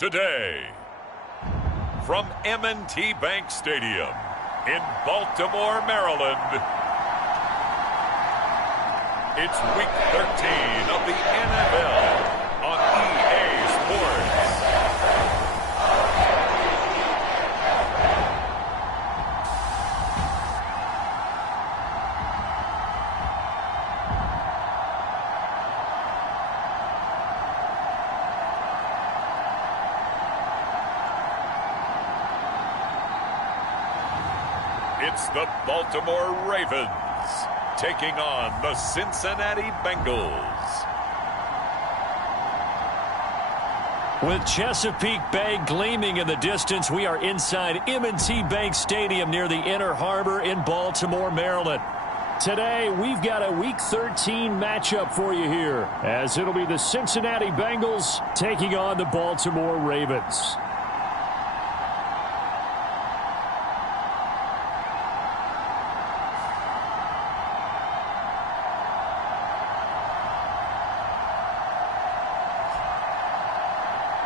today. From M&T Bank Stadium in Baltimore, Maryland, it's Week 13 of the NFL on EA Sports. It's the Baltimore Ravens taking on the Cincinnati Bengals. With Chesapeake Bay gleaming in the distance, we are inside M&T Bank Stadium near the Inner Harbor in Baltimore, Maryland. Today, we've got a Week 13 matchup for you here, as it'll be the Cincinnati Bengals taking on the Baltimore Ravens.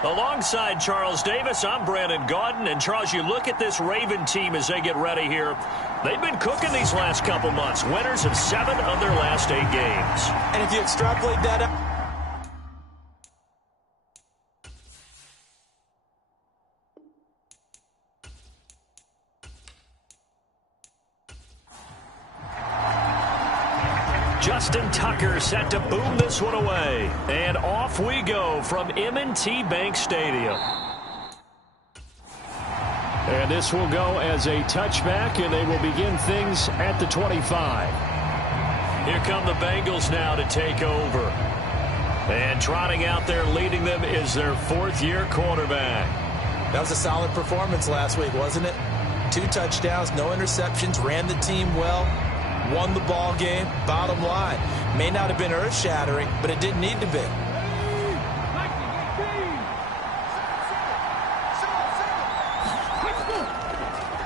Alongside Charles Davis, I'm Brandon Gaudin. And Charles, you look at this Raven team as they get ready here. They've been cooking these last couple months. Winners of 7 of their last 8 games. And if you extrapolate that out, Justin Tucker set to boom this one away. And off we go from M&T Bank Stadium. And this will go as a touchback, and they will begin things at the 25. Here come the Bengals now to take over. And trotting out there leading them is their 4th-year quarterback. that was a solid performance last week, wasn't it? 2 touchdowns, no interceptions, ran the team well. Won the ball game. Bottom line, may not have been earth-shattering, but it didn't need to be.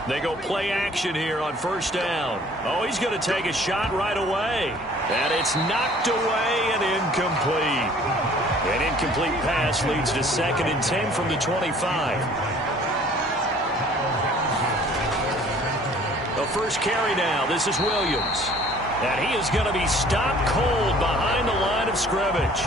They go play action here on first down. Oh, he's going to take a shot right away. And it's knocked away and incomplete. An incomplete pass leads to 2nd and 10 from the 25. The first carry now. This is Williams. And he is going to be stopped cold behind the line of scrimmage.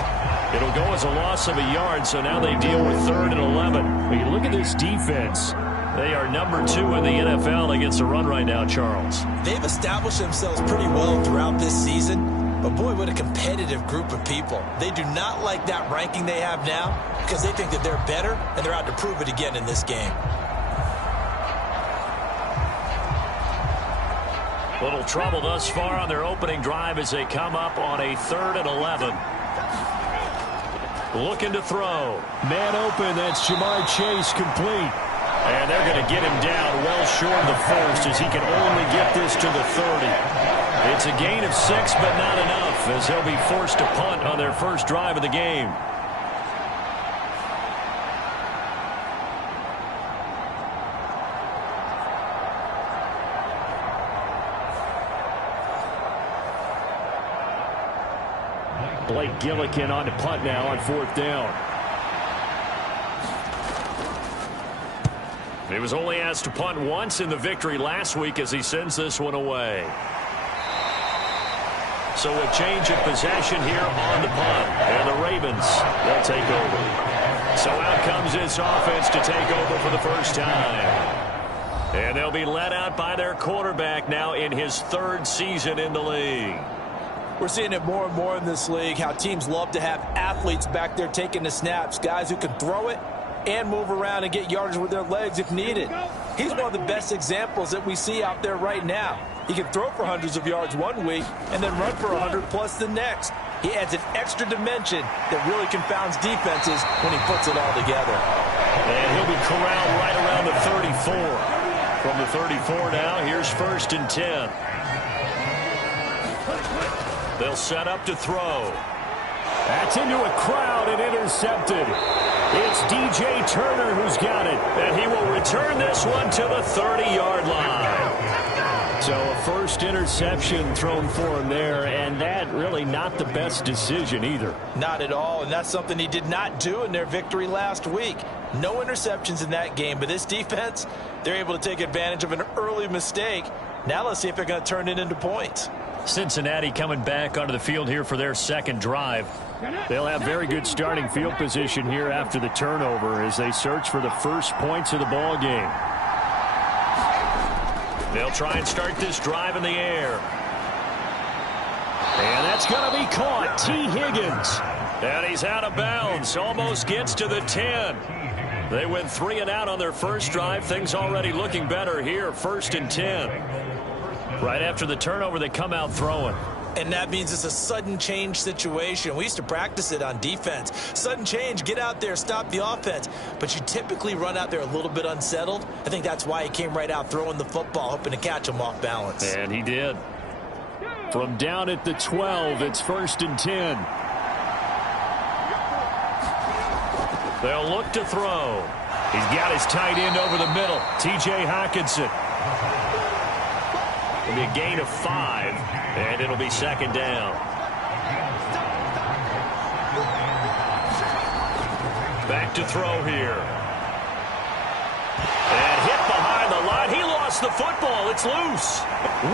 It'll go as a loss of a yard, so now they deal with 3rd and 11. When you look at this defense, they are number 2 in the NFL against the run right now, Charles. They've established themselves pretty well throughout this season, but boy, what a competitive group of people. They do not like that ranking they have now because they think that they're better, and they're out to prove it again in this game. Little trouble thus far on their opening drive as they come up on a 3rd and 11. Looking to throw. Man open, that's Jamar Chase complete. And they're going to get him down well short of the first as he can only get this to the 30. It's a gain of 6, but not enough as they'll be forced to punt on their first drive of the game. Blake Gillikin on to punt now on 4th down. He was only asked to punt once in the victory last week as he sends this one away. So a change of possession here on the punt. And the Ravens, they'll take over. So out comes this offense to take over for the first time. And they'll be led out by their quarterback now in his 3rd season in the league. We're seeing it more and more in this league, how teams love to have athletes back there taking the snaps, guys who can throw it and move around and get yardage with their legs if needed. He's one of the best examples that we see out there right now. He can throw for hundreds of yards one week and then run for 100+ the next. He adds an extra dimension that really confounds defenses when he puts it all together. And he'll be corralled right around the 34. From the 34 now, here's 1st and 10. They'll set up to throw. That's into a crowd and intercepted. It's DJ Turner who's got it. And he will return this one to the 30-yard line. So a first interception thrown for him there, and that really not the best decision either. Not at all, and that's something he did not do in their victory last week. No interceptions in that game, but this defense, they're able to take advantage of an early mistake. Now let's see if they're going to turn it into points. Cincinnati coming back onto the field here for their second drive. They'll have very good starting field position here after the turnover as they search for the first points of the ball game. They'll try and start this drive in the air. And that's going to be caught. T. Higgins. And he's out of bounds. Almost gets to the 10. They went 3 and out on their first drive. Things already looking better here. 1st and 10. Right after the turnover, they come out throwing. And that means it's a sudden change situation. We used to practice it on defense. Sudden change, get out there, stop the offense. But you typically run out there a little bit unsettled. I think that's why he came right out throwing the football, hoping to catch him off balance. And he did. From down at the 12, it's 1st and 10. They'll look to throw. He's got his tight end over the middle, T.J. Hockenson. It'll be a gain of 5, and it'll be 2nd down. Back to throw here. And hit behind the line. He lost the football. It's loose.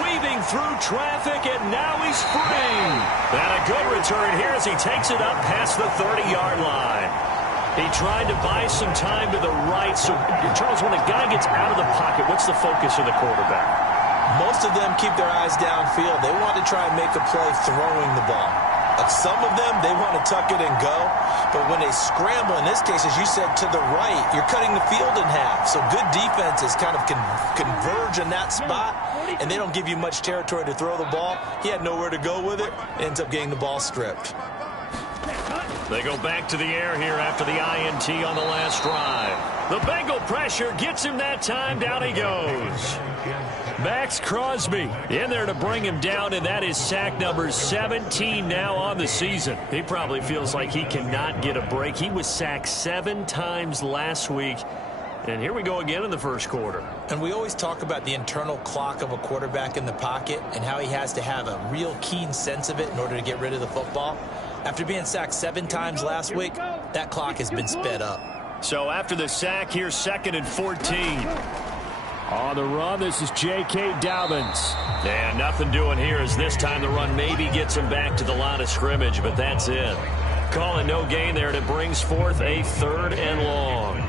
Weaving through traffic, and now he's free. And a good return here as he takes it up past the 30-yard line. He tried to buy some time to the right. So, Charles, when a guy gets out of the pocket, what's the focus of the quarterback? Most of them keep their eyes downfield. They want to try and make a play throwing the ball. Some of them, they want to tuck it and go. But when they scramble, in this case, as you said, to the right, you're cutting the field in half. So good defenses kind of converge in that spot, and they don't give you much territory to throw the ball. He had nowhere to go with it. Ends up getting the ball stripped. They go back to the air here after the INT on the last drive. The Bengal pressure gets him that time. Down he goes. Max Crosby in there to bring him down, and that is sack number 17 now on the season. He probably feels like he cannot get a break. He was sacked 7 times last week, and here we go again in the first quarter. And we always talk about the internal clock of a quarterback in the pocket and how he has to have a real keen sense of it in order to get rid of the football. After being sacked 7 times last week, that clock has been sped up. So after the sack, here's 2nd and 14. On the run, this is J.K. Dobbins. And nothing doing here as this time the run maybe gets him back to the line of scrimmage, but that's it. Calling no gain there, and it brings forth a 3rd and long.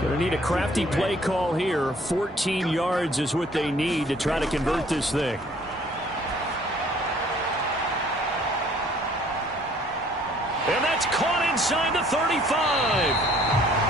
Going to need a crafty play call here. 14 yards is what they need to try to convert this thing. And that's caught inside the 35.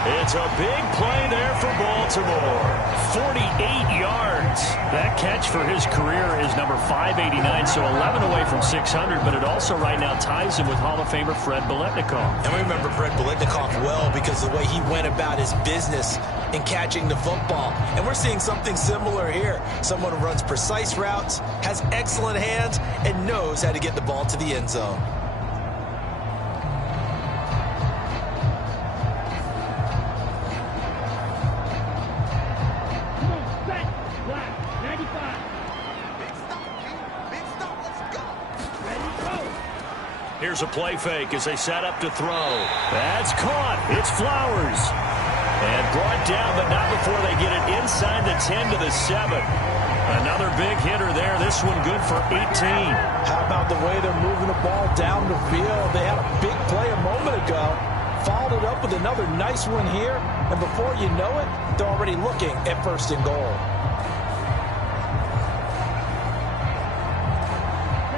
It's a big play there for Baltimore. 48 yards. That catch for his career is number 589, so 11 away from 600, but it also right now ties him with Hall of Famer Fred Biletnikoff. And we remember Fred Biletnikoff well because of the way he went about his business in catching the football. And we're seeing something similar here. Someone who runs precise routes, has excellent hands, and knows how to get the ball to the end zone. Here's a play fake as they set up to throw. That's caught. It's Flowers. And brought down, but not before they get it inside the 10 to the 7. Another big hitter there. This one good for 18. How about the way they're moving the ball down the field? They had a big play a moment ago. Followed it up with another nice one here. And before you know it, they're already looking at 1st and goal.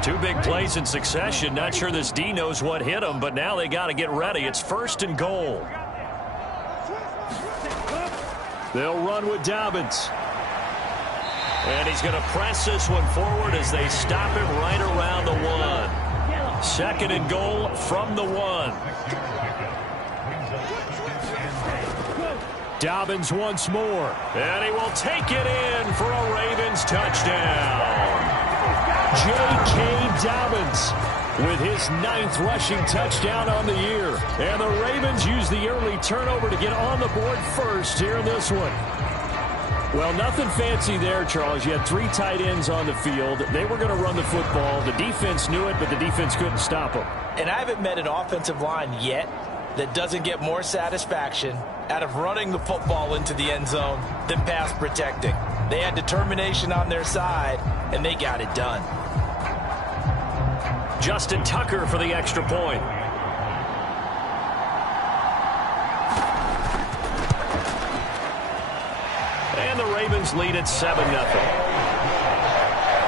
2 big plays in succession. Not sure this D knows what hit him, but now they got to get ready. It's 1st and goal. They'll run with Dobbins. And he's going to press this one forward as they stop him right around the 1. 2nd and goal from the 1. Dobbins once more. And he will take it in for a Ravens touchdown. J.K. Dobbins with his 9th rushing touchdown on the year. And the Ravens use the early turnover to get on the board first here in this one. Well, nothing fancy there, Charles. You had 3 tight ends on the field. They were going to run the football. The defense knew it, but the defense couldn't stop them. And I haven't met an offensive line yet that doesn't get more satisfaction out of running the football into the end zone than pass protecting. They had determination on their side, and they got it done. Justin Tucker for the extra point. And the Ravens lead at 7-0.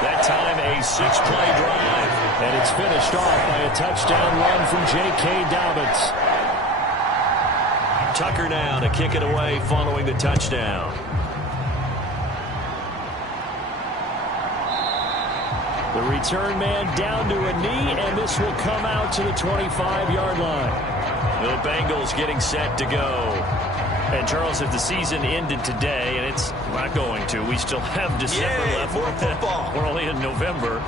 That time a 6-play drive. And it's finished off by a touchdown run from J.K. Dobbins. Tucker now to kick it away following the touchdown. The return man down to a knee, and this will come out to the 25-yard line. The Bengals getting set to go. And, Charles, if the season ended today, and it's not going to, we still have December left. More football. We're only in November.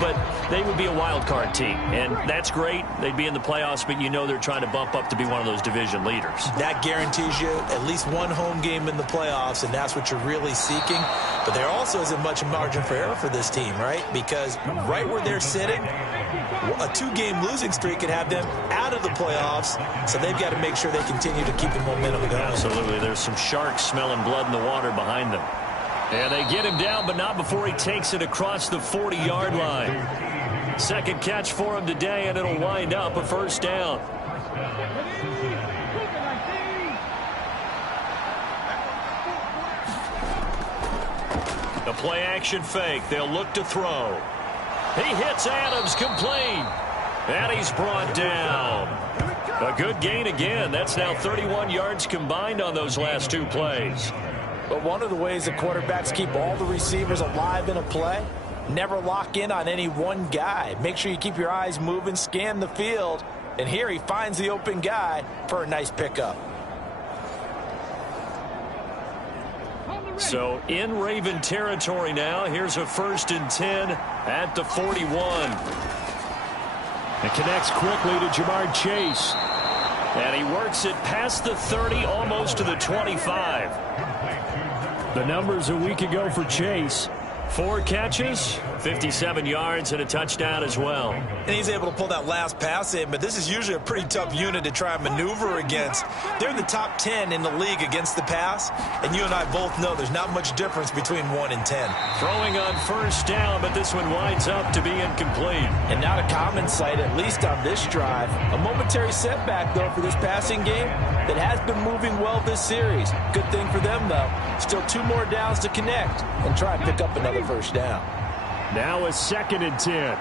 But they would be a wild card team. And that's great. They'd be in the playoffs, but you know they're trying to bump up to be one of those division leaders. That guarantees you at least one home game in the playoffs, and that's what you're really seeking. But there also isn't much margin for error for this team, right? Because right where they're sitting, a 2-game losing streak could have them out of the playoffs, so they've got to make sure they continue to keep the momentum going. Absolutely. There's some sharks smelling blood in the water behind them. And they get him down, but not before he takes it across the 40-yard line. Second catch for him today, and it'll wind up a first down. The play-action fake. They'll look to throw. He hits Adams, complete. And he's brought down. A good gain again. That's now 31 yards combined on those last 2 plays. But one of the ways the quarterbacks keep all the receivers alive in a play, never lock in on any one guy. Make sure you keep your eyes moving, scan the field. And here he finds the open guy for a nice pickup. So in Raven territory now. Here's a 1st and 10 at the 41. It connects quickly to Jamar Chase. And he works it past the 30, almost to the 25. The numbers a week ago for Chase. 4 catches, 57 yards, and a touchdown as well. And he's able to pull that last pass in, but this is usually a pretty tough unit to try and maneuver against. They're in the top 10 in the league against the pass, and you and I both know there's not much difference between 1 and 10. Throwing on first down, but this one winds up to be incomplete. And not a common sight, at least on this drive. A momentary setback, though, for this passing game that has been moving well this series. Good thing for them, though. Still 2 more downs to connect and try and pick up another first down. Now a 2nd and 10.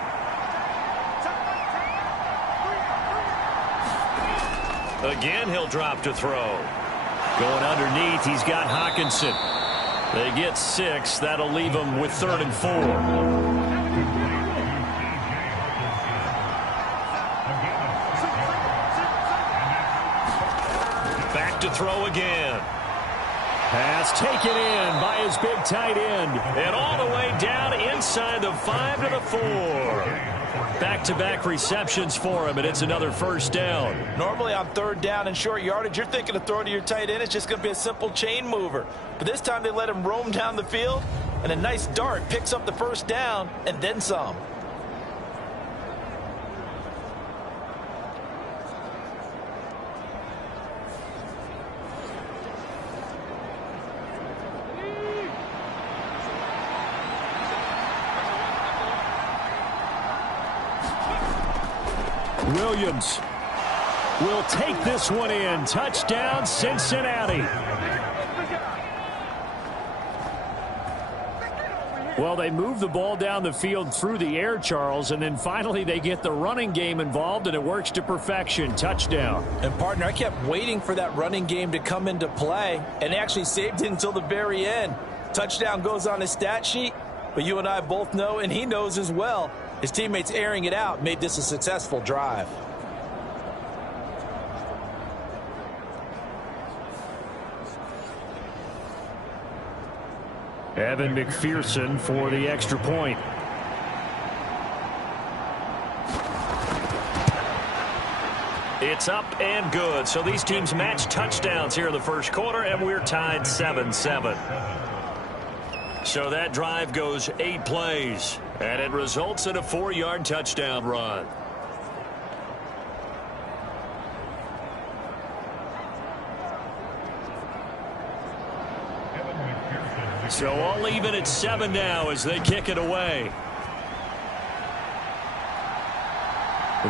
Again, he'll drop to throw. Going underneath, he's got Hawkinson. They get 6. That'll leave them with 3rd and 4. Back to throw again. Pass taken in by his big tight end. And all the way down inside the 5 to the 4. Back-to-back receptions for him, and it's another first down. Normally on 3rd down and short yardage, you're thinking of throwing to your tight end. It's just going to be a simple chain mover. But this time they let him roam down the field, and a nice dart picks up the first down and then some. Williams will take this one in. Touchdown, Cincinnati. Well, they move the ball down the field through the air, Charles, and then finally they get the running game involved, and it works to perfection. Touchdown. And, partner, I kept waiting for that running game to come into play, and actually saved it until the very end. Touchdown goes on his stat sheet, but you and I both know, and he knows as well, his teammates airing it out made this a successful drive. Evan McPherson for the extra point. It's up and good. So these teams match touchdowns here in the first quarter, and we're tied 7-7. So that drive goes 8 plays, and it results in a 4-yard touchdown run. So all even at 7 now as they kick it away.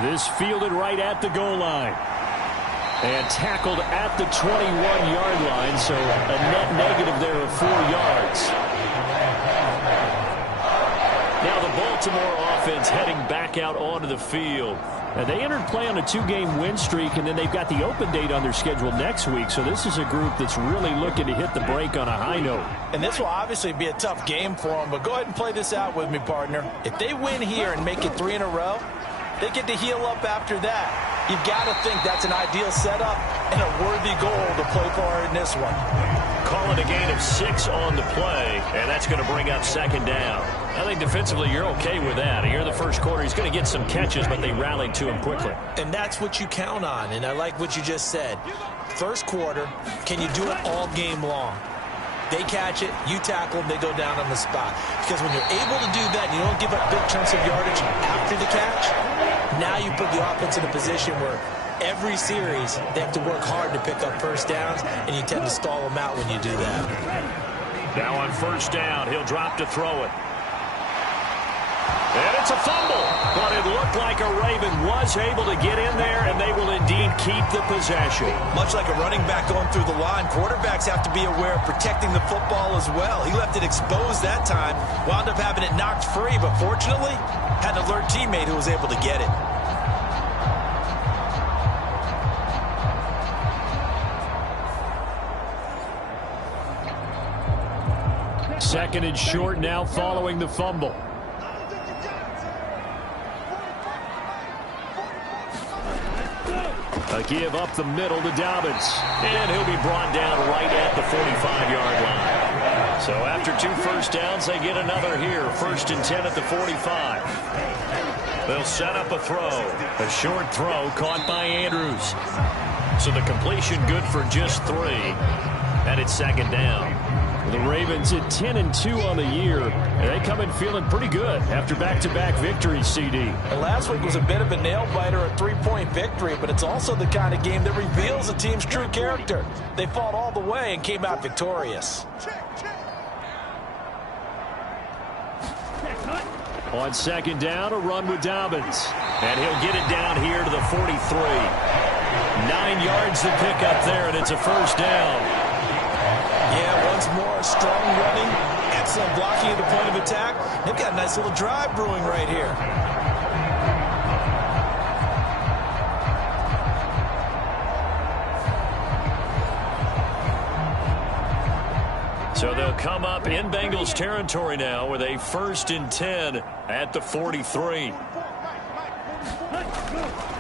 This fielded right at the goal line. And tackled at the 21-yard line, so a net negative there of 4 yards. Now the Baltimore offense heading back out onto the field. And they entered play on a 2-game win streak, and then they've got the open date on their schedule next week. So this is a group that's really looking to hit the break on a high note. And this will obviously be a tough game for them, but go ahead and play this out with me, partner. If they win here and make it 3 in a row, they get to heal up after that. You've got to think that's an ideal setup and a worthy goal to play for in this one. Calling a gain of 6 on the play, and that's going to bring up 2nd down. I think defensively you're okay with that. Here in the first quarter, he's going to get some catches, but they rallied to him quickly. And that's what you count on, and I like what you just said. First quarter, can you do it all game long? They catch it, you tackle them, they go down on the spot. Because when you're able to do that and you don't give up big chunks of yardage after the catch, now you put the offense in a position where every series they have to work hard to pick up first downs, and you tend to stall them out when you do that. Now on 1st down, he'll drop to throw it. And it's a fumble, but it looked like a Raven was able to get in there, and they will indeed keep the possession. Much like a running back going through the line, quarterbacks have to be aware of protecting the football as well. He left it exposed that time, wound up having it knocked free, but fortunately, had an alert teammate who was able to get it. Second and short now following the fumble. A give up the middle to Dobbins. And he'll be brought down right at the 45-yard line. So after 2 first downs, they get another here. 1st and 10 at the 45. They'll set up a throw. A short throw caught by Andrews. So the completion good for just 3. And it's 2nd down. The Ravens at 10-2 on the year, and they come in feeling pretty good after back-to-back victories, CD. And last week was a bit of a nail-biter, a 3-point victory, but it's also the kind of game that reveals a team's true character. They fought all the way and came out victorious. On 2nd down, a run with Dobbins. And he'll get it down here to the 43. 9 yards to pick up there, and it's a 1st down. Yeah, once more, strong running, excellent blocking at the point of attack. They've got a nice little drive brewing right here. So they'll come up in Bengals territory now with a 1st and 10 at the 43.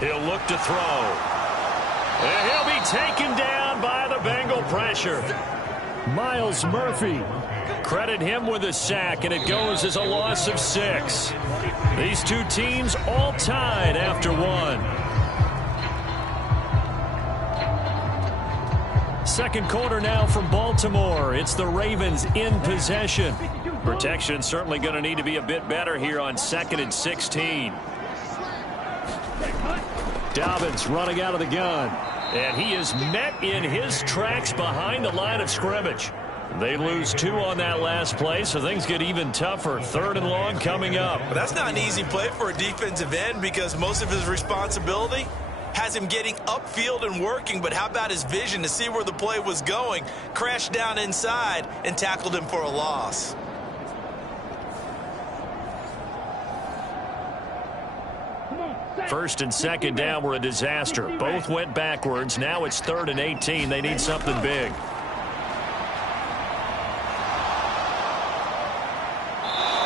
He'll look to throw. And he'll be taken down by the Bengal pressure. Miles Murphy. Credit him with a sack, and it goes as a loss of 6. These two teams all tied after 1. Second quarter now from Baltimore. It's the Ravens in possession. Protection certainly going to need to be a bit better here on 2nd and 16. Dobbins running out of the gun. And he is met in his tracks behind the line of scrimmage. They lose 2 on that last play, so things get even tougher. 3rd and long coming up. But that's not an easy play for a defensive end because most of his responsibility has him getting upfield and working. But how about his vision to see where the play was going? Crashed down inside and tackled him for a loss. First and 2nd down were a disaster. Both went backwards. Now it's 3rd and 18. They need something big.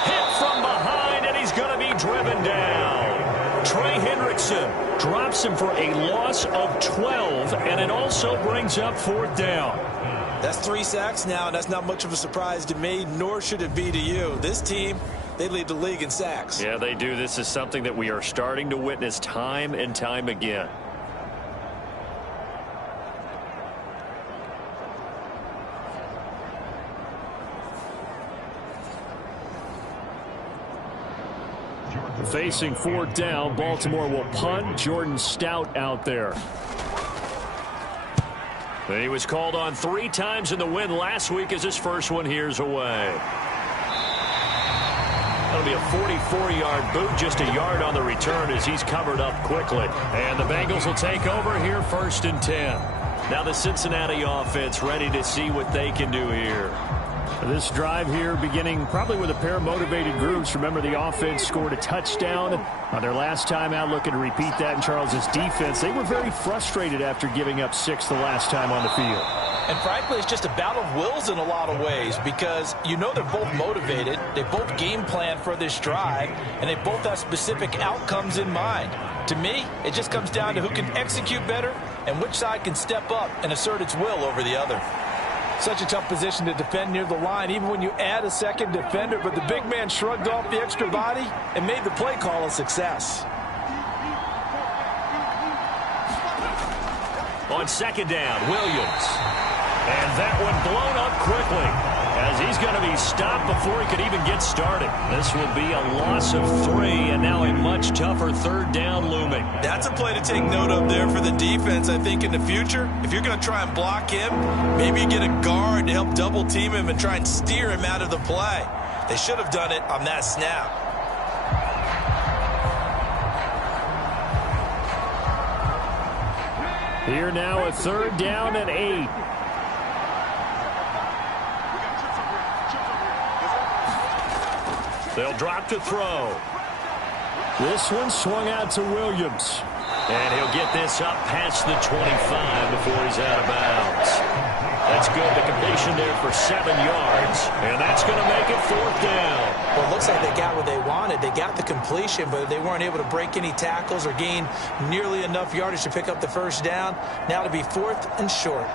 Hit from behind, and he's going to be driven down. Trey Hendrickson drops him for a loss of 12, and it also brings up 4th down. That's 3 sacks now, and that's not much of a surprise to me, nor should it be to you. This team, they lead the league in sacks. Yeah, they do. This is something that we are starting to witness time and time again. Facing fourth down, Baltimore will punt. Jordan Stout out there. He was called on 3 times in the win last week as his first one here's away. That'll be a 44-yard boot, just a yard on the return as he's covered up quickly. And the Bengals will take over here 1st and 10. Now the Cincinnati offense ready to see what they can do here. This drive here beginning probably with a pair of motivated groups. Remember, the offense scored a touchdown on their last time out, looking to repeat that in Charles's defense. They were very frustrated after giving up 6 the last time on the field. And frankly, it's just a battle of wills in a lot of ways because you know they're both motivated. They both game plan for this drive, and they both have specific outcomes in mind. To me, it just comes down to who can execute better and which side can step up and assert its will over the other. Such a tough position to defend near the line, even when you add a second defender, but the big man shrugged off the extra body and made the play call a success. On 2nd down, Williams. And that one blown up quickly as he's going to be stopped before he could even get started. This will be a loss of 3, and now a much tougher 3rd down looming. That's a play to take note of there for the defense, I think, in the future. If you're going to try and block him, maybe you get a guard to help double team him and try and steer him out of the play. They should have done it on that snap. Here now a 3rd down and 8. They'll drop to throw. This one swung out to Williams. And he'll get this up past the 25 before he's out of bounds. That's good. The completion there for 7 yards. And that's going to make it 4th down. Well, it looks like they got what they wanted. They got the completion, but they weren't able to break any tackles or gain nearly enough yardage to pick up the 1st down. Now to be 4th and short.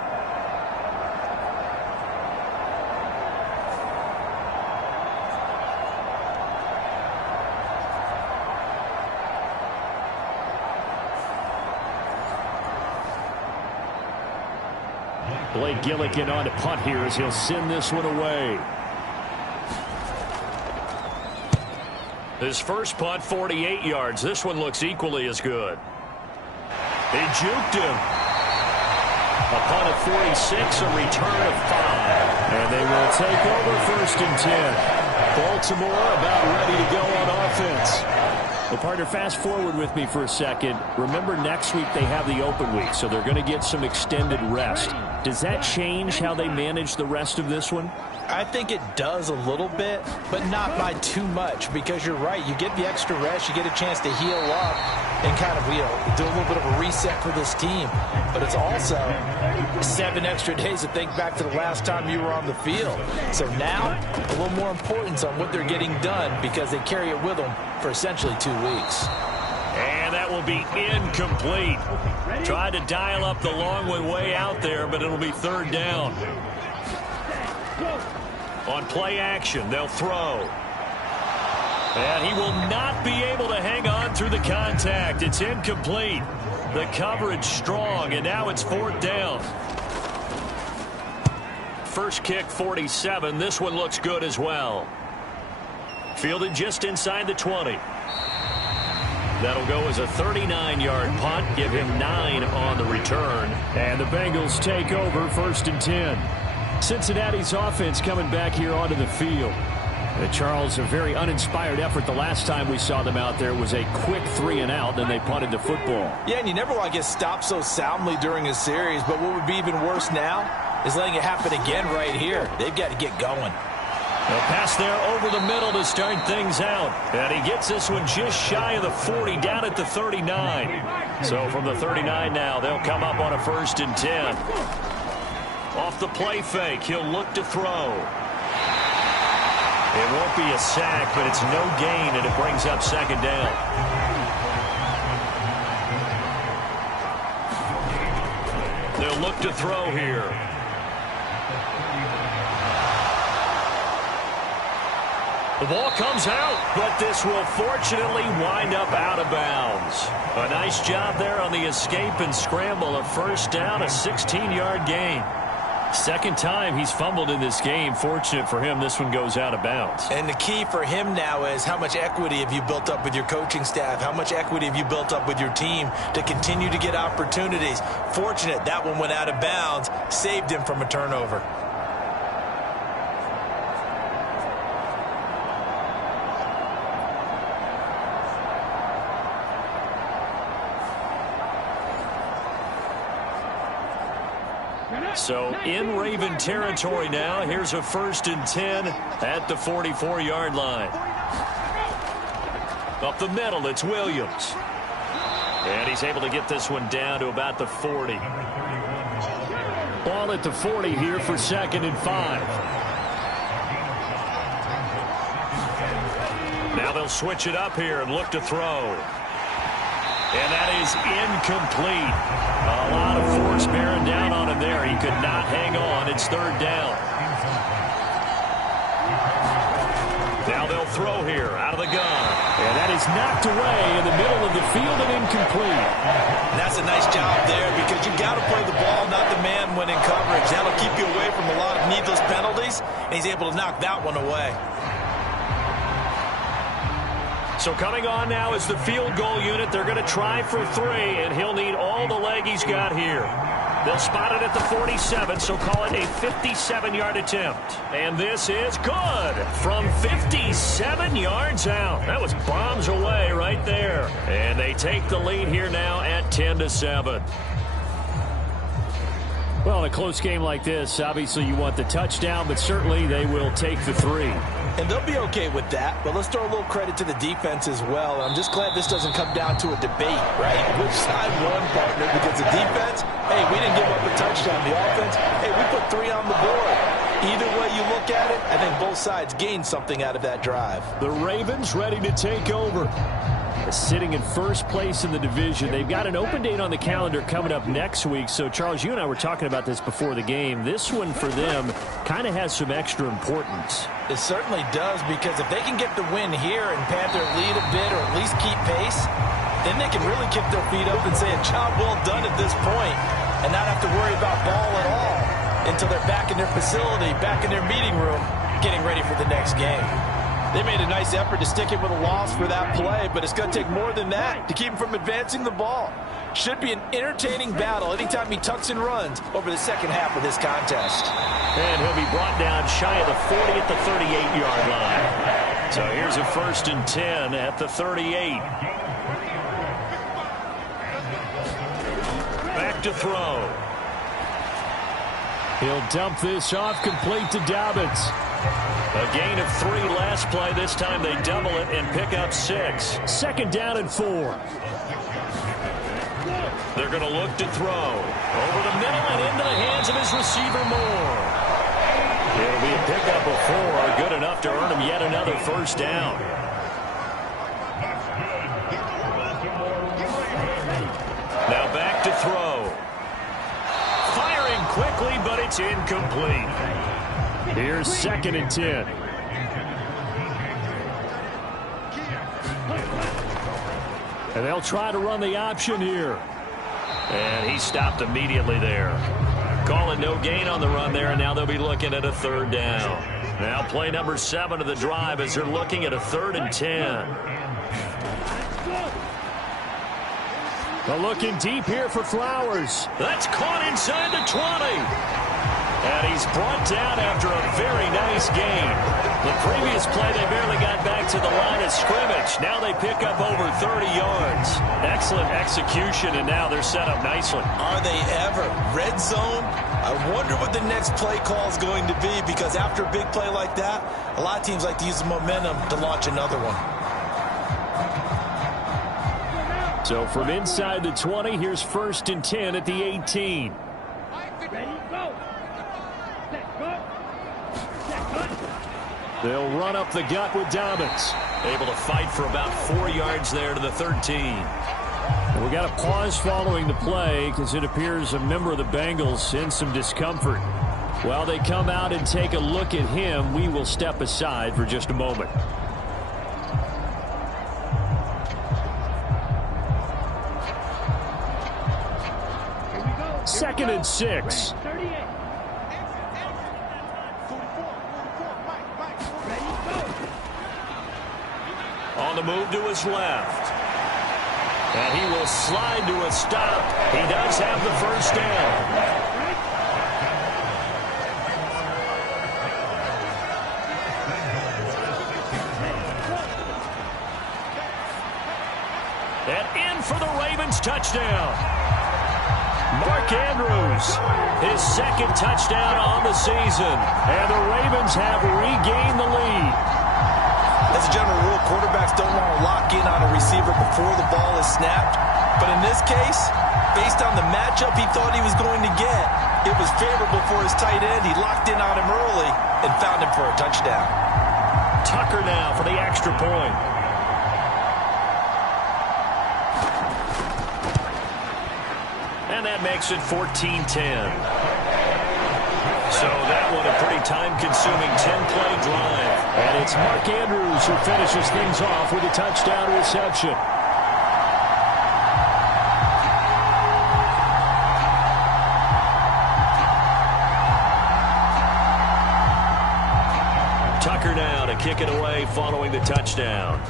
Blake Gillikin on to punt here as he'll send this one away. His first punt, 48 yards. This one looks equally as good. He juked him. A punt of 46, a return of 5. And they will take over 1st and 10. Baltimore about ready to go on offense. Well, partner, fast forward with me for a second. Remember, next week they have the open week, so they're going to get some extended rest. Does that change how they manage the rest of this one? I think it does a little bit, but not by too much, because you're right. You get the extra rest. You get a chance to heal up and kind of, do a little bit of a reset for this team. But it's also 7 extra days to think back to the last time you were on the field. So now, a little more importance on what they're getting done because they carry it with them for essentially 2 weeks. And that will be incomplete. Tried to dial up the long one way out there, but it'll be 3rd down. On play action, they'll throw. And he will not be able to hang on through the contact. It's incomplete. The coverage strong, and now it's 4th down. First kick, 47. This one looks good as well. Fielded just inside the 20. That'll go as a 39-yard punt. Give him 9 on the return. And the Bengals take over 1st and 10. Cincinnati's offense coming back here onto the field. Charles, a very uninspired effort the last time we saw them out there was a quick 3 and out, then they punted the football. Yeah, and you never want to get stopped so soundly during a series, but what would be even worse now is letting it happen again right here. They've got to get going. A pass there over the middle to start things out. And he gets this one just shy of the 40, down at the 39. So from the 39 now, they'll come up on a 1st and 10. Off the play fake, he'll look to throw. It won't be a sack, but it's no gain, and it brings up 2nd down. They'll look to throw here. The ball comes out, but this will fortunately wind up out of bounds. A nice job there on the escape and scramble. A 1st down, a 16-yard gain. Second time he's fumbled in this game. Fortunate for him, this one goes out of bounds. And the key for him now is how much equity have you built up with your coaching staff? How much equity have you built up with your team to continue to get opportunities? Fortunate that one went out of bounds, saved him from a turnover. So in Raven territory now. Here's a 1st and 10 at the 44-yard line. Up the middle, it's Williams. And he's able to get this one down to about the 40. Ball at the 40 here for 2nd and 5. Now they'll switch it up here and look to throw. And that is incomplete. A lot of force bearing down on him there. He could not hang on. It's 3rd down. Now they'll throw here out of the gun. And that is knocked away in the middle of the field and incomplete. And that's a nice job there because you got to play the ball, not the man when in coverage. That'll keep you away from a lot of needless penalties, and he's able to knock that one away. So coming on now is the field goal unit. They're going to try for 3, and he'll need all the leg he's got here. They'll spot it at the 47, so call it a 57-yard attempt. And this is good from 57 yards out. That was bombs away right there. And they take the lead here now at 10-7. Well, in a close game like this, obviously you want the touchdown, but certainly they will take the 3. And they'll be okay with that, but let's throw a little credit to the defense as well. I'm just glad this doesn't come down to a debate, right? Which side won, partner? Because the defense, hey, we didn't give up a touchdown. The offense, hey, we put 3 on the board. Either way you look at it, I think both sides gained something out of that drive. The Ravens ready to take over. Sitting in first place in the division. They've got an open date on the calendar coming up next week. So, Charles, you and I were talking about this before the game. This one for them kind of has some extra importance. It certainly does, because if they can get the win here and pad their lead a bit or at least keep pace, then they can really kick their feet up and say a job well done at this point and not have to worry about ball at all until they're back in their facility, back in their meeting room, getting ready for the next game. They made a nice effort to stick it with a loss for that play, but it's going to take more than that to keep him from advancing the ball. Should be an entertaining battle anytime he tucks and runs over the second half of this contest. And he'll be brought down shy of the 40 at the 38-yard line. So here's a 1st and 10 at the 38. Back to throw. He'll dump this off, complete to Dobbins. A gain of 3 last play. This time they double it and pick up 6. 2nd down and 4. They're going to look to throw. Over the middle and into the hands of his receiver Moore. It'll be a pickup of 4. Good enough to earn him yet another 1st down. Now back to throw. Firing quickly, but it's incomplete. Here's 2nd and 10. And they'll try to run the option here. And he stopped immediately there. Calling no gain on the run there, and now they'll be looking at a 3rd down. Now play number 7 of the drive as they're looking at a 3rd and 10. But looking deep here for Flowers. That's caught inside the 20. And he's brought down after a very nice gain. The previous play, they barely got back to the line of scrimmage. Now they pick up over 30 yards. Excellent execution, and now they're set up nicely. Are they ever? Red zone? I wonder what the next play call is going to be, because after a big play like that, a lot of teams like to use the momentum to launch another one. So from inside the 20, here's 1st and 10 at the 18. They'll run up the gut with Dobbins. Able to fight for about 4 yards there to the 13. And we got a pause following the play because it appears a member of the Bengals in some discomfort. While they come out and take a look at him, we will step aside for just a moment. Second and 6. move to his left. And he will slide to a stop. He does have the first down. And in for the Ravens touchdown. Mark Andrews, his second touchdown on the season. And the Ravens have regained the lead. As a general rule, quarterbacks don't want to lock in on a receiver before the ball is snapped. But in this case, based on the matchup he thought he was going to get, it was favorable for his tight end. He locked in on him early and found him for a touchdown. Tucker now for the extra point. And that makes it 14-10. So that one a pretty time-consuming 10-play drive. And it's Mark Andrews who finishes things off with a touchdown reception. Tucker now to kick it away following the touchdown.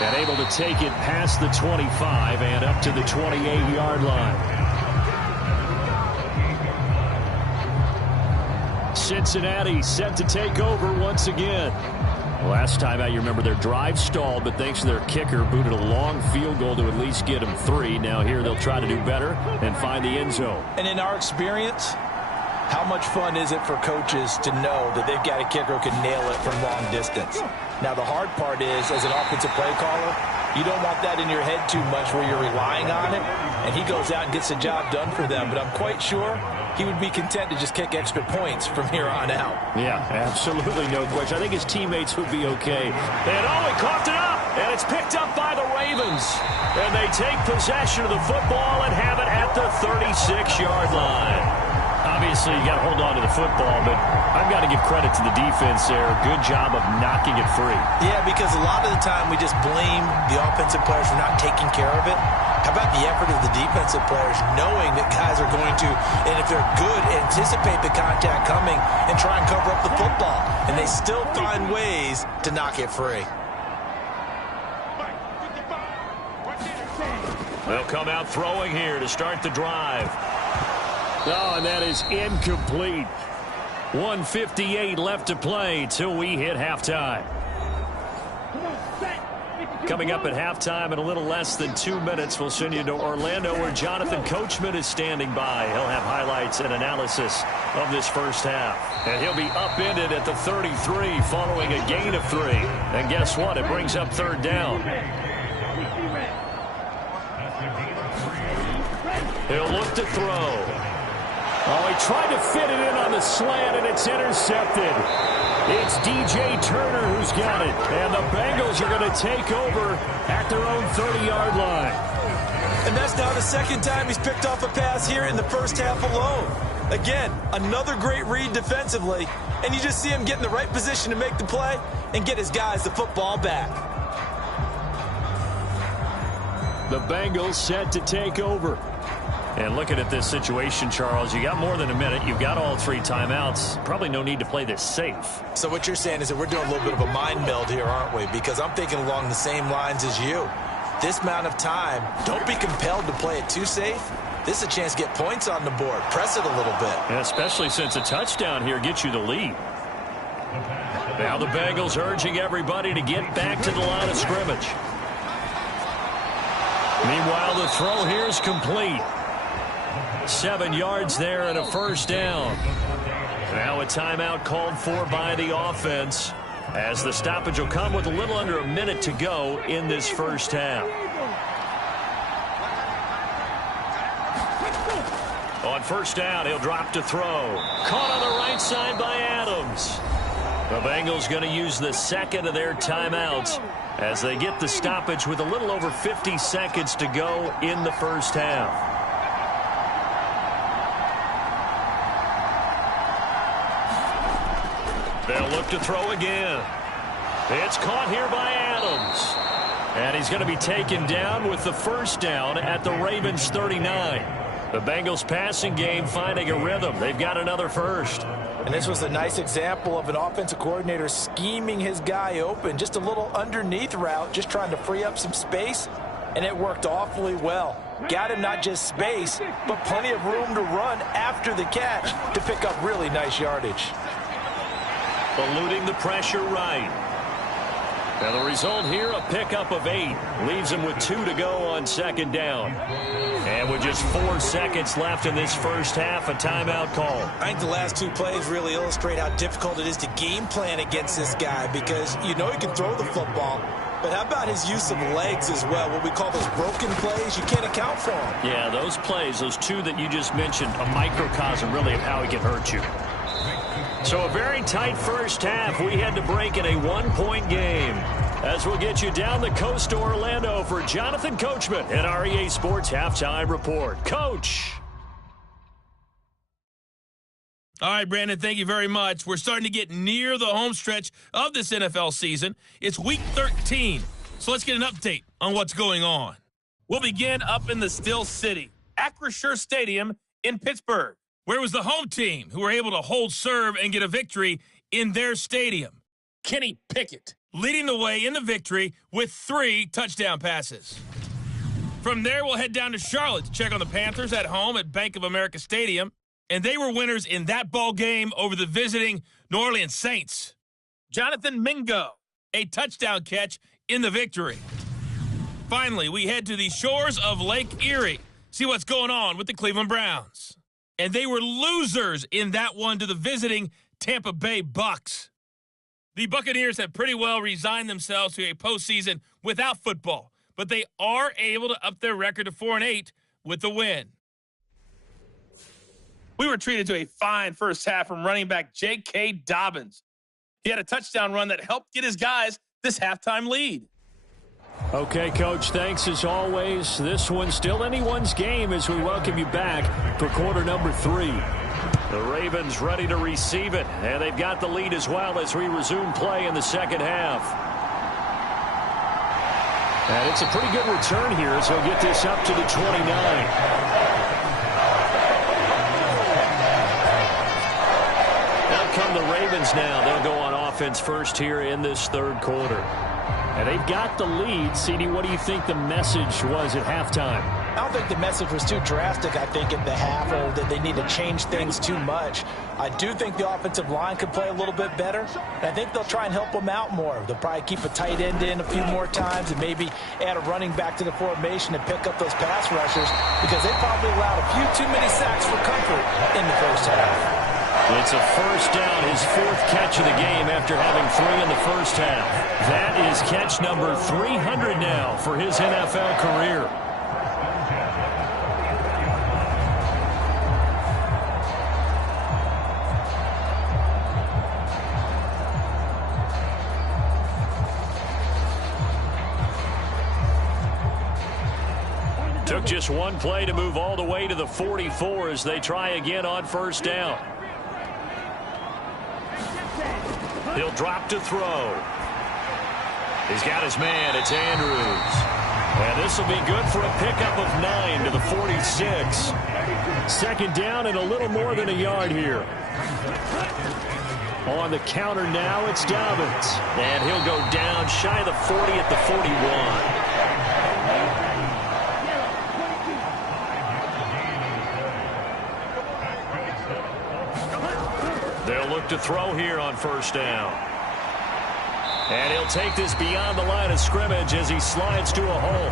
And able to take it past the 25 and up to the 28-yard line. Cincinnati set to take over once again. Last time out, you remember their drive stalled, but thanks to their kicker, booted a long field goal to at least get them 3. Now here they'll try to do better and find the end zone. And in our experience, how much fun is it for coaches to know that they've got a kicker who can nail it from long distance? Now, the hard part is, as an offensive play caller, you don't want that in your head too much where you're relying on it, and he goes out and gets the job done for them. But I'm quite sure he would be content to just kick extra points from here on out. Yeah, absolutely no question. I think his teammates would be okay. And he coughed it up, and it's picked up by the Ravens. And they take possession of the football and have it at the 36-yard line. Obviously, you got to hold on to the football, but I've got to give credit to the defense there. Good job of knocking it free. Yeah, because a lot of the time we just blame the offensive players for not taking care of it. How about the effort of the defensive players knowing that guys are going to, and if they're good, anticipate the contact coming and try and cover up the football. And they still find ways to knock it free. They'll come out throwing here to start the drive. Oh, and that is incomplete. 1:58 left to play till we hit halftime. Coming up at halftime in a little less than 2 minutes, we'll send you to Orlando where Jonathan Coachman is standing by. He'll have highlights and analysis of this first half. And he'll be upended at the 33 following a gain of 3. And guess what? It brings up third down. He'll look to throw. Oh, he tried to fit it in on the slant, and it's intercepted. It's DJ Turner who's got it. And the Bengals are going to take over at their own 30-yard line. And that's now the second time he's picked off a pass here in the first half alone. Again, another great read defensively. And you just see him get in the right position to make the play and get his guys the football back. The Bengals set to take over. And looking at this situation, Charles, you got more than a minute. You've got all 3 timeouts. Probably no need to play this safe. So what you're saying is that we're doing a little bit of a mind meld here, aren't we? Because I'm thinking along the same lines as you. This amount of time, don't be compelled to play it too safe. This is a chance to get points on the board. Press it a little bit. And especially since a touchdown here gets you the lead. Now the Bengals urging everybody to get back to the line of scrimmage. Meanwhile, the throw here is complete. 7 yards there and a first down. Now a timeout called for by the offense as the stoppage will come with a little under a minute to go in this first half. On first down, he'll drop to throw. Caught on the right side by Adams. The Bengals going to use the second of their timeouts as they get the stoppage with a little over 50 seconds to go in the first half. They'll look to throw again. It's caught here by Adams. And he's going to be taken down with the first down at the Ravens 39. The Bengals passing game finding a rhythm. They've got another first. And this was a nice example of an offensive coordinator scheming his guy open. Just a little underneath route, just trying to free up some space, and it worked awfully well. Got him not just space, but plenty of room to run after the catch to pick up really nice yardage. Eluding the pressure right. Now the result here, a pickup of 8. Leaves him with 2 to go on second down. And with just 4 seconds left in this first half, a timeout call. I think the last 2 plays really illustrate how difficult it is to game plan against this guy, because you know he can throw the football, but how about his use of legs as well? What we call those broken plays, you can't account for them. Yeah, those plays, those 2 that you just mentioned, a microcosm really of how he can hurt you. So a very tight first half. We had to break in a 1-point game. As we'll get you down the coast to Orlando for Jonathan Coachman at our EA Sports Halftime Report. Coach. All right, Brandon, thank you very much. We're starting to get near the home stretch of this NFL season. It's Week 13, so let's get an update on what's going on. We'll begin up in the Steel City, Acrisure Stadium in Pittsburgh, where was the home team who were able to hold serve and get a victory in their stadium. Kenny Pickett leading the way in the victory with 3 touchdown passes. From there, we'll head down to Charlotte to check on the Panthers at home at Bank of America Stadium. And they were winners in that ball game over the visiting New Orleans Saints. Jonathan Mingo, a touchdown catch in the victory. Finally, we head to the shores of Lake Erie, see what's going on with the Cleveland Browns. And they were losers in that one to the visiting Tampa Bay Bucks. The Buccaneers have pretty well resigned themselves to a postseason without football, but they are able to up their record to 4-8 with the win. We were treated to a fine first half from running back J.K. Dobbins. He had a touchdown run that helped get his guys this halftime lead. Okay, Coach, thanks as always. This one's still anyone's game as we welcome you back for quarter number 3. The Ravens ready to receive it, and they've got the lead as well as we resume play in the second half. And it's a pretty good return here as they'll get this up to the 29. Out come the Ravens now. They'll go on offense first here in this third quarter. And they've got the lead. CD, what do you think the message was at halftime? I don't think the message was too drastic, I think, at the half, or that they need to change things too much. I do think the offensive line could play a little bit better, and I think they'll try and help them out more. They'll probably keep a tight end in a few more times and maybe add a running back to the formation and pick up those pass rushers, because they probably allowed a few too many sacks for comfort in the first half. It's a first down, his 4th catch of the game after having 3 in the first half. That is catch number 300 now for his NFL career. Took just one play to move all the way to the 44 as they try again on first down. He'll drop to throw. He's got his man. It's Andrews. And this will be good for a pickup of 9 to the 46. Second down and a little more than a yard here. On the counter now, it's Dobbins. And he'll go down shy of the 40 at the 41. They'll look to throw here on first down. And he'll take this beyond the line of scrimmage as he slides to a hole.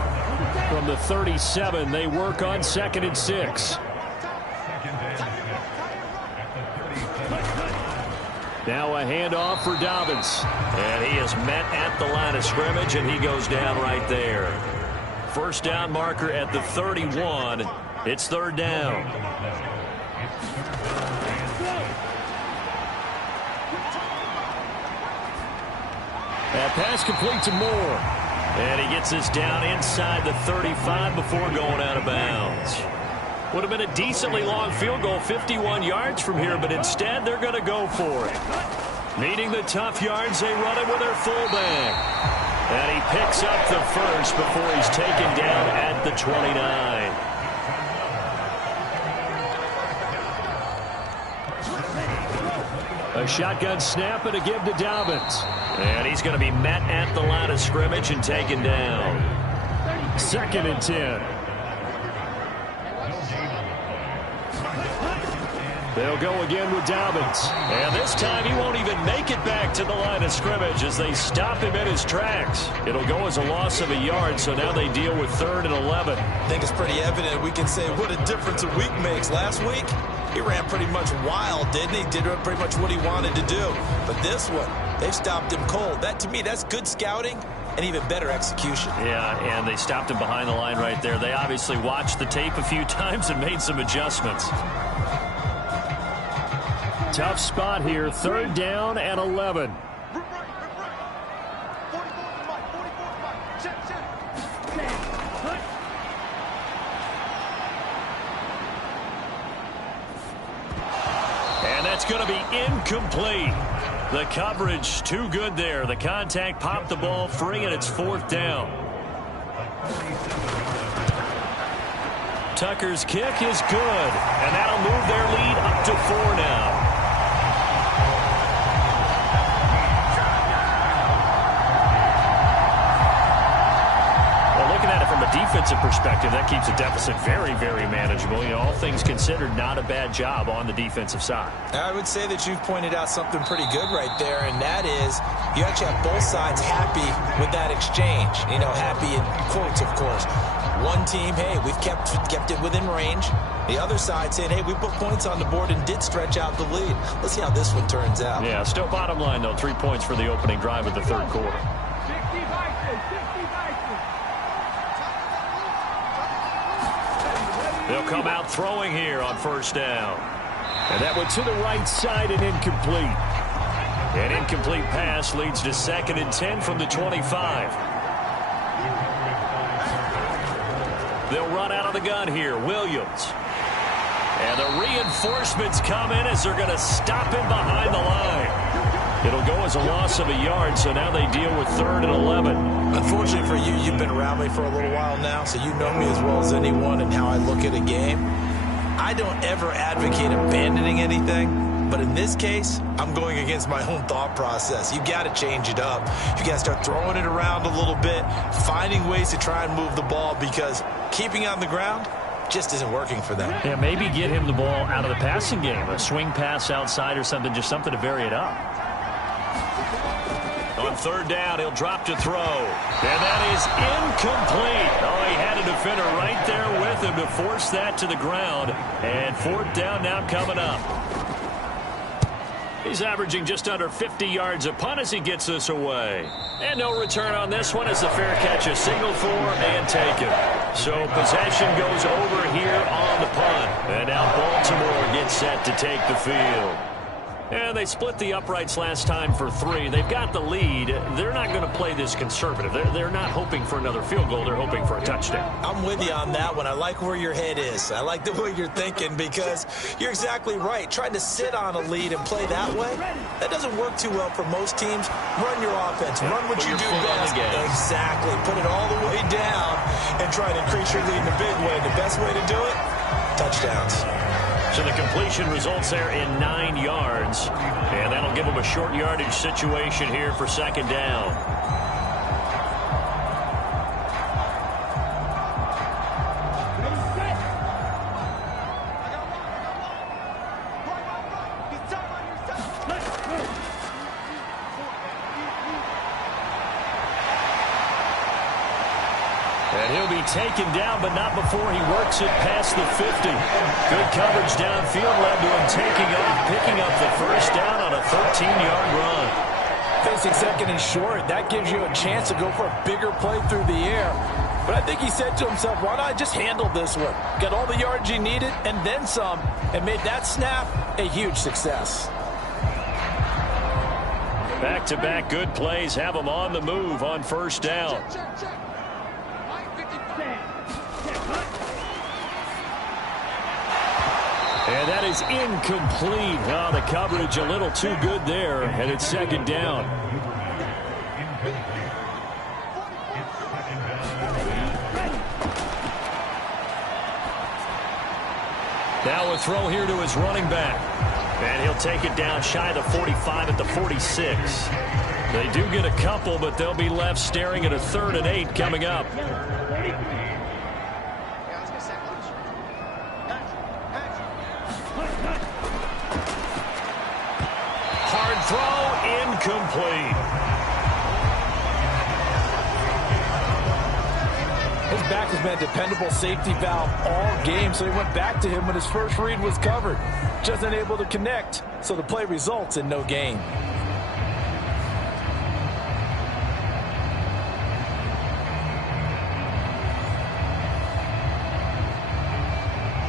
From the 37, they work on 2nd and 6. Now a handoff for Dobbins. And he is met at the line of scrimmage, and he goes down right there. First down marker at the 31. It's 3rd down. That pass complete to Moore. And he gets this down inside the 35 before going out of bounds. Would have been a decently long field goal, 51 yards from here, but instead they're going to go for it. Needing the tough yards, they run it with their fullback. And he picks up the first before he's taken down at the 29. A shotgun snap and a give to Dobbins. And he's going to be met at the line of scrimmage and taken down. 2nd and 10. They'll go again with Dobbins. And this time he won't even make it back to the line of scrimmage as they stop him in his tracks. It'll go as a loss of a yard, so now they deal with 3rd and 11. I think it's pretty evident. We can say what a difference a week makes. Last week, he ran pretty much wild, didn't he? Did pretty much what he wanted to do. But this one, they've stopped him cold. That, to me, that's good scouting and even better execution. Yeah, and they stopped him behind the line right there. They obviously watched the tape a few times and made some adjustments. Tough spot here, 3rd down and 11. And that's going to be incomplete. The coverage too good there. The contact popped the ball free, and it's 4th down. Tucker's kick is good, and that'll move their lead up to 4 now. From a defensive perspective, that keeps the deficit very, very manageable. You know, all things considered, not a bad job on the defensive side. I would say that you've pointed out something pretty good right there, and that is you actually have both sides happy with that exchange. You know, happy in quotes, of course. One team, hey, we've kept it within range. The other side saying, hey, we put points on the board and did stretch out the lead. Let's see how this one turns out. Yeah, still bottom line, though, 3 points for the opening drive of the 3rd quarter. They'll come out throwing here on 1st down. And that went to the right side and incomplete. An incomplete pass leads to 2nd and 10 from the 25. They'll run out of the gun here. Williams. And the reinforcements come in as they're going to stop him behind the line. It'll go as a loss of a yard, so now they deal with 3rd and 11. Unfortunately for you, you've been around me for a little while now, so you know me as well as anyone and how I look at a game. I don't ever advocate abandoning anything, but in this case, I'm going against my own thought process. You've got to change it up. You got to start throwing it around a little bit, finding ways to try and move the ball, because keeping on the ground just isn't working for them. Yeah, maybe get him the ball out of the passing game, a swing pass outside or something, just something to vary it up. On 3rd down, he'll drop to throw. And that is incomplete. Oh, he had a defender right there with him to force that to the ground. And 4th down now coming up. He's averaging just under 50 yards a punt as he gets this away. And no return on this one as the fair catch is signaled for and taken. So possession goes over here on the punt. And now Baltimore gets set to take the field. And they split the uprights last time for 3. They've got the lead. They're not going to play this conservative. They're not hoping for another field goal. They're hoping for a touchdown. I'm with you on that one. I like where your head is. I like the way you're thinking, because you're exactly right. Trying to sit on a lead and play that way, that doesn't work too well for most teams. Run your offense. Run what you do best. Exactly. Put it all the way down and try to increase your lead in a big way. The best way to do it, touchdowns. So the completion results there in 9 yards. And that'll give them a short yardage situation here for 2nd down. And he'll be taken down, but not before he works it past the 50. Good coverage downfield led to him taking off, picking up the 1st down on a 13-yard run. Facing 2nd and short, that gives you a chance to go for a bigger play through the air. But I think he said to himself, why not just handle this one? Got all the yards he needed and then some, and made that snap a huge success. Back-to-back good plays have him on the move on 1st down. And that is incomplete. Oh, the coverage a little too good there, and it's 2nd down. Now a throw here to his running back. And he'll take it down shy of the 45 at the 46. They do get a couple, but they'll be left staring at a 3rd and 8 coming up. Hard throw, incomplete. His back has been a dependable safety valve all game, so he went back to him when his first read was covered. Just unable to connect, so the play results in no gain.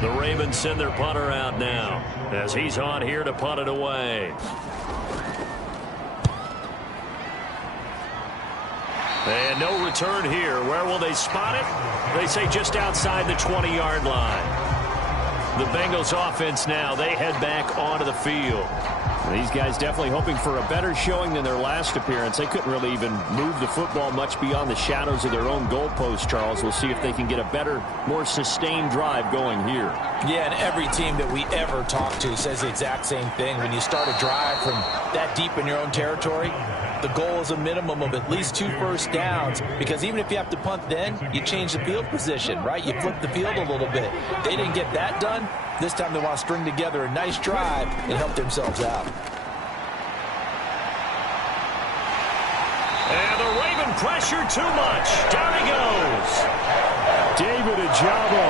The Ravens send their punter out now as he's on here to punt it away. And no return here. Where will they spot it? They say just outside the 20-yard line. The Bengals offense now, they head back onto the field. These guys definitely hoping for a better showing than their last appearance. They couldn't really even move the football much beyond the shadows of their own goalpost, Charles. We'll see if they can get a better, more sustained drive going here. Yeah, and every team that we ever talk to says the exact same thing. When you start a drive from that deep in your own territory, the goal is a minimum of at least 2 first downs, because even if you have to punt then, you change the field position, right? You flip the field a little bit. They didn't get that done. This time they want to string together a nice drive and help themselves out. And the Raven pressure too much. Down he goes. David Ajabo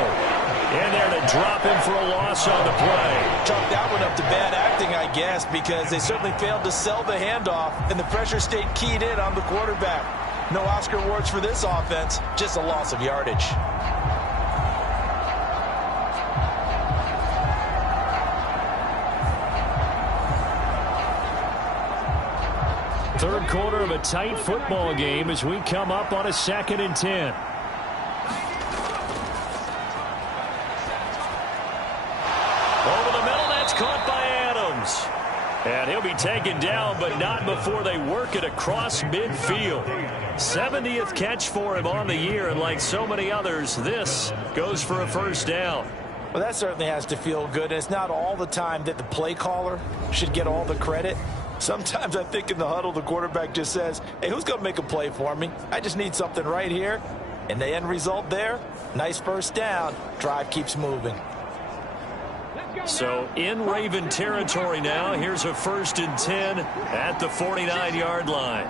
in there to drop him for a loss on the play. Chalk that one up to bad acting, I guess, because they certainly failed to sell the handoff, and the pressure stayed keyed in on the quarterback. No Oscar awards for this offense, just a loss of yardage. Third quarter of a tight football game as we come up on a 2nd and 10. Over the middle, that's caught by Adams. And he'll be taken down, but not before they work it across midfield. 70th catch for him on the year, and like so many others, this goes for a first down. Well, that certainly has to feel good, and it's not all the time that the play caller should get all the credit. Sometimes I think in the huddle, the quarterback just says, hey, who's going to make a play for me? I just need something right here. And the end result there, nice first down. Drive keeps moving. So in Raven territory now, here's a 1st and 10 at the 49-yard line.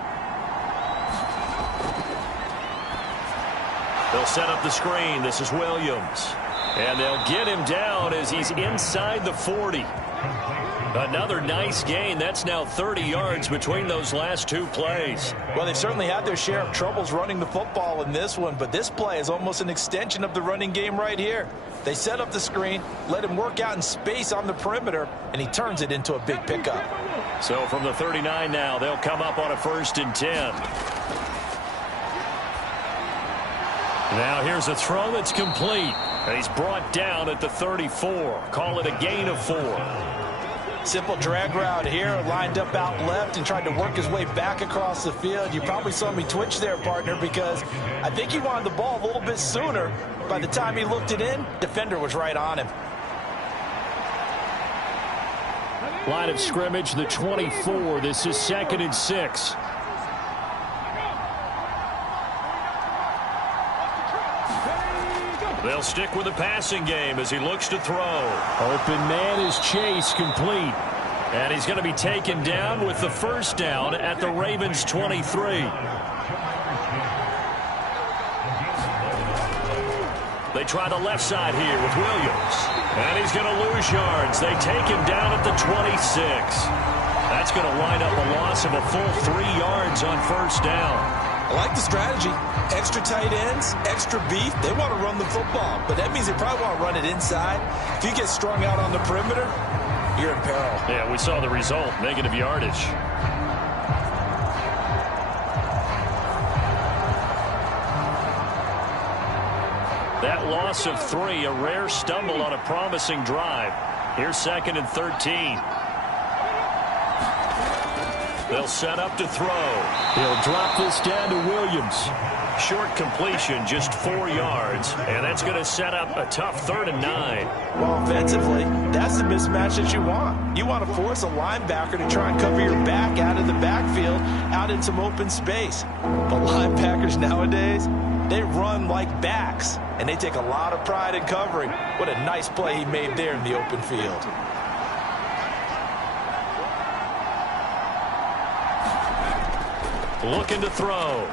They'll set up the screen. This is Williams. And they'll get him down as he's inside the 40. Another nice gain. That's now 30 yards between those last 2 plays. Well, they've certainly had their share of troubles running the football in this one, but this play is almost an extension of the running game right here. They set up the screen, let him work out in space on the perimeter, and he turns it into a big pickup. So from the 39 now, they'll come up on a 1st and 10. Now here's a throw that's complete. And he's brought down at the 34. Call it a gain of 4. Simple drag route here, lined up out left and tried to work his way back across the field. You probably saw me twitch there, partner, because I think he wanted the ball a little bit sooner. By the time he looked it in, defender was right on him. Line of scrimmage, the 24. This is 2nd and 6. They'll stick with the passing game as he looks to throw. Open man is Chase, complete. And he's going to be taken down with the first down at the Ravens' 23. They try the left side here with Williams. And he's going to lose yards. They take him down at the 26. That's going to wind up a loss of a full 3 yards on first down. I like the strategy. Extra tight ends, extra beef. They want to run the football, but that means they probably want to run it inside. If you get strung out on the perimeter, you're in peril. Yeah, we saw the result, negative yardage. That loss of 3, a rare stumble on a promising drive. Here's 2nd and 13. They'll set up to throw. He'll drop this down to Williams. Short completion, just 4 yards, and that's going to set up a tough 3rd and 9. Well, offensively, that's the mismatch that you want. You want to force a linebacker to try and cover your back out of the backfield, out in some open space. But linebackers nowadays, they run like backs, and they take a lot of pride in covering. What a nice play he made there in the open field. Looking to throw.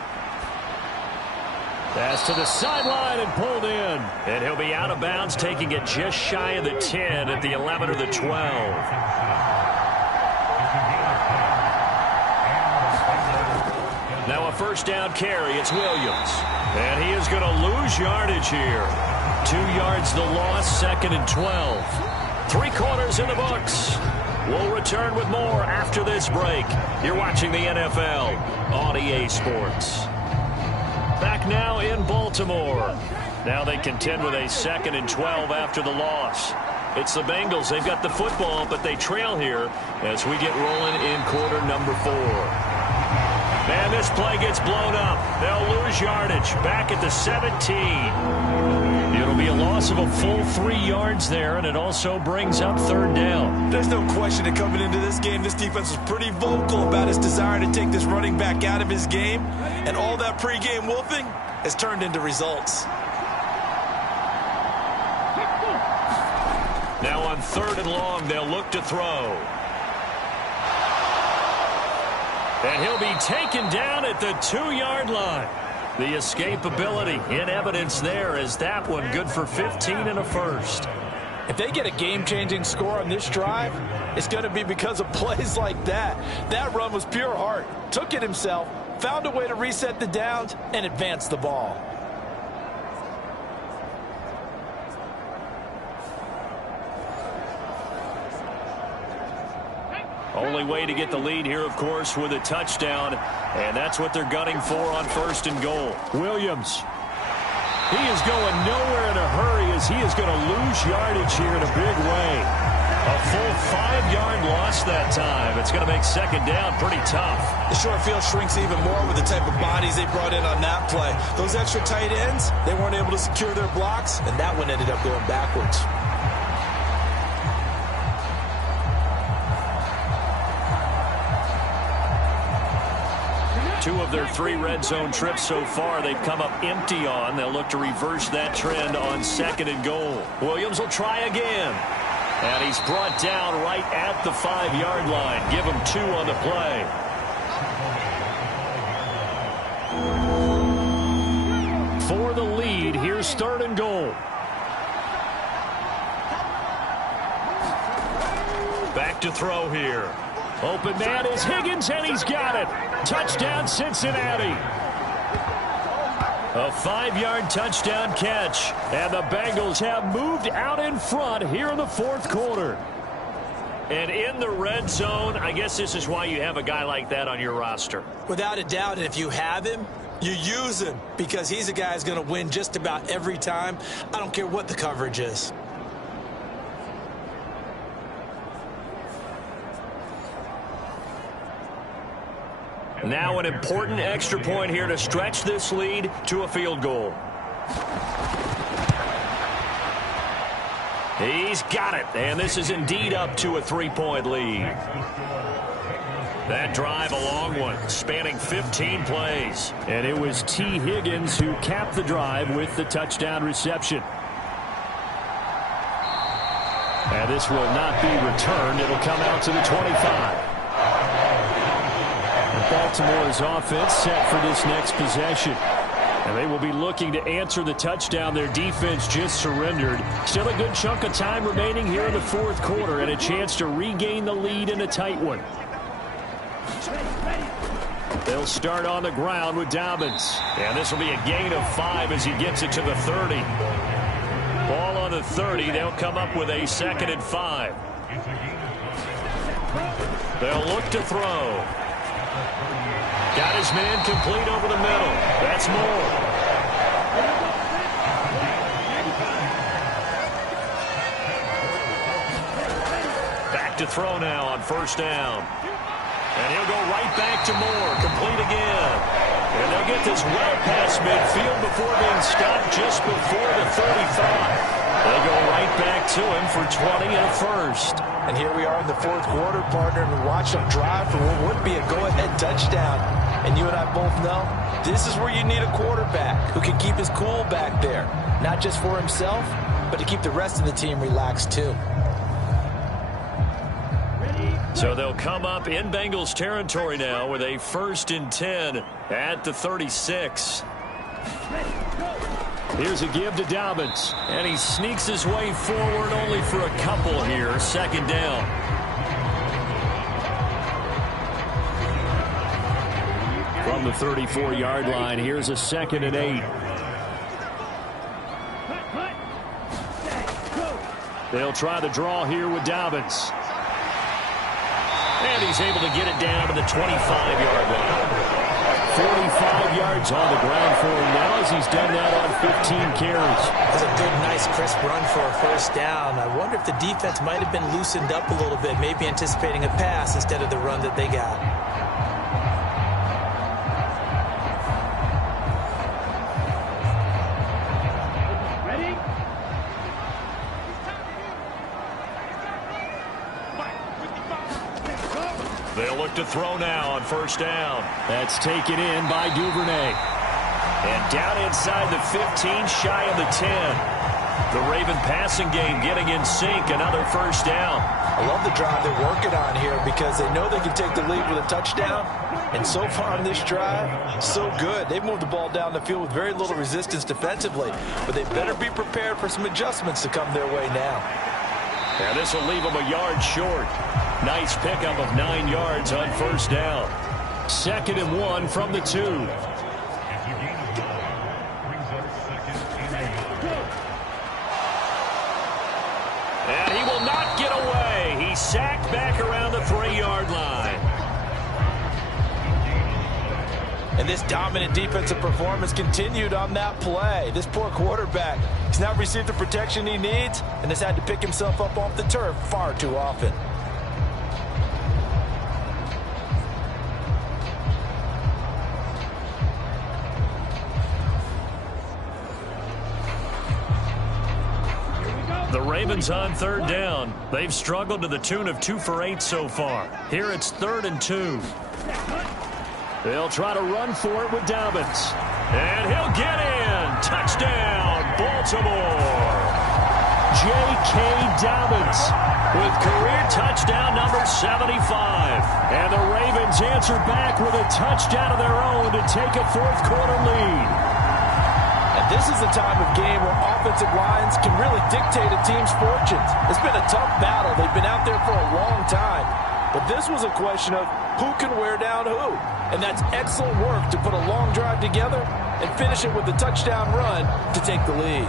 Pass to the sideline and pulled in. And he'll be out of bounds, taking it just shy of the 10 at the 11 or the 12. Now a first down carry. It's Williams. And he is going to lose yardage here. 2 yards the loss, 2nd and 12. 3 quarters in the books. We'll return with more after this break. You're watching the NFL on EA Sports. Back now in Baltimore. Now they contend with a 2nd and 12 after the loss. It's the Bengals. They've got the football, but they trail here as we get rolling in quarter number 4. And this play gets blown up. They'll lose yardage back at the 17. It'll be a loss of a full 3 yards there, and it also brings up 3rd down. There's no question that coming into this game, this defense was pretty vocal about his desire to take this running back out of his game, and all that pregame wolfing has turned into results. Now on 3rd and long, they'll look to throw. And he'll be taken down at the 2-yard line. The escapability in evidence there as that one good for 15 and a first. If they get a game-changing score on this drive, it's going to be because of plays like that. That run was pure heart. Took it himself, found a way to reset the downs, and advance the ball. Only way to get the lead here, of course, with a touchdown, and that's what they're gunning for on 1st and goal. Williams. He is going nowhere in a hurry as he is going to lose yardage here in a big way. A full 5-yard loss that time. It's going to make 2nd down pretty tough. The short field shrinks even more with the type of bodies they brought in on that play. Those extra tight ends, they weren't able to secure their blocks, and that one ended up going backwards. Two of their 3 red zone trips so far, they've come up empty on. They'll look to reverse that trend on 2nd and goal. Williams will try again. And he's brought down right at the 5-yard line. Give him 2 on the play. For the lead, here's 3rd and goal. Back to throw here. Open man is Higgins, and he's got it. Touchdown, Cincinnati. A 5-yard touchdown catch. And the Bengals have moved out in front here in the 4th quarter. And in the red zone, I guess this is why you have a guy like that on your roster. Without a doubt, and if you have him, you use him because he's a guy who's going to win just about every time. I don't care what the coverage is. Now an important extra point here to stretch this lead to a field goal. He's got it, and this is indeed up to a 3-point lead. That drive, a long one, spanning 15 plays. And it was T. Higgins who capped the drive with the touchdown reception. And this will not be returned. It'll come out to the 25. Baltimore's offense set for this next possession. And they will be looking to answer the touchdown their defense just surrendered. Still a good chunk of time remaining here in the 4th quarter and a chance to regain the lead in a tight one. They'll start on the ground with Dobbins. And this will be a gain of 5 as he gets it to the 30. Ball on the 30. They'll come up with a 2nd and 5. They'll look to throw. Got his man complete over the middle. That's Moore. Back to throw now on 1st down. And he'll go right back to Moore. Complete again. And they'll get this well past midfield before being stopped just before the 35. They go right back to him for 20 and a first. And here we are in the fourth quarter, partner, and we watch them drive for what would be a go-ahead touchdown. And you and I both know this is where you need a quarterback who can keep his cool back there, not just for himself, but to keep the rest of the team relaxed too. So they'll come up in Bengals territory now with a 1st and 10 at the 36. Here's a give to Dobbins, and he sneaks his way forward only for a couple here. 2nd down. From the 34-yard line, here's a 2nd and 8. They'll try the draw here with Dobbins. And he's able to get it down to the 25-yard line. 45 yards on the ground for him now as he's done that on 15 carries. That's a good, nice, crisp run for a 1st down. I wonder if the defense might have been loosened up a little bit, maybe anticipating a pass instead of the run that they got. They'll look to throw now on 1st down. That's taken in by Duvernay. And down inside the 15, shy of the 10. The Raven passing game getting in sync, another 1st down. I love the drive they're working on here because they know they can take the lead with a touchdown. And so far on this drive, so good. They've moved the ball down the field with very little resistance defensively. But they better be prepared for some adjustments to come their way now. And this will leave them a yard short. Nice pickup of 9 yards on 1st down. 2nd and 1 from the 2. And he will not get away. He's sacked back around the 3-yard line. And this dominant defensive performance continued on that play. This poor quarterback has now received the protection he needs and has had to pick himself up off the turf far too often. The Ravens on 3rd down. They've struggled to the tune of 2 for 8 so far. Here it's 3rd and 2. They'll try to run for it with Dobbins. And he'll get in. Touchdown, Baltimore. J.K. Dobbins with career touchdown number 75. And the Ravens answer back with a touchdown of their own to take a 4th quarter lead. And this is the time of game where offensive lines can really dictate a team's fortunes. It's been a tough battle. They've been out there for a long time. But this was a question of who can wear down who. And that's excellent work to put a long drive together and finish it with a touchdown run to take the lead.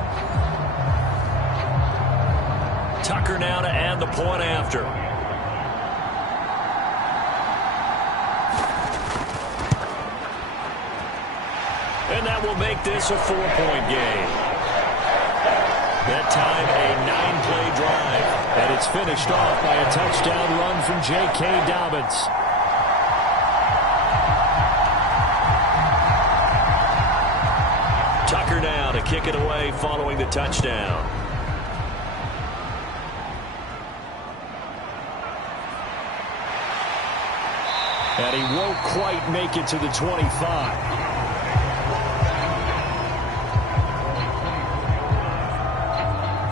Tucker now to add the point after. And that will make this a 4-point game. That time a 9-play drive. And it's finished off by a touchdown run from J.K. Dobbins. Tucker now to kick it away following the touchdown. And he won't quite make it to the 25.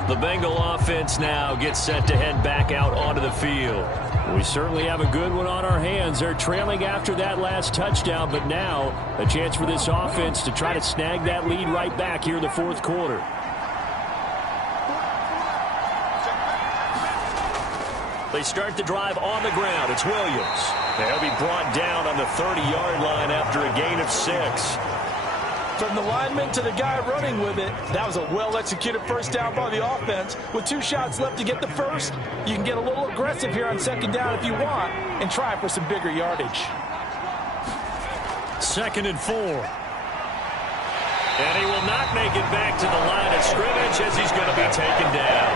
The Bengal offense now gets set to head back out onto the field. We certainly have a good one on our hands. They're trailing after that last touchdown, but now a chance for this offense to try to snag that lead right back here in the 4th quarter. They start the drive on the ground. It's Williams. They'll be brought down on the 30-yard line after a gain of 6. From the lineman to the guy running with it, that was a well-executed 1st down by the offense. With 2 shots left to get the first, you can get a little aggressive here on 2nd down if you want and try for some bigger yardage. 2nd and 4. And he will not make it back to the line of scrimmage as he's going to be taken down.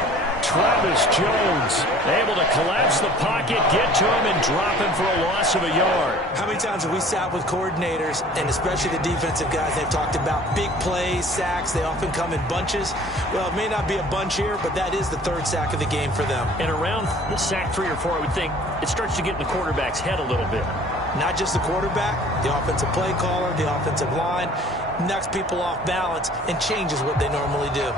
Travis Jones able to collapse the pocket, get to him, and drop him for a loss of a yard. How many times have we sat with coordinators, and especially the defensive guys, they've talked about big plays, sacks. They often come in bunches. Well, it may not be a bunch here, but that is the third sack of the game for them. And around the sack 3 or 4, I would think it starts to get in the quarterback's head a little bit. Not just the quarterback, the offensive play caller, the offensive line, knocks people off balance and changes what they normally do.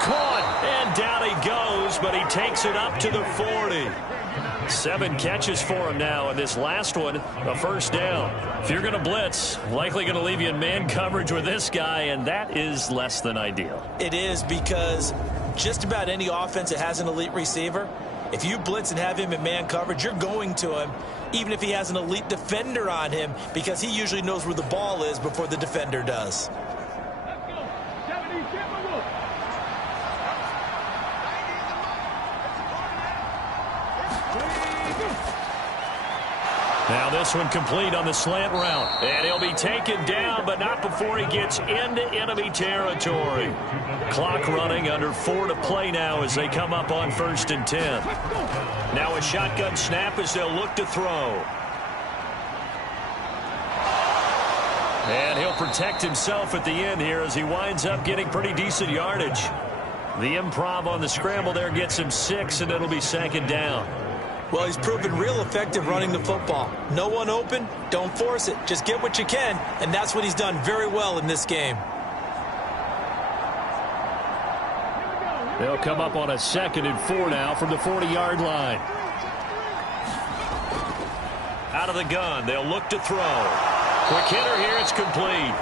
Caught, and down he goes, but he takes it up to the 40. 7 catches for him now, and this last one, a first down. If you're going to blitz, likely going to leave you in man coverage with this guy, and that is less than ideal. It is, because just about any offense that has an elite receiver, if you blitz and have him in man coverage, you're going to him, even if he has an elite defender on him, because he usually knows where the ball is before the defender does. Now this one complete on the slant route. And he'll be taken down, but not before he gets into enemy territory. Clock running, under 4 to play now as they come up on 1st and 10. Now a shotgun snap as they'll look to throw. And he'll protect himself at the end here as he winds up getting pretty decent yardage. The improv on the scramble there gets him 6, and it'll be 2nd down. Well, he's proven real effective running the football. No one open, don't force it. Just get what you can, and that's what he's done very well in this game. They'll come up on a 2nd and 4 now from the 40-yard line. Out of the gun, they'll look to throw. Quick hitter here, it's complete.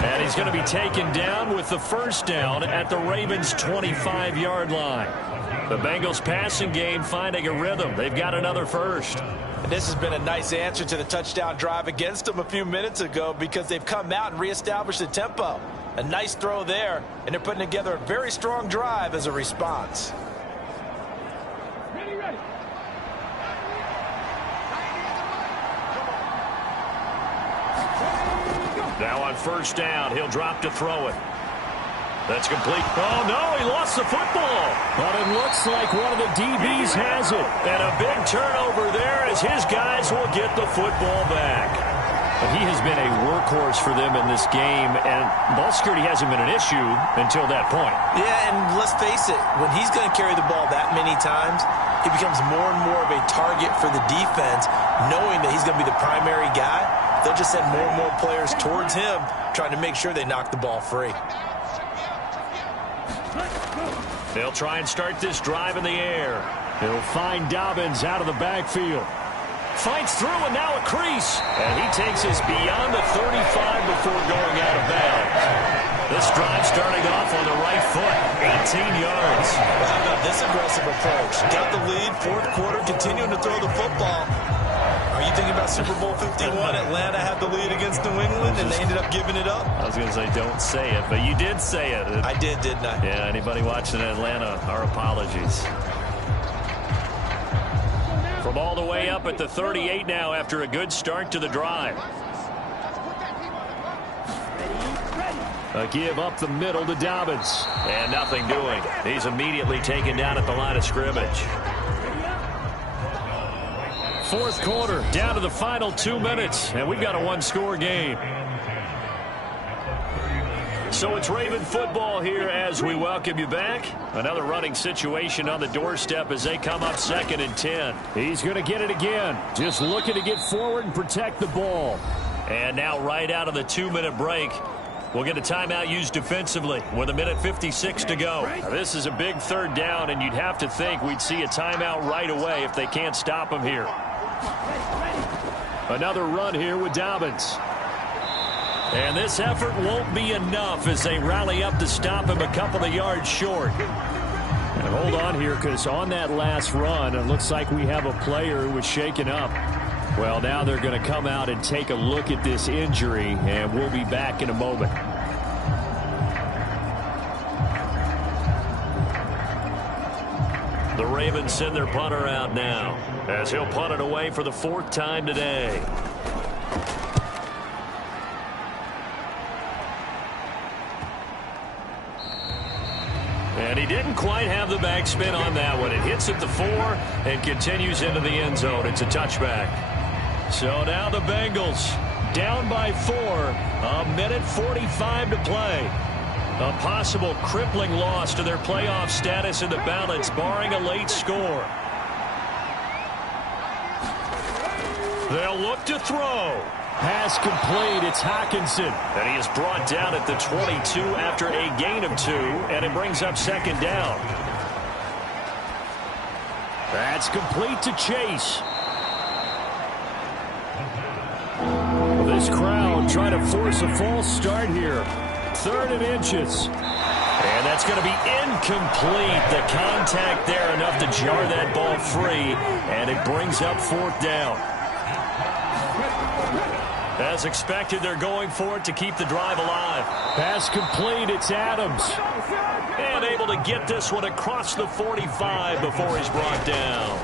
And he's going to be taken down with the first down at the Ravens' 25-yard line. The Bengals passing game finding a rhythm. They've got another first. And this has been a nice answer to the touchdown drive against them a few minutes ago, because they've come out and reestablished the tempo. A nice throw there, and they're putting together a very strong drive as a response. Now on first down, he'll drop to throw it. That's complete. Oh, no, he lost the football. But it looks like one of the DBs has it. And a big turnover there as his guys will get the football back. But he has been a workhorse for them in this game, and ball security hasn't been an issue until that point. Yeah, and let's face it, when he's going to carry the ball that many times, he becomes more and more of a target for the defense, knowing that he's going to be the primary guy. They'll just send more and more players towards him, trying to make sure they knock the ball free. They'll try and start this drive in the air. He'll find Dobbins out of the backfield. Fights through, and now a crease. And he takes us beyond the 35 before going out of bounds. This drive starting off on the right foot, 18 yards. Well, how about this aggressive approach? Got the lead, 4th quarter, continuing to throw the football. Are you thinking about Super Bowl 51? Atlanta had the lead against New England, and they ended up giving it up? I was going to say, don't say it, but you did say it. I did, didn't I? Yeah, anybody watching Atlanta, our apologies. From all the way up at the 38 now after a good start to the drive. A give up the middle to Dobbins. And nothing doing. He's immediately taken down at the line of scrimmage. 4th quarter, down to the final 2 minutes, and we've got a 1-score game. So it's Raven football here as we welcome you back. Another running situation on the doorstep as they come up 2nd and 10. He's going to get it again. Just looking to get forward and protect the ball. And now right out of the 2-minute break, we'll get a timeout used defensively with 1:56 to go. Now, this is a big 3rd down, and you'd have to think we'd see a timeout right away if they can't stop him here. Another run here with Dobbins. And this effort won't be enough as they rally up to stop him a couple of yards short. And hold on here, because on that last run, it looks like we have a player who was shaken up. Well, now they're going to come out and take a look at this injury, and we'll be back in a moment. The Ravens send their punter out now, as he'll punt it away for the 4th time today. And he didn't quite have the backspin on that one. It hits at the 4 and continues into the end zone. It's a touchback. So now the Bengals down by 4. A minute 45 to play. A possible crippling loss to their playoff status in the balance, barring a late score. They'll look to throw. Pass complete. It's Hockenson. And he is brought down at the 22 after a gain of 2, and it brings up 2nd down. That's complete to Chase. This crowd trying to force a false start here. 3rd and inches. And that's going to be incomplete. The contact there enough to jar that ball free, and it brings up 4th down. As expected, they're going for it to keep the drive alive. Pass complete. It's Adams. And able to get this one across the 45 before he's brought down.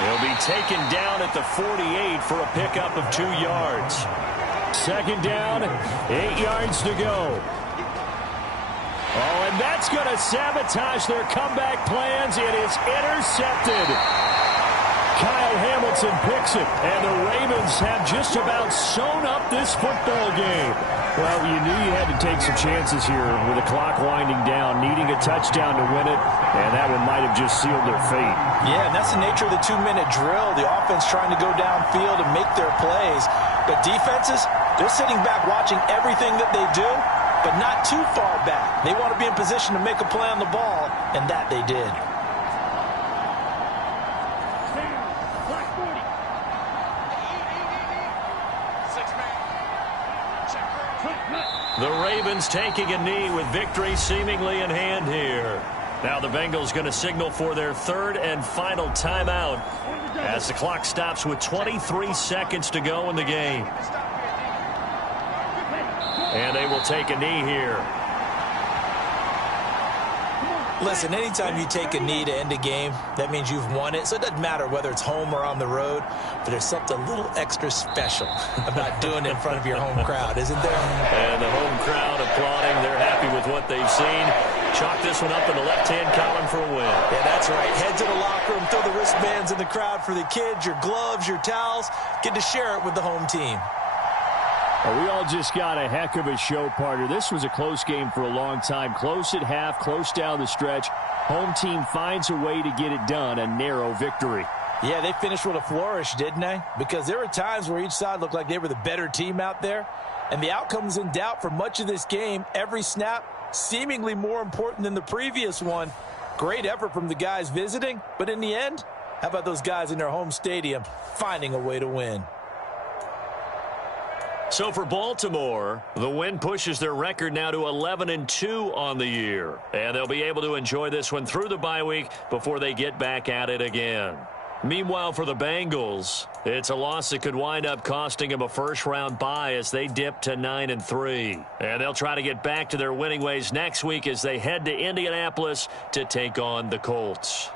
He'll be taken down at the 48 for a pickup of 2 yards. 2nd down, 8 yards to go. Oh, and that's going to sabotage their comeback plans. It is intercepted. Kyle Hamilton picks it, and the Ravens have just about sewn up this football game. Well, you knew you had to take some chances here with the clock winding down, needing a touchdown to win it, and that one might have just sealed their fate. Yeah, and that's the nature of the 2-minute drill. The offense trying to go downfield and make their plays. But defenses, they're sitting back watching everything that they do, but not too far back. They want to be in position to make a play on the ball, and that they did. The Ravens taking a knee with victory seemingly in hand here. Now the Bengals going to signal for their 3rd and final timeout as the clock stops with 23 seconds to go in the game. And they will take a knee here. Listen, anytime you take a knee to end a game, that means you've won it. So it doesn't matter whether it's home or on the road, but there's something a little extra special about doing it in front of your home crowd, isn't there? And the home crowd applauding. They're happy with what they've seen. Chalk this one up in the left-hand column for a win. Yeah, that's right. Head to the locker room, throw the wristbands in the crowd for the kids, your gloves, your towels. Get to share it with the home team. Well, we all just got a heck of a show, partner. This was a close game for a long time. Close at half, close down the stretch. Home team finds a way to get it done, a narrow victory. Yeah, they finished with a flourish, didn't they? Because there were times where each side looked like they were the better team out there. And the outcome was in doubt for much of this game. Every snap seemingly more important than the previous one. Great effort from the guys visiting. But in the end, how about those guys in their home stadium finding a way to win? So for Baltimore, the win pushes their record now to 11-2 on the year. And they'll be able to enjoy this one through the bye week before they get back at it again. Meanwhile, for the Bengals, it's a loss that could wind up costing them a first-round bye as they dip to 9-3. And they'll try to get back to their winning ways next week as they head to Indianapolis to take on the Colts.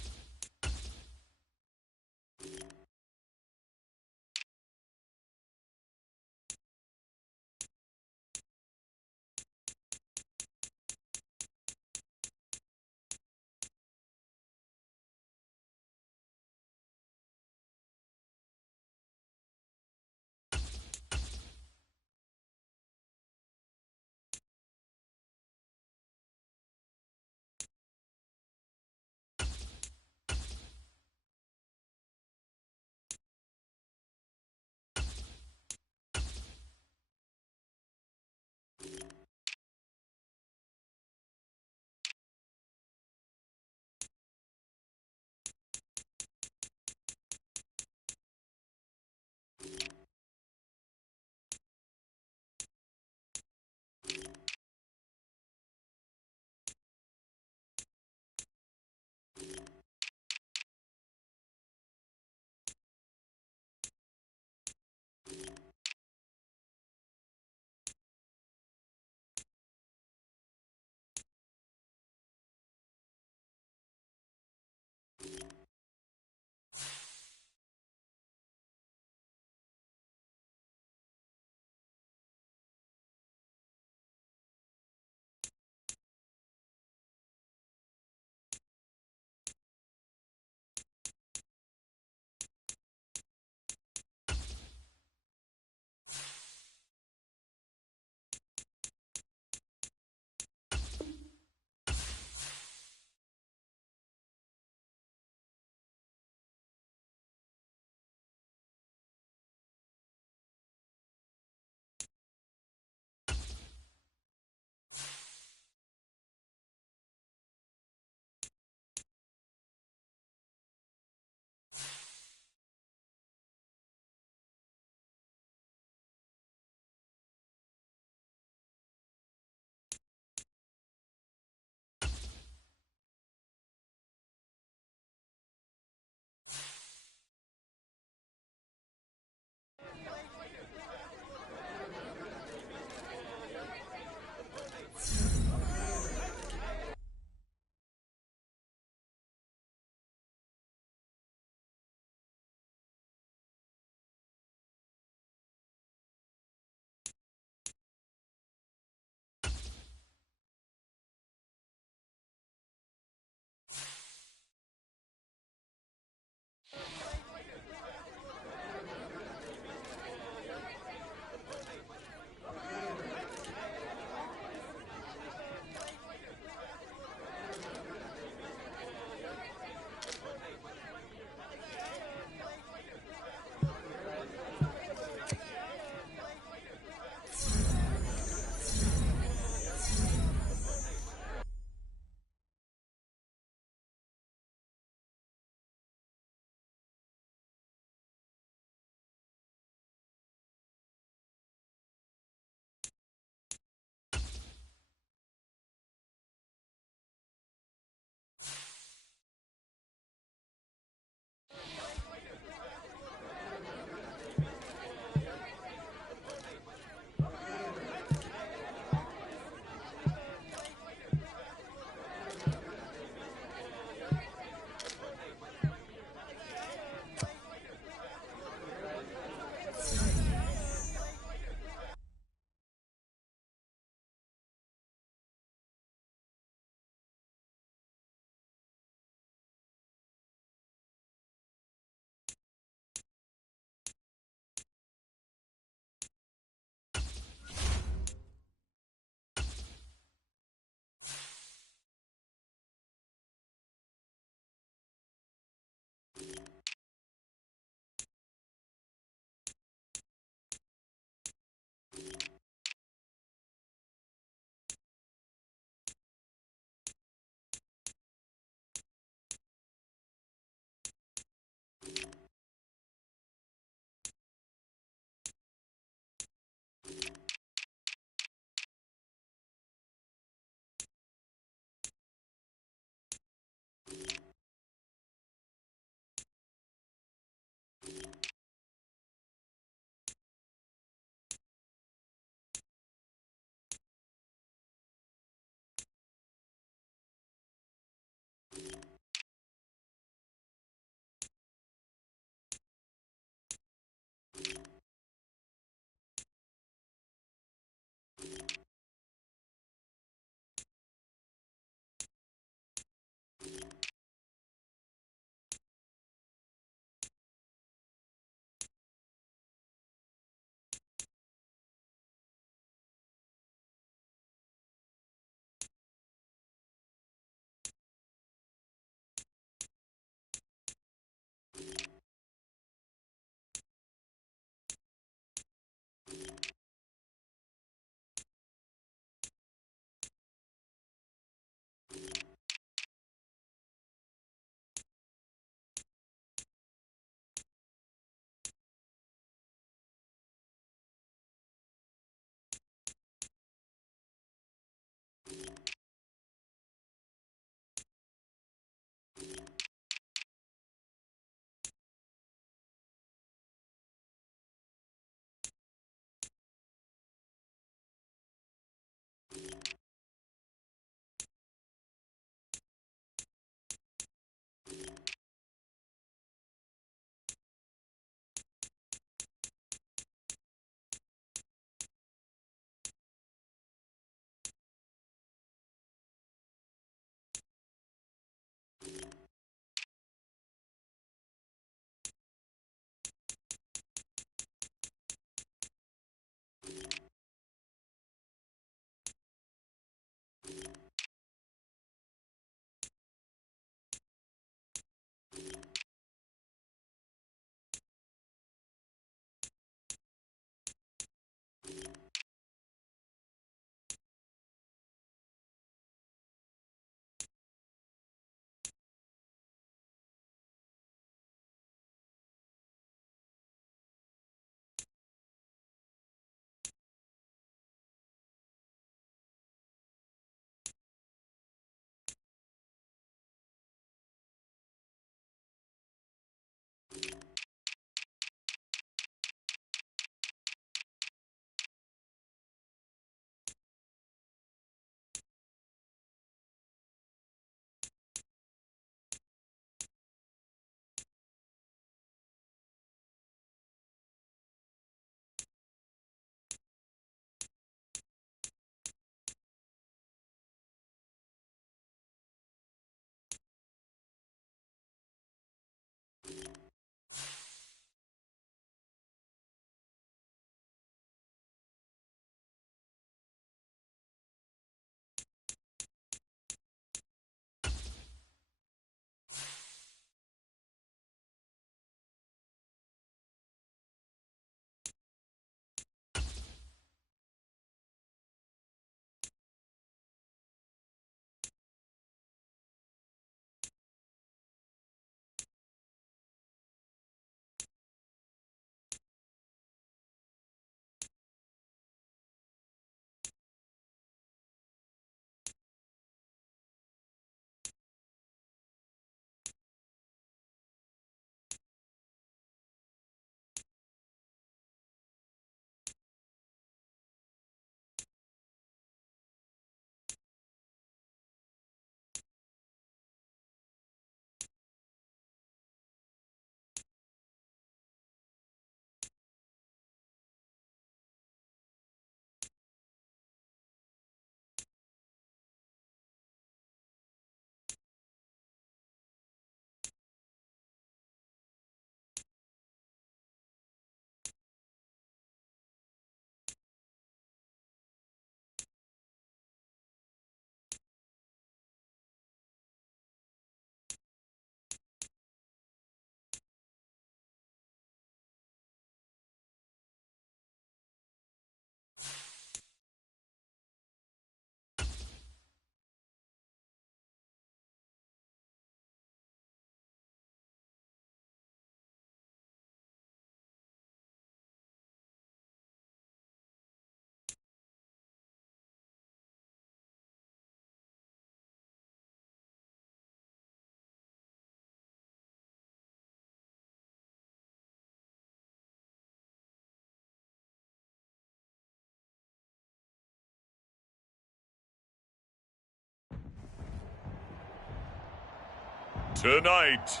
Tonight,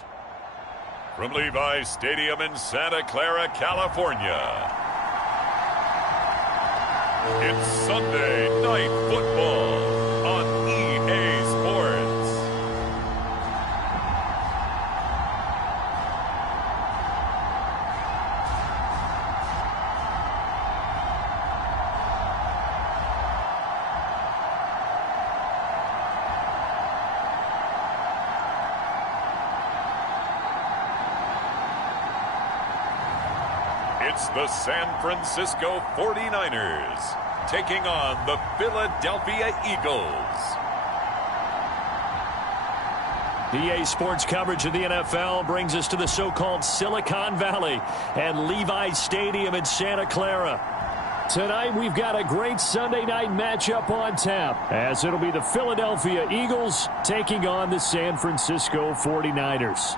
from Levi's Stadium in Santa Clara, California, it's Sunday Night Football on EA Sports. It's the San Francisco 49ers taking on the Philadelphia Eagles. EA Sports coverage of the NFL brings us to the so-called Silicon Valley and Levi's Stadium in Santa Clara. Tonight, we've got a great Sunday night matchup on tap, as it'll be the Philadelphia Eagles taking on the San Francisco 49ers.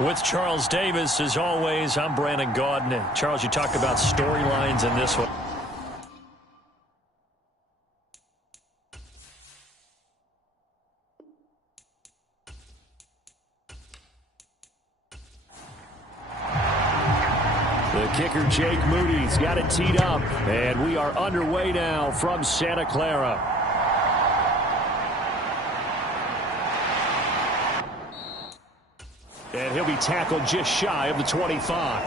With Charles Davis, as always, I'm Brandon Gaudin. Charles, you talk about storylines in this one. The kicker, Jake Moody's got it teed up, and we are underway now from Santa Clara. And he'll be tackled just shy of the 25.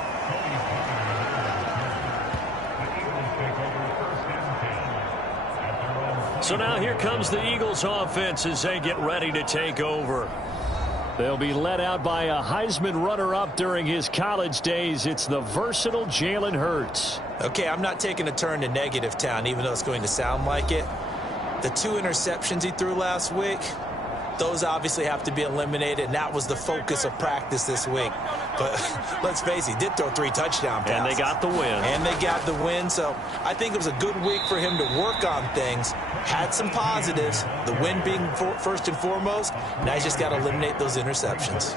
So now here comes the Eagles offense as they get ready to take over. They'll be led out by a Heisman runner-up during his college days. It's the versatile Jalen Hurts. Okay, I'm not taking a turn to negative town, even though it's going to sound like it. The 2 interceptions he threw last week, those obviously have to be eliminated, and that was the focus of practice this week. But let's face it, he did throw 3 touchdown passes. And they got the win. So I think it was a good week for him to work on things. Had some positives, the win being first and foremost. Now he's just got to eliminate those interceptions.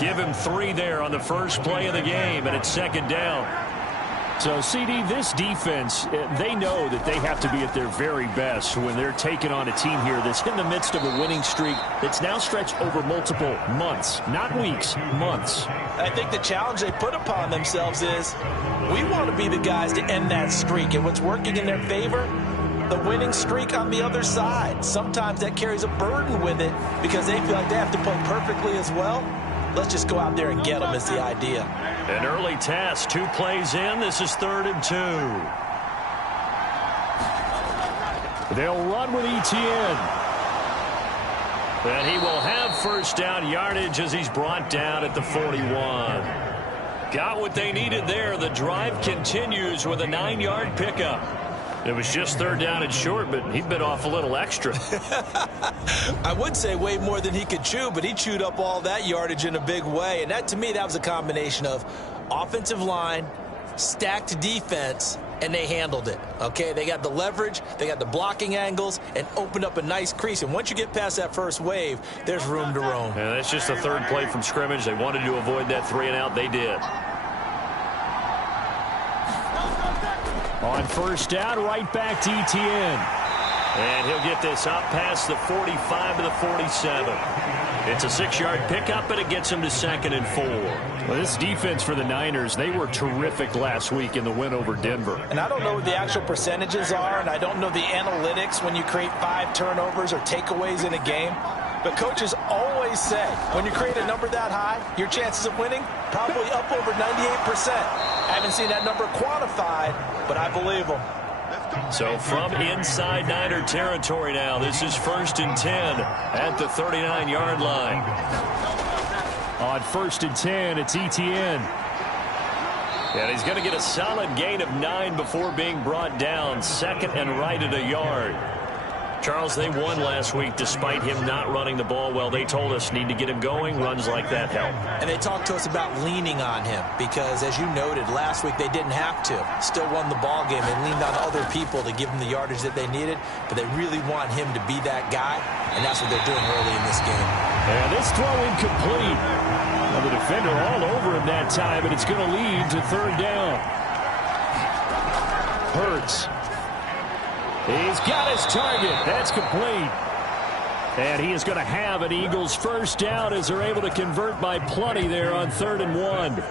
Give him 3 there on the first play of the game, and it's second down. So, CD, this defense, they know that they have to be at their very best when they're taking on a team here that's in the midst of a winning streak that's now stretched over multiple months, not weeks, months. I think the challenge they put upon themselves is we want to be the guys to end that streak. And what's working in their favor? The winning streak on the other side. Sometimes that carries a burden with it because they feel like they have to play perfectly as well. Let's just go out there and get them is the idea. An early task, 2 plays in. This is 3rd and 2. They'll run with Etienne. And he will have first down yardage as he's brought down at the 41. Got what they needed there. The drive continues with a 9-yard pickup. It was just 3rd down and short, but he bit off a little extra. I would say way more than he could chew, but he chewed up all that yardage in a big way. And that, to me, that was a combination of offensive line, stacked defense, and they handled it. Okay, they got the leverage, they got the blocking angles, and opened up a nice crease. And once you get past that first wave, there's room to roam. And that's just the 3rd play from scrimmage. They wanted to avoid that 3-and-out. They did. On first down, right back to Etienne. And he'll get this up past the 45 to the 47. It's a 6-yard pickup, and it gets him to 2nd and 4. Well, this defense for the Niners, they were terrific last week in the win over Denver. And I don't know what the actual percentages are, and I don't know the analytics when you create 5 turnovers or takeaways in a game. But coaches always say, when you create a number that high, your chances of winning probably up over 98%. I haven't seen that number quantified, but I believe them. So from inside Niner territory now, this is 1st and 10 at the 39-yard line. On 1st and 10, it's Etienne. And he's going to get a solid gain of 9 before being brought down. 2nd and right at a yard. Charles, they won last week despite him not running the ball well. They told us need to get him going. Runs like that help. And they talked to us about leaning on him because, as you noted, last week they didn't have to. Still won the ball game. They leaned on other people to give them the yardage that they needed, but they really want him to be that guy, and that's what they're doing early in this game. And this throw incomplete. Well, the defender all over him that time, and it's going to lead to third down. Hurts. He's got his target. That's complete. And he is going to have an Eagles first down as they're able to convert by plenty there on 3rd and 1.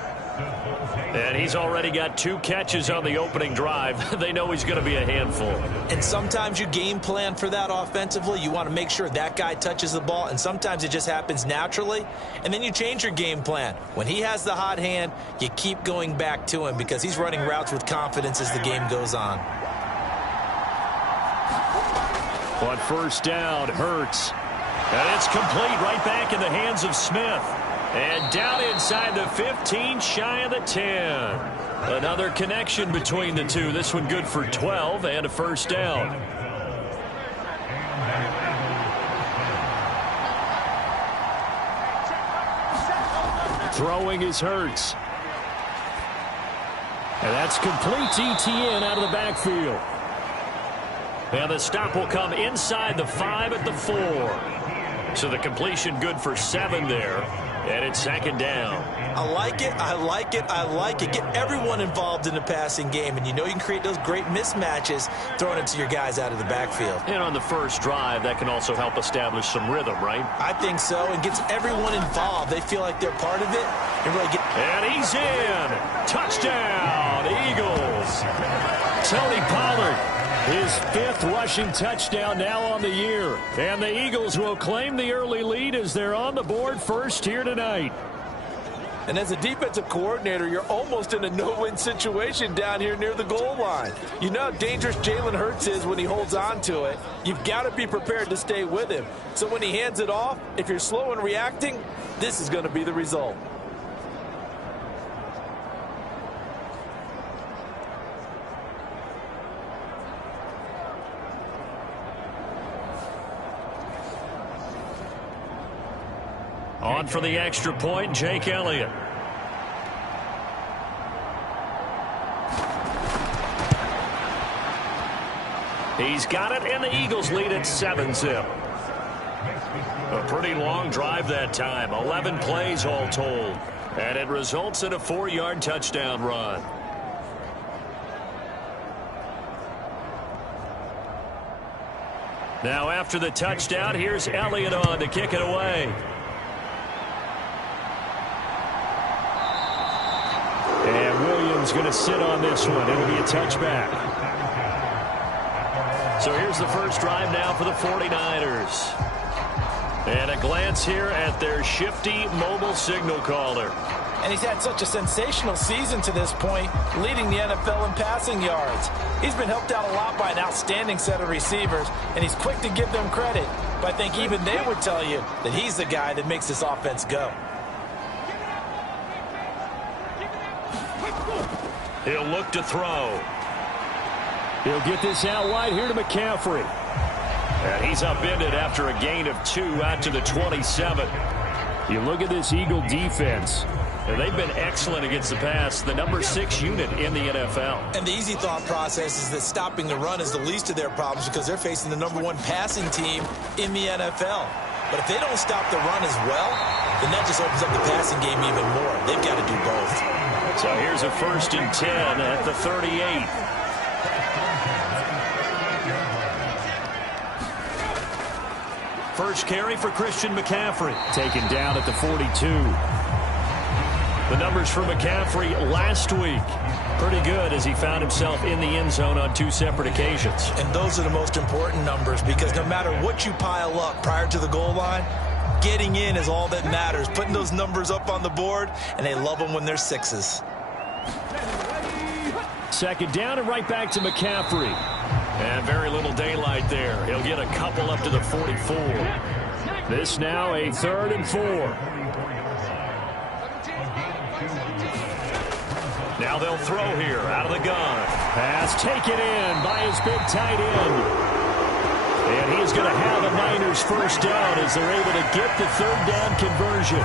And he's already got 2 catches on the opening drive. They know he's going to be a handful. And sometimes you game plan for that offensively. You want to make sure that guy touches the ball, and sometimes it just happens naturally. And then you change your game plan. When he has the hot hand, you keep going back to him because he's running routes with confidence as the game goes on. On first down, Hurts. And it's complete right back in the hands of Smith. And down inside the 15, shy of the 10. Another connection between the two. This one good for 12 and a first down. Throwing is Hurts. And that's complete to ETN out of the backfield. And the stop will come inside the 5 at the 4. So the completion good for 7 there. And it's 2nd down. I like it, I like it, I like it. Get everyone involved in the passing game, and you know you can create those great mismatches throwing it to your guys out of the backfield. And on the first drive, that can also help establish some rhythm, right? I think so, and gets everyone involved. They feel like they're part of it. And really get. And he's in. Touchdown, Eagles. Tony Pollard. His 5th rushing touchdown now on the year. And the Eagles will claim the early lead as they're on the board first here tonight. And as a defensive coordinator, you're almost in a no-win situation down here near the goal line. You know how dangerous Jalen Hurts is when he holds on to it. You've got to be prepared to stay with him. So when he hands it off, if you're slow in reacting, this is going to be the result. On for the extra point, Jake Elliott. He's got it, and the Eagles lead at 7-zip. A pretty long drive that time, 11 plays all told. And it results in a 4-yard touchdown run. Now after the touchdown, here's Elliott on to kick it away. And Williams going to sit on this one. It'll be a touchback. So here's the first drive now for the 49ers. And a glance here at their shifty mobile signal caller. And he's had such a sensational season to this point, leading the NFL in passing yards. He's been helped out a lot by an outstanding set of receivers, and he's quick to give them credit. But I think even they would tell you that he's the guy that makes this offense go. He'll look to throw. He'll get this out wide here to McCaffrey. And he's upended after a gain of 2 out to the 27. You look at this Eagle defense. And they've been excellent against the pass, the number 6 unit in the NFL. And the easy thought process is that stopping the run is the least of their problems because they're facing the number 1 passing team in the NFL. But if they don't stop the run as well, then that just opens up the passing game even more. They've got to do both. So here's a 1st and 10 at the 38. First carry for Christian McCaffrey. Taken down at the 42. The numbers for McCaffrey last week. Pretty good as he found himself in the end zone on 2 separate occasions. And those are the most important numbers because no matter what you pile up prior to the goal line, getting in is all that matters. Putting those numbers up on the board, and they love them when they're 6s. 2nd down and right back to McCaffrey. And very little daylight there. He'll get a couple up to the 44. This now a 3rd and 4. Now they'll throw here out of the gun. Pass taken in by his big tight end. And he's going to have a Niners first down as they're able to get the 3rd down conversion.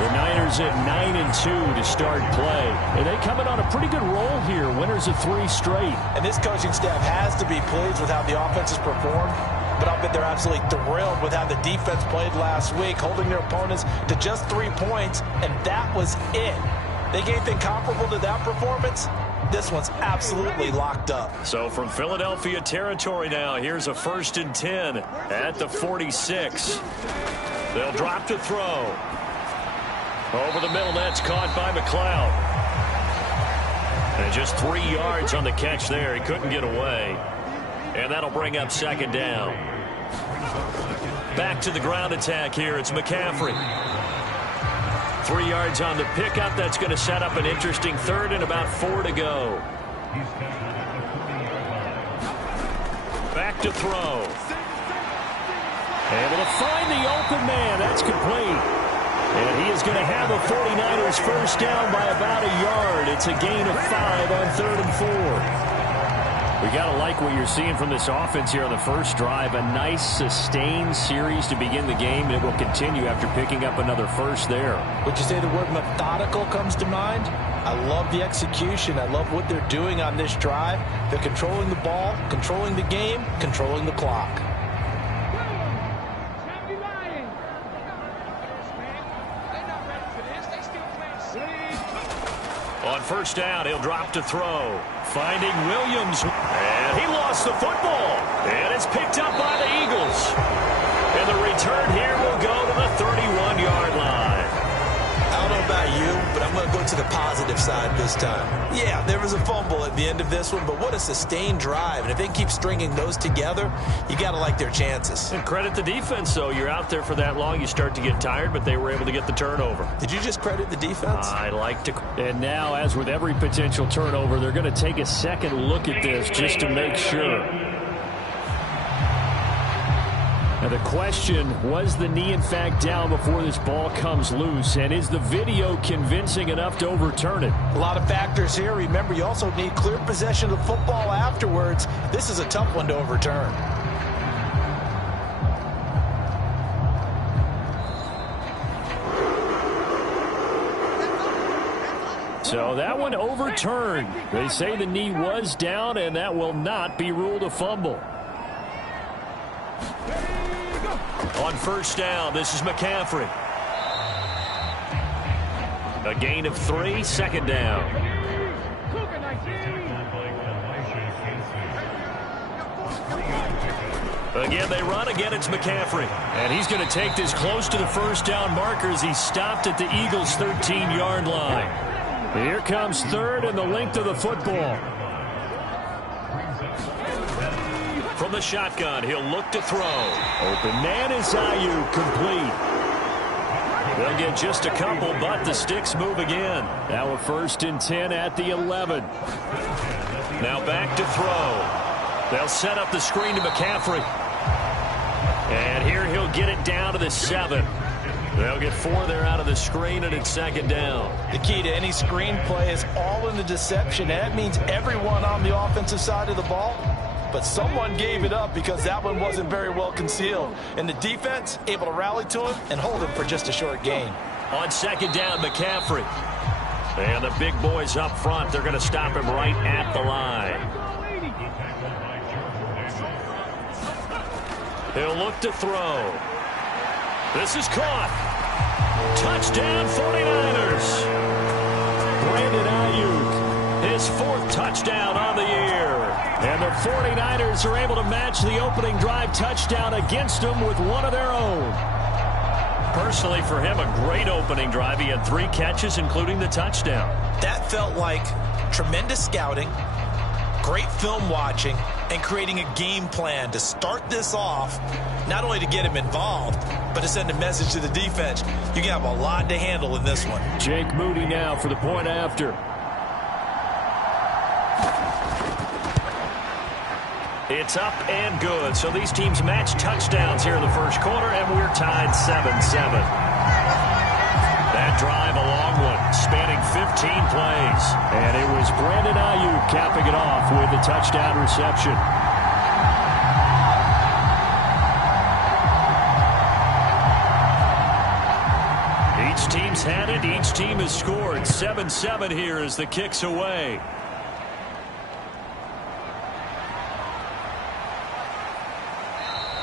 The Niners at 9-2 to start play. And they come in on a pretty good roll here. Winners of 3 straight. And this coaching staff has to be pleased with how the offense has performed. but I'll bet they're absolutely thrilled with how the defense played last week, holding their opponents to just 3 points, and that was it. They gave anything comparable to that performance? This one's absolutely locked up. So from Philadelphia territory now, here's a 1st and 10 at the 46. They'll drop to throw. Over the middle, that's caught by McLeod. And just 3 yards on the catch there. He couldn't get away. And that'll bring up 2nd down. Back to the ground attack here. It's McCaffrey. 3 yards on the pickup. That's going to set up an interesting 3rd and about 4 to go. Back to throw. Able to find the open man. That's complete. And he is going to have a 49ers first down by about a yard. It's a gain of 5 on 3rd and 4. We got to like what you're seeing from this offense here on the first drive. A nice sustained series to begin the game, and it will continue after picking up another first there. Would you say the word methodical comes to mind? I love the execution. I love what they're doing on this drive. They're controlling the ball, controlling the game, controlling the clock. On first down, he'll drop to throw. Finding Williams. And he lost the football. And it's picked up by the Eagles. And the return here will go to the 31-yard line. I don't know about you, but I'm going to go to the positive side this time. Yeah, there was a fumble at the end of this one, but what a sustained drive. And if they keep stringing those together, you got to like their chances. And credit the defense, though. You're out there for that long, you start to get tired, but they were able to get the turnover. Did you just credit the defense? I like to. And now, as with every potential turnover, they're going to take a second look at this just to make sure. Now the question, was the knee in fact down before this ball comes loose? And is the video convincing enough to overturn it? A lot of factors here. Remember, you also need clear possession of the football afterwards. This is a tough one to overturn. So that one overturned. They say the knee was down, and that will not be ruled a fumble. On first down, this is McCaffrey. A gain of 3, 2nd down. Again, they run. Again, it's McCaffrey. And he's going to take this close to the first down marker as he stopped at the Eagles' 13-yard line. Here comes 3rd and the length of the football. From the shotgun, he'll look to throw. Open man is Ayuk, complete. They'll get just a couple, but the sticks move again. Now a 1st and 10 at the 11. Now back to throw. They'll set up the screen to McCaffrey. And here he'll get it down to the 7. They'll get 4 there out of the screen, and it's 2nd down. The key to any screen play is all in the deception, and that means everyone on the offensive side of the ball. But someone gave it up because that one wasn't very well concealed. And the defense able to rally to him and hold him for just a short gain. On 2nd down, McCaffrey. And the big boys up front, they're going to stop him right at the line. He'll look to throw. This is caught. Touchdown 49ers. Brandon Ayuk, his 4th touchdown on the year. And the 49ers are able to match the opening drive touchdown against them with one of their own. Personally, for him, a great opening drive. He had 3 catches, including the touchdown. That felt like tremendous scouting, great film watching, and creating a game plan to start this off, not only to get him involved, but to send a message to the defense. You have a lot to handle in this one. Jake Moody now for the point after. It's up and good. So these teams match touchdowns here in the first quarter, and we're tied 7-7. That drive, a long one, spanning 15 plays. And it was Brandon Ayuk capping it off with the touchdown reception. Each team's had it. Each team has scored. 7-7 here as the kick's away.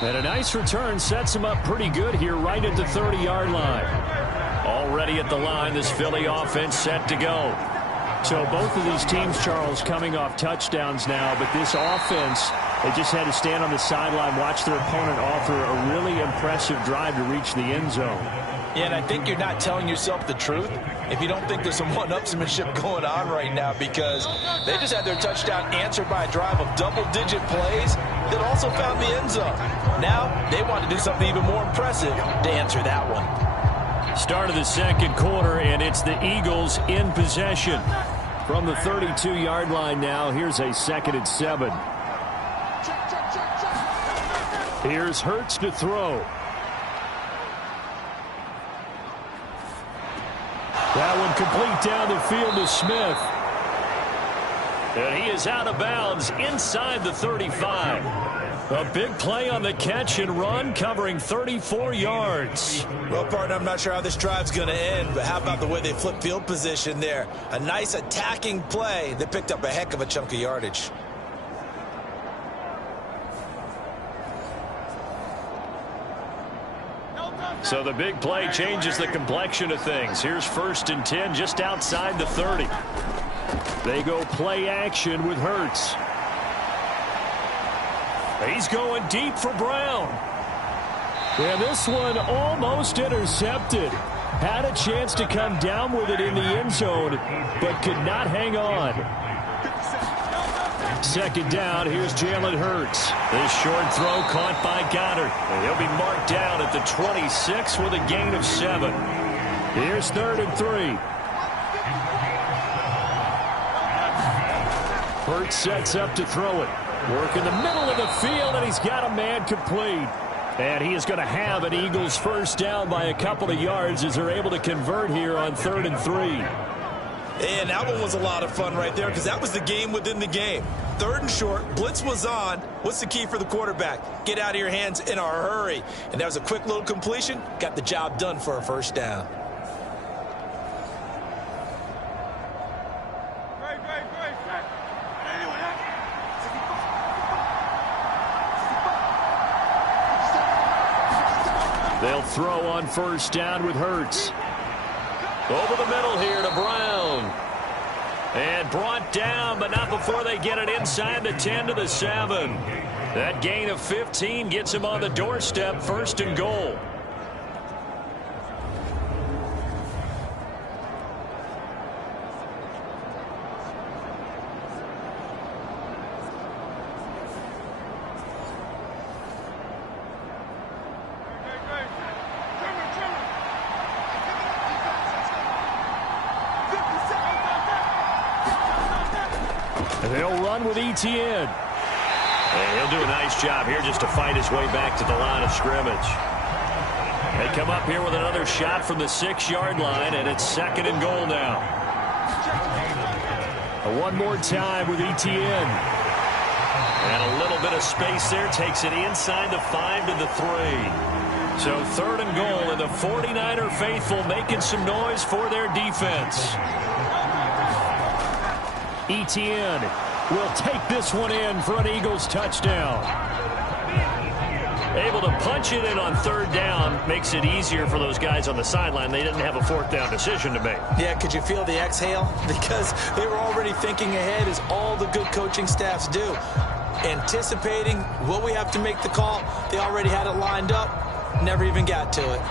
And a nice return sets him up pretty good here right at the 30-yard line. Already at the line, this Philly offense set to go. So both of these teams, Charles, coming off touchdowns now, but this offense, they just had to stand on the sideline, watch their opponent offer a really impressive drive to reach the end zone. Yeah, and I think you're not telling yourself the truth if you don't think there's some one-upsmanship going on right now, because they just had their touchdown answered by a drive of double-digit plays that also found the end zone. Now they want to do something even more impressive to answer that one. Start of the second quarter, and it's the Eagles in possession. From the 32-yard line now, here's a 2nd and 7. Here's Hurts to throw. That one complete down the field to Smith. And he is out of bounds inside the 35. A big play on the catch and run, covering 34 yards. Well, partner, I'm not sure how this drive's going to end, but how about the way they flip field position there? A nice attacking play that picked up a heck of a chunk of yardage. So the big play changes the complexion of things. Here's 1st and 10 just outside the 30. They go play action with Hurts. He's going deep for Brown. And this one almost intercepted. Had a chance to come down with it in the end zone, but could not hang on. 2nd down, here's Jalen Hurts. This short throw caught by Goddard. And he'll be marked down at the 26 with a gain of 7. Here's 3rd and 3. Hurts sets up to throw it. Work in the middle of the field, and he's got a man complete. And he is going to have an Eagles first down by a couple of yards as they're able to convert here on 3rd and 3. And that one was a lot of fun right there, because that was the game within the game. 3rd and short, blitz was on. What's the key for the quarterback? Get out of your hands in a hurry. And that was a quick little completion. Got the job done for a first down. They'll throw on 1st down with Hurts. Over the middle here to Brown. And brought down, but not before they get it inside the 10 to the 7. That gain of 15 gets him on the doorstep, 1st and goal. They'll run with Etienne. And he'll do a nice job here just to fight his way back to the line of scrimmage. They come up here with another shot from the 6-yard line, and it's 2nd and goal now. One more time with Etienne. And a little bit of space there takes it inside the 5 to the 3. So 3rd and goal, and the 49er faithful making some noise for their defense. Etienne will take this one in for an Eagles touchdown. Able to punch it in on 3rd down makes it easier for those guys on the sideline. They didn't have a 4th down decision to make. Yeah, could you feel the exhale? Because they were already thinking ahead, as all the good coaching staffs do. Anticipating, will we have to make the call? They already had it lined up, never even got to it.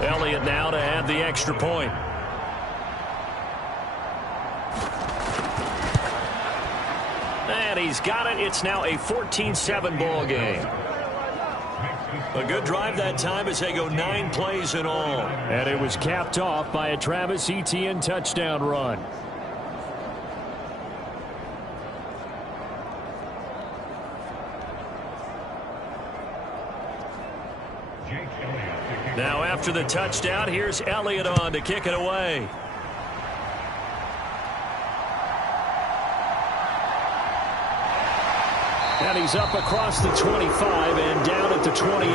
Elliott now to add the extra point. And he's got it. It's now a 14-7 ball game. A good drive that time as they go 9 plays in all. And it was capped off by a Travis Etienne touchdown run. Now after the touchdown, here's Elliott on to kick it away. And he's up across the 25 and down at the 28.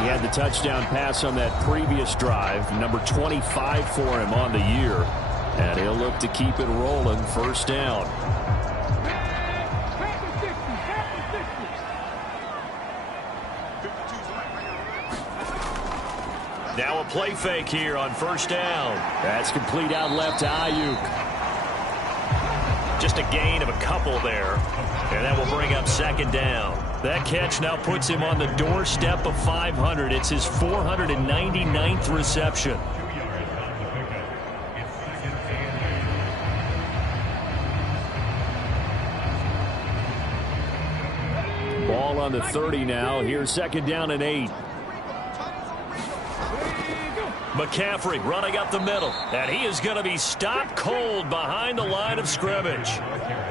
He had the touchdown pass on that previous drive, number 25 for him on the year. And he'll look to keep it rolling, first down. Now a play fake here on first down. That's complete out left to Ayuk. Just a gain of a couple there. And that will bring up second down. That catch now puts him on the doorstep of 500. It's his 499th reception. Ball on the 30 now. Here's second down and 8. McCaffrey running up the middle, and he is going to be stopped cold behind the line of scrimmage.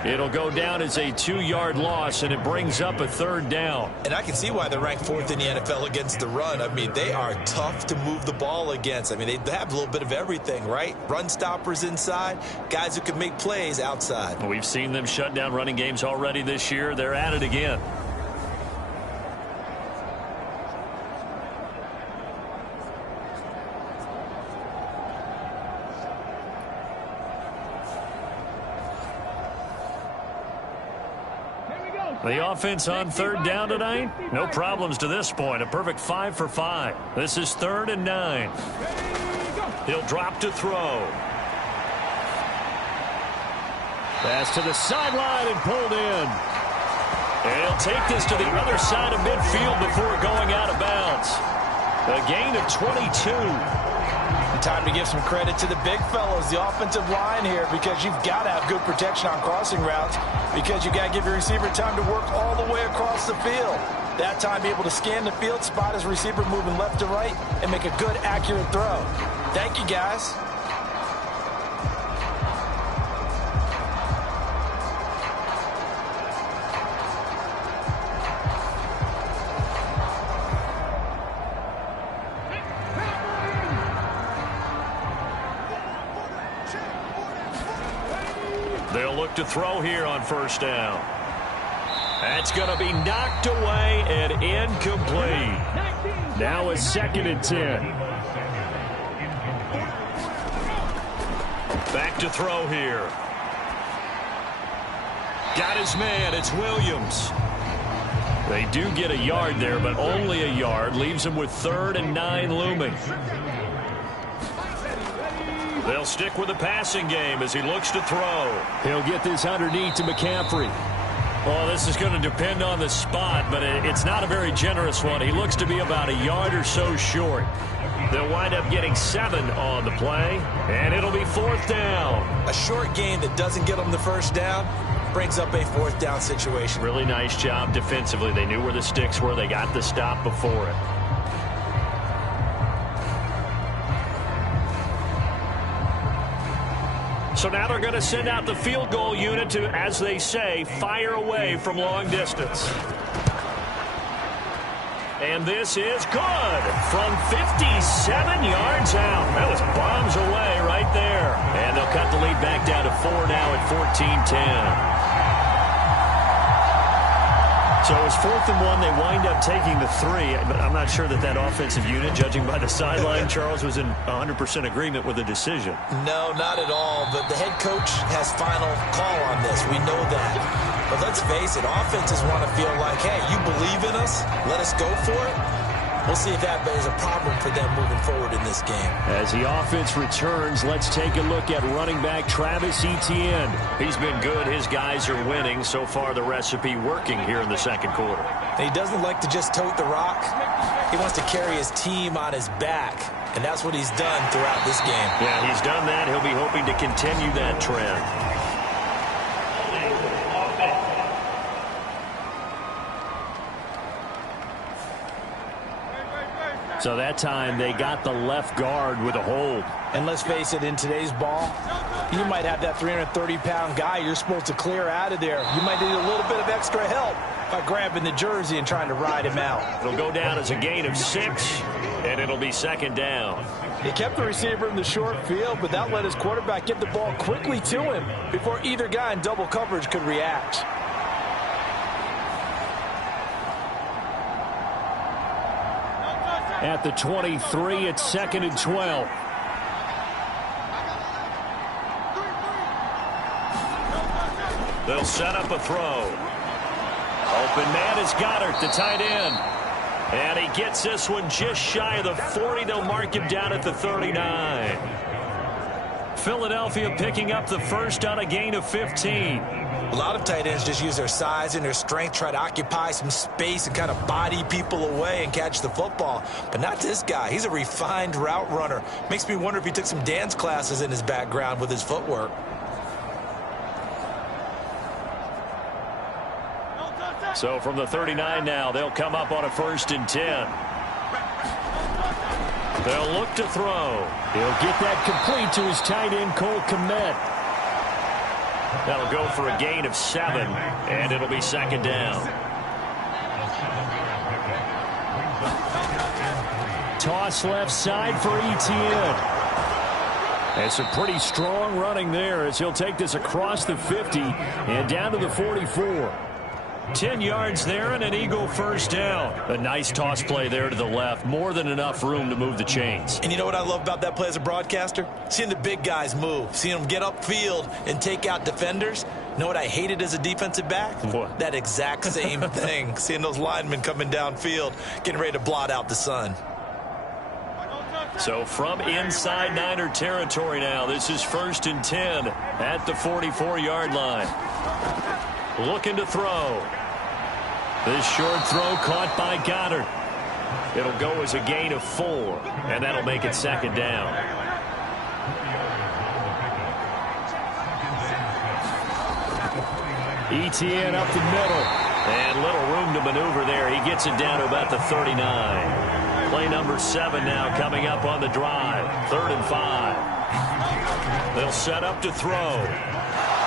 It'll go down as a 2-yard loss, and it brings up a third down. And I can see why they're ranked 4th in the NFL against the run. I mean, they are tough to move the ball against. I mean, they have a little bit of everything, right? Run stoppers inside, guys who can make plays outside. We've seen them shut down running games already this year. They're at it again. The offense on third down tonight, no problems to this point. A perfect 5 for 5. This is 3rd and 9. He'll drop to throw. Pass to the sideline and pulled in. And he'll take this to the other side of midfield before going out of bounds. A gain of 22. Time to give some credit to the big fellas, the offensive line here, because you've got to have good protection on crossing routes, because you got to give your receiver time to work all the way across the field. That time, be able to scan the field, spot his receiver moving left to right, and make a good, accurate throw. Thank you, guys. They'll look to throw here on first down. That's going to be knocked away and incomplete. Now a 2nd and 10. Back to throw here. Got his man. It's Williams. They do get a yard there, but only a yard. Leaves him with 3rd and 9 looming. They'll stick with the passing game as he looks to throw. He'll get this underneath to McCaffrey. Well, this is going to depend on the spot, but it's not a very generous one. He looks to be about a yard or so short. They'll wind up getting 7 on the play, and it'll be 4th down. A short gain that doesn't get them the first down brings up a 4th down situation. Really nice job defensively. They knew where the sticks were. They got the stop before it. So now they're going to send out the field goal unit to, as they say, fire away from long distance. And this is good from 57 yards out. That was bombs away right there. And they'll cut the lead back down to 4 now at 14-10. So it was 4th and 1. They wind up taking the 3. But I'm not sure that offensive unit, judging by the sideline, Charles, was in 100% agreement with the decision. No, not at all. But the head coach has final call on this. We know that. But let's face it, offenses want to feel like, hey, you believe in us, let us go for it. We'll see if that is a problem for them moving forward in this game. As the offense returns, let's take a look at running back Travis Etienne. He's been good. His guys are winning. So far, the recipe working here in the second quarter. He doesn't like to just tote the rock. He wants to carry his team on his back. And that's what he's done throughout this game. Yeah, he's done that. He'll be hoping to continue that trend. So that time they got the left guard with a hold. And let's face it, in today's ball, you might have that 330-pound guy you're supposed to clear out of there. You might need a little bit of extra help by grabbing the jersey and trying to ride him out. It'll go down as a gain of 6, and it'll be 2nd down. He kept the receiver in the short field, but that let his quarterback get the ball quickly to him before either guy in double coverage could react. at the 23. It's 2nd and 12. They'll set up a throw. Open man is Goddard, the tight end. And he gets this one just shy of the 40. They'll mark him down at the 39. Philadelphia picking up the first on a gain of 15. A lot of tight ends just use their size and their strength, try to occupy some space and kind of body people away and catch the football. But not this guy. He's a refined route runner. Makes me wonder if he took some dance classes in his background with his footwork. So from the 39 now, they'll come up on a 1st and 10. They'll look to throw. He'll get that complete to his tight end, Cole Kmet. That'll go for a gain of 7, and it'll be 2nd down. Toss left side for Etienne. It's a pretty strong running there as he'll take this across the 50 and down to the 44. 10 yards there and an Eagle first down. A nice toss play there to the left. More than enough room to move the chains. And you know what I love about that play as a broadcaster? Seeing the big guys move. Seeing them get upfield and take out defenders. You know what I hated as a defensive back? What? That exact same thing. Seeing those linemen coming downfield, getting ready to blot out the sun. So from inside Niner territory now, this is 1st and 10 at the 44-yard line. Looking to throw. This short throw caught by Goddard. It'll go as a gain of 4, and that'll make it 2nd down. Etienne up the middle. And little room to maneuver there. He gets it down to about the 39. Play number 7 now coming up on the drive. 3rd and 5. They'll set up to throw.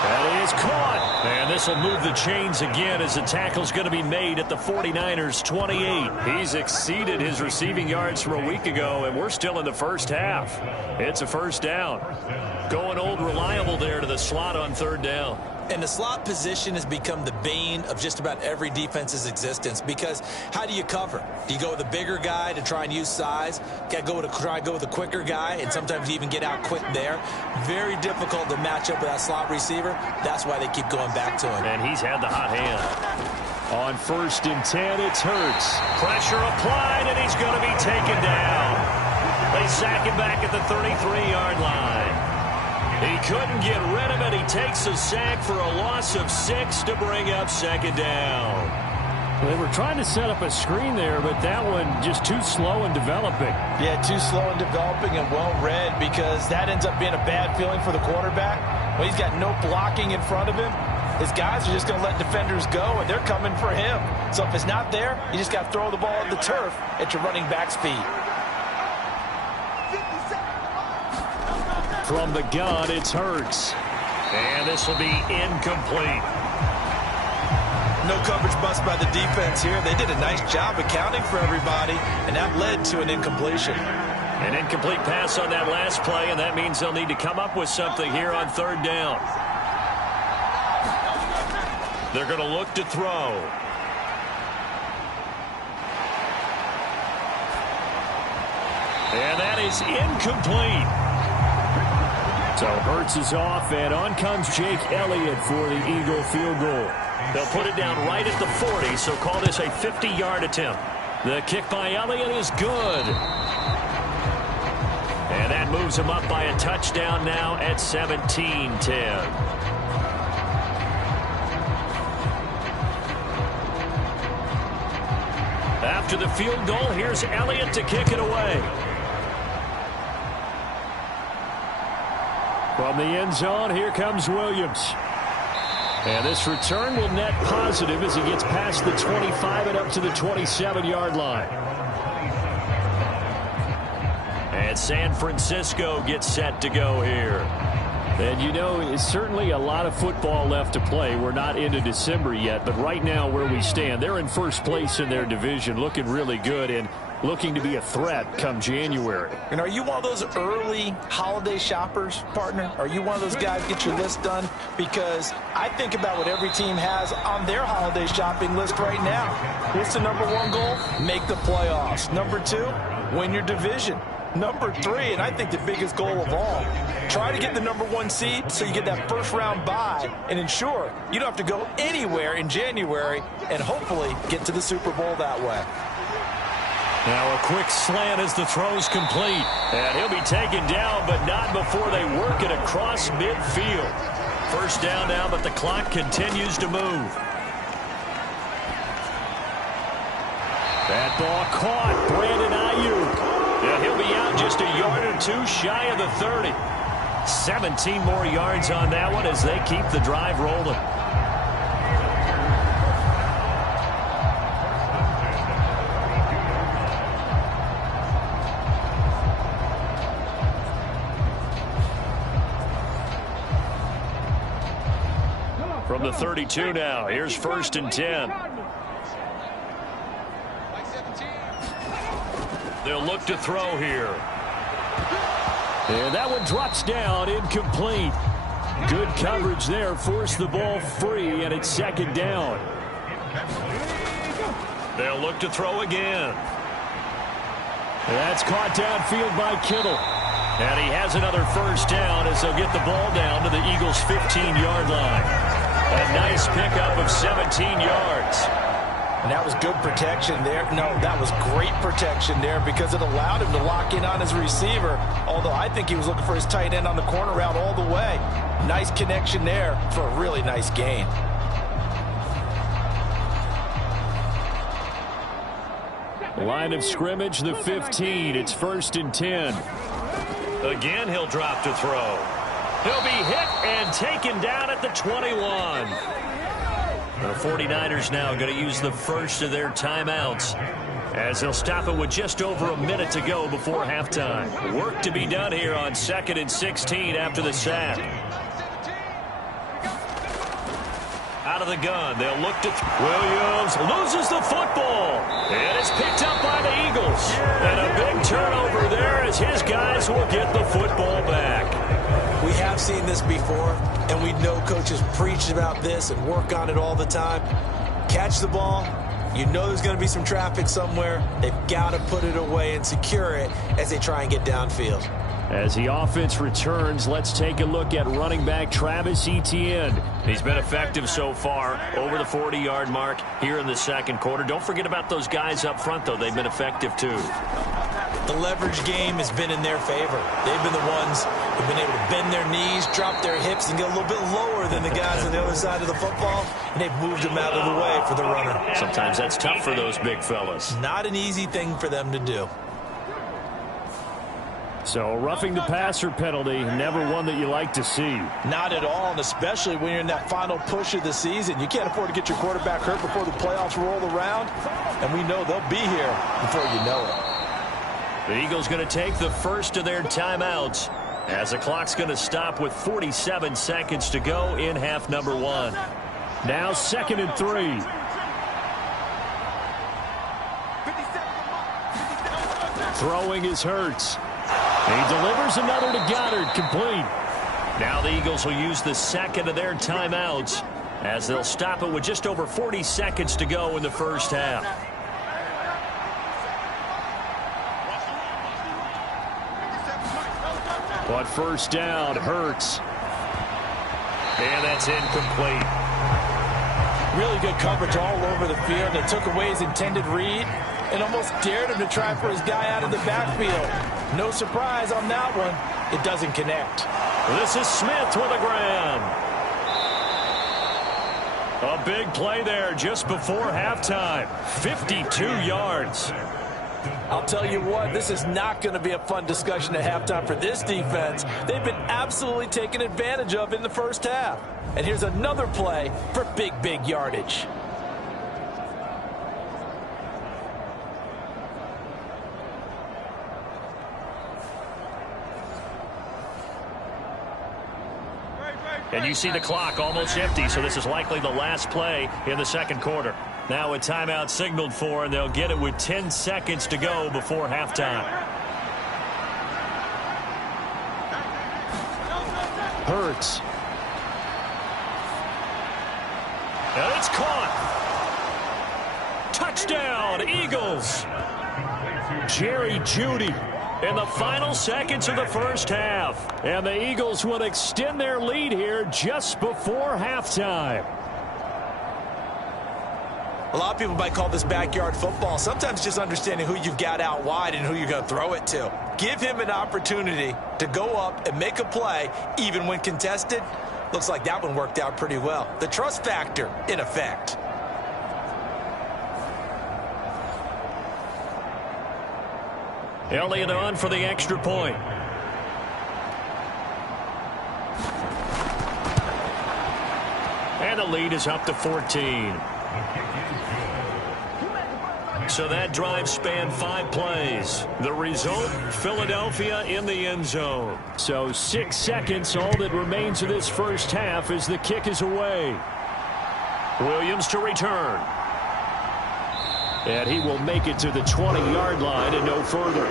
That is caught. And this will move the chains again as the tackle's going to be made at the 49ers 28. He's exceeded his receiving yards from a week ago, and we're still in the first half. It's a 1st down. Going old reliable there to the slot on 3rd down. And the slot position has become the bane of just about every defense's existence because how do you cover? Do you go with a bigger guy to try and use size? Got to try to go with a quicker guy, and sometimes you even get out quick there. Very difficult to match up with that slot receiver. That's why they keep going back to him. And he's had the hot hand. On 1st and 10, it's Hurts. Pressure applied, and he's going to be taken down. They sack him back at the 33-yard line. He couldn't get rid of it. He takes a sack for a loss of 6 to bring up 2nd down. They were trying to set up a screen there, but that one just too slow in developing. Yeah, too slow in developing and well read because that ends up being a bad feeling for the quarterback. When he's got no blocking in front of him, his guys are just going to let defenders go, and they're coming for him. So if it's not there, you just got to throw the ball at the turf at your running back speed. From the gun, it's Hurts. And this will be incomplete. No coverage bust by the defense here. They did a nice job accounting for everybody, and that led to an incompletion. An incomplete pass on that last play, and that means they'll need to come up with something here on 3rd down. They're going to look to throw. And that is incomplete. So Hurts is off, and on comes Jake Elliott for the Eagle field goal. They'll put it down right at the 40, so call this a 50-yard attempt. The kick by Elliott is good. And that moves him up by a touchdown now at 17-10. After the field goal, here's Elliott to kick it away. From the end zone, here comes Williams. And this return will net positive as he gets past the 25 and up to the 27-yard line. And San Francisco gets set to go here. And you know, it's certainly a lot of football left to play. We're not into December yet, but right now where we stand, they're in first place in their division, looking really good and looking to be a threat come January. And are you one of those early holiday shoppers, partner? Are you one of those guys get your list done? Because I think about what every team has on their holiday shopping list right now. What's the #1 goal? Make the playoffs. #2, win your division. Number 3, and I think the biggest goal of all, try to get the number 1 seed so you get that first-round bye and ensure you don't have to go anywhere in January and hopefully get to the Super Bowl that way. Now a quick slant as the throw's complete. And he'll be taken down, but not before they work it across midfield. First down now, but the clock continues to move. That ball caught. Brandon Ayuk. And he'll be out just a yard or 2 shy of the 30. 17 more yards on that one as they keep the drive rolling. From the 32 now, here's 1st and 10. They'll look to throw here. And that one drops down, incomplete. Good coverage there, forced the ball free, and it's 2nd down. They'll look to throw again. That's caught downfield by Kittle. And he has another first down as they'll get the ball down to the Eagles' 15-yard line. A nice pickup of 17 yards. And that was good protection there. No, that was great protection there because it allowed him to lock in on his receiver, although I think he was looking for his tight end on the corner route all the way. Nice connection there for a really nice gain. Line of scrimmage, the 15. It's 1st and 10. Again, he'll drop to throw. He'll be hit and taken down at the 21. The 49ers now going to use the first of their timeouts as they'll stop it with just over a minute to go before halftime. Work to be done here on 2nd and 16 after the sack. Out of the gun, they'll look to Williams loses the football. And it's picked up by the Eagles. And a big turnover there as his guys will get the football back. We have seen this before, and we know coaches preach about this and work on it all the time. Catch the ball. You know there's going to be some traffic somewhere. They've got to put it away and secure it as they try and get downfield. As the offense returns, let's take a look at running back Travis Etienne. He's been effective so far, over the 40-yard mark here in the 2nd quarter. Don't forget about those guys up front, though. They've been effective, too. The leverage game has been in their favor. They've been the ones who've been able to bend their knees, drop their hips, and get a little bit lower than the guys on the other side of the football, and they've moved them out of the way for the runner. Sometimes that's tough for those big fellas. Not an easy thing for them to do. So, roughing the passer penalty, never one that you like to see. Not at all, and especially when you're in that final push of the season. You can't afford to get your quarterback hurt before the playoffs roll around, and we know they'll be here before you know it. The Eagles going to take the first of their timeouts as the clock's going to stop with 47 seconds to go in half number 1. Now 2nd and 3. Throwing is Hurts. He delivers another to Goddard, complete. Now the Eagles will use the 2nd of their timeouts as they'll stop it with just over 40 seconds to go in the first half. But first down, Hurts. And that's incomplete. Really good coverage all over the field. They took away his intended read and almost dared him to try for his guy out of the backfield. No surprise on that one. It doesn't connect. This is Smith with a grab. A big play there just before halftime. 52 yards. I'll tell you what, this is not going to be a fun discussion at halftime for this defense. They've been absolutely taken advantage of in the first half. And here's another play for big, big yardage. And you see the clock almost empty, so this is likely the last play in the 2nd quarter. Now a timeout signaled for, and they'll get it with 10 seconds to go before halftime. Hurts. And it's caught. Touchdown, Eagles. Jerry Jeudy in the final seconds of the first half. And the Eagles will extend their lead here just before halftime. A lot of people might call this backyard football. Sometimes just understanding who you've got out wide and who you're going to throw it to. Give him an opportunity to go up and make a play, even when contested. Looks like that one worked out pretty well. The trust factor, in effect. Elliott on for the extra point. And the lead is up to 14. So that drive spanned 5 plays. The result, Philadelphia in the end zone. So 6 seconds, all that remains of this first half as the kick is away. Williams to return. And he will make it to the 20-yard line and no further.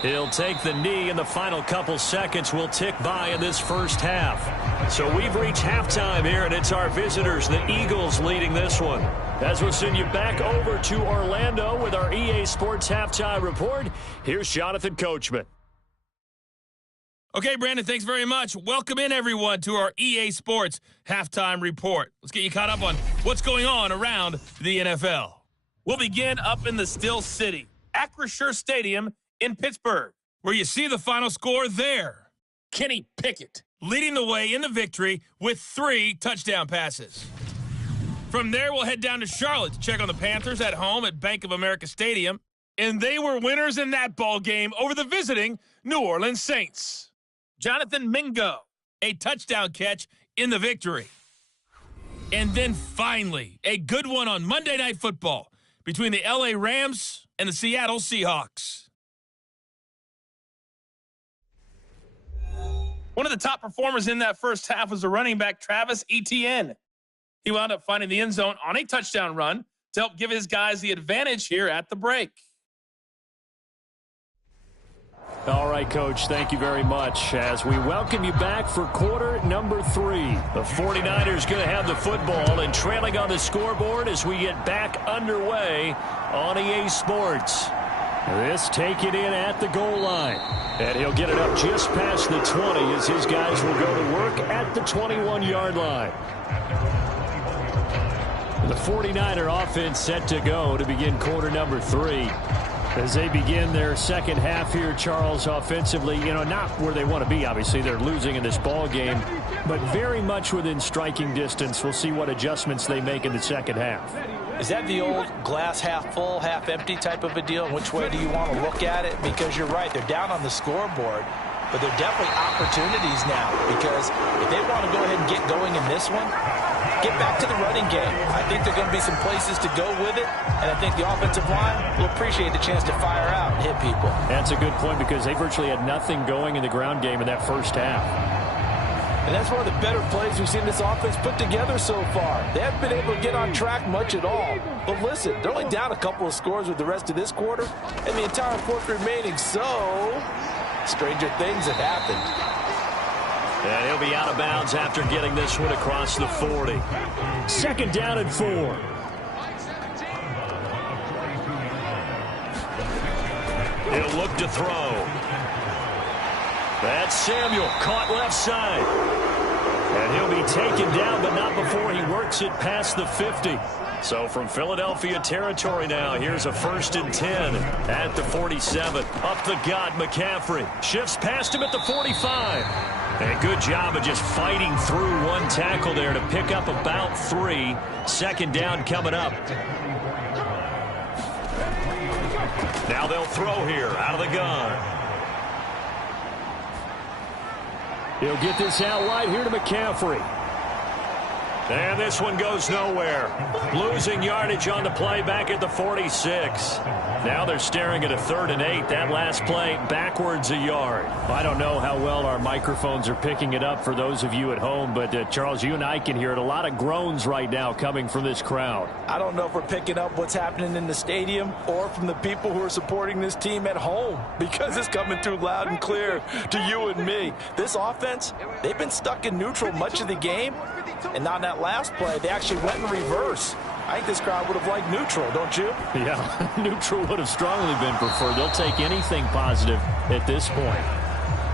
He'll take the knee, and the final couple seconds will tick by in this first half. So we've reached halftime here, and it's our visitors, the Eagles, leading this one. As we'll send you back over to Orlando with our EA Sports Halftime Report, here's Jonathan Coachman. Okay, Brandon, thanks very much. Welcome in, everyone, to our EA Sports Halftime Report. Let's get you caught up on what's going on around the NFL. We'll begin up in the Still City, Acrisure Stadium in Pittsburgh, where you see the final score there. Kenny Pickett leading the way in the victory with 3 touchdown passes. From there, we'll head down to Charlotte to check on the Panthers at home at Bank of America Stadium. And they were winners in that ball game over the visiting New Orleans Saints. Jonathan Mingo, a touchdown catch in the victory. And then finally, a good one on Monday Night Football between the LA Rams and the Seattle Seahawks. One of the top performers in that first half was the running back Travis Etienne. He wound up finding the end zone on a touchdown run to help give his guys the advantage here at the break. All right, Coach, thank you very much. As we welcome you back for quarter number 3. The 49ers going to have the football and trailing on the scoreboard as we get back underway on EA Sports. This taken in at the goal line. And he'll get it up just past the 20 as his guys will go to work at the 21-yard line. The 49er offense set to go to begin quarter number 3. As they begin their second half here, Charles, offensively, not where they want to be, obviously. They're losing in this ball game, but very much within striking distance. We'll see what adjustments they make in the second half. Is that the old glass half full, half empty type of a deal? Which way do you want to look at it? Because you're right, they're down on the scoreboard, but they're definitely opportunities now, because if they want to go ahead and get going in this one, get back to the running game. I think there are going to be some places to go with it, and I think the offensive line will appreciate the chance to fire out and hit people. That's a good point, because they virtually had nothing going in the ground game in that first half. And that's one of the better plays we've seen this offense put together so far. They haven't been able to get on track much at all. But listen, they're only down a couple of scores with the rest of this quarter, and the entire fourth remaining, so stranger things have happened. And he'll be out of bounds after getting this one across the 40. Second down and 4. He'll look to throw. That's Samuel, caught left side. And he'll be taken down, but not before he works it past the 50. So from Philadelphia territory now, here's a 1st and 10 at the 47. Up the gut, McCaffrey shifts past him at the 45. And good job of just fighting through one tackle there to pick up about 3. Second down coming up. Now they'll throw here out of the gun. He'll get this out wide here to McCaffrey. And this one goes nowhere. Losing yardage on the play back at the 46. Now they're staring at a 3rd and 8. That last play backwards a yard. I don't know how well our microphones are picking it up for those of you at home, but Charles, you and I can hear it. A lot of groans right now coming from this crowd. I don't know if we're picking up what's happening in the stadium or from the people who are supporting this team at home, because it's coming through loud and clear to you and me. This offense, they've been stuck in neutral much of the game, and on that last play, they actually went in reverse. I think this crowd would have liked neutral, don't you? Yeah, neutral would have strongly been preferred. They'll take anything positive at this point.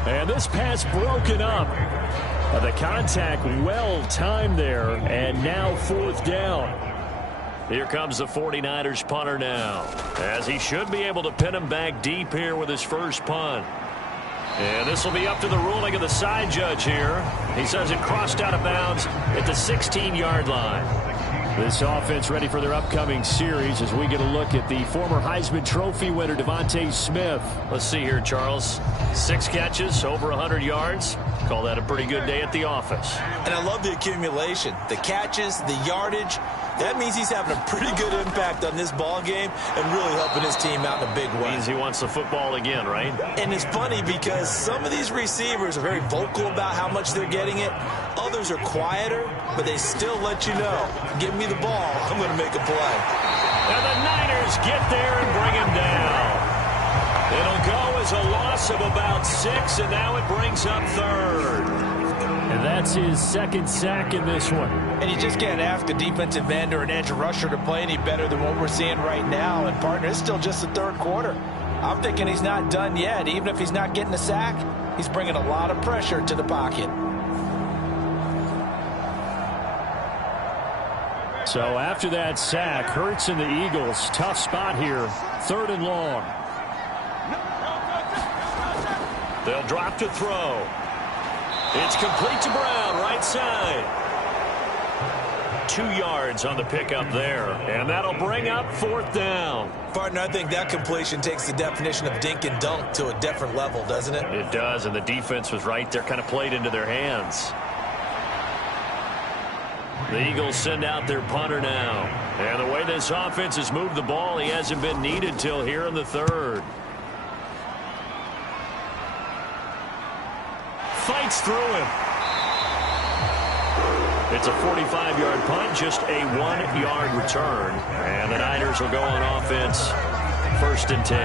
And this pass broken up. The contact well timed there, and now 4th down. Here comes the 49ers punter now, as he should be able to pin him back deep here with his first punt. And this will be up to the ruling of the side judge here. He says it crossed out of bounds at the 16-yard line. This offense ready for their upcoming series as we get a look at the former Heisman Trophy winner, Devontae Smith. Let's see here, Charles. 6 catches, over 100 yards. Call that a pretty good day at the office. And I love the accumulation, the catches, the yardage. That means he's having a pretty good impact on this ball game and really helping his team out in a big way. Means he wants the football again, right? And it's funny because some of these receivers are very vocal about how much they're getting it. Others are quieter, but they still let you know, give me the ball, I'm going to make a play. And the Niners get there and bring him down. It'll go as a loss of about 6, and now it brings up 3rd. And that's his 2nd sack in this one. And you just can't ask a defensive end or an edge rusher to play any better than what we're seeing right now. And, partner, it's still just the 3rd quarter. I'm thinking he's not done yet. Even if he's not getting a sack, he's bringing a lot of pressure to the pocket. So after that sack, Hurts and the Eagles, tough spot here, 3rd and long. They'll drop to throw. It's complete to Brown, right side. 2 yards on the pickup there, and that'll bring up 4th down. Partner, I think that completion takes the definition of dink and dunk to a different level, doesn't it? It does, and the defense was right there, kind of played into their hands. The Eagles send out their punter now. And the way this offense has moved the ball, he hasn't been needed till here in the 3rd. Fights through him. It's a 45-yard punt, just a 1-yard return. And the Niners will go on offense, 1st and 10.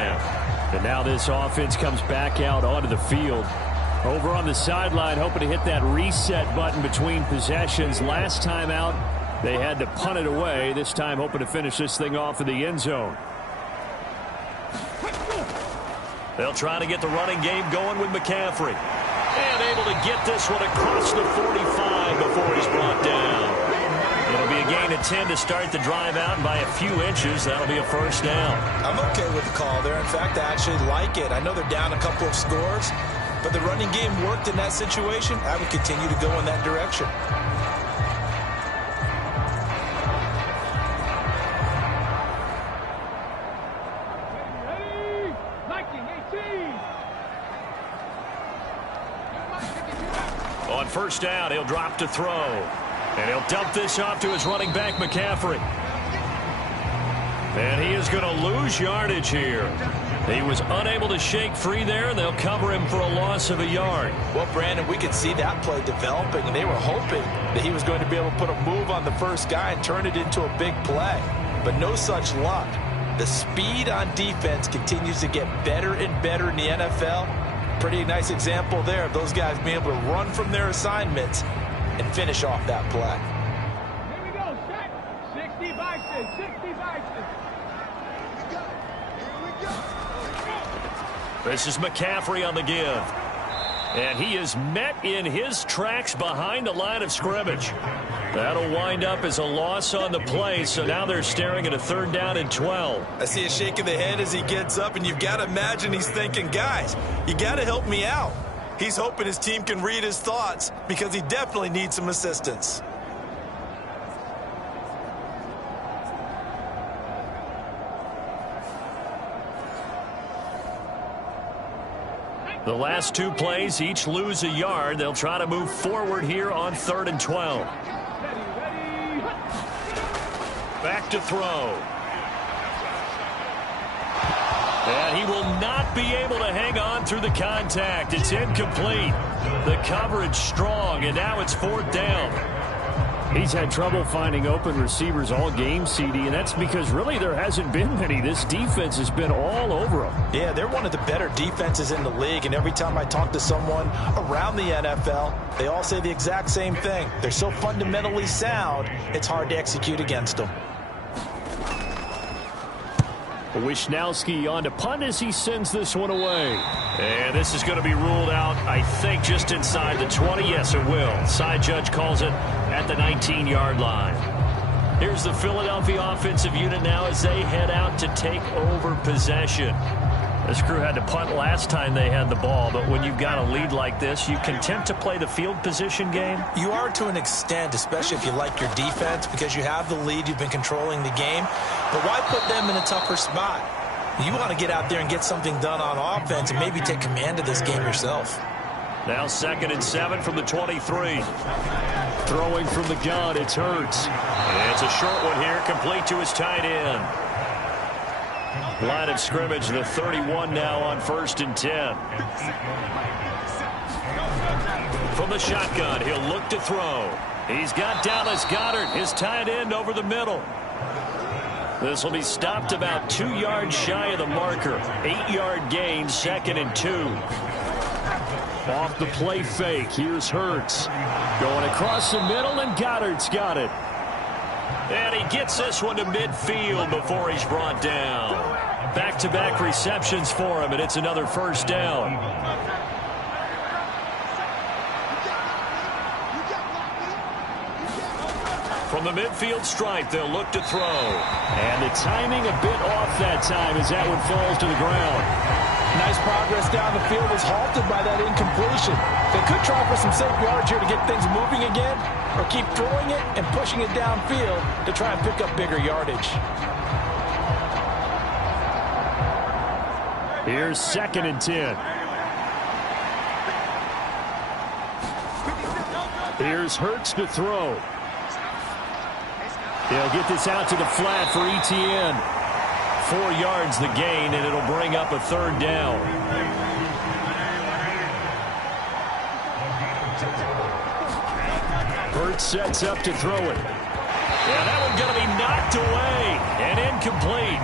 And now this offense comes back out onto the field. Over on the sideline, hoping to hit that reset button between possessions. Last time out, they had to punt it away. This time, hoping to finish this thing off in the end zone. They'll try to get the running game going with McCaffrey. And able to get this one across the 45 before he's brought down. It'll be a gain of 10 to start the drive out, and by a few inches, that'll be a 1st down. I'm okay with the call there. In fact, I actually like it. I know they're down a couple of scores, but the running game worked in that situation. I would continue to go in that direction. On 1st down, he'll drop to throw. And he'll dump this off to his running back, McCaffrey. And he is going to lose yardage here. He was unable to shake free there. They'll cover him for a loss of a yard. Well, Brandon, we could see that play developing, and they were hoping that he was going to be able to put a move on the first guy and turn it into a big play. But no such luck. The speed on defense continues to get better and better in the NFL. Pretty nice example there of those guys being able to run from their assignments and finish off that play. Here we go, set. 60 Bison, 60 Bison. This is McCaffrey on the give. And he is met in his tracks behind the line of scrimmage. That'll wind up as a loss on the play, so now they're staring at a 3rd down and 12. I see a shake of the head as he gets up, and you've got to imagine he's thinking, guys, you got to help me out. He's hoping his team can read his thoughts because he definitely needs some assistance. The last 2 plays each lose a yard. They'll try to move forward here on 3rd and 12. Ready, ready. back to throw. And he will not be able to hang on through the contact. It's incomplete. The coverage strong, and now it's 4th down. He's had trouble finding open receivers all game, CD, and that's because really there hasn't been many. This defense has been all over him. Yeah, they're one of the better defenses in the league, and every time I talk to someone around the NFL, they all say the exact same thing. They're so fundamentally sound, it's hard to execute against them. Wisnowski on to punt as he sends this one away. And this is going to be ruled out, I think, just inside the 20. Yes, it will. Side judge calls it at the 19-yard line. Here's the Philadelphia offensive unit now as they head out to take over possession. This crew had to punt last time they had the ball, but when you've got a lead like this, you content to play the field position game? You are to an extent, especially if you like your defense, because you have the lead, you've been controlling the game. But why put them in a tougher spot? You want to get out there and get something done on offense and maybe take command of this game yourself. Now 2nd and 7 from the 23. Throwing from the gun, it's Hurts. And it's a short one here, complete to his tight end. Line of scrimmage, the 31 now on 1st and 10. From the shotgun, he'll look to throw. He's got Dallas Goedert, his tight end, over the middle. This will be stopped about 2 yards shy of the marker. 8-yard gain, 2nd and 2. Off the play fake, here's Hurts. Going across the middle, and Goddard's got it. And he gets this one to midfield before he's brought down. Back-to-back receptions for him, and it's another 1st down. From the midfield stripe, they'll look to throw. And the timing a bit off that time as that one falls to the ground. Nice progress down the field was halted by that incompletion. They could try for some safe yards here to get things moving again, or keep throwing it and pushing it downfield to try and pick up bigger yardage. Here's 2nd and 10. Here's Hurts to throw. They'll get this out to the flat for ETN. 4 yards the gain, and it'll bring up a 3rd down. Hurts sets up to throw it. Yeah, that one's going to be knocked away and incomplete.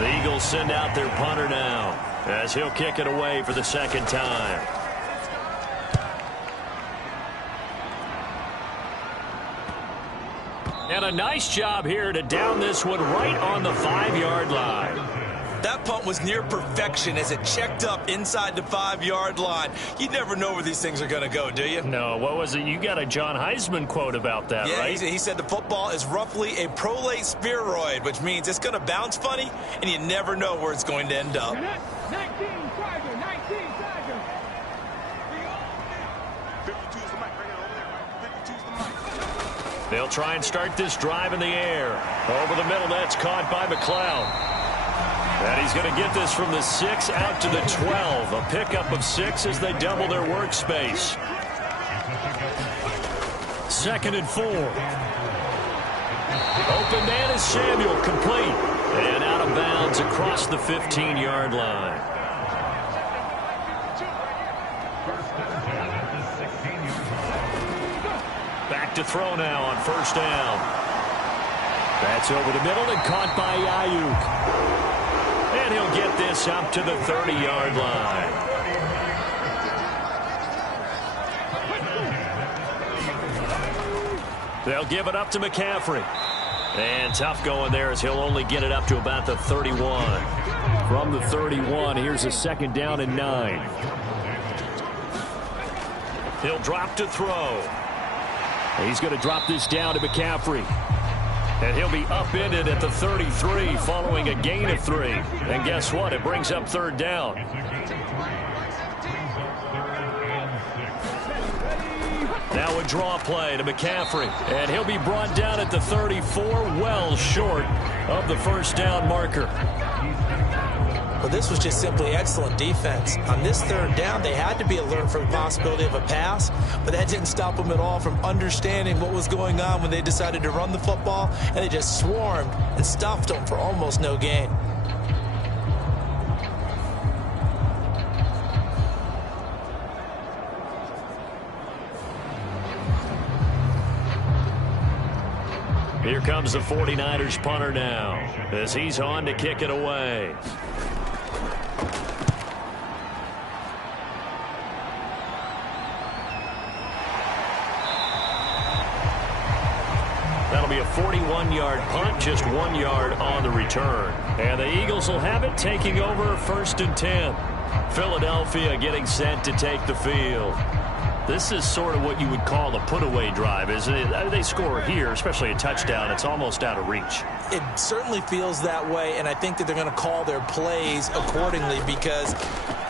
The Eagles send out their punter now as he'll kick it away for the 2nd time. And a nice job here to down this one right on the 5-yard line. That punt was near perfection as it checked up inside the 5-yard line. You never know where these things are going to go, do you? No, what was it? You got a John Heisman quote about that, right? Yeah, he said the football is roughly a prolate spheroid, which means it's going to bounce funny, and you never know where it's going to end up. 19 Tiger, 19 Tiger. 52's the mic right now over there, right? 52's the mic. They'll try and start this drive in the air. Over the middle, that's caught by McLeod. And he's going to get this from the 6 out to the 12. A pickup of 6 as they double their workspace. 2nd and 4. Open man is Samuel, complete. And out of bounds across the 15-yard line. Back to throw now on 1st down. That's over the middle and caught by Ayuk. And he'll get this up to the 30-yard line. They'll give it up to McCaffrey. And tough going there as he'll only get it up to about the 31. From the 31, here's a 2nd down and 9. He'll drop to throw. He's going to drop this down to McCaffrey. And he'll be upended at the 33 following a gain of 3. And guess what? It brings up 3rd down. Now a draw play to McCaffrey. And he'll be brought down at the 34, well short of the 1st down marker. But this was just simply excellent defense. On this third down, they had to be alert for the possibility of a pass, but that didn't stop them at all from understanding what was going on when they decided to run the football, and they just swarmed and stuffed them for almost no gain. Here comes the 49ers punter now as he's on to kick it away. That'll be a 41-yard punt, just 1 yard on the return. And the Eagles will have it, taking over 1st and 10. Philadelphia getting set to take the field. This is sort of what you would call a put-away drive, isn't it? They score here, especially a touchdown. It's almost out of reach. It certainly feels that way, and I think that they're going to call their plays accordingly, because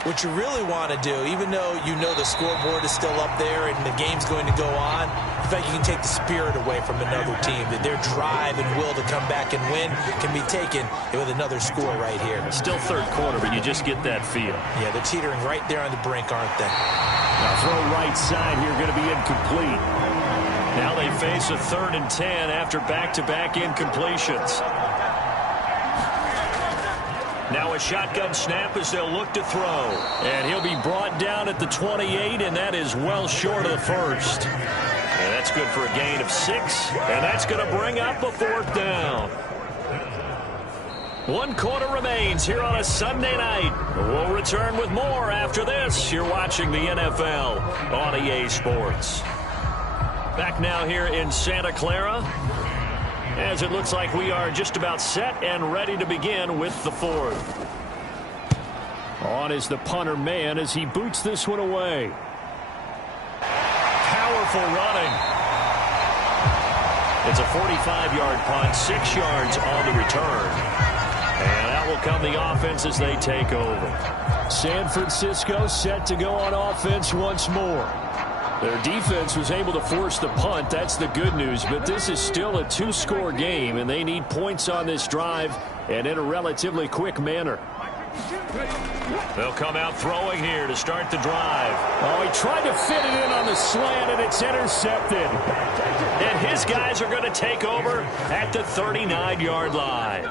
what you really want to do, even though you know the scoreboard is still up there and the game's going to go on, in fact, you can take the spirit away from another team, that their drive and will to come back and win can be taken with another score right here. Still third quarter, but you just get that feel. Yeah, they're teetering right there on the brink, aren't they? Now throw right side here, going to be incomplete. Now they face a 3rd and 10 after back-to-back incompletions. Now a shotgun snap as they'll look to throw. And he'll be brought down at the 28, and that is well short of the first. And that's good for a gain of 6, and that's going to bring up a 4th down. 1 quarter remains here on a Sunday night. We'll return with more after this. You're watching the NFL on EA Sports. Back now here in Santa Clara, as it looks like we are just about set and ready to begin with the 4th. On is the punter man as he boots this one away. Powerful running. It's a 45-yard punt, 6 yards on the return. And out will come the offense as they take over. San Francisco set to go on offense once more. Their defense was able to force the punt. That's the good news. But this is still a 2-score game, and they need points on this drive and in a relatively quick manner. They'll come out throwing here to start the drive. Oh, he tried to fit it in on the slant, and it's intercepted. And his guys are going to take over at the 39-yard line.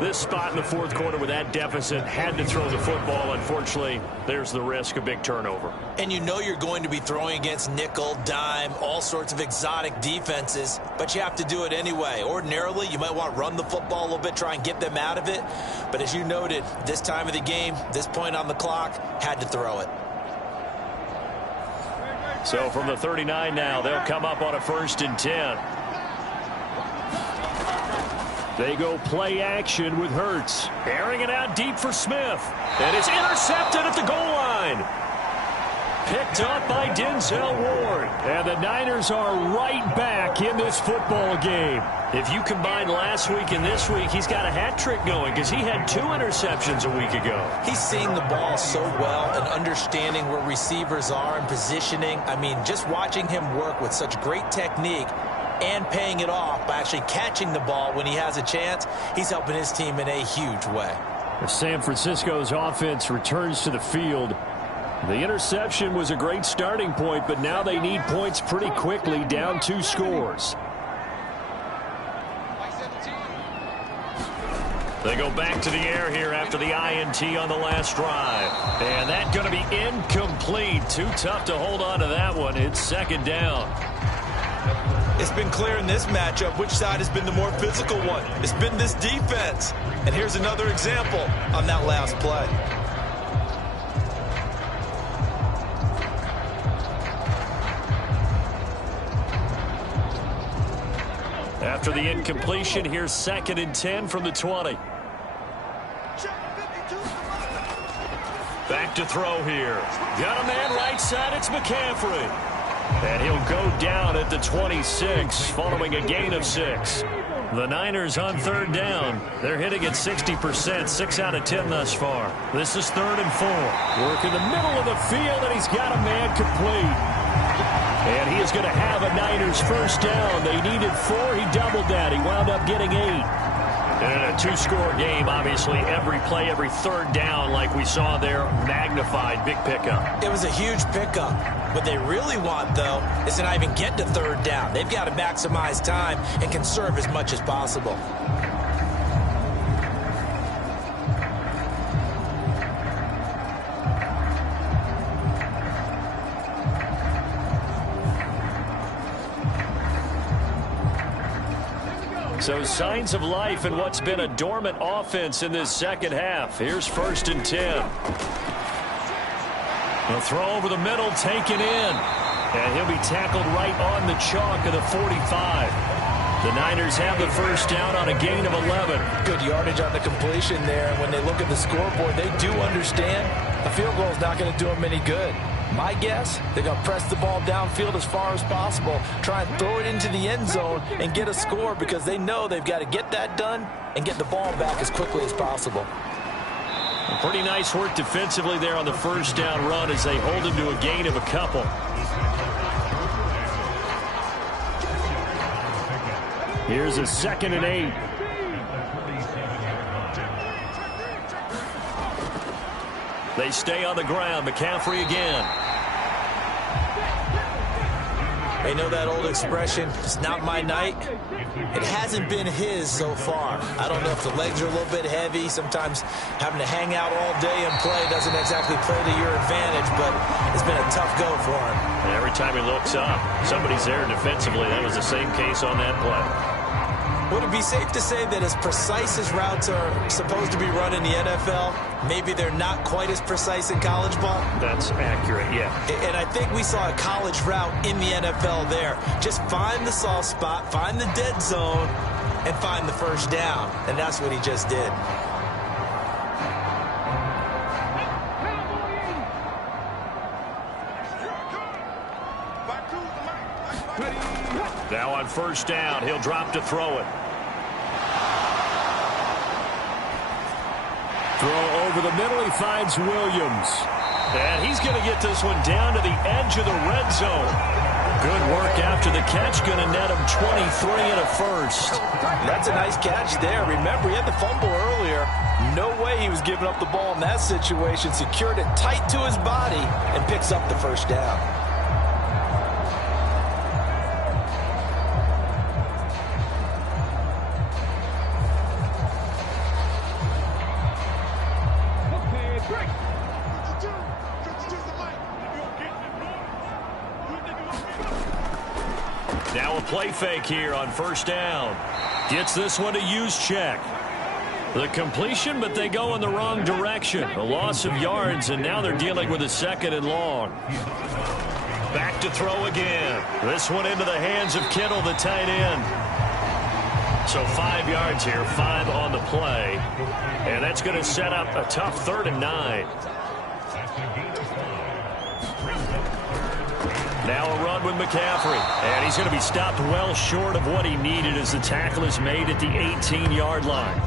This spot in the 4th quarter with that deficit, had to throw the football. Unfortunately, there's the risk of big turnover. And you know you're going to be throwing against nickel, dime, all sorts of exotic defenses, but you have to do it anyway. Ordinarily, you might want to run the football a little bit, try and get them out of it. But as you noted, this time of the game, this point on the clock, had to throw it. So from the 39 now, they'll come up on a 1st and 10. They go play action with Hurts. Airing it out deep for Smith. And it's intercepted at the goal line. Picked up by Denzel Ward. And the Niners are right back in this football game. If you combine last week and this week, he's got a hat trick going because he had 2 interceptions a week ago. He's seeing the ball so well and understanding where receivers are and positioning. I mean, just watching him work with such great technique and paying it off by actually catching the ball when he has a chance, he's helping his team in a huge way. San Francisco's offense returns to the field. The interception was a great starting point, but now they need points pretty quickly, down 2 scores. They go back to the air here after the INT on the last drive. And that's going to be incomplete. Too tough to hold on to that one. It's 2nd down. It's been clear in this matchup which side has been the more physical one. It's been this defense. And here's another example on that last play. After the incompletion, here's 2nd and 10 from the 20. Back to throw here. Got a man right side. It's McCaffrey. And he'll go down at the 26 following a gain of 6. The Niners on 3rd down. They're hitting at 60%, 6 out of 10 thus far. This is 3rd and 4. Work in the middle of the field, and he's got a man complete. And he is going to have a Niners 1st down. They needed 4. He doubled that. He wound up getting 8. And in a two-score game, obviously, every play, every third down, like we saw there, magnified. Big pickup. It was a huge pickup. What they really want, though, is to not even get to third down. They've got to maximize time and conserve as much as possible. So signs of life in what's been a dormant offense in this second half. Here's 1st and 10. The throw over the middle, taken in. And he'll be tackled right on the chalk of the 45. The Niners have the first down on a gain of 11. Good yardage on the completion there. And when they look at the scoreboard, they do understand a field goal is not going to do them any good. My guess, they're going to press the ball downfield as far as possible, try and throw it into the end zone and get a score because they know they've got to get that done and get the ball back as quickly as possible. Pretty nice work defensively there on the first down run as they hold him to a gain of a couple. Here's a 2nd and 8. They stay on the ground. McCaffrey again. They know that old expression, it's not my night. It hasn't been his so far. I don't know if the legs are a little bit heavy. Sometimes having to hang out all day and play doesn't exactly play to your advantage, but it's been a tough go for him. And every time he looks up, somebody's there defensively. That was the same case on that play. Would it be safe to say that as precise as routes are supposed to be run in the NFL, maybe they're not quite as precise in college ball? That's accurate, yeah. And I think we saw a college route in the NFL there. Just find the soft spot, find the dead zone, and find the first down. And that's what he just did. Now on first down, he'll drop to throw it. Throw over the middle, he finds Williams. And he's going to get this one down to the edge of the red zone. Good work after the catch, going to net him 23 and a first. That's a nice catch there. Remember, he had the fumble earlier. No way he was giving up the ball in that situation. Secured it tight to his body and picks up the first down. Now a play fake here on first down. Gets this one to Juszczyk. The completion, but they go in the wrong direction. A loss of yards, and now they're dealing with a 2nd and long. Back to throw again. This one into the hands of Kittle, the tight end. So 5 yards here, 5 on the play. And that's going to set up a tough 3rd and 9. Now a run with McCaffrey. And he's going to be stopped well short of what he needed as the tackle is made at the 18-yard line.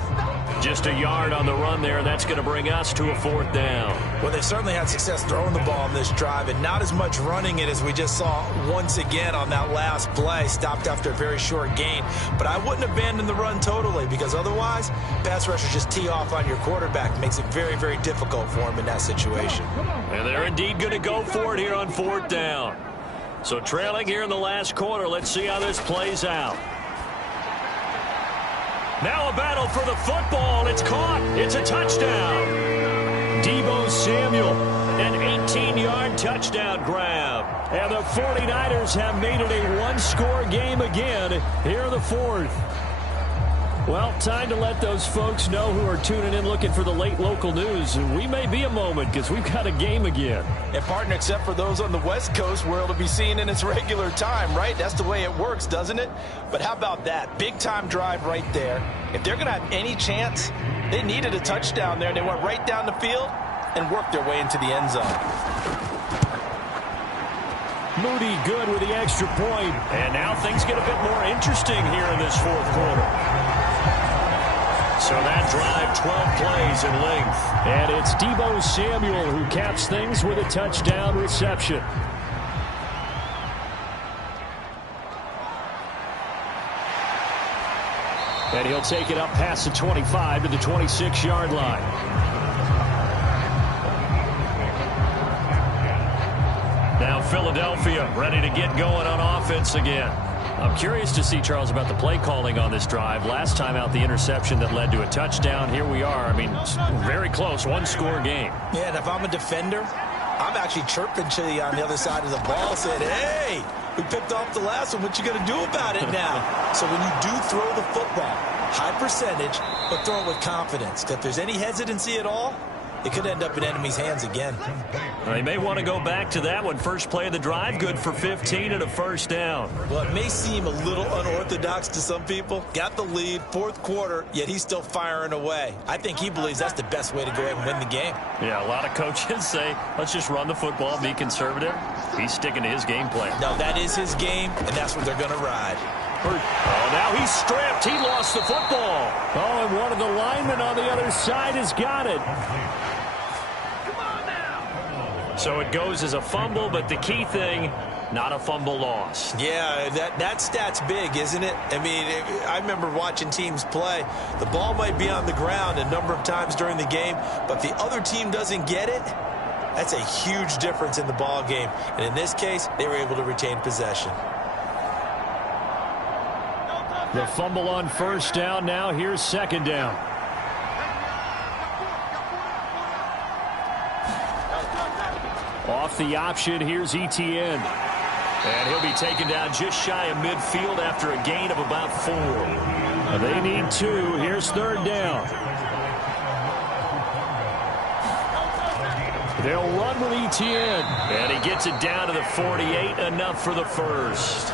Just a yard on the run there, and that's going to bring us to a 4th down. Well, they've certainly had success throwing the ball on this drive, and not as much running it as we just saw once again on that last play, stopped after a very short gain. But I wouldn't abandon the run totally, because otherwise, pass rushers just tee off on your quarterback. It makes it very, very difficult for him in that situation. And they're indeed going to go for it here on 4th down. So trailing here in the last quarter, let's see how this plays out. Now a battle for the football. It's caught. It's a touchdown. Deebo Samuel, an 18-yard touchdown grab. And the 49ers have made it a one-score game again here in the 4th. Well, time to let those folks know who are tuning in looking for the late local news. We may be a moment because we've got a game again. And partner, except for those on the West Coast where it'll be seen in its regular time, right? That's the way it works, doesn't it? But how about that? Big time drive right there. If they're going to have any chance, they needed a touchdown there. And they went right down the field and worked their way into the end zone. Moody good with the extra point. And now things get a bit more interesting here in this 4th quarter. So that drive, 12 plays in length. And it's Deebo Samuel who caps things with a touchdown reception. And he'll take it up past the 25 to the 26-yard line. Now Philadelphia ready to get going on offense again. I'm curious to see, Charles, about the play calling on this drive. Last time out, the interception that led to a touchdown. Here we are. I mean, very close, one-score game. Yeah, and if I'm a defender, I'm actually chirping to you on the other side of the ball, saying, hey, we picked off the last one. What you going to do about it now? So when you do throw the football, high percentage, but throw it with confidence. Because if there's any hesitancy at all, it could end up in enemy's hands again. They may want to go back to that one. First play of the drive, good for 15 and a first down. Well, it may seem a little unorthodox to some people. Got the lead, fourth quarter, yet he's still firing away. I think he believes that's the best way to go ahead and win the game. Yeah, a lot of coaches say, let's just run the football, be conservative. He's sticking to his game plan. No, that is his game, and that's what they're going to ride. Oh, now he's stripped. He lost the football. Oh, and one of the linemen on the other side has got it. So it goes as a fumble, but the key thing, not a fumble lost. Yeah, that stat's big, isn't it? I mean, I remember watching teams play. The ball might be on the ground a number of times during the game, but if the other team doesn't get it, that's a huge difference in the ball game. And in this case, they were able to retain possession. The fumble on first down. Now here's second down. Off the option, here's Etienne. And he'll be taken down just shy of midfield after a gain of about 4. They need 2. Here's third down. They'll run with Etienne. And he gets it down to the 48, enough for the first.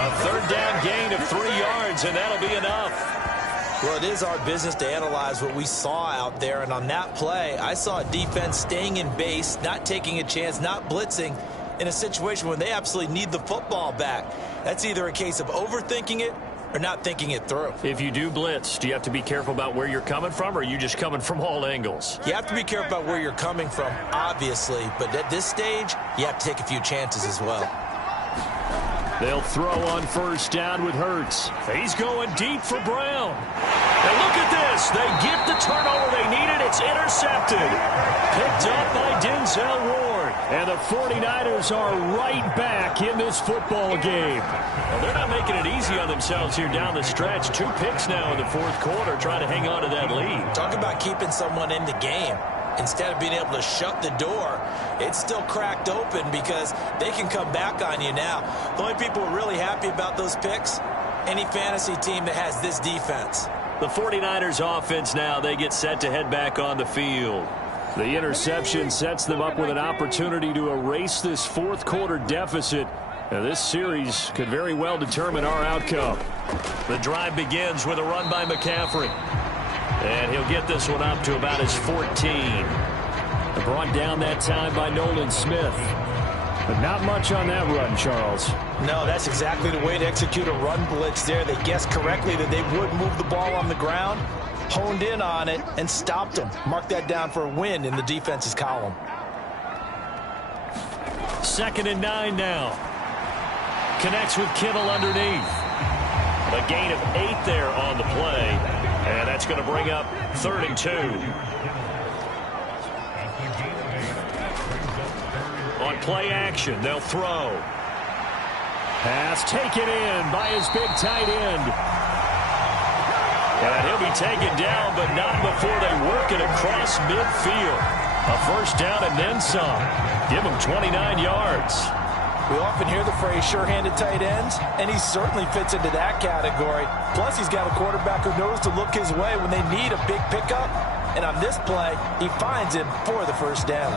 A third down gain of 3 yards, and that'll be enough. Well, it is our business to analyze what we saw out there, and on that play, I saw a defense staying in base, not taking a chance, not blitzing in a situation where they absolutely need the football back. That's either a case of overthinking it or not thinking it through. If you do blitz, do you have to be careful about where you're coming from, or are you just coming from all angles? You have to be careful about where you're coming from, obviously, but at this stage, you have to take a few chances as well. They'll throw on first down with Hurts. He's going deep for Brown. And look at this. They get the turnover they needed. It's intercepted. Picked up by Denzel Ward. And the 49ers are right back in this football game. Well, they're not making it easy on themselves here down the stretch. 2 picks now in the fourth quarter, trying to hang on to that lead. Talk about keeping someone in the game. Instead of being able to shut the door, it's still cracked open because they can come back on you now. The only people who are really happy about those picks, any fantasy team that has this defense. The 49ers offense now, they get set to head back on the field. The interception sets them up with an opportunity to erase this fourth quarter deficit. Now, this series could very well determine our outcome. The drive begins with a run by McCaffrey. And he'll get this one up to about his 14. Brought down that time by Nolan Smith. But not much on that run, Charles. No, that's exactly the way to execute a run blitz there. They guessed correctly that they would move the ball on the ground, honed in on it, and stopped them. Mark that down for a win in the defense's column. 2nd and 9 now. Connects with Kittle underneath. A gain of 8 there on the play. And that's going to bring up 3rd and 2. On play action, they'll throw. Pass taken in by his big tight end. And he'll be taken down, but not before they work it across midfield. A first down and then some. Give him 29 yards. We often hear the phrase sure-handed tight ends, and he certainly fits into that category. Plus, he's got a quarterback who knows to look his way when they need a big pickup. And on this play, he finds him for the first down.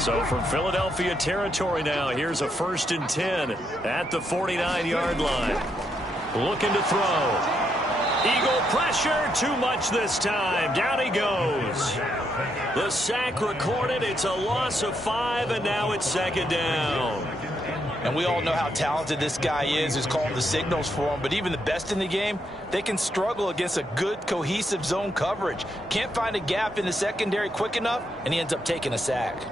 So from Philadelphia territory now, here's a 1st and 10 at the 49-yard line. Looking to throw. Eagle pressure, too much this time. Down he goes. The sack recorded. It's a loss of 5, and now it's 2nd down. And we all know how talented this guy is, who's calling the signals for him. But even the best in the game, they can struggle against a good, cohesive zone coverage. Can't find a gap in the secondary quick enough, and he ends up taking a sack.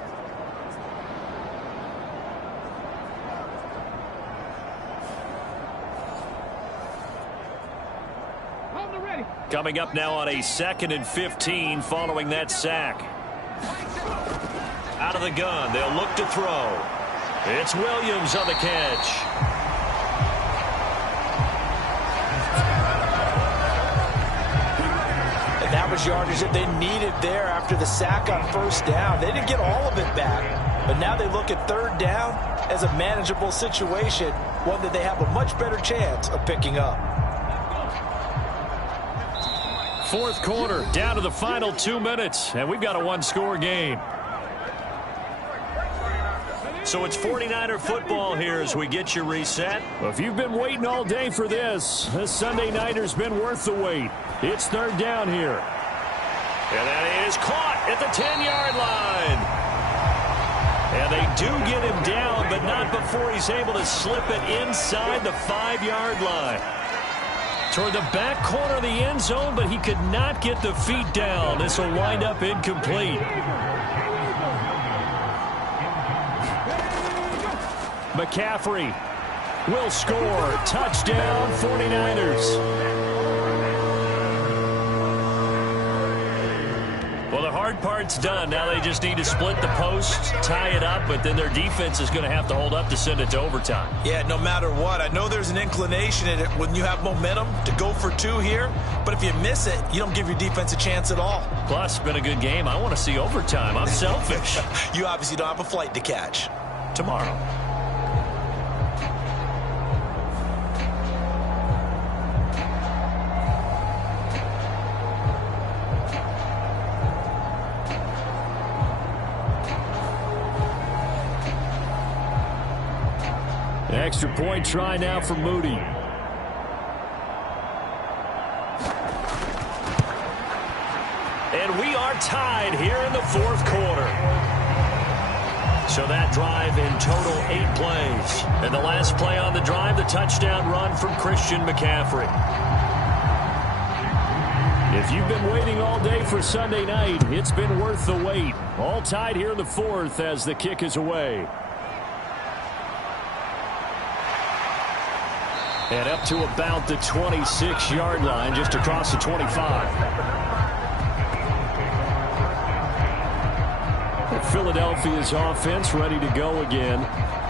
ready. Coming up now on a 2nd and 15 following that sack. Out of the gun, they'll look to throw. It's Williams on the catch. And that was yardage that they needed there after the sack on 1st down. They didn't get all of it back, but now they look at 3rd down as a manageable situation, one that they have a much better chance of picking up. 4th quarter, down to the final 2 minutes, and we've got a 1-score game. So it's 49er football here as we get you reset. If you've been waiting all day for this Sunday nighter's been worth the wait. It's 3rd down here. And that is caught at the 10-yard line. And they do get him down, but not before he's able to slip it inside the 5-yard line. Toward the back corner of the end zone, but he could not get the feet down. This will wind up incomplete. McCaffrey will score. Touchdown, 49ers. Well, the hard part's done. Now they just need to split the posts, tie it up, but then their defense is going to have to hold up to send it to overtime. Yeah, no matter what. I know there's an inclination in it when you have momentum to go for 2 here, but if you miss it, you don't give your defense a chance at all. Plus, it's been a good game. I want to see overtime. I'm selfish. You obviously don't have a flight to catch. Tomorrow. Extra point try now for Moody. And we are tied here in the 4th quarter. So that drive in total 8 plays. And the last play on the drive, the touchdown run from Christian McCaffrey. If you've been waiting all day for Sunday night, it's been worth the wait. All tied here in the 4th as the kick is away. And up to about the 26-yard line, just across the 25. Philadelphia's offense ready to go again.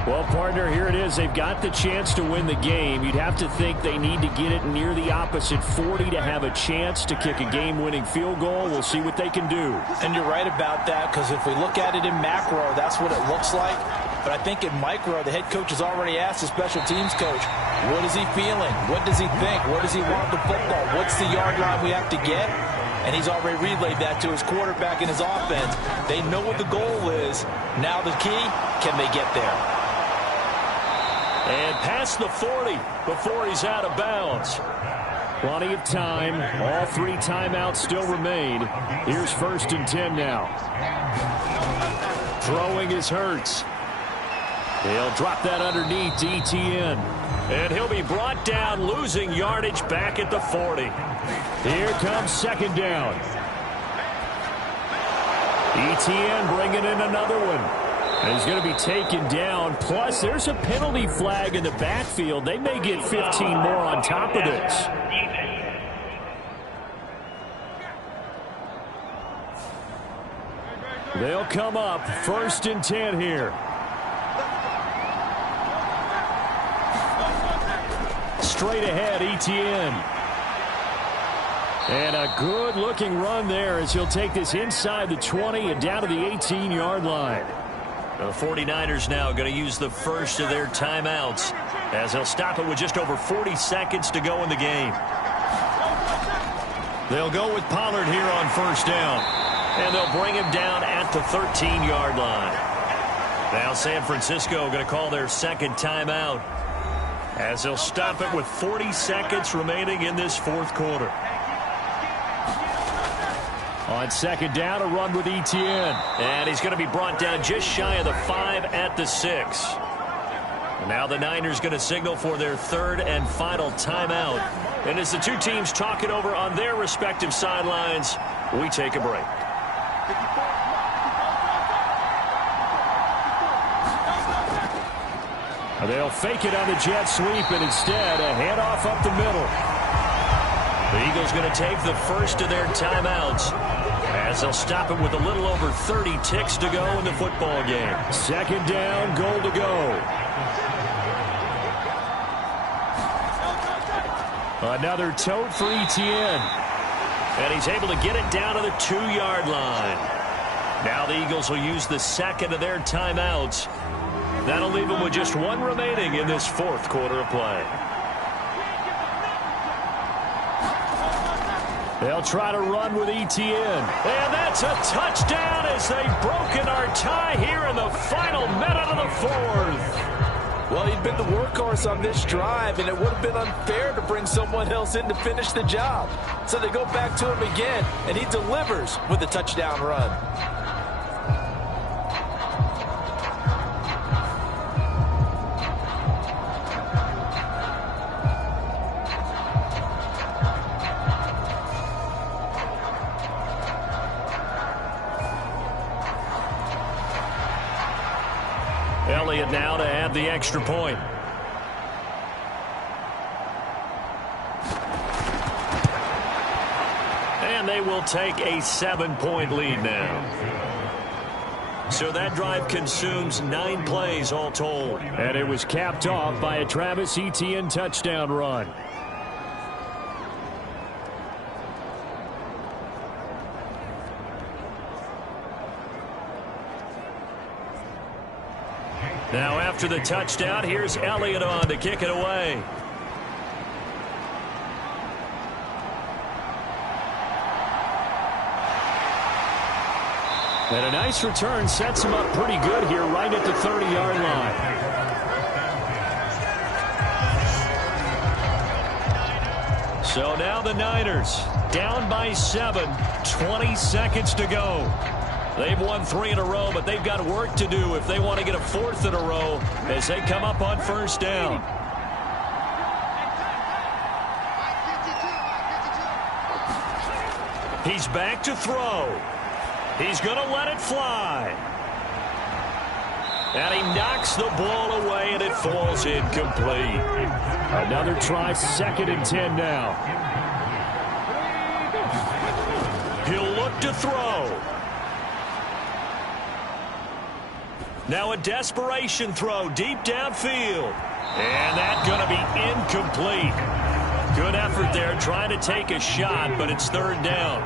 Well, partner, here it is. They've got the chance to win the game. You'd have to think they need to get it near the opposite 40 to have a chance to kick a game-winning field goal. We'll see what they can do. And you're right about that, because if we look at it in macro, that's what it looks like. But I think in micro, the head coach has already asked the special teams coach, what is he feeling? What does he think? Where does he want the football? What's the yard line we have to get? And he's already relayed that to his quarterback and his offense. They know what the goal is. Now the key, can they get there? And past the 40 before he's out of bounds. Plenty of time. All 3 timeouts still remain. Here's 1st and 10 now. Throwing is Hurts. He'll drop that underneath to ETN. And he'll be brought down, losing yardage back at the 40. Here comes 2nd down. ETN bringing in another one. And he's going to be taken down. Plus, there's a penalty flag in the backfield. They may get 15 more on top of this. They'll come up 1st and 10 here. Straight ahead, ETN. And a good-looking run there as he'll take this inside the 20 and down to the 18-yard line. The 49ers now going to use the first of their timeouts as they'll stop it with just over 40 seconds to go in the game. They'll go with Pollard here on 1st down. And they'll bring him down at the 13-yard line. Now San Francisco going to call their 2nd timeout as they'll stop it with 40 seconds remaining in this 4th quarter. On 2nd down, a run with ETN. And he's going to be brought down just shy of the 5 at the 6. And now the Niners going to signal for their 3rd and final timeout. And as the 2 teams talk it over on their respective sidelines, we take a break. They'll fake it on the jet sweep, and instead a handoff up the middle. The The Eagles going to take the first of their timeouts as they'll stop it with a little over 30 ticks to go in the football game. Second down, goal to go. Another tote for Etienne. And he's able to get it down to the 2-yard line. Now the Eagles will use the second of their timeouts. That'll leave them with just one remaining in this fourth quarter of play. They'll try to run with Etienne. And that's a touchdown as they've broken our tie here in the final minute of the fourth. Well, he'd been the workhorse on this drive, and it would have been unfair to bring someone else in to finish the job. So they go back to him again, and he delivers with a touchdown run. Elliott now to add the extra point. And they will take a 7-point lead now. So that drive consumes 9 plays all told. And it was capped off by a Travis Etienne touchdown run. Now after the touchdown, here's Elliott on to kick it away. And a nice return sets him up pretty good here right at the 30-yard line. So now the Niners down by 7, 20 seconds to go. They've won 3 in a row, but they've got work to do if they want to get a 4th in a row as they come up on first down. He's back to throw. He's going to let it fly. And he knocks the ball away, and it falls incomplete. Another try, 2nd and 10 now. He'll look to throw. Now a desperation throw deep downfield. And that's going to be incomplete. Good effort there trying to take a shot, but it's 3rd down.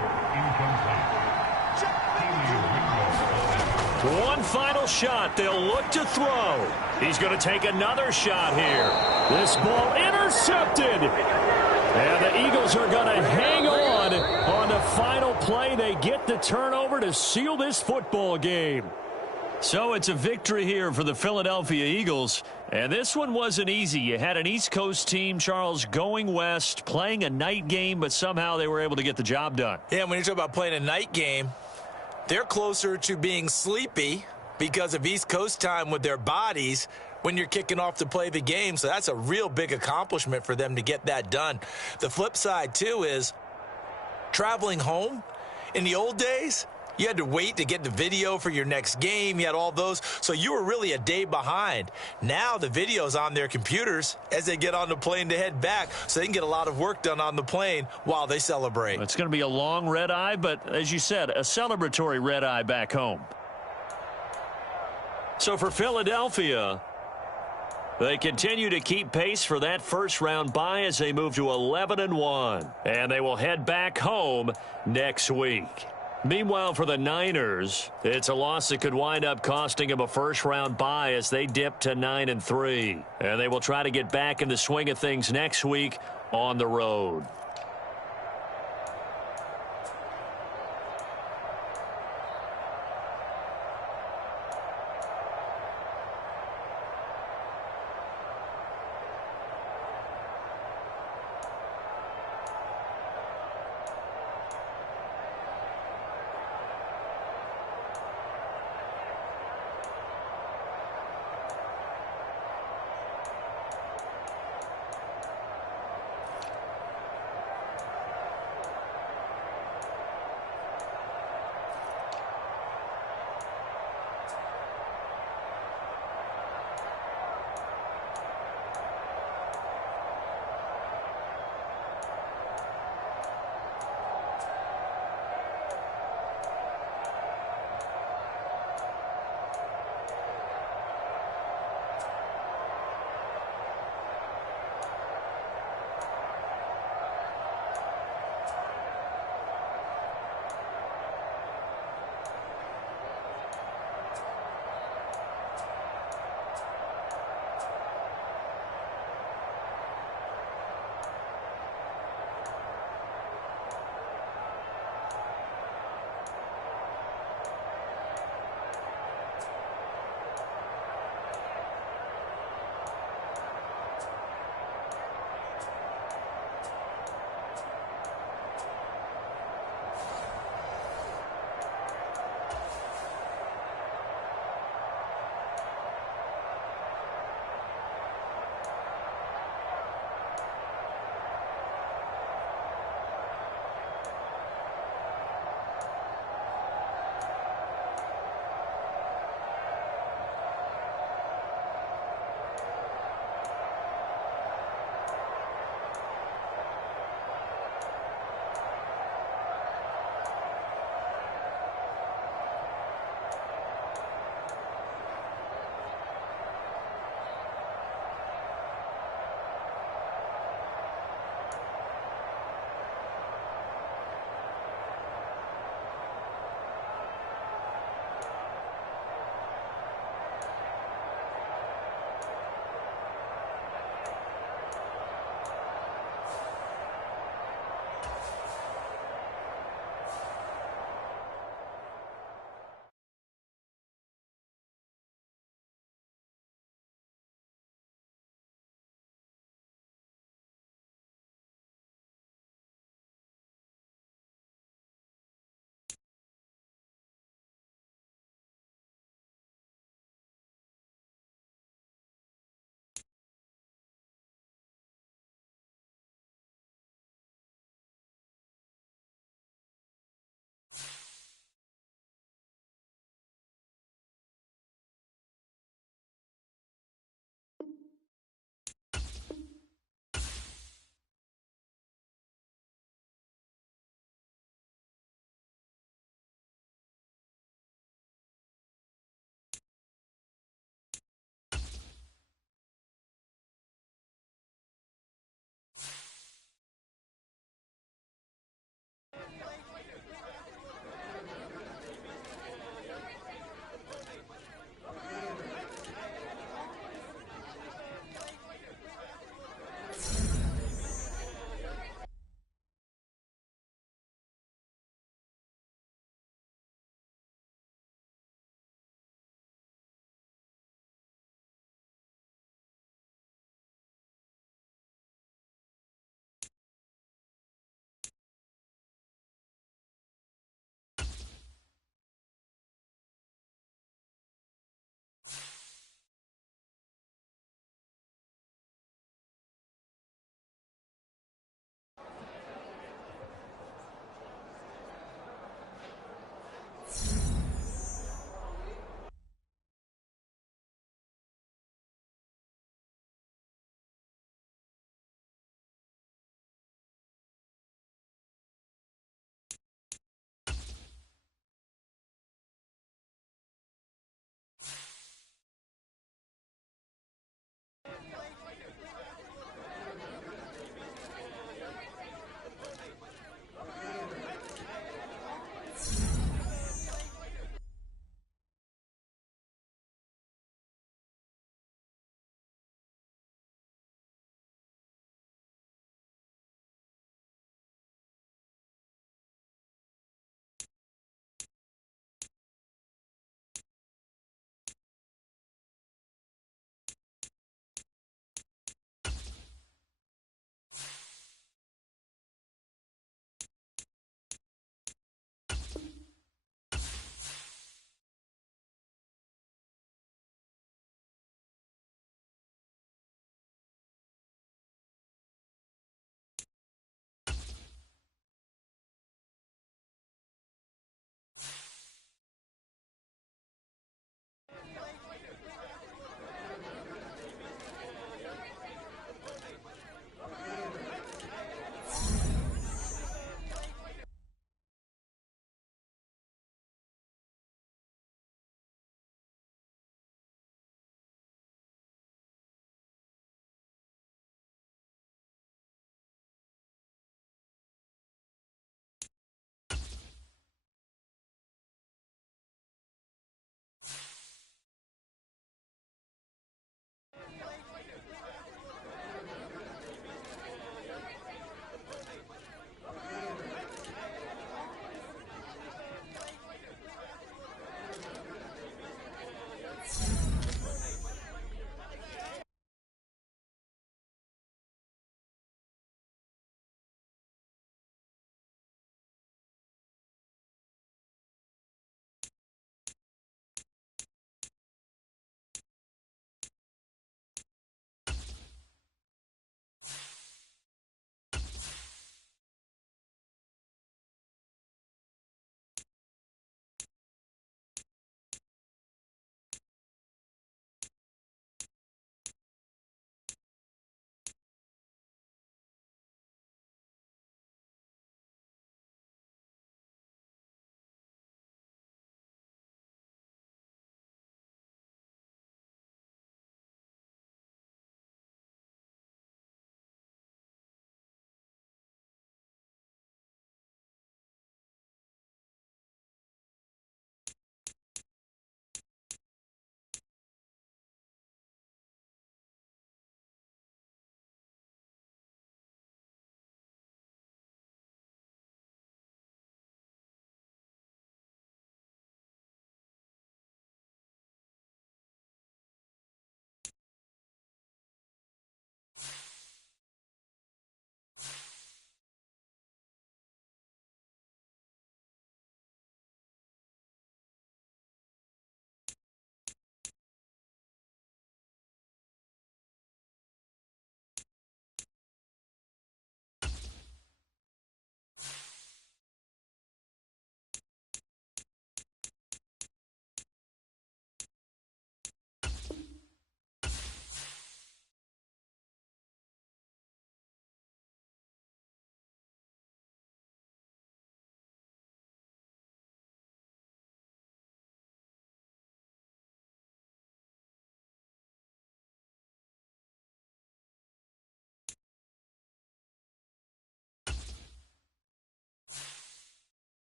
One final shot. They'll look to throw. He's going to take another shot here. This ball intercepted. And the Eagles are going to hang on the final play. They get the turnover to seal this football game. So it's a victory here for the Philadelphia Eagles. And this one wasn't easy. You had an East Coast team, Charles, going west, playing a night game, but somehow they were able to get the job done. Yeah, when you talk about playing a night game, they're closer to being sleepy because of East Coast time with their bodies when you're kicking off to play the game. So that's a real big accomplishment for them to get that done. The flip side, too, is traveling home. In the old days, you had to wait to get the video for your next game. You had all those. So you were really a day behind. Now the video's on their computers as they get on the plane to head back so they can get a lot of work done on the plane while they celebrate. It's going to be a long red eye, but as you said, a celebratory red eye back home. So for Philadelphia, they continue to keep pace for that first-round bye as they move to 11-1. And they will head back home next week. Meanwhile, for the Niners, it's a loss that could wind up costing them a first-round bye as they dip to 9-3. And they will try to get back in the swing of things next week on the road.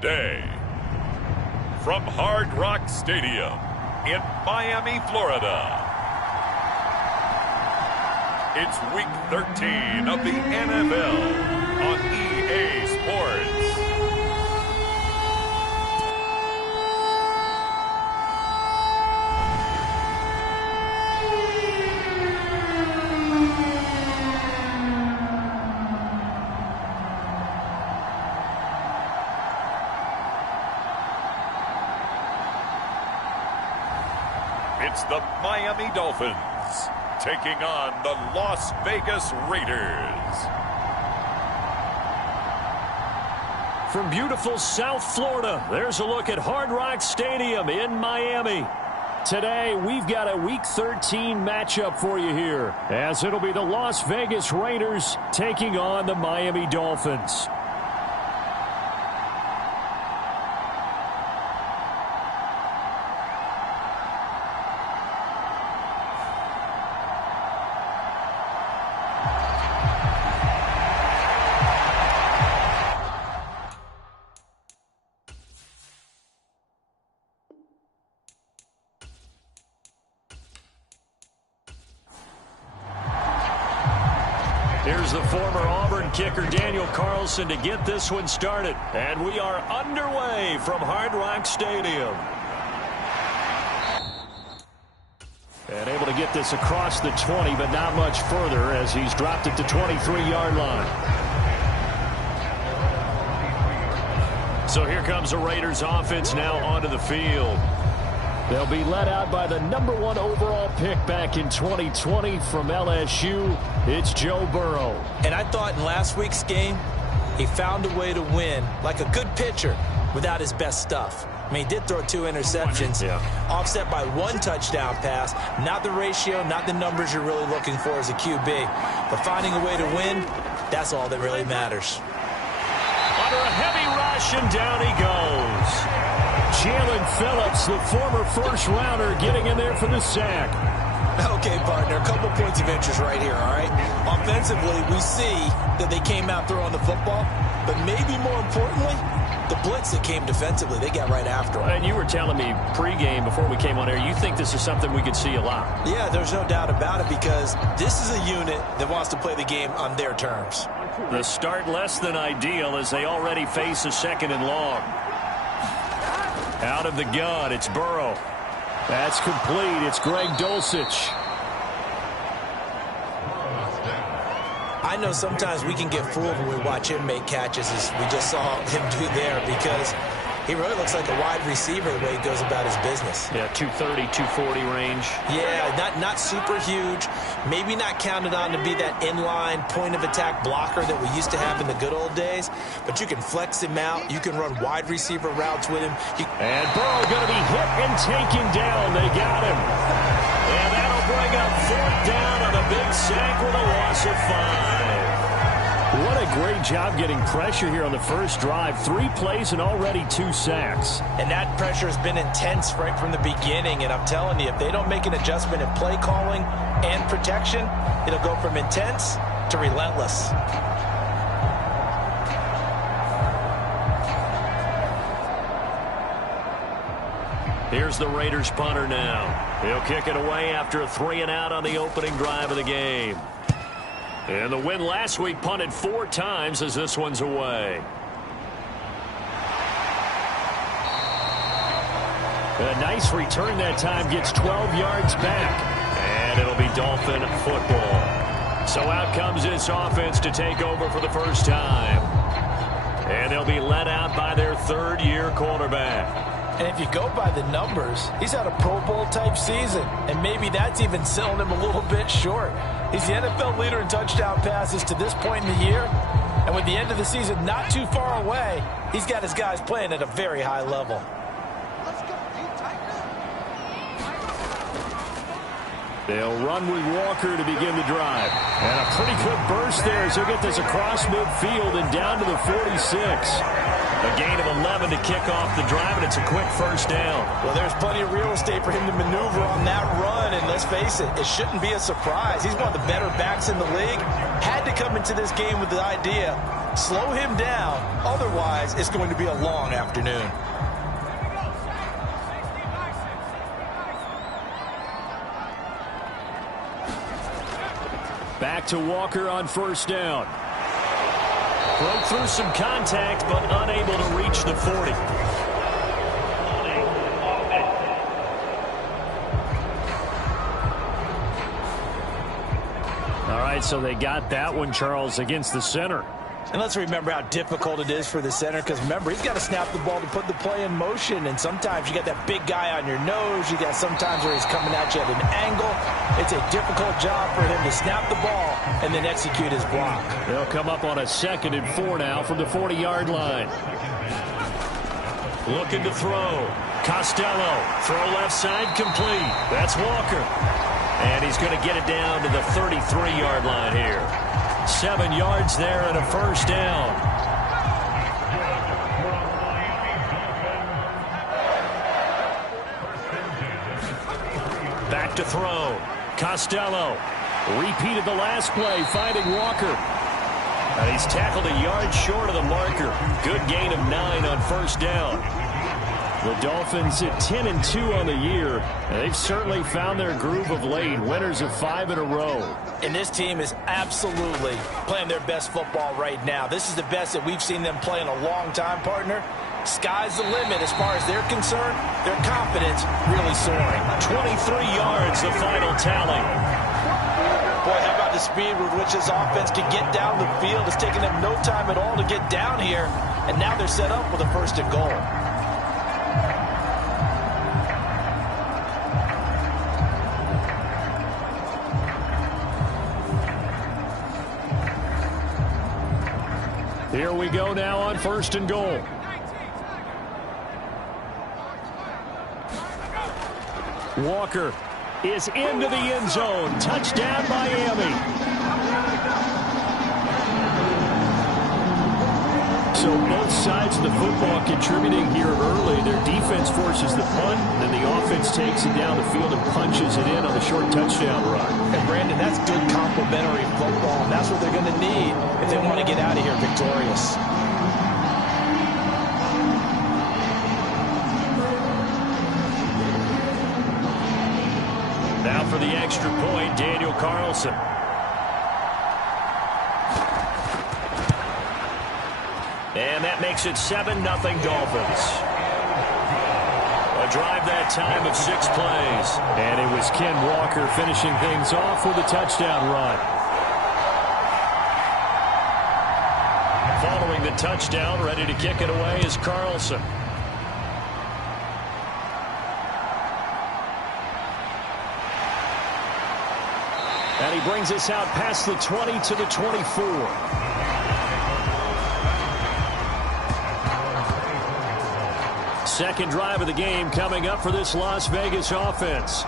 Today, from Hard Rock Stadium in Miami, Florida, it's Week 13 of the NFL on EA Sports. It's the Miami Dolphins taking on the Las Vegas Raiders. From beautiful South Florida, there's a look at Hard Rock Stadium in Miami. Today, we've got a Week 13 matchup for you here, as it'll be the Las Vegas Raiders taking on the Miami Dolphins. Here's the former Auburn kicker, Daniel Carlson, to get this one started. And we are underway from Hard Rock Stadium. And able to get this across the 20, but not much further as he's dropped it to 23-yard line. So here comes the Raiders offense now onto the field. They'll be led out by the #1 overall pick back in 2020 from LSU. It's Joe Burrow. And I thought in last week's game, he found a way to win like a good pitcher without his best stuff. I mean, he did throw 2 interceptions, offset by 1 touchdown pass. Not the ratio, not the numbers you're really looking for as a QB. But finding a way to win, that's all that really matters. Under a heavy rush, and down he goes. Jalen Phillips, the former first-rounder, getting in there for the sack. Okay, partner, a couple points of interest right here, all right? Offensively, we see that they came out throwing the football, but maybe more importantly, the blitz that came defensively, they got right after him. And you were telling me pregame before we came on air, you think this is something we could see a lot. Yeah, there's no doubt about it because this is a unit that wants to play the game on their terms. The start less than ideal as they already face a 2nd and long. Out of the gun, it's Burrow. That's complete. It's Greg Dulcich. I know sometimes we can get fooled when we watch him make catches, as we just saw him do there, because he really looks like a wide receiver the way he goes about his business. Yeah, 230, 240 range. Yeah, not super huge. Maybe not counted on to be that inline point-of-attack blocker that we used to have in the good old days. But you can flex him out. You can run wide receiver routes with him. And Burrow going to be hit and taken down. They got him. And that'll bring up 4th down on a big sack with a loss of 5. What a great job getting pressure here on the first drive. 3 plays and already 2 sacks. And that pressure has been intense right from the beginning. And I'm telling you, if they don't make an adjustment in play calling and protection, it'll go from intense to relentless. Here's the Raiders punter now. He'll kick it away after a 3-and-out on the opening drive of the game. And the win last week punted 4 times as this one's away. A nice return that time, gets 12 yards back. And it'll be Dolphin football. So out comes this offense to take over for the first time. And they'll be led out by their 3rd-year quarterback. And if you go by the numbers, he's had a Pro Bowl-type season. And maybe that's even selling him a little bit short. He's the NFL leader in touchdown passes to this point in the year. And with the end of the season not too far away, he's got his guys playing at a very high level. They'll run with Walker to begin the drive. And a pretty good burst there as he'll get this across midfield and down to the 46. A gain of 11 to kick off the drive, and it's a quick first down. Well, there's plenty of real estate for him to maneuver on that run, and let's face it, it shouldn't be a surprise. He's one of the better backs in the league. Had to come into this game with the idea, slow him down, otherwise it's going to be a long afternoon. Back to Walker on first down. Broke through some contact, but unable to reach the 40. All right, so they got that one, Charles, against the center. And let's remember how difficult it is for the center, because remember, he's got to snap the ball to put the play in motion, and sometimes you got that big guy on your nose. You got sometimes where he's coming at you at an angle. It's a difficult job for him to snap the ball and then execute his block. They'll come up on a 2nd and 4 now from the 40-yard line. Looking to throw. Costello, throw left side, complete. That's Walker. And he's going to get it down to the 33-yard line here. 7 yards there and a first down. Back to throw. Costello repeated the last play, finding Walker. And he's tackled a yard short of the marker. Good gain of 9 on first down. The Dolphins at 10-2 on the year. And they've certainly found their groove of late. Winners of 5 in a row. And this team is absolutely playing their best football right now. This is the best that we've seen them play in a long time, partner. Sky's the limit as far as they're concerned. Their confidence really soaring. 23 yards, the final tally. Boy, how about the speed with which this offense can get down the field? It's taken them no time at all to get down here. And now they're set up with a 1st and goal. Here we go now on 1st and goal. Walker is into the end zone. Touchdown, Miami. So both sides of the football contributing here early. Their defense forces the punt, then the offense takes it down the field and punches it in on the short touchdown run. And Brandon, that's good complementary football, and that's what they're going to need if they want to get out of here victorious. Now for the extra point, Daniel Carlson. And that makes it 7-0 Dolphins. A drive that time of 6 plays. And it was Ken Walker finishing things off with a touchdown run. Following the touchdown, ready to kick it away is Carlson. And he brings us out past the 20 to the 24. Second drive of the game coming up for this Las Vegas offense.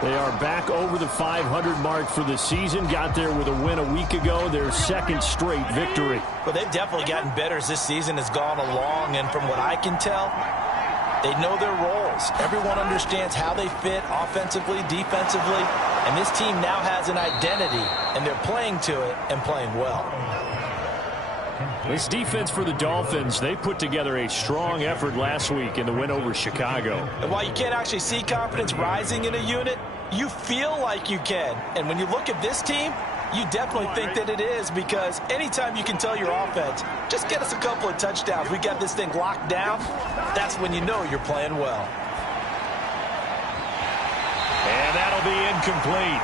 They are back over the 500 mark for the season. Got there with a win a week ago. Their 2nd straight victory. Well, they've definitely gotten better as this season has gone along. And from what I can tell, they know their roles. Everyone understands how they fit offensively, defensively. And this team now has an identity. And they're playing to it and playing well. This defense for the Dolphins, they put together a strong effort last week in the win over Chicago. And while you can't actually see confidence rising in a unit, you feel like you can. And when you look at this team, you definitely think that it is, because anytime you can tell your offense, just get us a couple of touchdowns, we got this thing locked down, that's when you know you're playing well. And that'll be incomplete.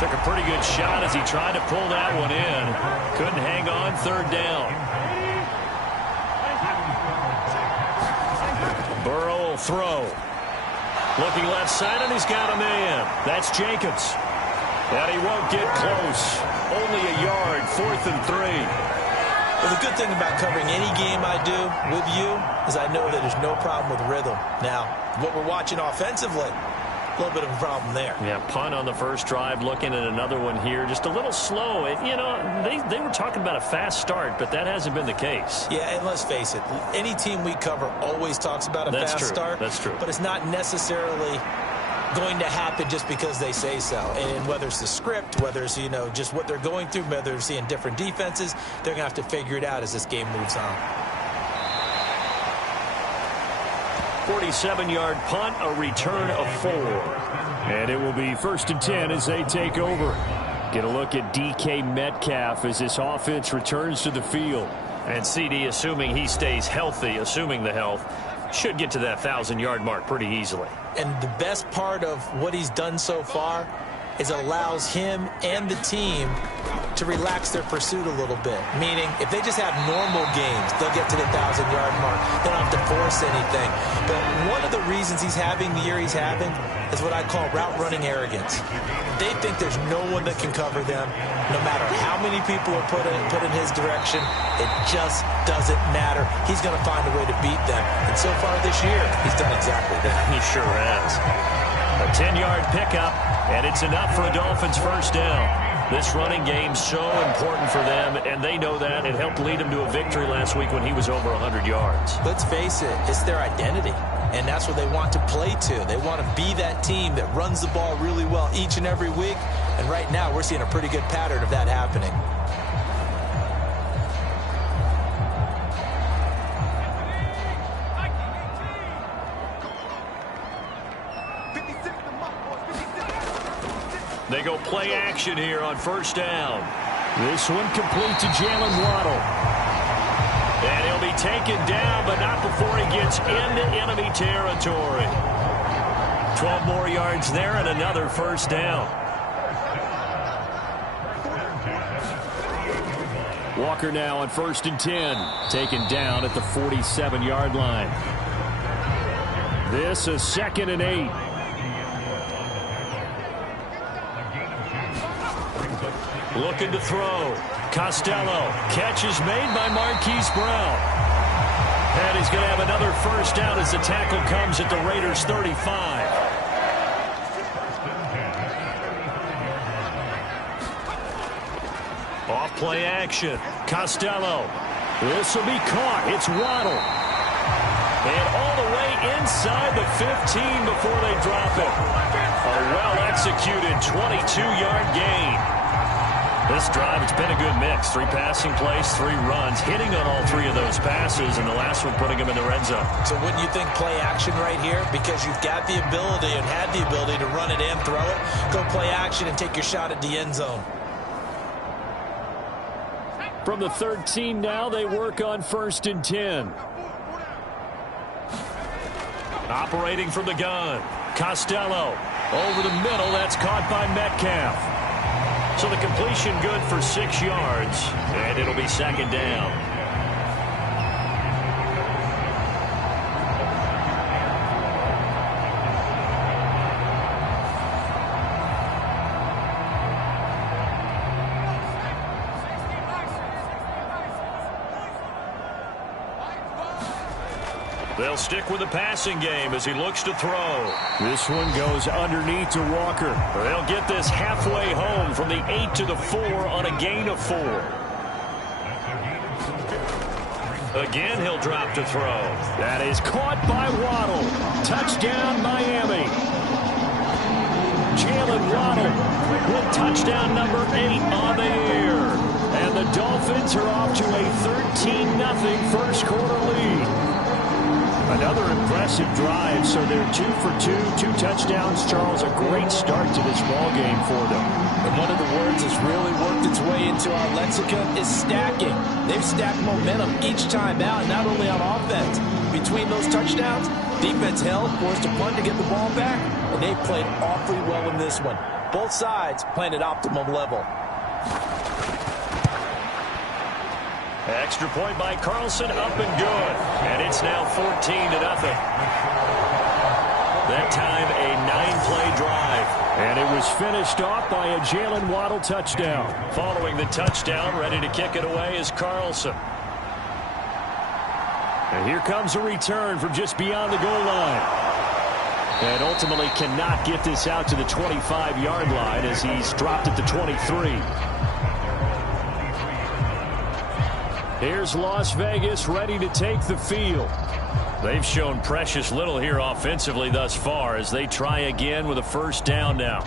Took a pretty good shot as he tried to pull that one in. Couldn't hang on, 3rd down. Burrow will throw. Looking left side, and he's got a man. That's Jacobs. And he won't get close. Only a yard, 4th and 3. Well, the good thing about covering any game I do with you is I know that there's no problem with rhythm. Now, what we're watching offensively, A little bit of a problem there. Yeah, punt on the first drive, looking at another one here. Just a little slow. You know, they were talking about a fast start, but that hasn't been the case. Yeah, and let's face it, any team we cover always talks about a fast start. That's true. But it's not necessarily going to happen just because they say so. And whether it's the script, whether it's, you know, just what they're going through, whether they're seeing different defenses, they're going to have to figure it out as this game moves on. 47-yard punt, a return of 4. And it will be 1st and 10 as they take over. Get a look at DK Metcalf as this offense returns to the field. And CD, assuming he stays healthy, assuming the health, should get to that 1,000-yard mark pretty easily. And the best part of what he's done so far is allows him and the team to relax their pursuit a little bit. Meaning, if they just have normal games, they'll get to the 1,000-yard mark. They don't have to force anything. But one of the reasons he's having the year he's having is what I call route running arrogance. They think there's no one that can cover them. No matter how many people are put in his direction, it just doesn't matter. He's going to find a way to beat them. And so far this year, he's done exactly that. He sure has. A 10-yard pickup, and it's enough for a Dolphins first down. This running game so important for them, and they know that. It helped lead them to a victory last week when he was over 100 yards. Let's face it, it's their identity, and that's what they want to play to. They want to be that team that runs the ball really well each and every week, and right now we're seeing a pretty good pattern of that happening. They go play action here on first down. This one complete to Jalen Waddle. And he'll be taken down, but not before he gets into enemy territory. 12 more yards there and another first down. Walker now on 1st and 10. Taken down at the 47-yard line. This is 2nd and 8. Looking to throw. Costello. Catch is made by Marquise Brown. And he's going to have another first down as the tackle comes at the Raiders' 35. Off play action. Costello. This will be caught. It's Waddle. And all the way inside the 15 before they drop it. A well-executed 22-yard gain. This drive, it's been a good mix. 3 passing plays, 3 runs, hitting on all 3 of those passes, and the last one putting him in the red zone. So wouldn't you think play action right here? Because you've got the ability and had the ability to run it and throw it. Go play action and take your shot at the end zone. From the 13 now, they work on 1st and 10. Operating from the gun. Costello over the middle. That's caught by Metcalf. So the completion good for 6 yards, and it'll be 2nd down. They'll stick with the passing game as he looks to throw. This one goes underneath to Walker. They'll get this halfway home from the 8 to the 4 on a gain of 4. Again, he'll drop to throw. That is caught by Waddle. Touchdown, Miami. Jalen Waddle with touchdown number 8 on the year. And the Dolphins are off to a 13-0 first quarter lead. Another impressive drive, so they're 2 for 2, 2 touchdowns. Charles, a great start to this ball game for them. And one of the words that's really worked its way into our lexicon is stacking. They've stacked momentum each time out, not only on offense. Between those touchdowns, defense held, forced a punt to get the ball back, and they played awfully well in this one. Both sides playing at optimum level. Extra point by Carlson, up and good. And it's now 14-0. That time a 9-play drive. And it was finished off by a Jalen Waddle touchdown. Following the touchdown, ready to kick it away is Carlson. And here comes a return from just beyond the goal line. And ultimately cannot get this out to the 25-yard line as he's dropped at the 23. Here's Las Vegas ready to take the field. They've shown precious little here offensively thus far as they try again with a first down now.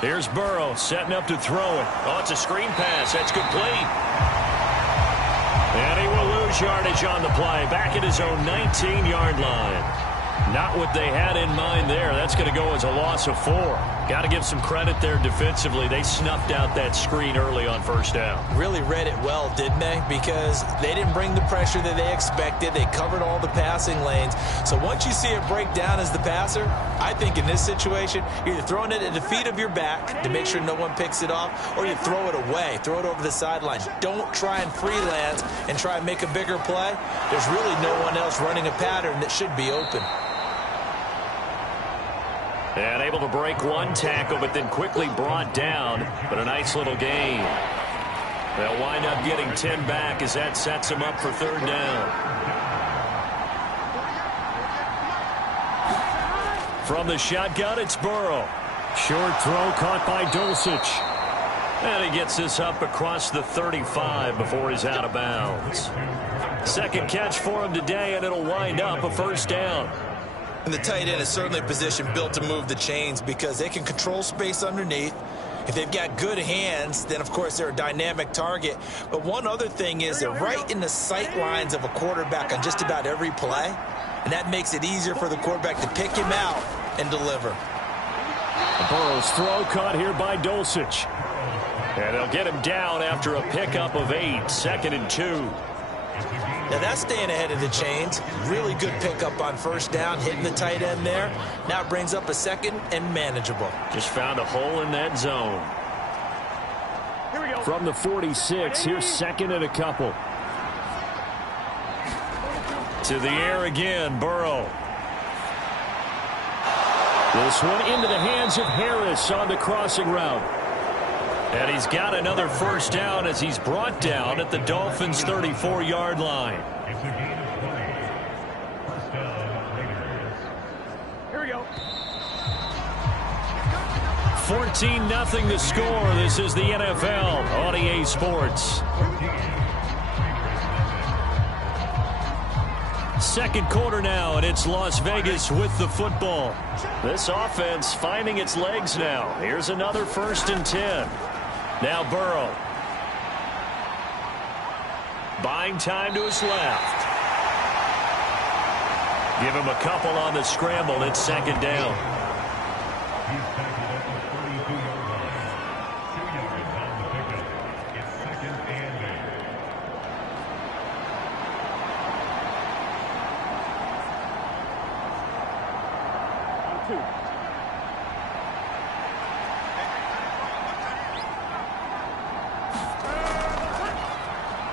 Here's Burrow setting up to throw it. Oh, it's a screen pass. That's complete. And he will lose yardage on the play. Back at his own 19-yard line. Not what they had in mind there. That's going to go as a loss of 4. Got to give some credit there defensively. They snuffed out that screen early on first down. Really read it well, didn't they? Because they didn't bring the pressure that they expected. They covered all the passing lanes. So once you see it break down as the passer, I think in this situation, you're either throwing it at the feet of your back to make sure no one picks it off, or you throw it away. Throw it over the sideline. Don't try and freelance and try and make a bigger play. There's really no one else running a pattern that should be open. And able to break one tackle, but then quickly brought down. But a nice little gain. They'll wind up getting 10 back as that sets them up for third down. From the shotgun, it's Burrow. Short throw caught by Dulcich. And he gets this up across the 35 before he's out of bounds. Second catch for him today, and it'll wind up a first down. And the tight end is certainly a position built to move the chains because they can control space underneath. If they've got good hands, then, of course, they're a dynamic target. But one other thing is they're right in the sight lines of a quarterback on just about every play. And that makes it easier for the quarterback to pick him out and deliver. Burrow's throw caught here by Dulcich. And they'll get him down after a pickup of 8. 2nd and 2. Now that's staying ahead of the chains. Really good pickup on first down, hitting the tight end there. Now it brings up a 2nd and manageable. Just found a hole in that zone. Here we go. From the 46, here's 2nd and a couple. To the air again, Burrow. This one into the hands of Harris on the crossing route. And he's got another first down as he's brought down at the Dolphins' 34-yard line. Here we go. 14-0 the score. This is the NFL on EA Sports. Second quarter now, and it's Las Vegas with the football. This offense finding its legs now. Here's another 1st and 10. Now Burrow. Buying time to his left. Give him a couple on the scramble. It's 2nd down.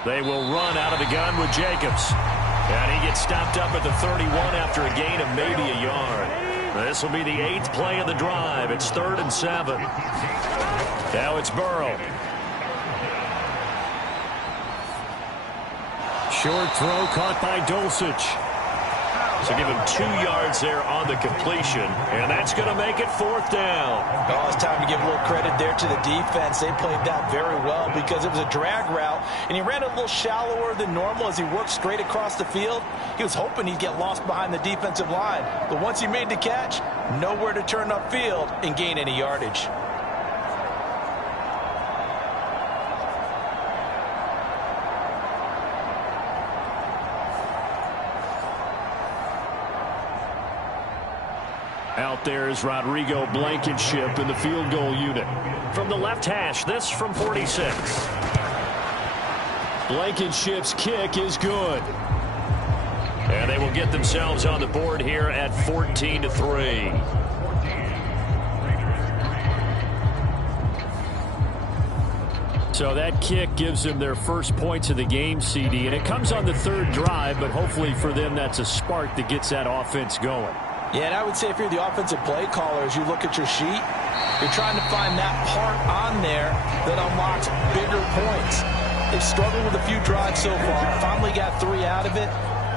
They will run out of the gun with Jacobs. And he gets stopped up at the 31 after a gain of maybe a yard. This will be the 8th play of the drive. It's 3rd and 7. Now it's Burrow. Short throw caught by Dulcich. So give him 2 yards there on the completion. And that's going to make it 4th down. Oh, it's time to give a little credit there to the defense. They played that very well because it was a drag route. And he ran a little shallower than normal as he worked straight across the field. He was hoping he'd get lost behind the defensive line. But once he made the catch, nowhere to turn upfield and gain any yardage. Out there is Rodrigo Blankenship in the field goal unit. From the left hash, this from 46. Blankenship's kick is good. And they will get themselves on the board here at 14-3. So that kick gives them their first points of the game, CD. And it comes on the 3rd drive, but hopefully for them that's a spark that gets that offense going. Yeah, and I would say if you're the offensive play caller, as you look at your sheet, you're trying to find that part on there that unlocks bigger points. They've struggled with a few drives so far. Finally got 3 out of it.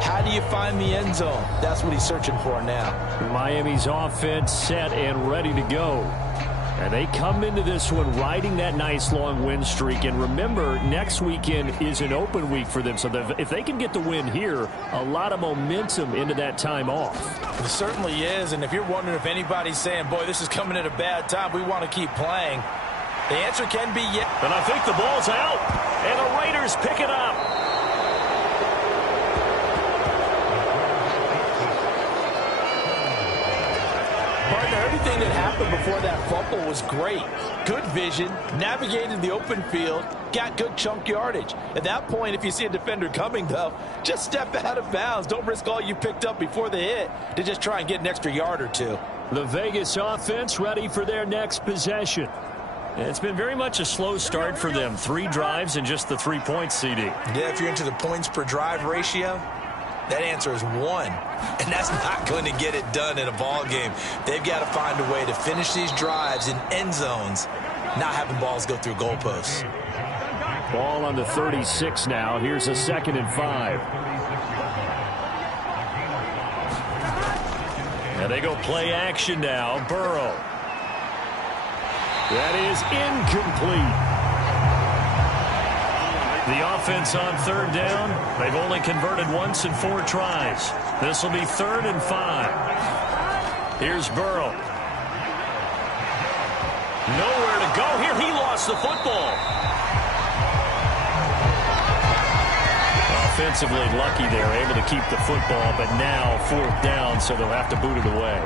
How do you find the end zone? That's what he's searching for now. Miami's offense set and ready to go. And they come into this one riding that nice long win streak. And remember, next weekend is an open week for them. So if they can get the win here, a lot of momentum into that time off. It certainly is. And if you're wondering if anybody's saying, boy, this is coming at a bad time, we want to keep playing, the answer can be yes. And I think the ball's out. And the Raiders pick it up. Partner, everything that happened before that fumble was great. Good vision, navigated the open field, got good chunk yardage. At that point, if you see a defender coming, though, just step out of bounds. Don't risk all you picked up before the hit to just try and get an extra yard or two. The Vegas offense ready for their next possession. It's been very much a slow start for them. 3 drives and just the 3 points, CD. Yeah, if you're into the points per drive ratio, that answer is 1. And that's not going to get it done in a ball game. They've got to find a way to finish these drives in end zones, not having balls go through goalposts. Ball on the 36 now. Here's a 2nd and 5. And they go play action now. Burrow. That is incomplete. The offense on 3rd down. They've only converted once in 4 tries. This will be 3rd and 5. Here's Burrow. Nowhere to go here. He lost the football. Offensively lucky they're able to keep the football, but now 4th down, so they'll have to boot it away.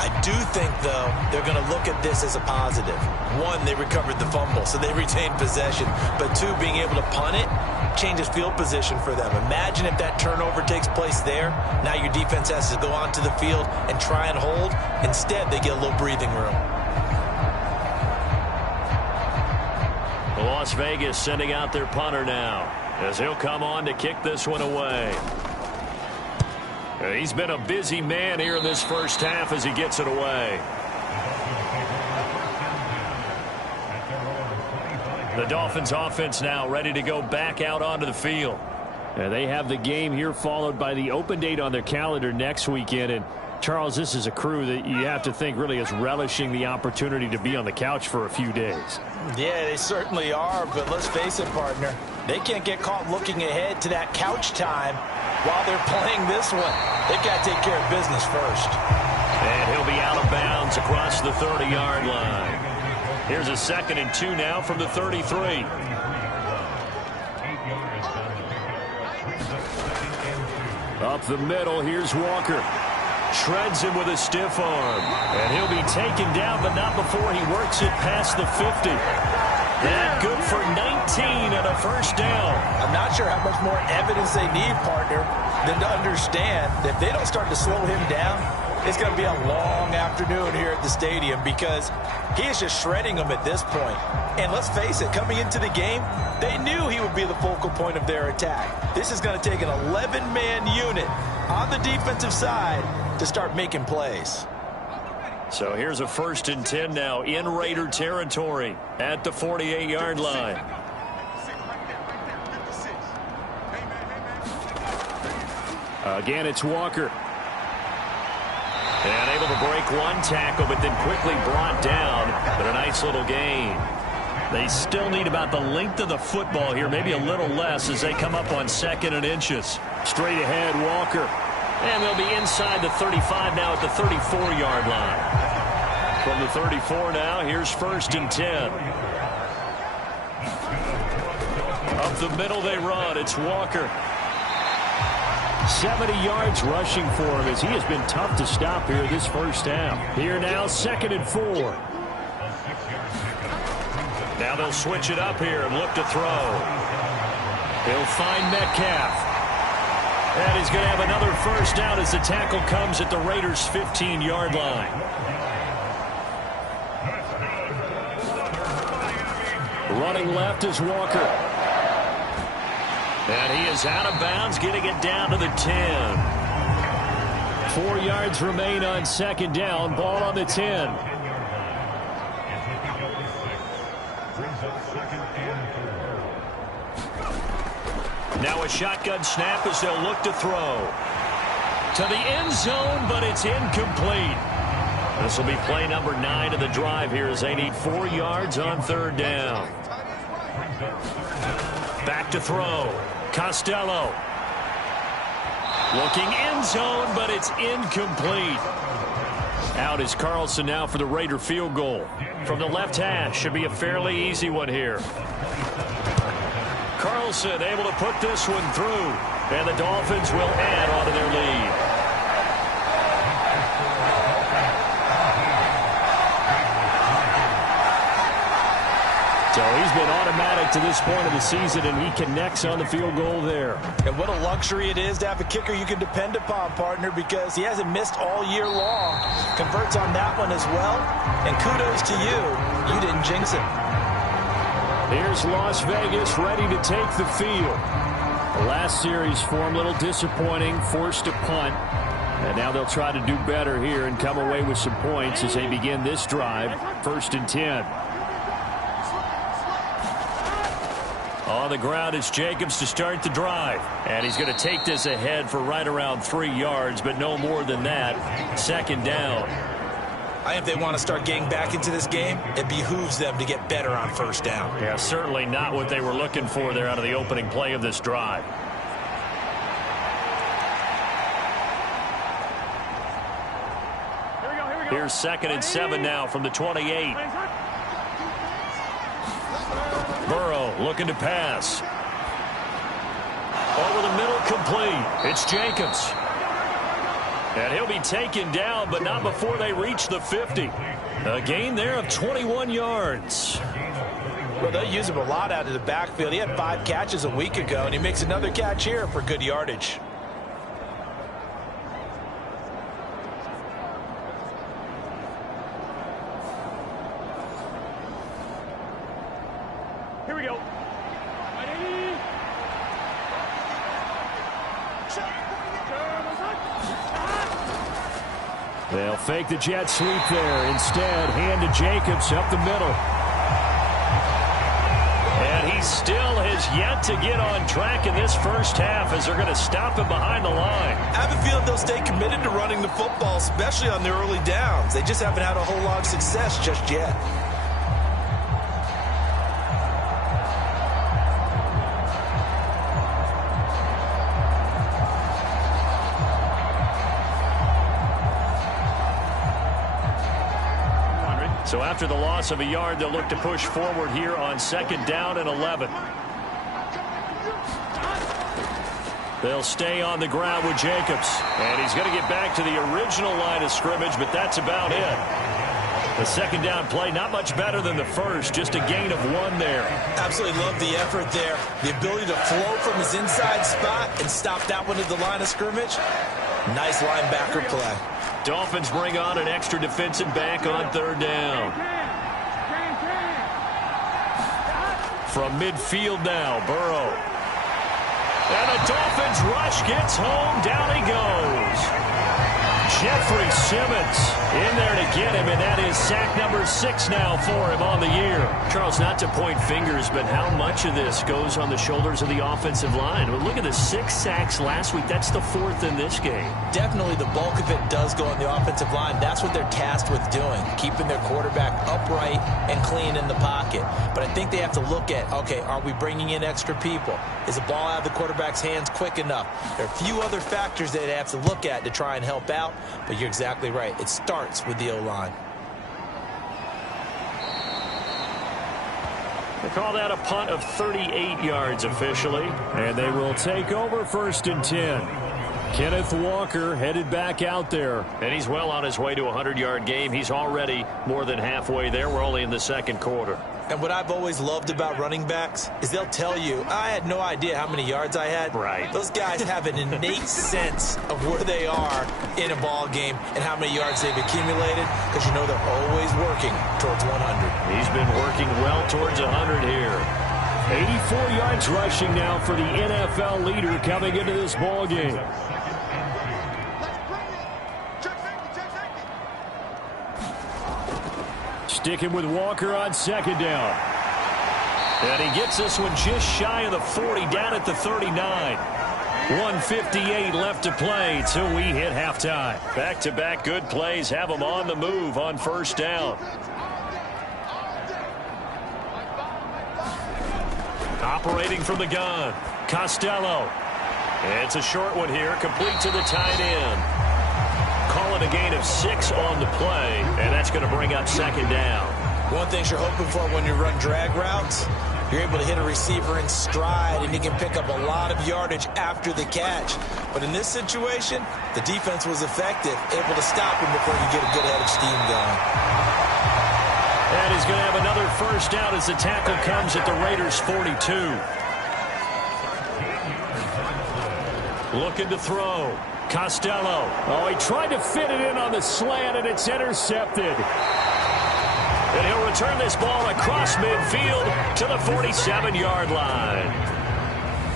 I do think, though, they're going to look at this as a positive. 1, they recovered the fumble, so they retained possession. But 2, being able to punt it changes field position for them. Imagine if that turnover takes place there. Now your defense has to go onto the field and try and hold. Instead, they get a little breathing room. Las Vegas sending out their punter now, as he'll come on to kick this one away. He's been a busy man here in this first half as he gets it away. The Dolphins offense now ready to go back out onto the field. They have the game here followed by the open date on their calendar next weekend. And Charles, this is a crew that you have to think really is relishing the opportunity to be on the couch for a few days. Yeah, they certainly are, but let's face it, partner. They can't get caught looking ahead to that couch time while they're playing this one. They've got to take care of business first. And he'll be out of bounds across the 30-yard line. Here's a 2nd and 2 now from the 33. Up the middle, here's Walker. Shreds him with a stiff arm. And he'll be taken down, but not before he works it past the 50. That good for 19 and a 1st down. I'm not sure how much more evidence they need, partner, than to understand that if they don't start to slow him down, it's going to be a long afternoon here at the stadium because he is just shredding them at this point. And let's face it, coming into the game, they knew he would be the focal point of their attack. This is going to take an 11-man unit on the defensive side to start making plays. So here's a 1st and 10 now in Raider territory at the 48-yard line. Again, it's Walker. And able to break 1 tackle, but then quickly brought down. But a nice little gain. They still need about the length of the football here, maybe a little less as they come up on 2nd and inches. Straight ahead, Walker. And they'll be inside the 35 now at the 34-yard line. From the 34 now, here's 1st and 10. Up the middle they run. It's Walker. 70 yards rushing for him as he has been tough to stop here this first half. Here now, 2nd and 4. Now they'll switch it up here and look to throw. He'll find Metcalf. And he's going to have another 1st down as the tackle comes at the Raiders' 15-yard line. Running left is Walker. And he is out of bounds, getting it down to the 10. 4 yards remain on 2nd down. Ball on the 10. Now a shotgun snap as they'll look to throw. To the end zone, but it's incomplete. This will be play number 9 of the drive here as they need 4 yards on third down. Back to throw. Costello. Looking end zone, but it's incomplete. Out is Carlson now for the Raider field goal. From the left hash, should be a fairly easy one here. Carlson able to put this one through. And the Dolphins will add on to their lead. So he's been automatic to this point of the season, and he connects on the field goal there. And what a luxury it is to have a kicker you can depend upon, partner, because he hasn't missed all year long. Converts on that one as well. And kudos to you. You didn't jinx it. Here's Las Vegas ready to take the field. The last series for him, a little disappointing, forced a punt. And now they'll try to do better here and come away with some points as they begin this drive. 1st and 10. On the ground, it's Jacobs to start the drive. And he's going to take this ahead for right around 3 yards, but no more than that. 2nd down. I think if they want to start getting back into this game, it behooves them to get better on 1st down. Yeah, certainly not what they were looking for there out of the opening play of this drive. Here's 2nd and 7 now from the 28. Burrow looking to pass. Over the middle, complete. It's Jacobs. And he'll be taken down, but not before they reach the 50. A gain there of 21 yards. Well, they'll use him a lot out of the backfield. He had 5 catches a week ago, and he makes another catch here for good yardage. Here we go. They'll fake the jet sweep there. Instead, hand to Jacobs up the middle. And he still has yet to get on track in this first half as they're going to stop him behind the line. I have a feeling they'll stay committed to running the football, especially on their early downs. They just haven't had a whole lot of success just yet. So after the loss of a yard, they'll look to push forward here on 2nd down and 11. They'll stay on the ground with Jacobs. And he's going to get back to the original line of scrimmage, but that's about it. The 2nd down play, not much better than the first, just a gain of 1 there. Absolutely love the effort there. The ability to flow from his inside spot and stop that one at the line of scrimmage. Nice linebacker play. Dolphins bring on an extra defensive back on 3rd down. From midfield now, Burrow. And the Dolphins rush gets home. Down he goes. Jeffrey Simmons in there to get him, and that is sack number 6 now for him on the year. Charles, not to point fingers, but how much of this goes on the shoulders of the offensive line? Well, look at the 6 sacks last week. That's the 4th in this game. Definitely the bulk of it does go on the offensive line. That's what they're tasked with doing, keeping their quarterback upright and clean in the pocket. But I think they have to look at, okay, are we bringing in extra people? Is the ball out of the quarterback's hands quick enough? There are a few other factors that they have to look at to try and help out. But you're exactly right. It starts with the O-line. They call that a punt of 38 yards officially. And they will take over 1st and 10. Kenneth Walker headed back out there. And he's well on his way to a 100-yard game. He's already more than halfway there. We're only in the 2nd quarter. And what I've always loved about running backs is they'll tell you, I had no idea how many yards I had. Right. Those guys have an innate sense of where they are in a ball game and how many yards they've accumulated, because you know they're always working towards 100. He's been working well towards 100 here. 84 yards rushing now for the NFL leader coming into this ball game. Sticking with Walker on 2nd down. And he gets this one just shy of the 40, down at the 39. 1:58 left to play till we hit halftime. Back-to-back good plays have them on the move on first down. Operating from the gun, Costello. It's a short one here, complete to the tight end. Call it a gain of 6 on the play, and that's going to bring up second down. One thing you're hoping for when you run drag routes, you're able to hit a receiver in stride, and he can pick up a lot of yardage after the catch. But in this situation, the defense was effective, able to stop him before you get a good head of steam going. And he's going to have another first down as the tackle comes at the Raiders' 42. Looking to throw. Costello. Oh, he tried to fit it in on the slant, and it's intercepted. And he'll return this ball across midfield to the 47-yard line.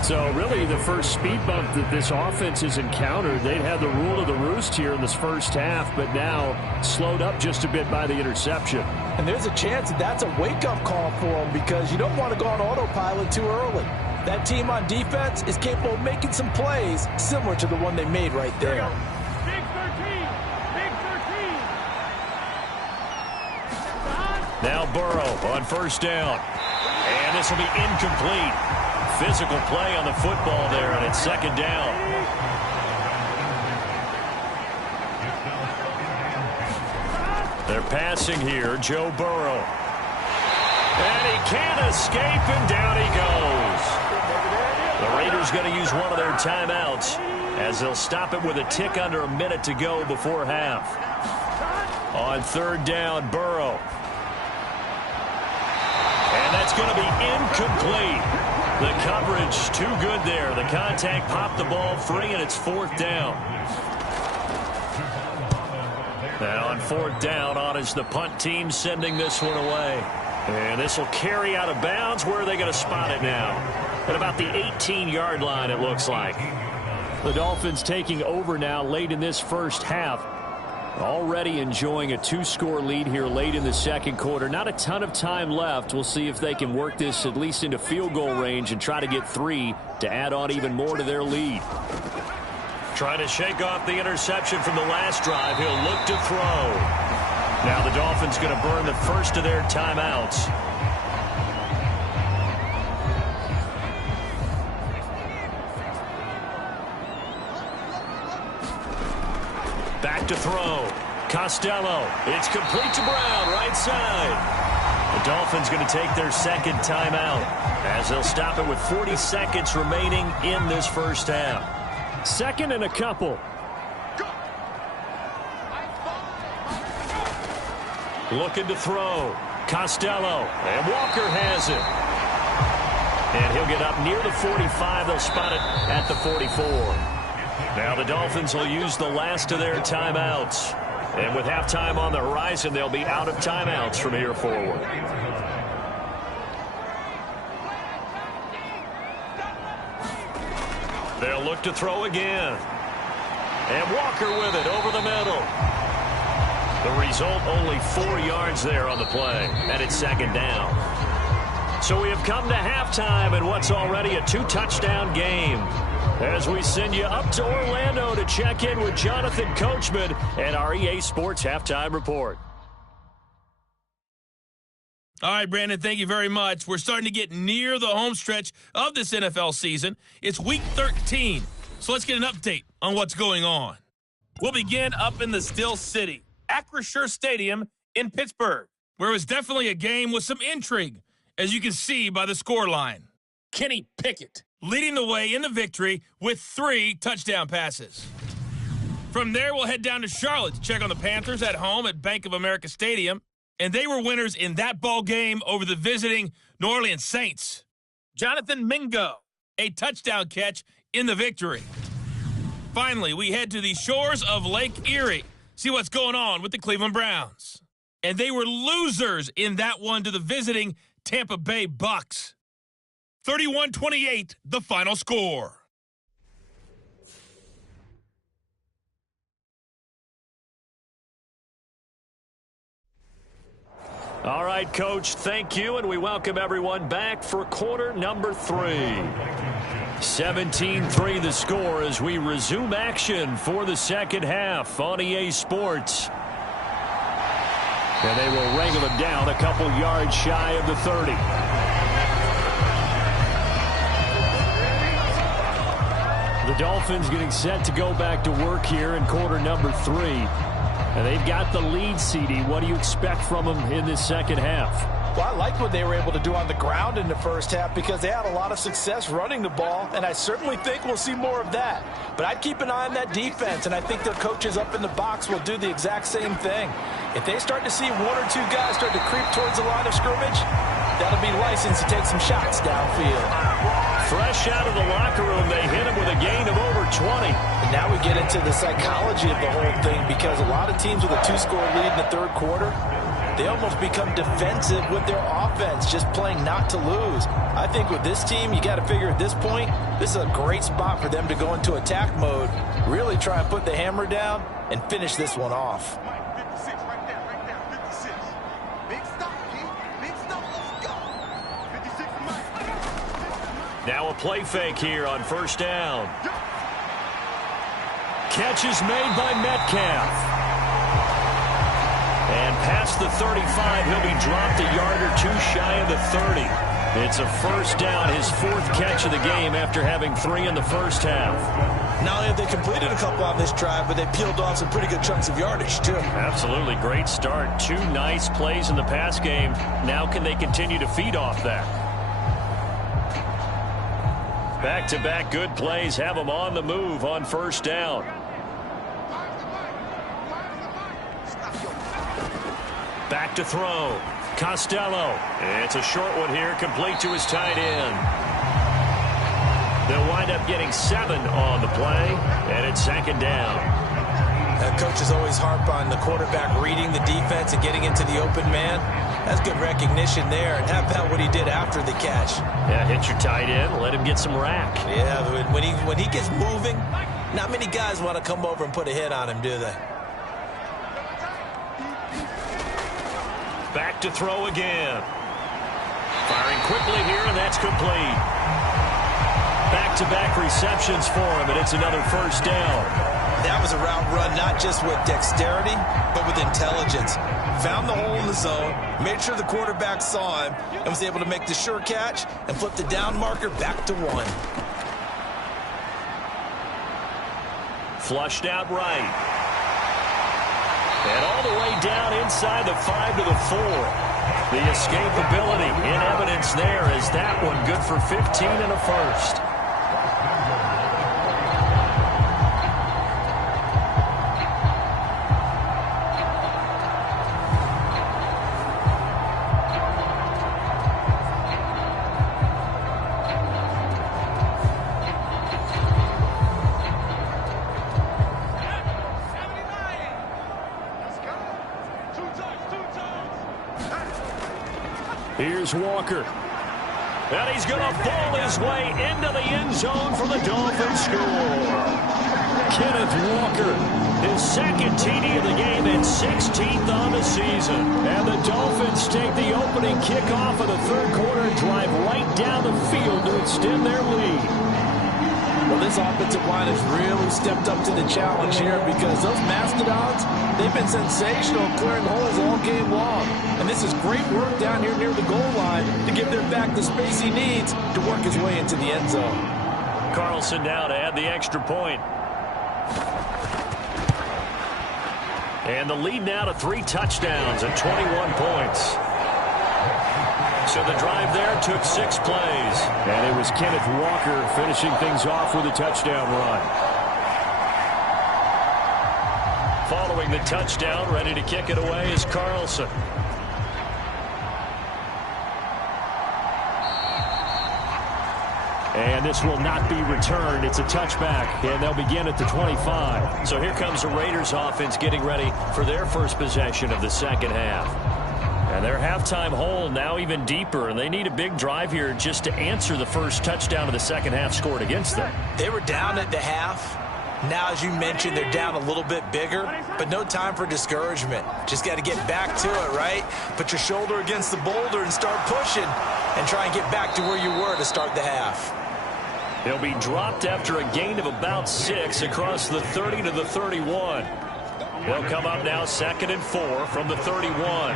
So really the first speed bump that this offense has encountered, they'd had the rule of the roost here in this first half, but now slowed up just a bit by the interception. And there's a chance that that's a wake-up call for them because you don't want to go on autopilot too early. That team on defense is capable of making some plays similar to the one they made right there. Big 13! Big 13! Now Burrow on first down. And this will be incomplete. Physical play on the football there, and it's second down. They're passing here, Joe Burrow. And he can't escape, and down he goes. The Raiders going to use one of their timeouts as they'll stop it with a tick under a minute to go before half. On third down, Burrow. And that's going to be incomplete. The coverage too good there. The contact popped the ball free, and it's fourth down. Now on fourth down, on is the punt team sending this one away. And this will carry out of bounds. Where are they going to spot it now? At about the 18-yard line, it looks like. The Dolphins taking over now late in this first half. Already enjoying a 2-score lead here late in the second quarter. Not a ton of time left. We'll see if they can work this at least into field goal range and try to get 3 to add on even more to their lead. Trying to shake off the interception from the last drive. He'll look to throw. Now the Dolphins going to burn the first of their timeouts. Back to throw. Costello. It's complete to Brown, right side. The Dolphins going to take their second timeout as they'll stop it with 40 seconds remaining in this first half. Second and a couple. Looking to throw. Costello. And Walker has it. And he'll get up near the 45. They'll spot it at the 44. Now the Dolphins will use the last of their timeouts. And with halftime on the horizon, they'll be out of timeouts from here forward. They'll look to throw again. And Walker with it over the middle. The result, only 4 yards there on the play. And it's second down. So we have come to halftime in what's already a 2-touchdown game. As we send you up to Orlando to check in with Jonathan Coachman and our EA Sports Halftime Report. All right, Brandon, thank you very much. We're starting to get near the home stretch of this NFL season. It's Week 13, so let's get an update on what's going on. We'll begin up in the Still City, Acrisure Stadium in Pittsburgh, where it was definitely a game with some intrigue, as you can see by the scoreline. Kenny Pickett leading the way in the victory with 3 touchdown passes. From there, we'll head down to Charlotte to check on the Panthers at home at Bank of America Stadium. And they were winners in that ball game over the visiting New Orleans Saints. Jonathan Mingo, a touchdown catch in the victory. Finally, we head to the shores of Lake Erie, see what's going on with the Cleveland Browns. And they were losers in that one to the visiting Tampa Bay Bucks. 31-28, the final score. All right, Coach, thank you, and we welcome everyone back for quarter number 3. 17-3 the score as we resume action for the second half on EA Sports. And they will wrangle it down a couple yards shy of the 30. The Dolphins getting set to go back to work here in quarter number 3. And they've got the lead, CD. What do you expect from them in this second half? Well, I like what they were able to do on the ground in the first half because they had a lot of success running the ball, and I certainly think we'll see more of that. But I'd keep an eye on that defense, and I think their coaches up in the box will do the exact same thing. If they start to see 1 or 2 guys start to creep towards the line of scrimmage, that'll be licensed to take some shots downfield. Fresh out of the locker room, they hit him with a gain of over 20. And now we get into the psychology of the whole thing because a lot of teams with a 2-score lead in the third quarter, they almost become defensive with their offense, just playing not to lose. I think with this team, you got to figure at this point, this is a great spot for them to go into attack mode, really try and put the hammer down and finish this one off. Now a play fake here on first down. Catch is made by Metcalf. And past the 35, he'll be dropped a yard or 2 shy of the 30. It's a first down, his 4th catch of the game after having 3 in the first half. Not only have they completed a couple on this drive, but they peeled off some pretty good chunks of yardage, too. Absolutely great start. 2 nice plays in the pass game. Now can they continue to feed off that? Back-to-back good plays have them on the move on first down. Back to throw. Costello. It's a short one here, complete to his tight end. They'll wind up getting 7 on the play, and it's second down. Coaches always harp on the quarterback reading the defense and getting into the open man. That's good recognition there. And how about what he did after the catch? Yeah, hit your tight end, let him get some rack. Yeah, when he gets moving, not many guys want to come over and put a hit on him, do they? Back to throw again. Firing quickly here, and that's complete. Back-to-back receptions for him, and it's another first down. That was a route run not just with dexterity, but with intelligence. Found the hole in the zone, made sure the quarterback saw him, and was able to make the sure catch and flip the down marker back to 1. Flushed out right. And all the way down inside the 5 to the 4. The escapability in evidence there as that one good for 15 and a first. Here's Walker. And he's going to ball his way into the end zone for the Dolphins score. Kenneth Walker, his 2nd TD of the game and 16th on the season. And the Dolphins take the opening kickoff of the third quarter and drive right down the field to extend their lead. Well, this offensive line has really stepped up to the challenge here because those Mastodons, they've been sensational clearing holes all game long. And this is great work down here near the goal line to give their back the space he needs to work his way into the end zone. Carlson now to add the extra point. And the lead now to 3 touchdowns and 21 points. So the drive there took 6 plays. And it was Kenneth Walker finishing things off with a touchdown run. Following the touchdown, ready to kick it away is Carlson. And this will not be returned. It's a touchback, and they'll begin at the 25. So here comes the Raiders offense getting ready for their first possession of the second half. And their halftime hole now even deeper, and they need a big drive here just to answer the first touchdown of the second half scored against them. They were down at the half. Now, as you mentioned, they're down a little bit bigger, but no time for discouragement. Just got to get back to it, right? Put your shoulder against the boulder and start pushing and try and get back to where you were to start the half. He'll be dropped after a gain of about 6 across the 30 to the 31. He'll come up now 2nd and 4 from the 31.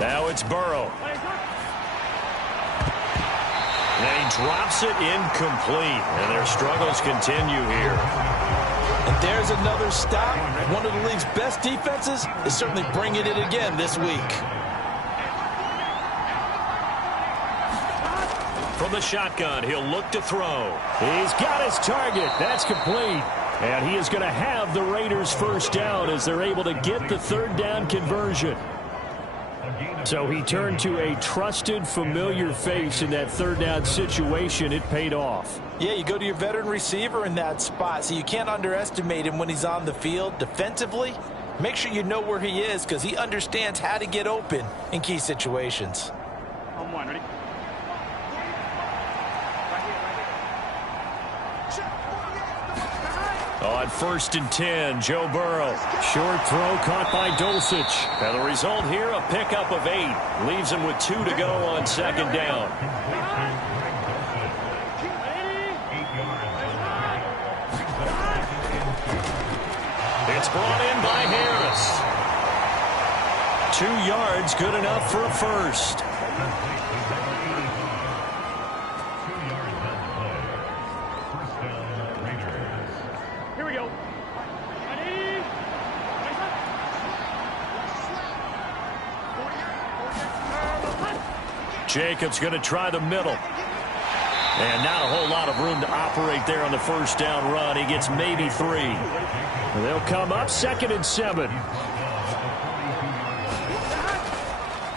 Now it's Burrow. And he drops it incomplete. And their struggles continue here. And there's another stop. One of the league's best defenses is certainly bringing it again this week. From the shotgun, he'll look to throw. He's got his target. That's complete. And he is going to have the Raiders first down as they're able to get the third down conversion. So he turned to a trusted, familiar face in that third down situation. It paid off. Yeah, you go to your veteran receiver in that spot, so you can't underestimate him when he's on the field defensively. Make sure you know where he is because he understands how to get open in key situations. On one, ready? On 1st and 10, Joe Burrow. Short throw caught by Dulcich. And the result here, a pickup of 8. Leaves him with 2 to go on 2nd down. It's brought in by Harris. 2 yards, good enough for a first. Here we go. Ready? Jacobs going to try the middle. And not a whole lot of room to operate there on the first down run. He gets maybe 3. They'll come up 2nd and 7.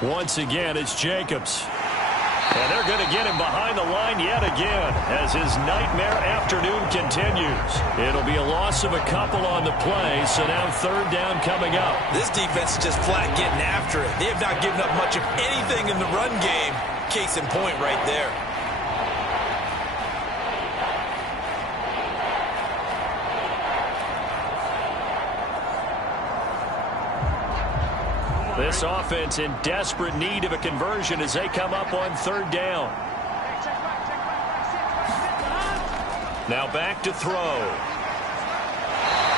Once again, it's Jacobs. And they're going to get him behind the line yet again as his nightmare afternoon continues. It'll be a loss of a couple on the play, so now third down coming up. This defense is just flat getting after it. They have not given up much of anything in the run game. Case in point right there. This offense in desperate need of a conversion as they come up on third down. Now back to throw.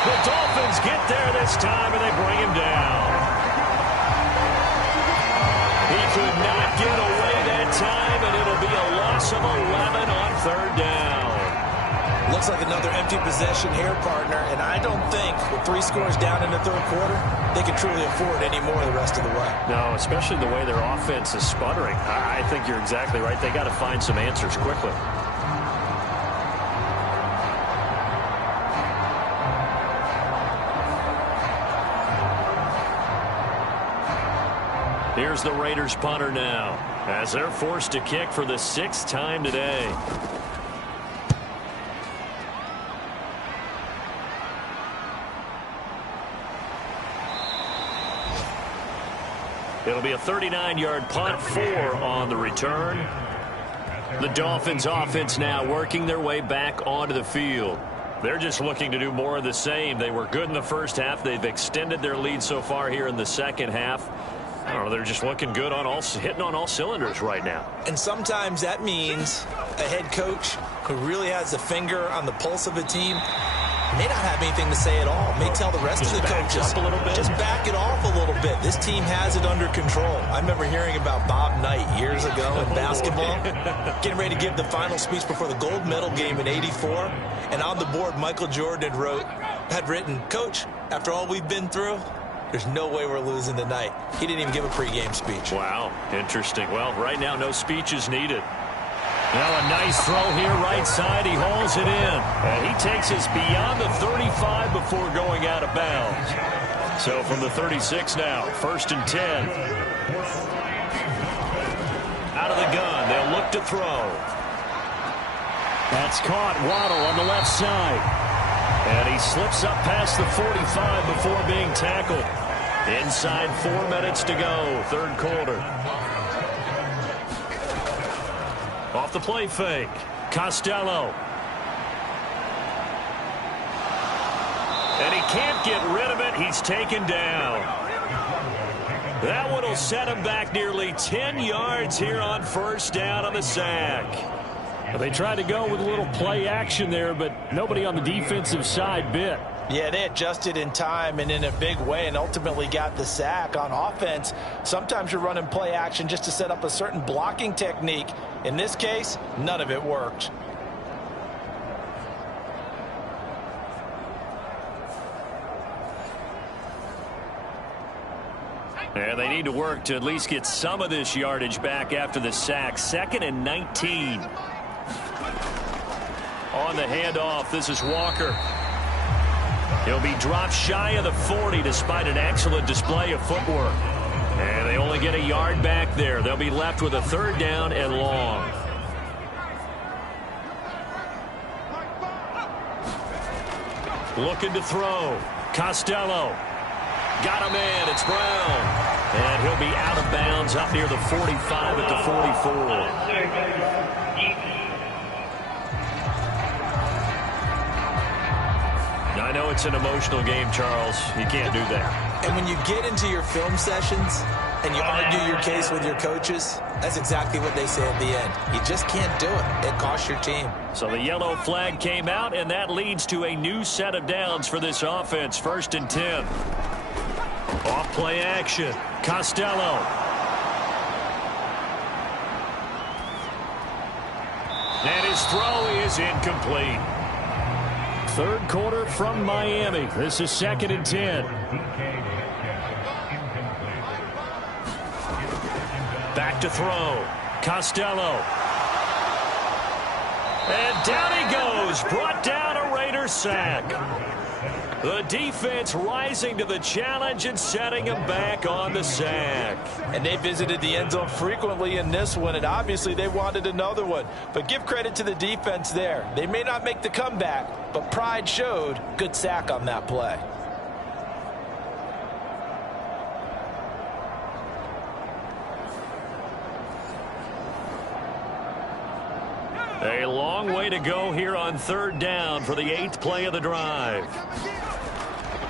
The Dolphins get there this time and they bring him down. He could not get away that time, and it'll be a loss of 11 on third down. Looks like another empty possession here, partner, and I don't think with 3 scores down in the third quarter, they can truly afford any more the rest of the way. No, especially the way their offense is sputtering. I think you're exactly right. They got to find some answers quickly. Here's the Raiders punter now as they're forced to kick for the 6th time today. It'll be a 39-yard punt, 4 on the return. The Dolphins offense now working their way back onto the field. They're just looking to do more of the same. They were good in the first half. They've extended their lead so far here in the second half. I don't know, they're just looking good on hitting on all cylinders right now. And sometimes that means a head coach who really has a finger on the pulse of a team may not have anything to say at all. May tell the rest of the coaches, just back it off a little bit. This team has it under control. I remember hearing about Bob Knight years ago in basketball, getting ready to give the final speech before the gold medal game in '84. And on the board, Michael Jordan had written, "Coach, after all we've been through, there's no way we're losing tonight." He didn't even give a pregame speech. Wow, interesting. Well, right now, no speech is needed. Now a nice throw here right side. He hauls it in. And he takes us beyond the 35 before going out of bounds. So from the 36 now, 1st and 10. Out of the gun, they'll look to throw. That's caught. Waddle on the left side. And he slips up past the 45 before being tackled. Inside 4 minutes to go, third quarter. Off the play fake. Costello. And he can't get rid of it. He's taken down. That one will set him back nearly 10 yards here on first down on the sack. Well, they tried to go with a little play action there, but nobody on the defensive side bit. Yeah, they adjusted in time and in a big way and ultimately got the sack. On offense, sometimes you're running play action just to set up a certain blocking technique. In this case, none of it worked. And they need to work to at least get some of this yardage back after the sack. 2nd and 19. On the handoff, this is Walker. He'll be dropped shy of the 40 despite an excellent display of footwork. And they only get a yard back there. They'll be left with a 3rd down and long. Looking to throw. Costello. Got him in. It's Brown. And he'll be out of bounds up near the 45 at the 44. I know it's an emotional game, Charles. You can't do that. And when you get into your film sessions and you argue your case with your coaches, that's exactly what they say at the end. You just can't do it. It costs your team. So the yellow flag came out, and that leads to a new set of downs for this offense. 1st and 10. Off play action. Costello. And his throw is incomplete. 3rd quarter from Miami. This is 2nd and 10. Back to throw. Costello. And down he goes. Brought down a Raider sack. The defense rising to the challenge and setting him back on the sack. And they visited the end zone frequently in this one, and obviously they wanted another one. But give credit to the defense there. They may not make the comeback, but pride showed. Good sack on that play. A long way to go here on 3rd down for the 8th play of the drive.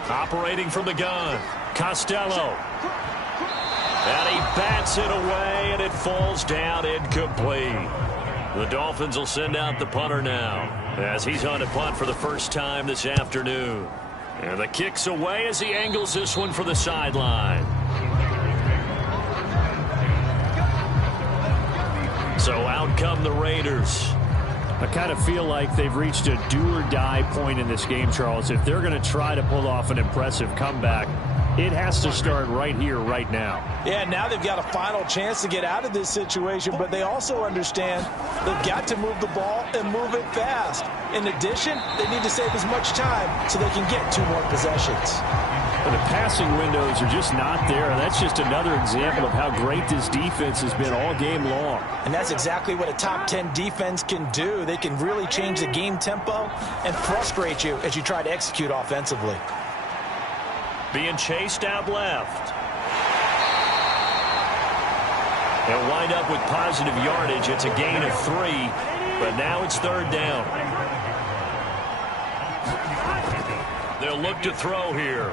Operating from the gun, Costello. And he bats it away, and it falls down incomplete. The Dolphins will send out the punter now as he's on to punt for the first time this afternoon. And the kick's away as he angles this one for the sideline. So out come the Raiders. I kind of feel like they've reached a do-or-die point in this game, Charles. If they're going to try to pull off an impressive comeback, it has to start right here, right now. Yeah, now they've got a final chance to get out of this situation, but they also understand they've got to move the ball and move it fast. In addition, they need to save as much time so they can get 2 more possessions. But the passing windows are just not there. And that's just another example of how great this defense has been all game long. And that's exactly what a top 10 defense can do. They can really change the game tempo and frustrate you as you try to execute offensively. Being chased out left. They'll wind up with positive yardage. It's a gain of 3, but now it's 3rd down. They'll look to throw here.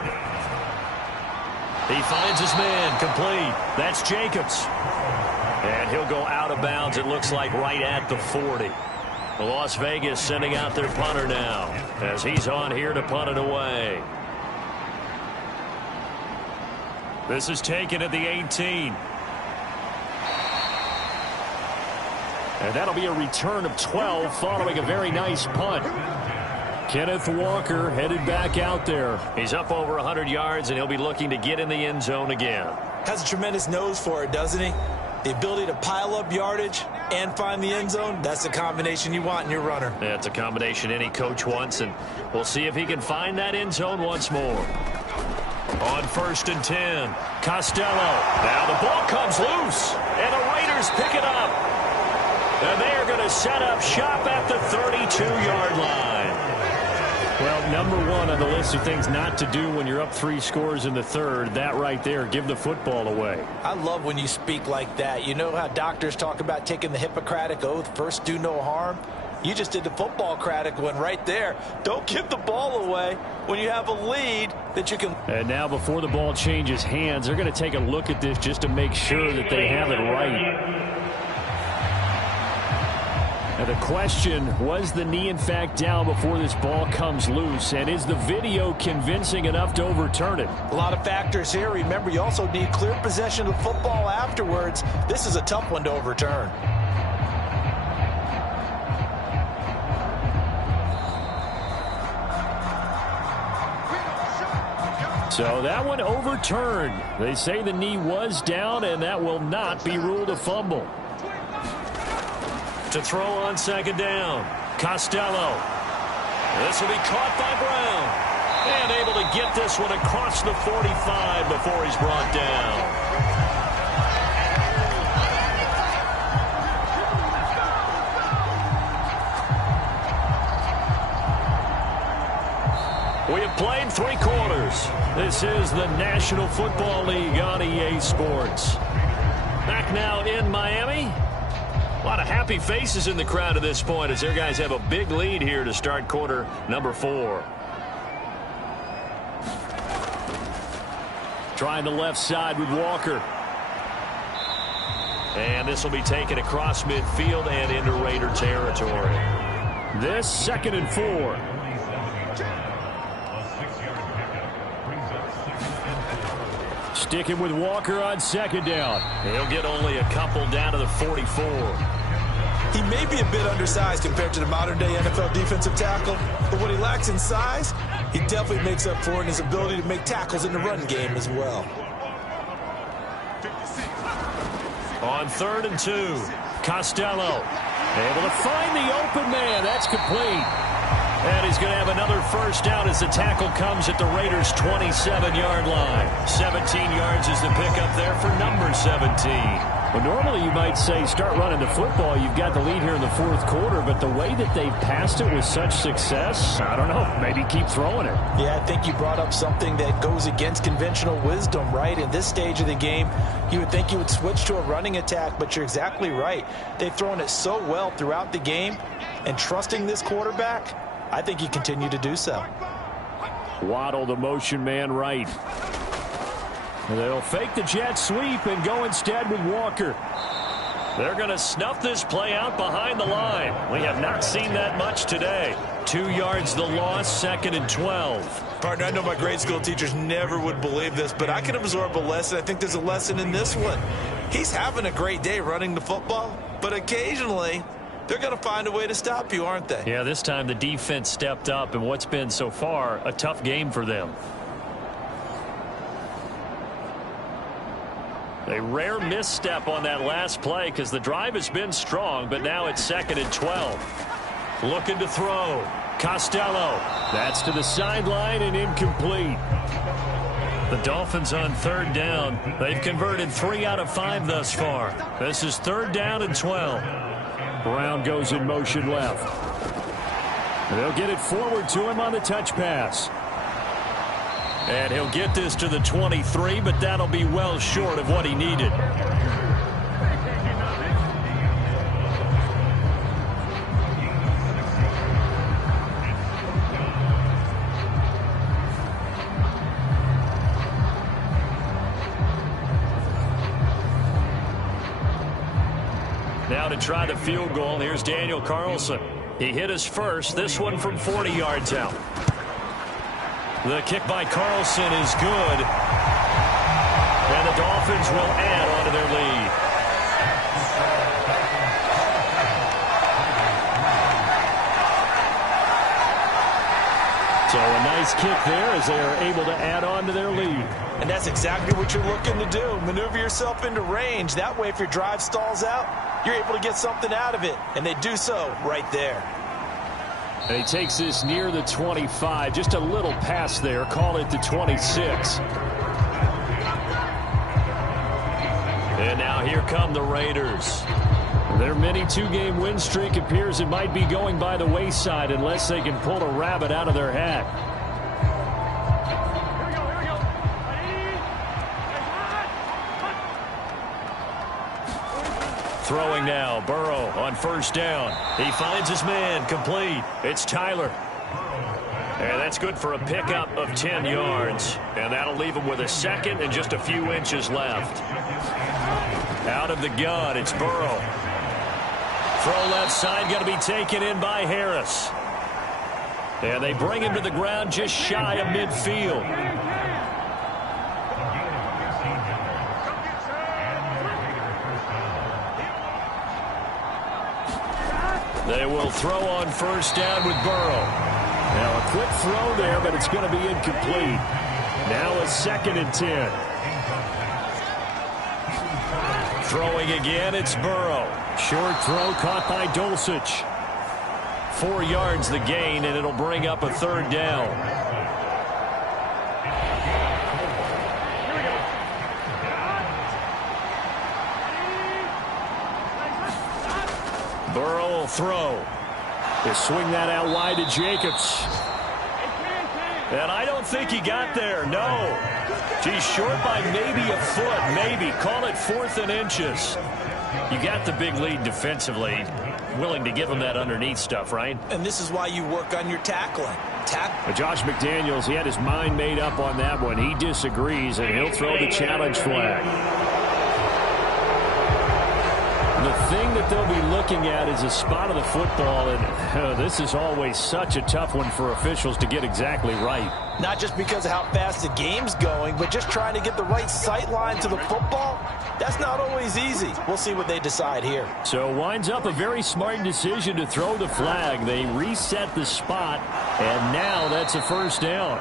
He finds his man, complete. That's Jacobs. And he'll go out of bounds, it looks like, right at the 40. Las Vegas sending out their punter now as he's on here to punt it away. This is taken at the 18. And that'll be a return of 12 following a very nice punt. Kenneth Walker headed back out there. He's up over 100 yards, and he'll be looking to get in the end zone again. Has a tremendous nose for it, doesn't he? The ability to pile up yardage and find the end zone, that's the combination you want in your runner. Yeah, it's a combination any coach wants, and we'll see if he can find that end zone once more. On 1st and 10, Costello. Now the ball comes loose, and the Raiders pick it up. And they are going to set up shop at the 32-yard line. Well, number 1 on the list of things not to do when you're up 3 scores in the 3rd, that right there, give the football away. I love when you speak like that. You know how doctors talk about taking the Hippocratic Oath, first do no harm? You just did the football Craddock one right there. Don't give the ball away when you have a lead that you can. And now before the ball changes hands, they're going to take a look at this just to make sure that they have it right. And the question, was the knee in fact down before this ball comes loose? And is the video convincing enough to overturn it? A lot of factors here. Remember, you also need clear possession of the football afterwards. This is a tough one to overturn. So that one overturned. They say the knee was down, and that will not be ruled a fumble. To throw on second down, Costello. This will be caught by Brown. And able to get this one across the 45 before he's brought down. We have played 3 quarters. This is the National Football League on EA Sports. Back now in Miami. A lot of happy faces in the crowd at this point as their guys have a big lead here to start quarter number 4. Trying the left side with Walker. And this will be taken across midfield and into Raider territory. This 2nd and 4. Sticking with Walker on second down. He'll get only a couple down to the 44. He may be a bit undersized compared to the modern-day NFL defensive tackle, but what he lacks in size, he definitely makes up for in his ability to make tackles in the run game as well. On 3rd and 2, Costello able to find the open man. That's complete. And he's going to have another first down as the tackle comes at the Raiders' 27-yard line. 17 yards is the pickup there for number 17. Well, normally you might say start running the football. You've got the lead here in the 4th quarter, but the way that they've passed it with such success, I don't know, maybe keep throwing it. Yeah, I think you brought up something that goes against conventional wisdom, right? In this stage of the game, you would think you would switch to a running attack, but you're exactly right. They've thrown it so well throughout the game, and trusting this quarterback, I think you continue to do so. Waddle, the motion man right. They'll fake the jet sweep and go instead with Walker. They're going to snuff this play out behind the line. We have not seen that much today. 2 yards the loss, 2nd and 12. Partner, I know my grade school teachers never would believe this, but I can absorb a lesson. I think there's a lesson in this one. He's having a great day running the football, but occasionally they're going to find a way to stop you, aren't they? Yeah, this time the defense stepped up in what's been so far a tough game for them. A rare misstep on that last play because the drive has been strong, but now it's 2nd and 12. Looking to throw. Costello. That's to the sideline and incomplete. The Dolphins on 3rd down. They've converted 3 out of 5 thus far. This is 3rd down and 12. Brown goes in motion left. They'll get it forward to him on the touch pass. And he'll get this to the 23, but that'll be well short of what he needed. Now to try the field goal, here's Daniel Carlson. He hit his first, this one from 40 yards out. The kick by Carlson is good. And the Dolphins will add on to their lead. So a nice kick there as they are able to add on to their lead. And that's exactly what you're looking to do. Maneuver yourself into range. That way, if your drive stalls out, you're able to get something out of it. And they do so right there. And he takes this near the 25. Just a little pass there. Call it the 26. And now here come the Raiders. Their mini 2-game win streak appears it might be going by the wayside unless they can pull a rabbit out of their hat. Throwing now, Burrow on first down. He finds his man, complete. It's Tyler. And that's good for a pickup of 10 yards. And that'll leave him with a second and just a few inches left. Out of the gun, it's Burrow. Throw left side, going to be taken in by Harris. And they bring him to the ground just shy of midfield. They will throw on first down with Burrow. Now a quick throw there, but it's going to be incomplete. Now a 2nd and 10. Throwing again, it's Burrow. Short throw caught by Dulcich. 4 yards the gain, and it'll bring up a 3rd down. Burrow will throw. They swing that out wide to Jacobs. And I don't think he got there, no. He's short by maybe a foot, maybe. Call it 4th and inches. You got the big lead defensively. Willing to give him that underneath stuff, right? And this is why you work on your tackling. Josh McDaniels, he had his mind made up on that one. He disagrees, and he'll throw the challenge flag. The thing that they'll be looking at is a spot of the football, and this is always such a tough one for officials to get exactly right. Not just because of how fast the game's going, but just trying to get the right sight line to the football. That's not always easy. We'll see what they decide here. So winds up a very smart decision to throw the flag. They reset the spot, and now that's a 1st down.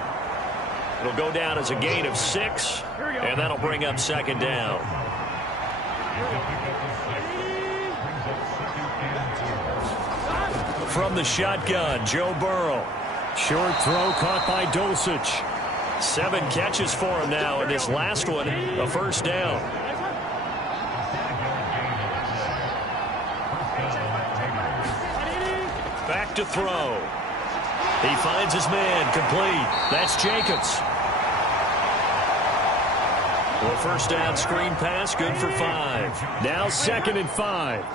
It'll go down as a gain of 6, and that'll bring up 2nd down. From the shotgun, Joe Burrow. Short throw caught by Dulcich. 7 catches for him now, and this last one, a 1st down. Back to throw. He finds his man, complete. That's Jacobs. Well, 1st down screen pass, good for 5. Now 2nd and 5.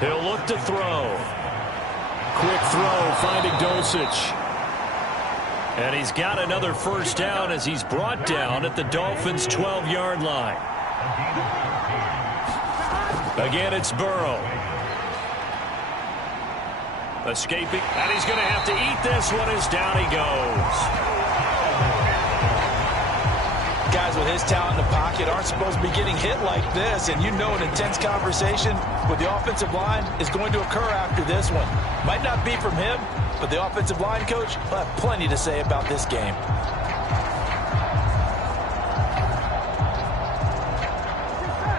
He'll look to throw. Quick throw, finding Dulcich. And he's got another 1st down as he's brought down at the Dolphins' 12-yard line. Again, it's Burrow. Escaping, and he's going to have to eat this one as down he goes. Guys with his talent in the pocket aren't supposed to be getting hit like this, and you know an intense conversation with the offensive line is going to occur after this one. Might not be from him, but the offensive line coach will have plenty to say about this game.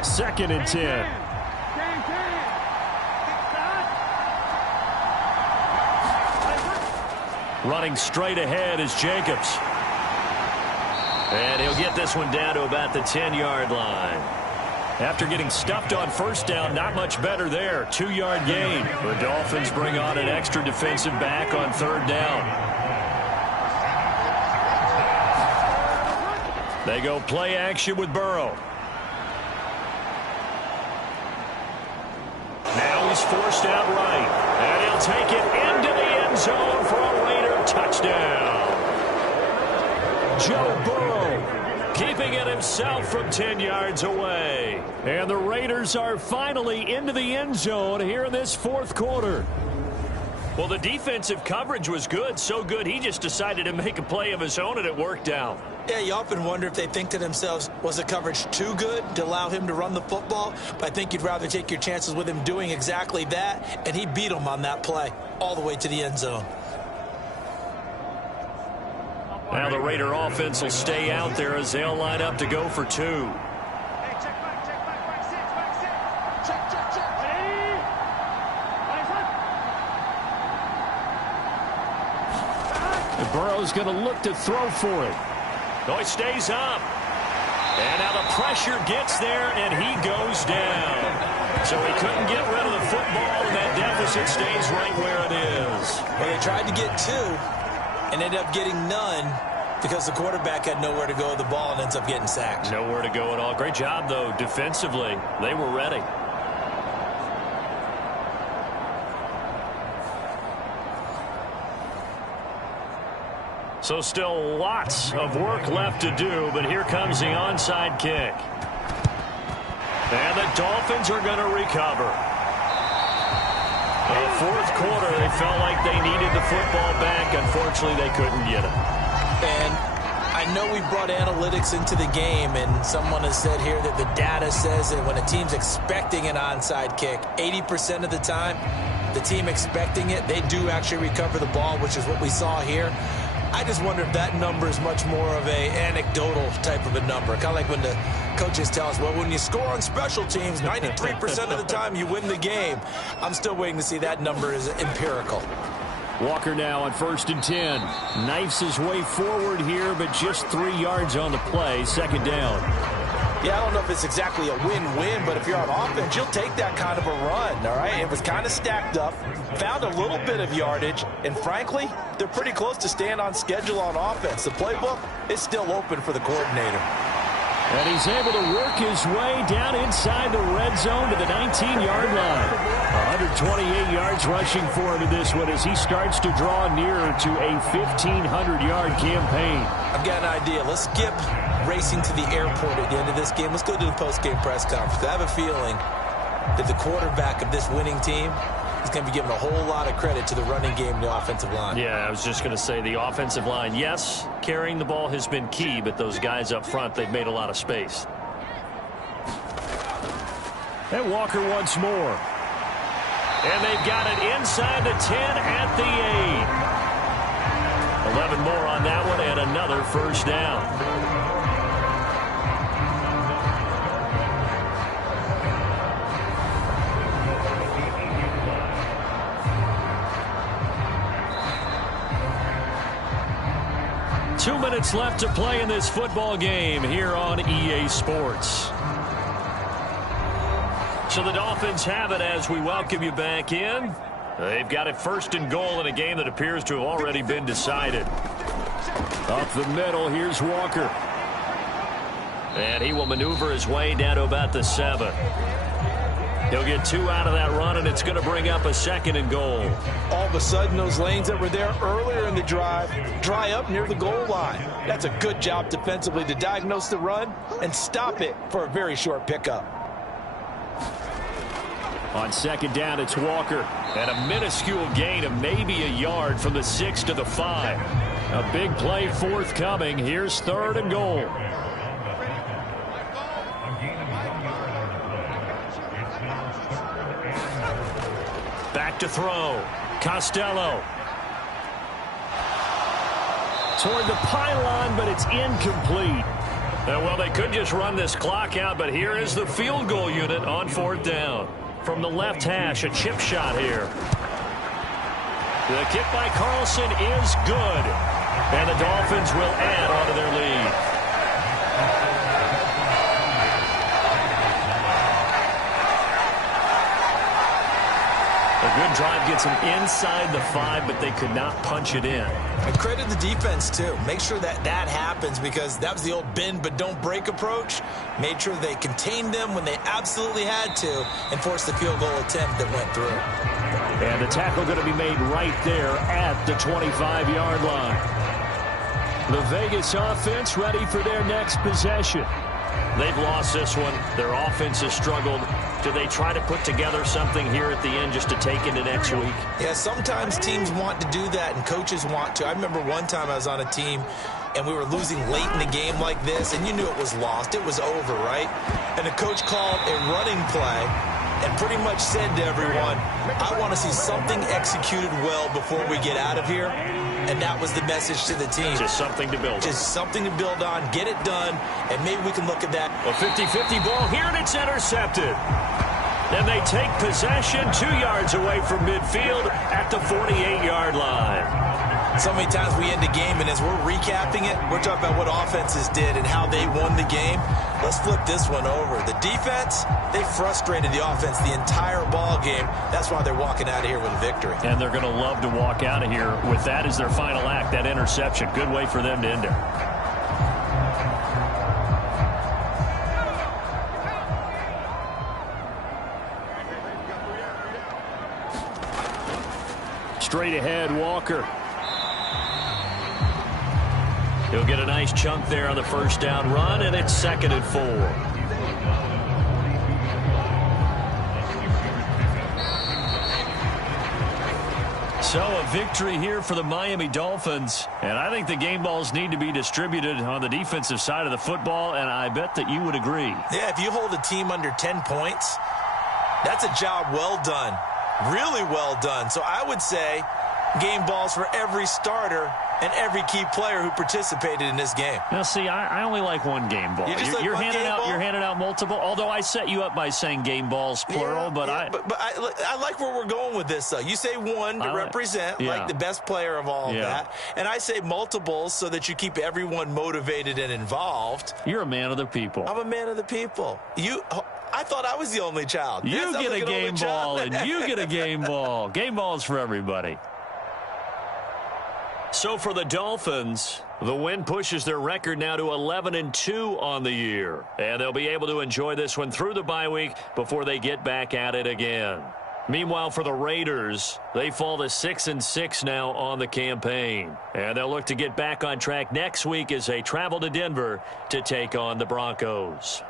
Second and 10. Running straight ahead is Jacobs. And he'll get this one down to about the 10-yard line. After getting stuffed on 1st down, not much better there. 2-yard gain. The Dolphins bring on an extra defensive back on 3rd down. They go play action with Burrow. Now he's forced out right. And he'll take it into the end zone for a Raider touchdown. Joe Burrow keeping it himself from 10 yards away. And the Raiders are finally into the end zone here in this 4th quarter. Well, the defensive coverage was good, so good he just decided to make a play of his own, and it worked out. Yeah, you often wonder if they think to themselves, was the coverage too good to allow him to run the football? But I think you'd rather take your chances with him doing exactly that, and he beat him on that play all the way to the end zone. Now the Raider offense will stay out there as they'll line up to go for 2. Burrow's going to look to throw for it. No, he stays up. And now the pressure gets there, and he goes down. So he couldn't get rid of the football, and that deficit stays right where it is. Well, they tried to get 2 and ended up getting none. Because the quarterback had nowhere to go with the ball and ends up getting sacked. Nowhere to go at all. Great job, though, defensively. They were ready. So still lots of work left to do, but here comes the onside kick. And the Dolphins are going to recover. In the fourth quarter, they felt like they needed the football back. Unfortunately, they couldn't get it. And I know we brought analytics into the game, and someone has said here that the data says that when a team's expecting an onside kick, 80% of the time, the team expecting it, they do actually recover the ball, which is what we saw here. I just wonder if that number is much more of a anecdotal type of a number. Kind of like when the coaches tell us, well, when you score on special teams, 93% of the time you win the game. I'm still waiting to see that number is empirical. Walker now on 1st and 10. Knifes his way forward here, but just 3 yards on the play. Second down. Yeah, I don't know if it's exactly a win-win, but if you're on offense, you'll take that kind of a run, all right? It was kind of stacked up, found a little bit of yardage, and frankly, they're pretty close to staying on schedule on offense. The playbook is still open for the coordinator. And he's able to work his way down inside the red zone to the 19-yard line. 128 yards rushing for him in this one as he starts to draw nearer to a 1,500-yard campaign. I've got an idea. Let's skip racing to the airport at the end of this game. Let's go to the post-game press conference. I have a feeling that the quarterback of this winning team is going to be given a whole lot of credit to the running game and the offensive line. Yeah, I was just going to say the offensive line, yes, carrying the ball has been key, but those guys up front, they've made a lot of space. And Walker once more. And they've got it inside the 10 at the 8. 11 more on that one and another first down. Two minutes left to play in this football game here on EA Sports. So the Dolphins have it as we welcome you back in. They've got it 1st and goal in a game that appears to have already been decided. Up the middle, here's Walker. And he will maneuver his way down to about the 7. He'll get 2 out of that run, and it's going to bring up a 2nd and goal. All of a sudden, those lanes that were there earlier in the drive dry up near the goal line. That's a good job defensively to diagnose the run and stop it for a very short pickup. On 2nd down, it's Walker. And a minuscule gain of maybe a yard from the 6 to the 5. A big play forthcoming. Here's 3rd and goal. Back to throw. Costello. Toward the pylon, but it's incomplete. Well, they could just run this clock out, but here is the field goal unit on 4th down. From the left hash, a chip shot here. The kick by Carlson is good. And the Dolphins will add on to their lead. A good drive gets them inside the 5, but they could not punch it in. And credit the defense, too. Make sure that that happens because that was the old bend but don't break approach. Made sure they contained them when they absolutely had to and forced the field goal attempt that went through. And the tackle going to be made right there at the 25-yard line. The Vegas offense ready for their next possession. They've lost this one. Their offense has struggled. Do they try to put together something here at the end just to take into next week? Yeah, sometimes teams want to do that and coaches want to. I remember one time I was on a team and we were losing late in the game like this, and you knew it was lost. It was over, right? And the coach called a running play and pretty much said to everyone, I want to see something executed well before we get out of here. And that was the message to the team. Just something to build on. Just something to build on, get it done, and maybe we can look at that. A 50-50 ball here, and it's intercepted. Then they take possession 2 yards away from midfield at the 48-yard line. So many times we end a game, and as we're recapping it, we're talking about what offenses did and how they won the game. Let's flip this one over. The defense, they frustrated the offense the entire ball game. That's why they're walking out of here with a victory. And they're going to love to walk out of here with that as their final act, that interception. Good way for them to end it. Straight ahead, Walker. He'll get a nice chunk there on the first down run, and it's 2nd and 4. So a victory here for the Miami Dolphins. And I think the game balls need to be distributed on the defensive side of the football, and I bet that you would agree. Yeah, if you hold a team under 10 points, that's a job well done. Really well done. So I would say game balls for every starter and every key player who participated in this game. Now, see, I only like one game ball. You're handing out multiple, although I set you up by saying game balls, plural. But I like where we're going with this, though. You say one to represent, like the best player of all of that. And I say multiples so that you keep everyone motivated and involved. You're a man of the people. I'm a man of the people. I thought I was the only child. You get a game ball, and you get a game ball. Game balls for everybody. So for the Dolphins, the win pushes their record now to 11-2 on the year. And they'll be able to enjoy this one through the bye week before they get back at it again. Meanwhile, for the Raiders, they fall to 6-6 now on the campaign. And they'll look to get back on track next week as they travel to Denver to take on the Broncos.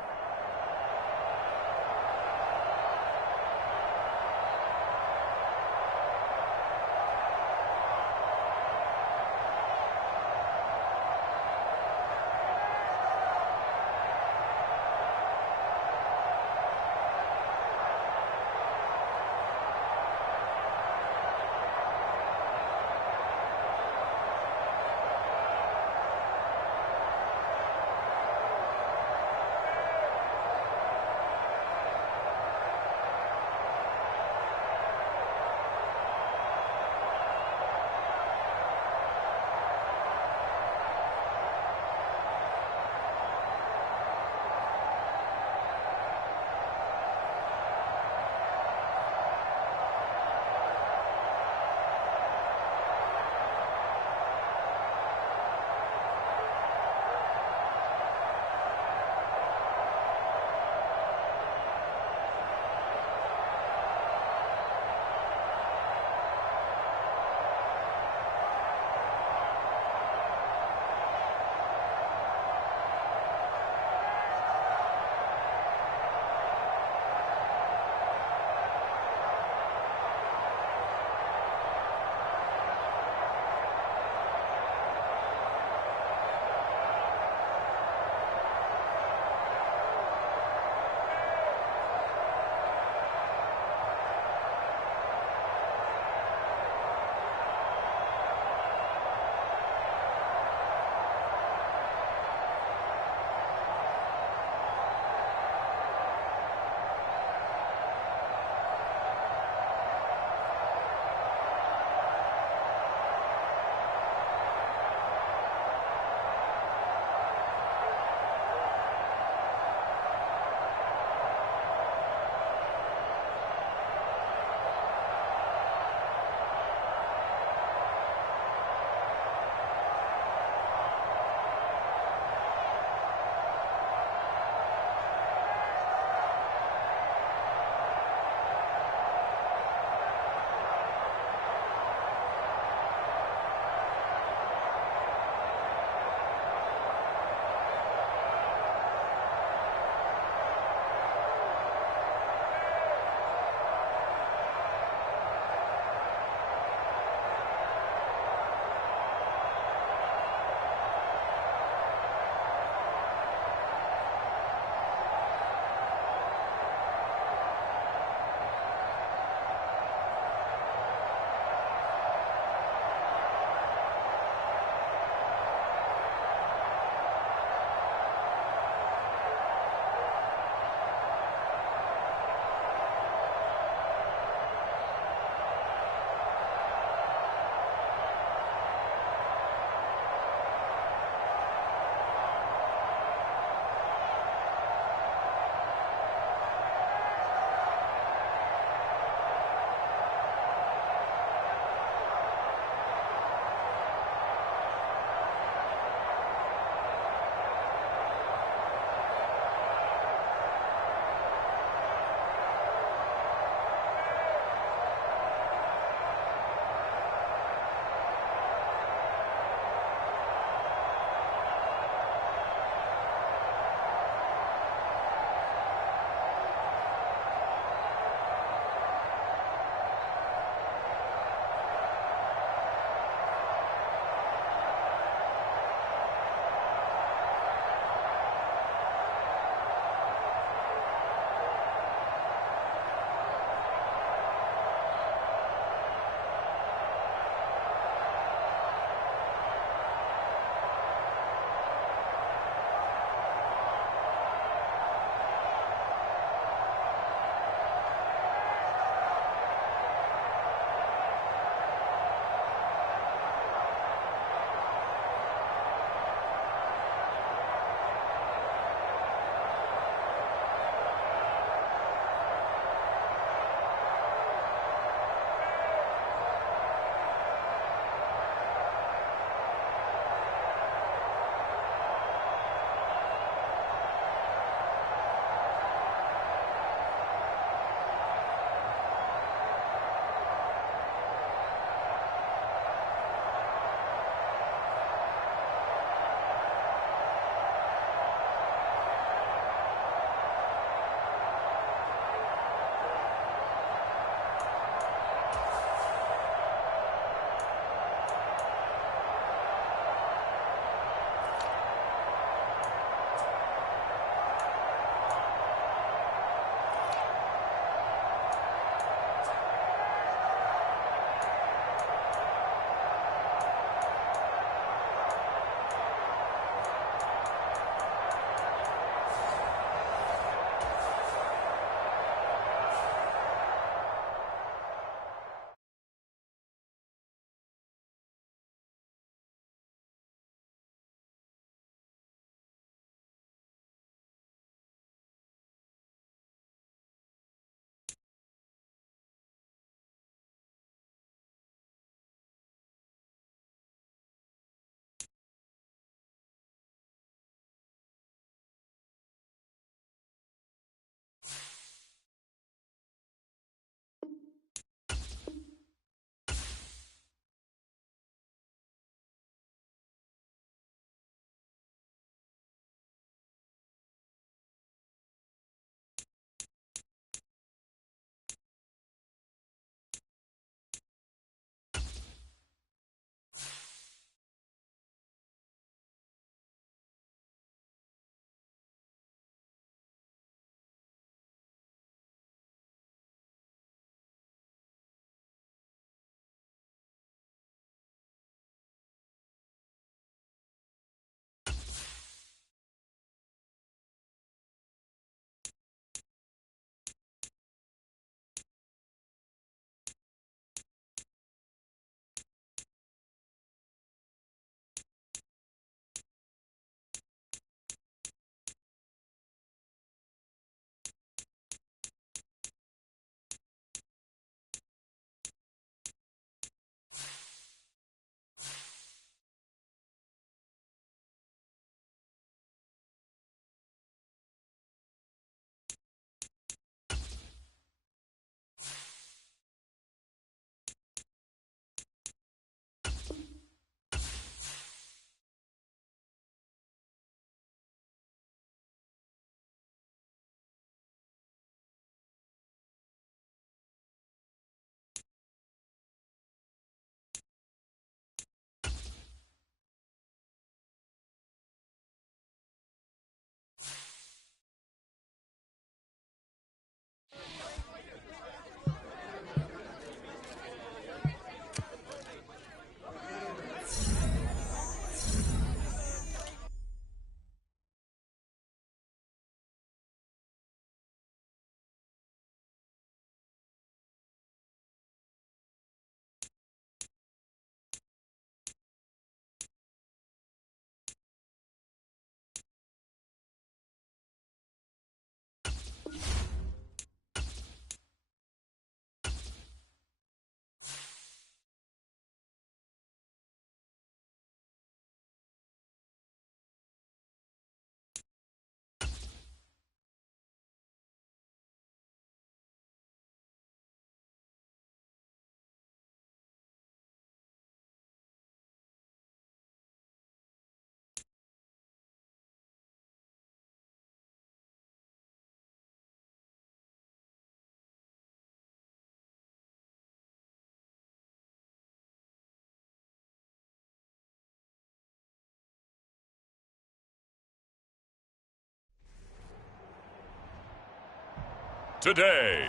today.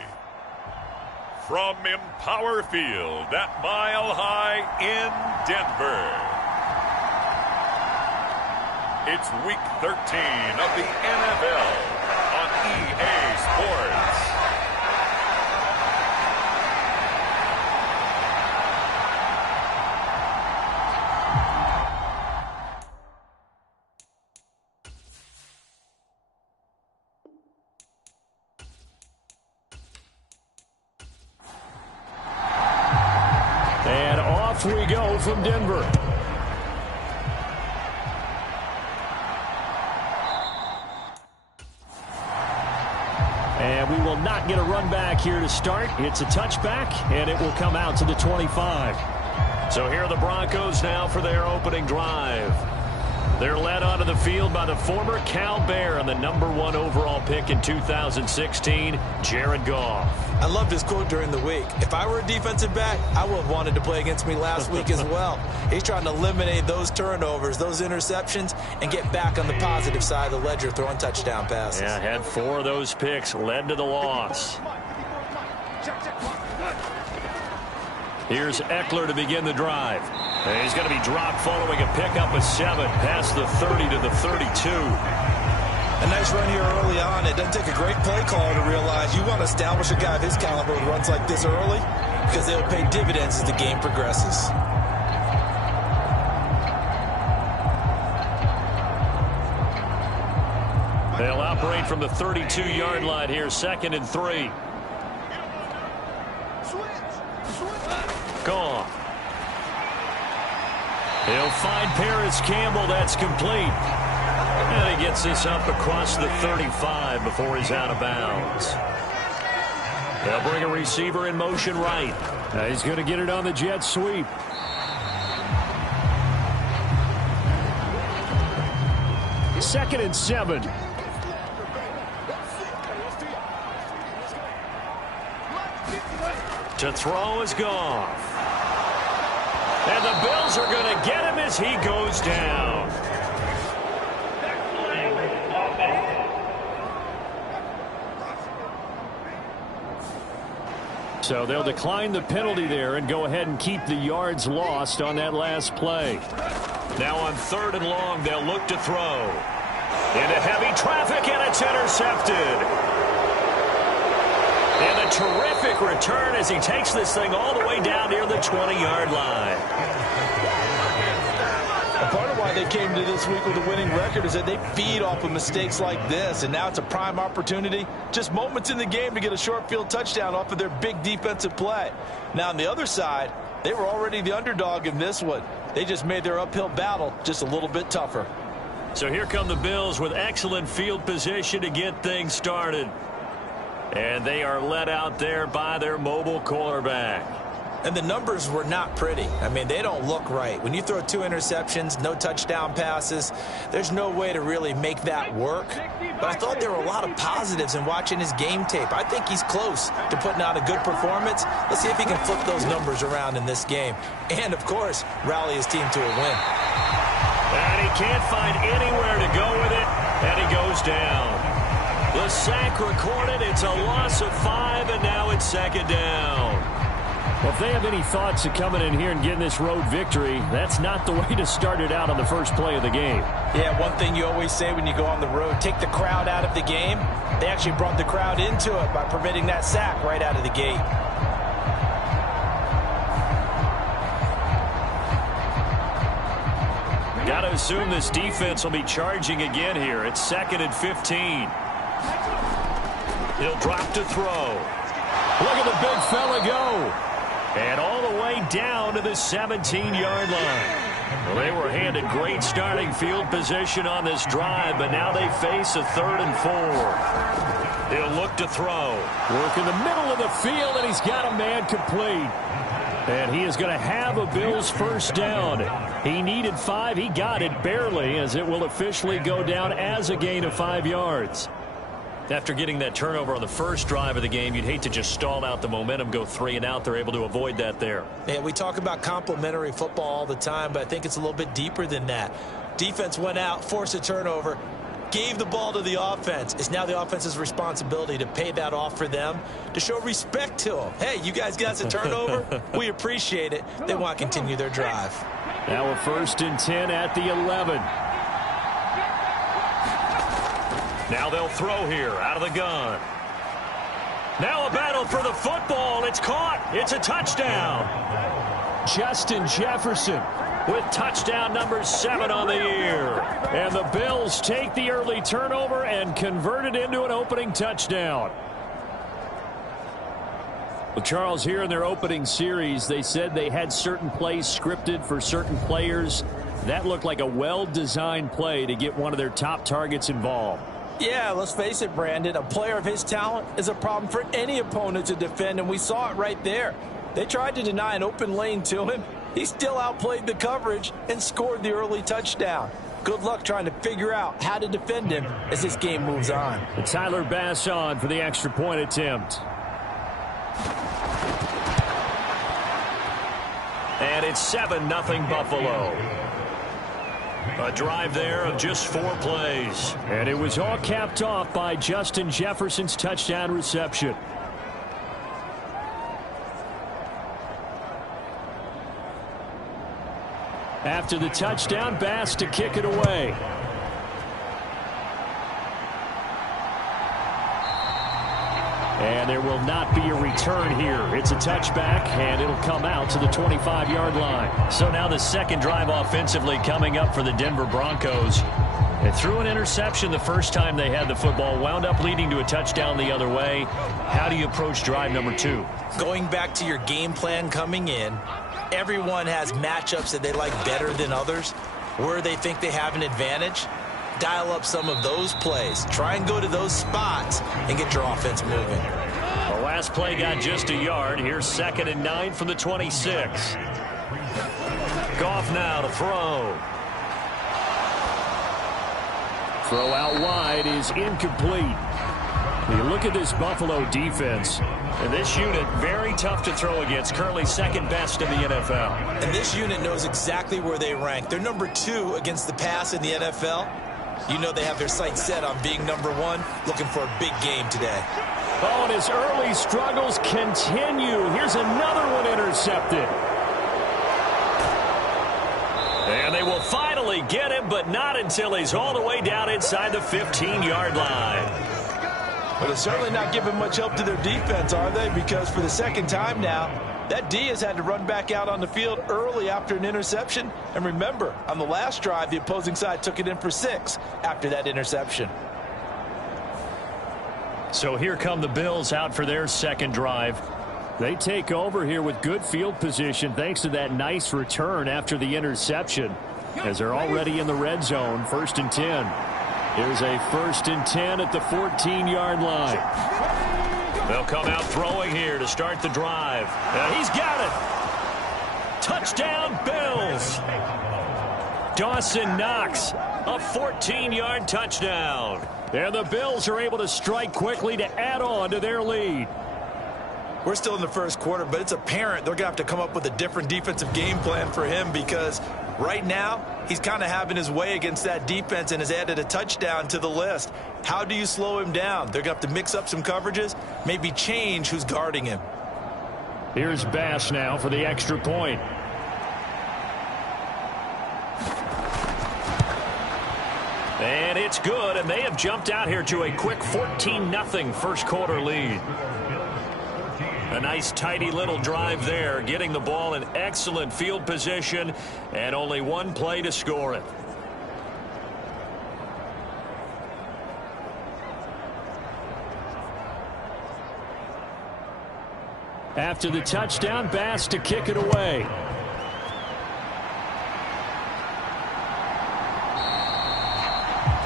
From Empower Field at Mile High in Denver, it's Week 13 of the NFL on EA Sports. And off we go from Denver. And we will not get a run back here to start. It's a touchback, and it will come out to the 25. So here are the Broncos now for their opening drive. They're led onto the field by the former Cal Bear and the #1 overall pick in 2016, Jared Goff. I loved his quote during the week. If I were a defensive back, I would have wanted to play against me last week as well. He's trying to eliminate those turnovers, those interceptions, and get back on the positive side of the ledger, throwing touchdown passes. Yeah, had 4 of those picks, led to the loss. Here's Eckler to begin the drive. And he's going to be dropped following a pickup of 7 past the 30 to the 32. A nice run here early on. It doesn't take a great play caller to realize you want to establish a guy of his caliber who runs like this early because they'll pay dividends as the game progresses. They'll operate from the 32-yard line here, 2nd and 3. Gone. He'll find Paris Campbell. That's complete. And he gets this up across the 35 before he's out of bounds. They'll bring a receiver in motion right. He's going to get it on the jet sweep. Second and 7. To throw is Goff. And the Bills are going to get him as he goes down. So they'll decline the penalty there and go ahead and keep the yards lost on that last play. Now on 3rd and long, they'll look to throw. Into heavy traffic, and it's intercepted. And a terrific return as he takes this thing all the way down near the 20-yard line. A part of why they came to this week with a winning record is that they feed off of mistakes like this, and now it's a prime opportunity. Just moments in the game to get a short field touchdown off of their big defensive play. Now on the other side, they were already the underdog in this one. They just made their uphill battle just a little bit tougher. So here come the Bills with excellent field position to get things started. And they are led out there by their mobile quarterback. And the numbers were not pretty. I mean, they don't look right. When you throw 2 interceptions, no touchdown passes, there's no way to really make that work. But I thought there were a lot of positives in watching his game tape. I think he's close to putting out a good performance. Let's see if he can flip those numbers around in this game. And, of course, rally his team to a win. And he can't find anywhere to go with it, and he goes down. The sack recorded. It's a loss of 5, and now it's 2nd down. Well, if they have any thoughts of coming in here and getting this road victory, that's not the way to start it out on the first play of the game. Yeah, one thing you always say when you go on the road, take the crowd out of the game. They actually brought the crowd into it by permitting that sack right out of the gate. Got to assume this defense will be charging again here. It's 2nd and 15. He'll drop to throw. Look at the big fella go. And all the way down to the 17-yard line. Well, they were handed great starting field position on this drive, but now they face a 3rd and 4. He'll look to throw. Work in the middle of the field, and he's got a man complete. And he is going to have a Bills first down. He needed 5. He got it barely, as it will officially go down as a gain of 5 yards. After getting that turnover on the first drive of the game, you'd hate to just stall out the momentum, go 3 and out. They're able to avoid that there. Yeah, we talk about complementary football all the time, but I think it's a little bit deeper than that. Defense went out, forced a turnover. gave the ball to the offense. It's now the offense's responsibility to pay that off for them, to show respect to them. Hey, you guys got us a turnover. We appreciate it. They want to continue their drive. Now a 1st and 10 at the 11. Now they'll throw here out of the gun. Now a battle for the football. It's caught. It's a touchdown. Justin Jefferson with touchdown number 7 on the year. And the Bills take the early turnover and convert it into an opening touchdown. Well, Charles, here in their opening series, they said they had certain plays scripted for certain players. That looked like a well-designed play to get one of their top targets involved. Yeah, let's face it, Brandon. A player of his talent is a problem for any opponent to defend, and we saw it right there. They tried to deny an open lane to him. He still outplayed the coverage and scored the early touchdown. Good luck trying to figure out how to defend him as this game moves on. And Tyler Bass on for the extra point attempt. And it's 7-0 Buffalo. A drive there of just 4 plays. And it was all capped off by Justin Jefferson's touchdown reception. After the touchdown, Bass to kick it away. And there will not be a return here. It's a touchback, and it'll come out to the 25-yard line. So now the second drive offensively coming up for the Denver Broncos. They threw an interception the first time they had the football, wound up leading to a touchdown the other way. How do you approach drive number 2? Going back to your game plan coming in, everyone has matchups that they like better than others, where they think they have an advantage. Dial up some of those plays. Try and go to those spots and get your offense moving. The last play got just a yard. Here's 2nd and 9 from the 26. Goff now to throw. Throw out wide is incomplete. You look at this Buffalo defense. And this unit, very tough to throw against. Currently 2nd best in the NFL. And this unit knows exactly where they rank. They're number 2 against the pass in the NFL. You know they have their sights set on being number 1, looking for a big game today. Oh, and his early struggles continue. Here's another one intercepted. And they will finally get him, but not until he's all the way down inside the 15-yard line. But it's certainly not giving much help to their defense, are they? Because for the second time now, that D has had to run back out on the field early after an interception. And remember, on the last drive, the opposing side took it in for 6 after that interception. So here come the Bills out for their second drive. They take over here with good field position thanks to that nice return after the interception, as they're already in the red zone. 1st and 10. Here's a 1st and 10 at the 14-yard line. They'll come out throwing here to start the drive. He's got it. Touchdown, Bills. Dawson Knox, a 14-yard touchdown. And the Bills are able to strike quickly to add on to their lead. We're still in the first quarter, but it's apparent they're going to have to come up with a different defensive game plan for him, because right now he's kind of having his way against that defense and has added a touchdown to the list. How do you slow him down? They're going to have to mix up some coverages, maybe change who's guarding him. Here's Bass now for the extra point. And it's good, and they have jumped out here to a quick 14-0 first quarter lead. A nice tidy little drive there, getting the ball in excellent field position, and only one play to score it. After the touchdown, Bass to kick it away.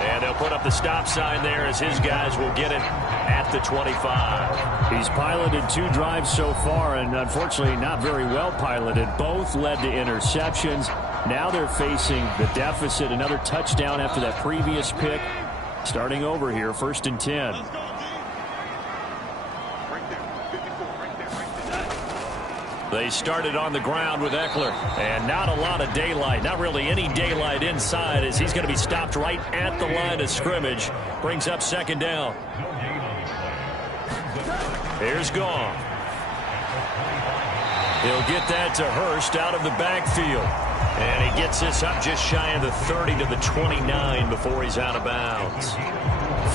And they'll put up the stop sign there as his guys will get it at the 25. He's piloted 2 drives so far, and unfortunately not very well piloted. Both led to interceptions. Now they're facing the deficit. Another touchdown after that previous pick. Starting over here, 1st and 10. They started on the ground with Eckler. And not a lot of daylight. Not really any daylight inside as he's going to be stopped right at the line of scrimmage. Brings up second down. Here's Goff. He'll get that to Hurst out of the backfield. And he gets this up just shy of the 30 to the 29 before he's out of bounds.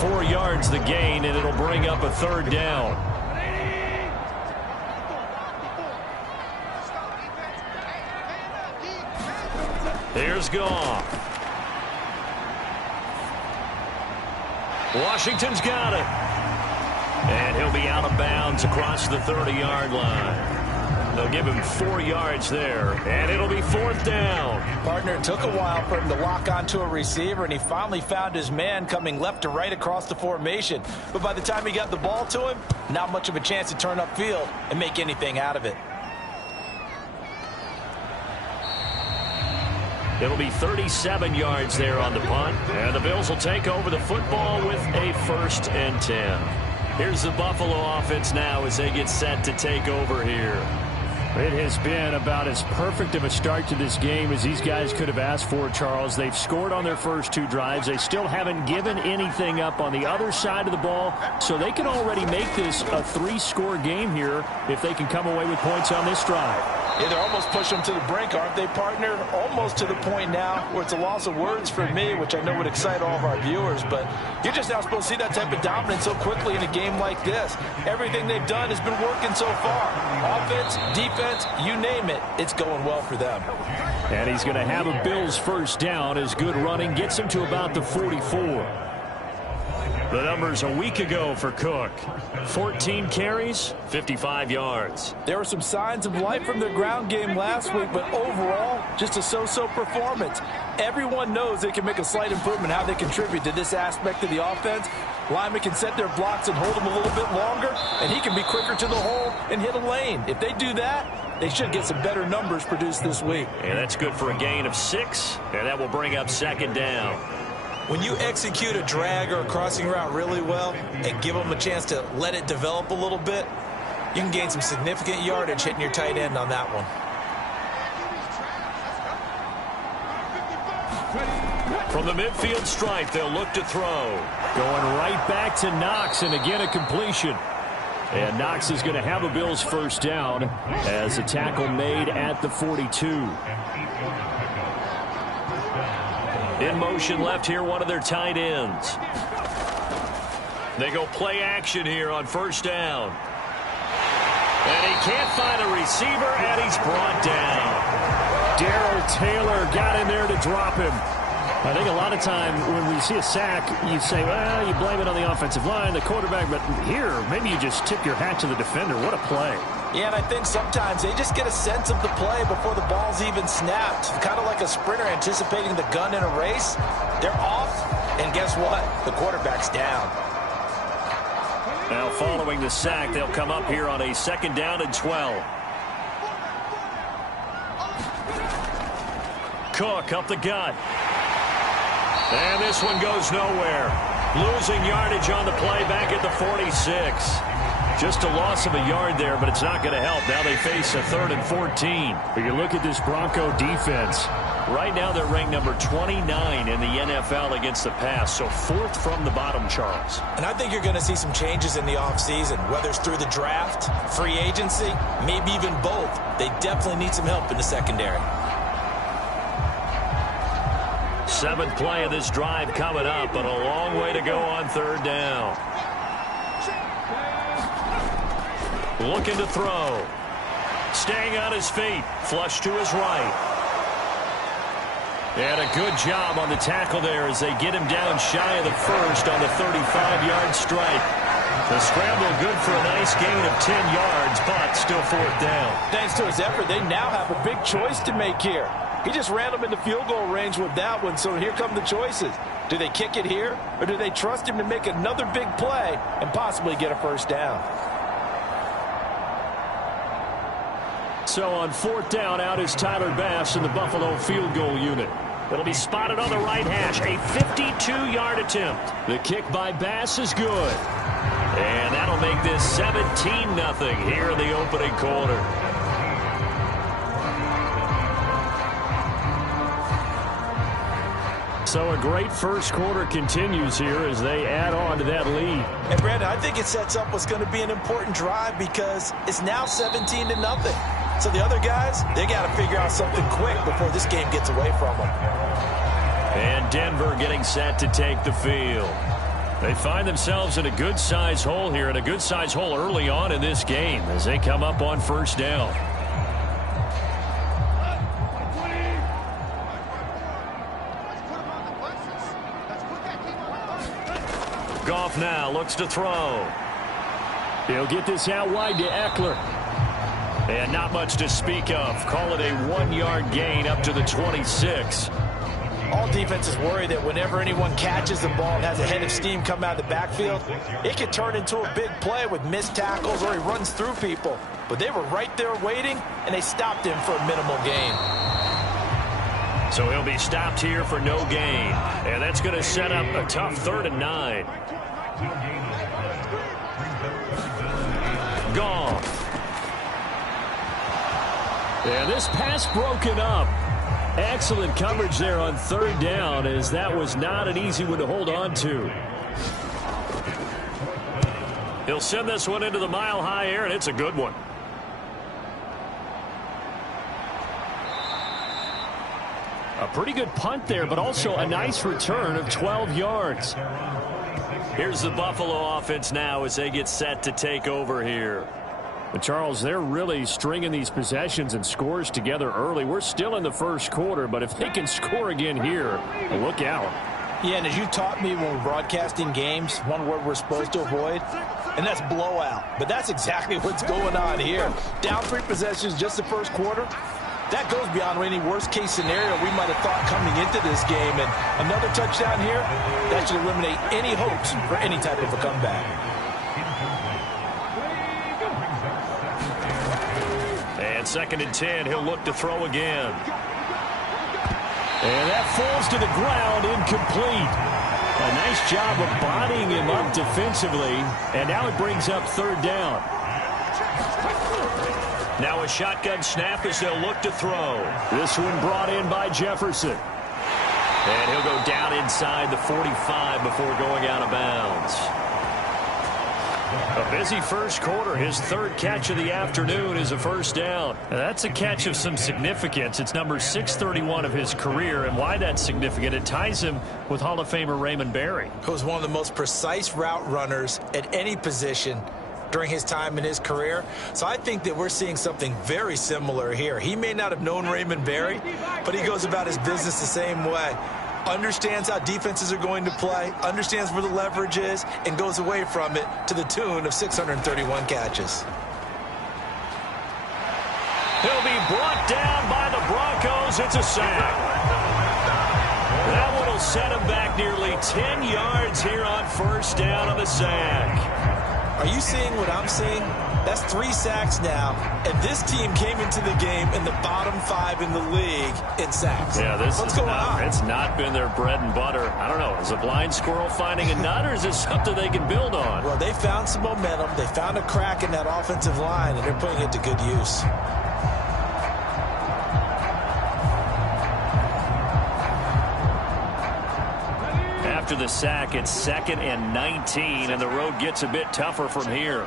4 yards the gain, and it'll bring up a third down. Here's Goff. Washington's got it. And he'll be out of bounds across the 30-yard line. They'll give him 4 yards there, and it'll be fourth down. Partner, it took a while for him to lock onto a receiver, and he finally found his man coming left to right across the formation. But by the time he got the ball to him, not much of a chance to turn upfield and make anything out of it. It'll be 37 yards there on the punt, and the Bills will take over the football with a 1st and 10. Here's the Buffalo offense now as they get set to take over here. It has been about as perfect of a start to this game as these guys could have asked for, Charles. They've scored on their first 2 drives. They still haven't given anything up on the other side of the ball, so they can already make this a 3-score game here if they can come away with points on this drive. Yeah, they're almost pushing them to the brink, aren't they, partner? Almost to the point now where it's a loss of words for me, which I know would excite all of our viewers, but you're just now supposed to see that type of dominance so quickly in a game like this. Everything they've done has been working so far. Offense, defense, you name it, it's going well for them. And he's going to have a Bills first down as good running gets him to about the 44. The numbers a week ago for Cook. 14 carries, 55 yards. There were some signs of life from their ground game last week, but overall, just a so-so performance. Everyone knows they can make a slight improvement how they contribute to this aspect of the offense. Linemen can set their blocks and hold them a little bit longer, and he can be quicker to the hole and hit a lane. If they do that, they should get some better numbers produced this week. And that's good for a gain of 6, and that will bring up second down. When you execute a drag or a crossing route really well and give them a chance to let it develop a little bit, you can gain some significant yardage hitting your tight end on that one. From the midfield stripe, they'll look to throw. Going right back to Knox, and again a completion. And Knox is going to have a Bills first down as a tackle made at the 42. In motion left here, one of their tight ends. They go play action here on first down. And he can't find a receiver, and he's brought down. Darrell Taylor got in there to drop him. I think a lot of time when we see a sack, you say, well, you blame it on the offensive line, the quarterback, but here, maybe you just tip your hat to the defender. What a play. Yeah, and I think sometimes they just get a sense of the play before the ball's even snapped. Kind of like a sprinter anticipating the gun in a race. They're off, and guess what? The quarterback's down. Now following the sack, they'll come up here on a 2nd down and 12. Cook up the gut. And this one goes nowhere. Losing yardage on the play back at the 46. Just a loss of a yard there, but it's not going to help. Now they face a 3rd and 14. But you look at this Bronco defense. Right now they're ranked number 29 in the NFL against the pass, so 4th from the bottom, Charles. And I think you're going to see some changes in the offseason, whether it's through the draft, free agency, maybe even both. They definitely need some help in the secondary. 7th play of this drive coming up, but a long way to go on 3rd down. Looking to throw. Staying on his feet. Flush to his right. And a good job on the tackle there as they get him down shy of the 1st on the 35-yard strike. The scramble good for a nice gain of 10 yards, but still 4th down. Thanks to his effort, they now have a big choice to make here. He just ran them into field goal range with that one, so here come the choices. Do they kick it here, or do they trust him to make another big play and possibly get a first down? So on 4th down, out is Tyler Bass in the Buffalo field goal unit. It'll be spotted on the right hash. A 52-yard attempt. The kick by Bass is good. And that'll make this 17-0 here in the opening quarter. So a great first quarter continues here as they add on to that lead. And Brandon, I think it sets up what's going to be an important drive because it's now 17-0. So the other guys, they got to figure out something quick before this game gets away from them. And Denver getting set to take the field. They find themselves in a good-sized hole here, and a good-sized hole early on in this game as they come up on first down. Goff now looks to throw. He'll get this out wide to Eckler. And not much to speak of. Call it a 1-yard gain up to the 26. All defenses worry that whenever anyone catches the ball and has a head of steam come out of the backfield, it could turn into a big play with missed tackles or he runs through people. But they were right there waiting, and they stopped him for a minimal gain. So he'll be stopped here for no gain. And that's going to set up a tough 3rd and 9. Goff. And this pass broken up. Excellent coverage there on 3rd down, as that was not an easy one to hold on to. He'll send this one into the mile-high air, and it's a good one. A pretty good punt there, but also a nice return of 12 yards. Here's the Buffalo offense now as they get set to take over here. But Charles, they're really stringing these possessions and scores together early. We're still in the first quarter, but if they can score again here, look out. Yeah, and as you taught me when we're broadcasting games, one word we're supposed to avoid, and that's blowout. But that's exactly what's going on here. Down 3 possessions just the first quarter. That goes beyond any worst-case scenario we might have thought coming into this game. And another touchdown here, that should eliminate any hopes for any type of a comeback. And 2nd and 10, he'll look to throw again. And that falls to the ground, incomplete. A nice job of bodying him up defensively. And now it brings up 3rd down. Now a shotgun snap as they'll look to throw. This one brought in by Jefferson. And he'll go down inside the 45 before going out of bounds. A busy first quarter. His 3rd catch of the afternoon is a first down. Now that's a catch of some significance. It's number 631 of his career. And why that's significant, it ties him with Hall of Famer Raymond Berry, who was one of the most precise route runners at any position during his time in his career. So I think that we're seeing something very similar here. He may not have known Raymond Berry, but he goes about his business the same way. Understands how defenses are going to play, understands where the leverage is, and goes away from it to the tune of 631 catches. He'll be brought down by the Broncos. It's a sack. That one will set him back nearly 10 yards here on first down on the sack. Are you seeing what I'm seeing? That's 3 sacks now, and this team came into the game in the bottom 5 in the league in sacks. Yeah, What's going on? It's not been their bread and butter. I don't know. Is a blind squirrel finding a nut, or is this something they can build on? Well, they found some momentum. They found a crack in that offensive line, and they're putting it to good use. After the sack, it's 2nd and 19, and the road gets a bit tougher from here.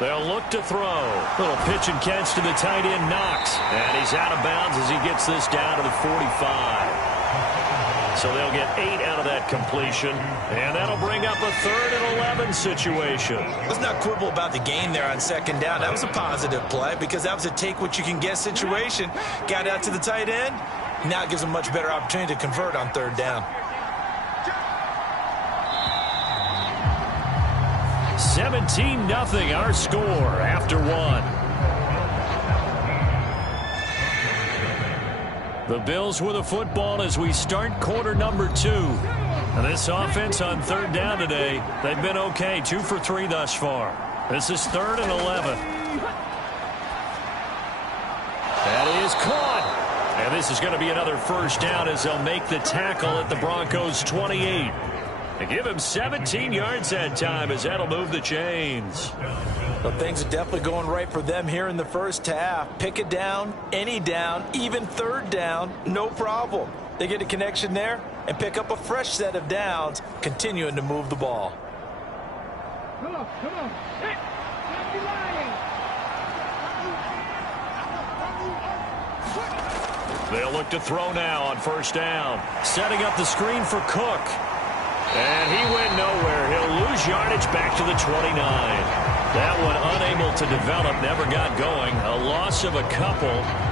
They'll look to throw. Little pitch and catch to the tight end, Knox. And he's out of bounds as he gets this down to the 45. So they'll get 8 out of that completion, and that'll bring up a 3rd and 11 situation. Let's not quibble about the gain there on 2nd down. That was a positive play because that was a take-what-you-can-get situation. Got out to the tight end. Now it gives them a much better opportunity to convert on 3rd down. 17-0 our score after 1. The Bills with a football as we start quarter number 2. And this offense on 3rd down today, they've been okay. 2 for 3 thus far. This is 3rd and 11. That is caught. And this is going to be another first down as they'll make the tackle at the Broncos' 28. They give him 17 yards that time as that'll move the chains. Well, things are definitely going right for them here in the first half. Pick it down, any down, even 3rd down, no problem. They get a connection there and pick up a fresh set of downs, continuing to move the ball. Come on. Hey, don't be lying. They'll look to throw now on first down. Setting up the screen for Cook. And he went nowhere. He'll lose yardage back to the 29. That one unable to develop, never got going. A loss of a couple,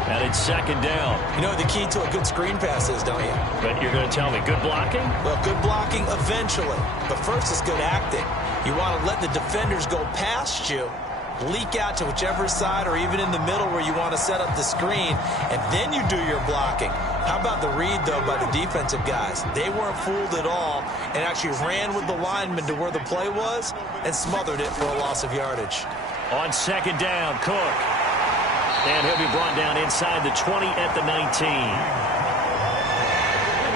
and it's second down. You know what the key to a good screen pass is, don't you? But you're going to tell me, good blocking? Well, good blocking eventually. But first is good acting. You want to let the defenders go past you, leak out to whichever side or even in the middle where you want to set up the screen, and then you do your blocking. How about the read, though, by the defensive guys? They weren't fooled at all and actually ran with the lineman to where the play was and smothered it for a loss of yardage. On second down, Cook. And he'll be brought down inside the 20 at the 19.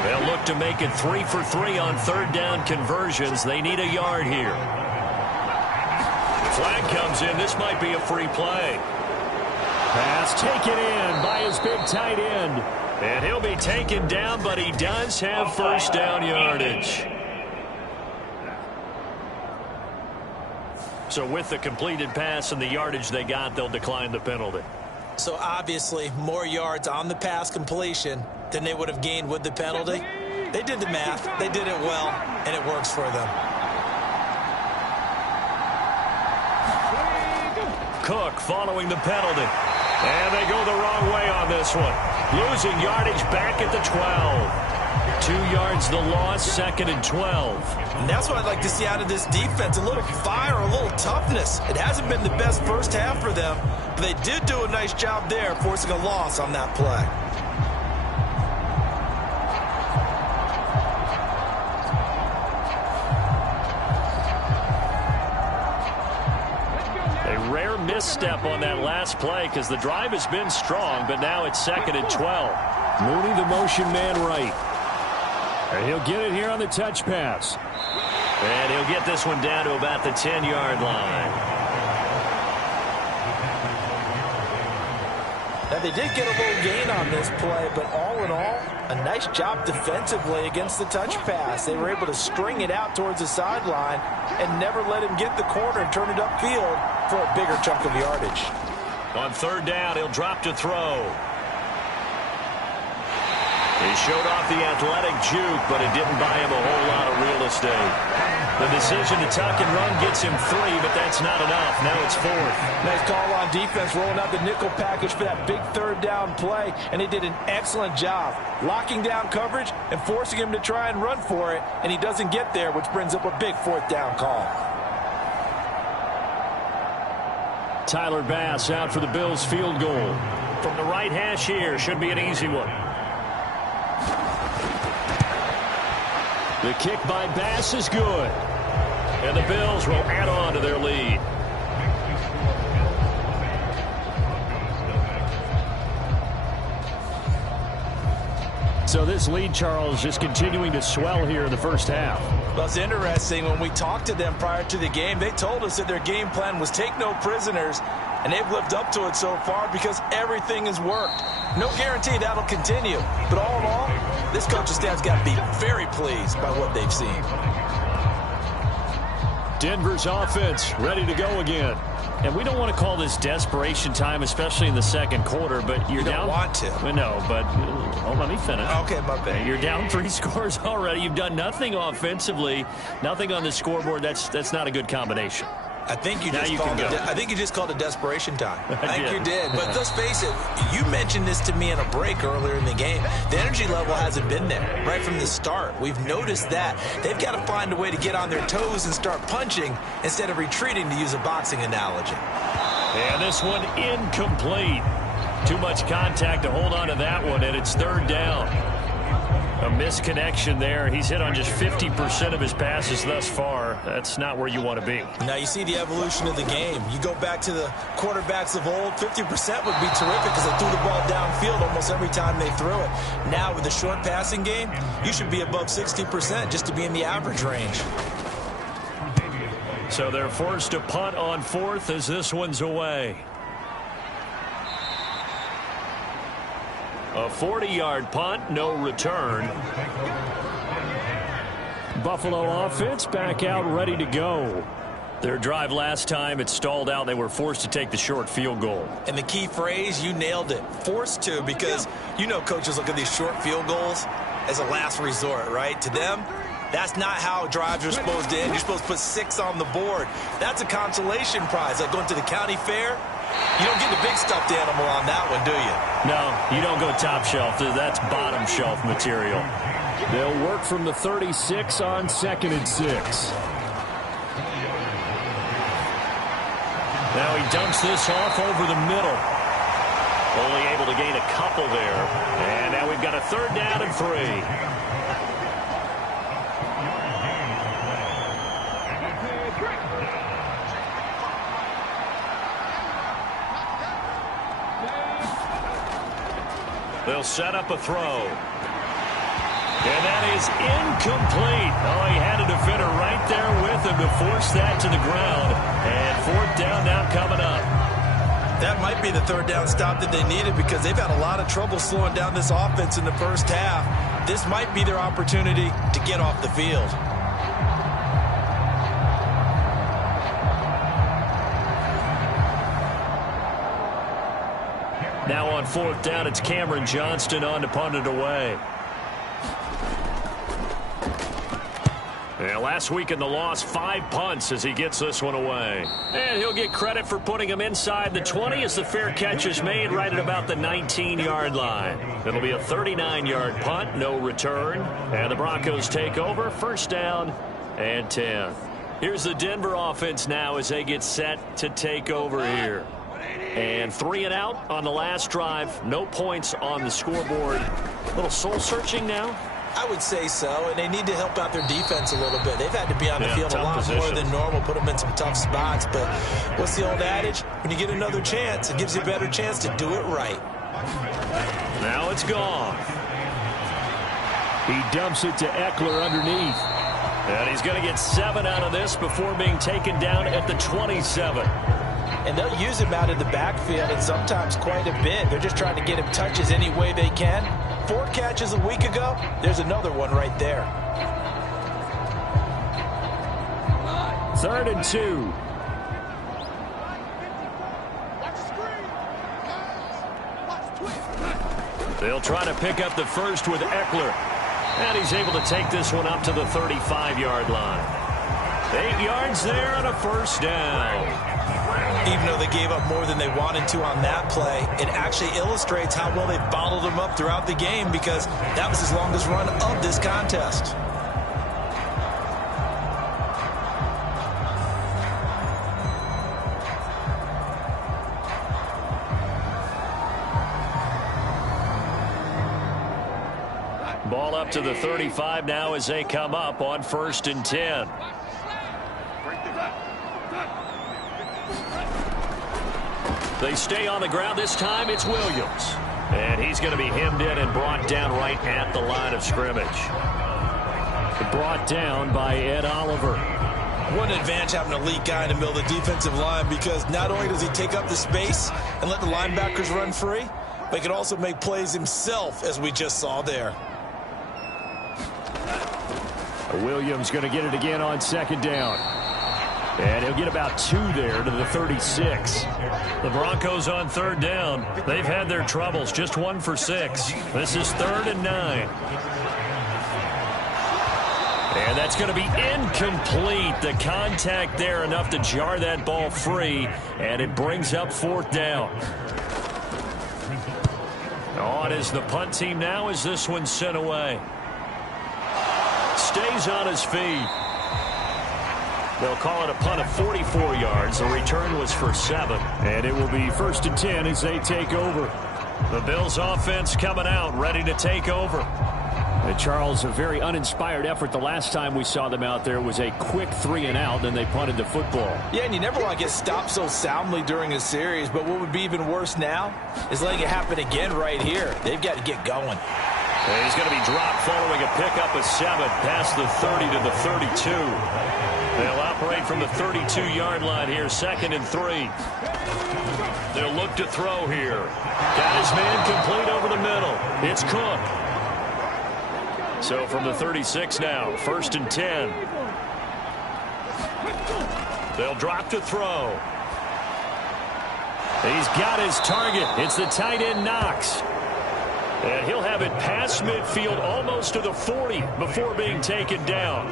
They'll look to make it 3 for 3 on third down conversions. They need a yard here. Flag comes in. This might be a free play. Pass taken in by his big tight end. And he'll be taken down, but he does have first down yardage. So with the completed pass and the yardage they got, they'll decline the penalty. So obviously more yards on the pass completion than they would have gained with the penalty. They did the math. They did it well, and it works for them. Cook following the penalty. And they go the wrong way on this one. Losing yardage back at the 12. 2 yards the loss, second and 12. And that's what I'd like to see out of this defense. A little fire, a little toughness. It hasn't been the best first half for them, but they did do a nice job there, forcing a loss on that play. Rare misstep on that last play because the drive has been strong, but now it's second and 12. Mooney, the motion man, right. And he'll get it here on the touch pass. And he'll get this one down to about the 10-yard line. Now, they did get a little gain on this play, but all in all, a nice job defensively against the touch pass. They were able to string it out towards the sideline and never let him get the corner and turn it upfield for a bigger chunk of yardage. On third down, he'll drop to throw. He showed off the athletic juke, but it didn't buy him a whole lot of real estate. The decision to tuck and run gets him 3, but that's not enough. Now it's 4th. Nice call on defense, rolling out the nickel package for that big third down play, and they did an excellent job locking down coverage and forcing him to try and run for it, and he doesn't get there, which brings up a big 4th down call. Tyler Bass out for the Bills field goal. From the right hash here, should be an easy one. The kick by Bass is good. And the Bills will add on to their lead. So this lead, Charles, just continuing to swell here in the first half. Well, it's interesting. When we talked to them prior to the game, they told us that their game plan was take no prisoners, and they've lived up to it so far because everything has worked. No guarantee that'll continue. But all in all, this coaching staff's got to be very pleased by what they've seen. Denver's offense ready to go again. And we don't want to call this desperation time, especially in the second quarter, but you're down. You don't want to. Well, no, but let me finish. Okay, my bad. You're down 3 scores already. You've done nothing offensively, nothing on the scoreboard. That's not a good combination. I think you just called it desperation time. I think you did. But let's face it, you mentioned this to me in a break earlier in the game. The energy level hasn't been there right from the start. We've noticed that. They've got to find a way to get on their toes and start punching instead of retreating, to use a boxing analogy. And this one incomplete. Too much contact to hold on to that one, and it's third down. A misconnection there. He's hit on just 50% of his passes thus far. That's not where you want to be. Now you see the evolution of the game. You go back to the quarterbacks of old, 50% would be terrific because they threw the ball downfield almost every time they threw it. Now with the short passing game, you should be above 60% just to be in the average range. So they're forced to punt on 4th as this one's away. A 40-yard punt, no return. Buffalo offense back out ready to go. Their drive last time, it stalled out. They were forced to take the short field goal. And the key phrase, you nailed it. Forced to, because you know coaches look at these short field goals as a last resort, right? To them, that's not how drives are supposed to end. You're supposed to put 6 on the board. That's a consolation prize. Like going to the county fair, you don't get the big stuffed animal on that one, do you? No, you don't go top shelf. That's bottom shelf material. They'll work from the 36 on 2nd and 6. Now he dumps this off over the middle. Only able to gain a couple there. And now we've got a 3rd down and 3. They'll set up a throw. And that is incomplete. Oh, he had a defender right there with him to force that to the ground. And 4th down now coming up. That might be the 3rd down stop that they needed, because they've had a lot of trouble slowing down this offense in the first half. This might be their opportunity to get off the field. Now on 4th down, it's Cameron Johnston on to punt it away. Yeah, last week in the loss, 5 punts as he gets this one away. And he'll get credit for putting him inside the 20 as the fair catch is made right at about the 19-yard line. It'll be a 39-yard punt, no return. And the Broncos take over, 1st down and 10. Here's the Denver offense now as they get set to take over here. And 3 and out on the last drive. No points on the scoreboard. A little soul-searching now. I would say so, and they need to help out their defense a little bit. They've had to be on the field a lot position. more than normal, put them in some tough spots. But what's the old adage? When you get another chance, it gives you a better chance to do it right. Now it's gone. He dumps it to Eckler underneath. And he's going to get 7 out of this before being taken down at the 27. And they'll use him out in the backfield, and sometimes quite a bit. They're just trying to get him touches any way they can. 4 catches a week ago. There's another one right there. 3rd and 2. They'll try to pick up the first with Eckler. And he's able to take this one up to the 35-yard line. 8 yards there and a 1st down. Even though they gave up more than they wanted to on that play, it actually illustrates how well they've bottled them up throughout the game, because that was his longest run of this contest. Ball up to the 35 now as they come up on 1st and 10. They stay on the ground. This time it's Williams. And he's going to be hemmed in and brought down right at the line of scrimmage. Brought down by Ed Oliver. What an advantage having an elite guy in the middle of the defensive line, because not only does he take up the space and let the linebackers run free, but he can also make plays himself, as we just saw there. Williams going to get it again on 2nd down. And he'll get about 2 there to the 36. The Broncos on 3rd down. They've had their troubles. Just 1 for 6. This is 3rd and 9. And that's going to be incomplete. The contact there enough to jar that ball free. And it brings up 4th down. On is the punt team now as this one's sent away. Stays on his feet. They'll call it a punt of 44 yards. The return was for 7. And it will be 1st and 10 as they take over. The Bills offense coming out, ready to take over. And Charles, a very uninspired effort. The last time we saw them out there was a quick 3 and out, then they punted the football. Yeah, and you never want to get stopped so soundly during a series, but what would be even worse now is letting it happen again right here. They've got to get going. And he's going to be dropped following a pickup of 7 past the 30 to the 32. They'll operate from the 32-yard line here, 2nd and 3. They'll look to throw here. Got his man complete over the middle. It's Cook. So from the 36 now, 1st and 10. They'll drop to throw. He's got his target. It's the tight end Knox. And he'll have it past midfield almost to the 40 before being taken down.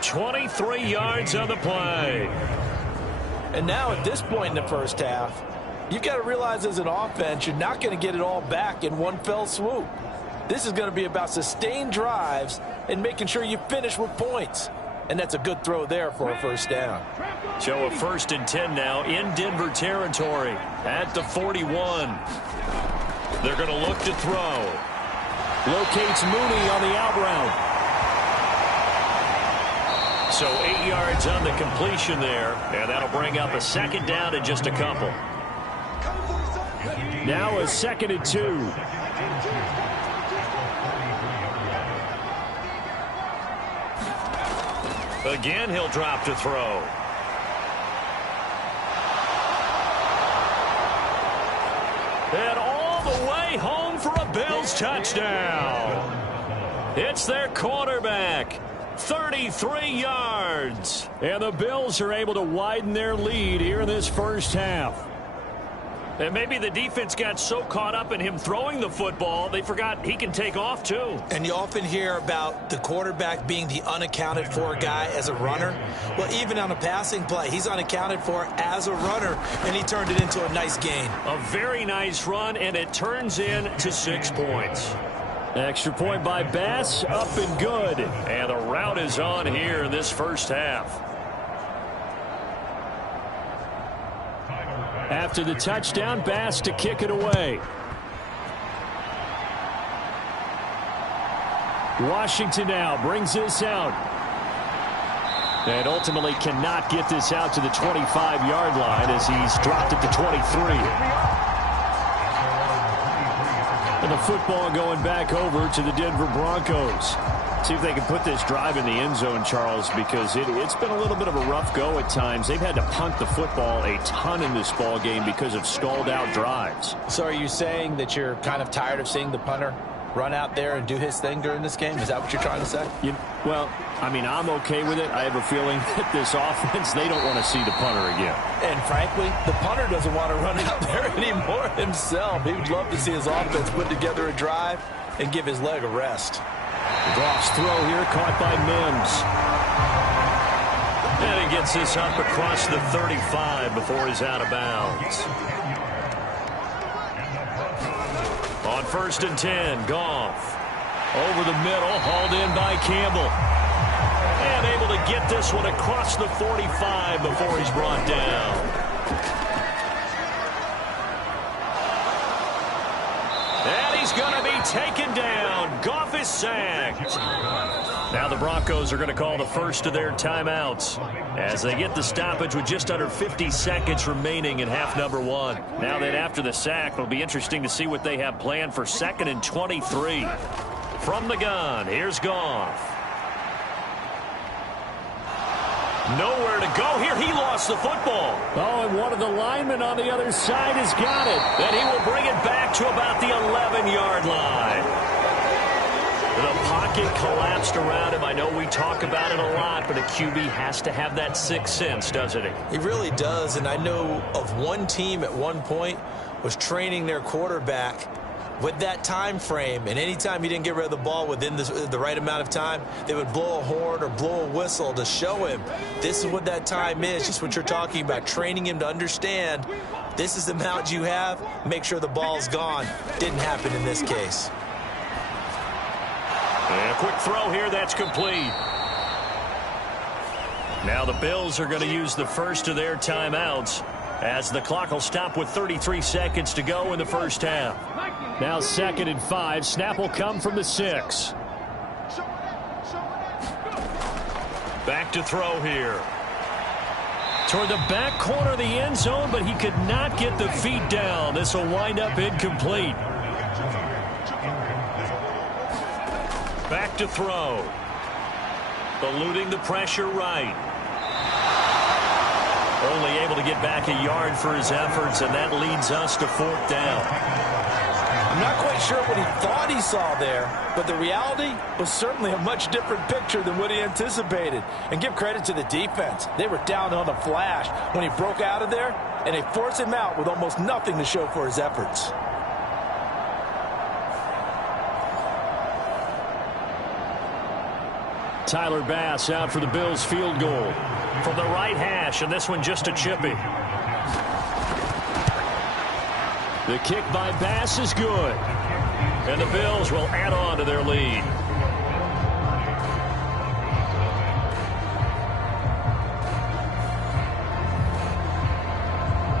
23 yards on the play. And now at this point in the first half, you've got to realize as an offense, you're not going to get it all back in one fell swoop. This is going to be about sustained drives and making sure you finish with points. And that's a good throw there for a first down. So a 1st and 10 now in Denver territory at the 41. They're going to look to throw. Locates Mooney on the out route. So 8 yards on the completion there, and that'll bring up a 2nd down and just a couple. Now a 2nd and 2. Again, he'll drop to throw. And all the way home for a Bills touchdown. It's their quarterback. 33 yards. And the Bills are able to widen their lead here in this first half. And maybe the defense got so caught up in him throwing the football, they forgot he can take off too. And you often hear about the quarterback being the unaccounted for guy as a runner. Well, even on a passing play, he's unaccounted for as a runner, and he turned it into a nice gain. A very nice run, and it turns into 6 points. Extra point by Bass, up and good. And the route is on here in this first half. After the touchdown, Bass to kick it away. Washington now brings this out. And ultimately cannot get this out to the 25-yard line as he's dropped it to 23. And the football going back over to the Denver Broncos. See if they can put this drive in the end zone, Charles, because it's been a little bit of a rough go at times. They've had to punt the football a ton in this ball game because of stalled-out drives. So are you saying that you're kind of tired of seeing the punter run out there and do his thing during this game? Is that what you're trying to say? Well, I mean, I'm okay with it. I have a feeling that this offense, they don't want to see the punter again. And frankly, the punter doesn't want to run out there anymore himself. He would love to see his offense put together a drive and give his leg a rest. Goff's throw here caught by Mims. And he gets this up across the 35 before he's out of bounds. On 1st and 10, Goff. Over the middle, hauled in by Campbell. And able to get this one across the 45 before he's brought down. And he's going to be taken down. Goff is sacked. Now the Broncos are going to call the first of their timeouts as they get the stoppage with just under 50 seconds remaining in half number 1. Now that after the sack, it'll be interesting to see what they have planned for 2nd and 23. From the gun, here's Goff. Nowhere to go here. He lost the football. Oh, and one of the linemen on the other side has got it. And he will bring it back to about the 11-yard line. The pocket collapsed around him. I know we talk about it a lot, but a QB has to have that sixth sense, doesn't he? He really does, and I know of one team at one point was training their quarterback with that time frame, and anytime he didn't get rid of the ball within the right amount of time, they would blow a horn or blow a whistle to show him this is what that time is, just what you're talking about, training him to understand this is the amount you have, make sure the ball's gone. Didn't happen in this case. And a quick throw here, that's complete. Now the Bills are going to use the first of their timeouts as the clock will stop with 33 seconds to go in the first half. Now 2nd and 5. Snap will come from the 6. Back to throw here. Toward the back corner of the end zone, but he could not get the feet down. This will wind up incomplete. Back to throw. Eluding the pressure right. Only able to get back a yard for his efforts, and that leads us to 4th down. I'm not quite sure what he thought he saw there, but the reality was certainly a much different picture than what he anticipated. And give credit to the defense. They were down on the flash when he broke out of there, and they forced him out with almost nothing to show for his efforts. Tyler Bass out for the Bills field goal. From the right hash, and this one just a chippy. The kick by Bass is good. And the Bills will add on to their lead.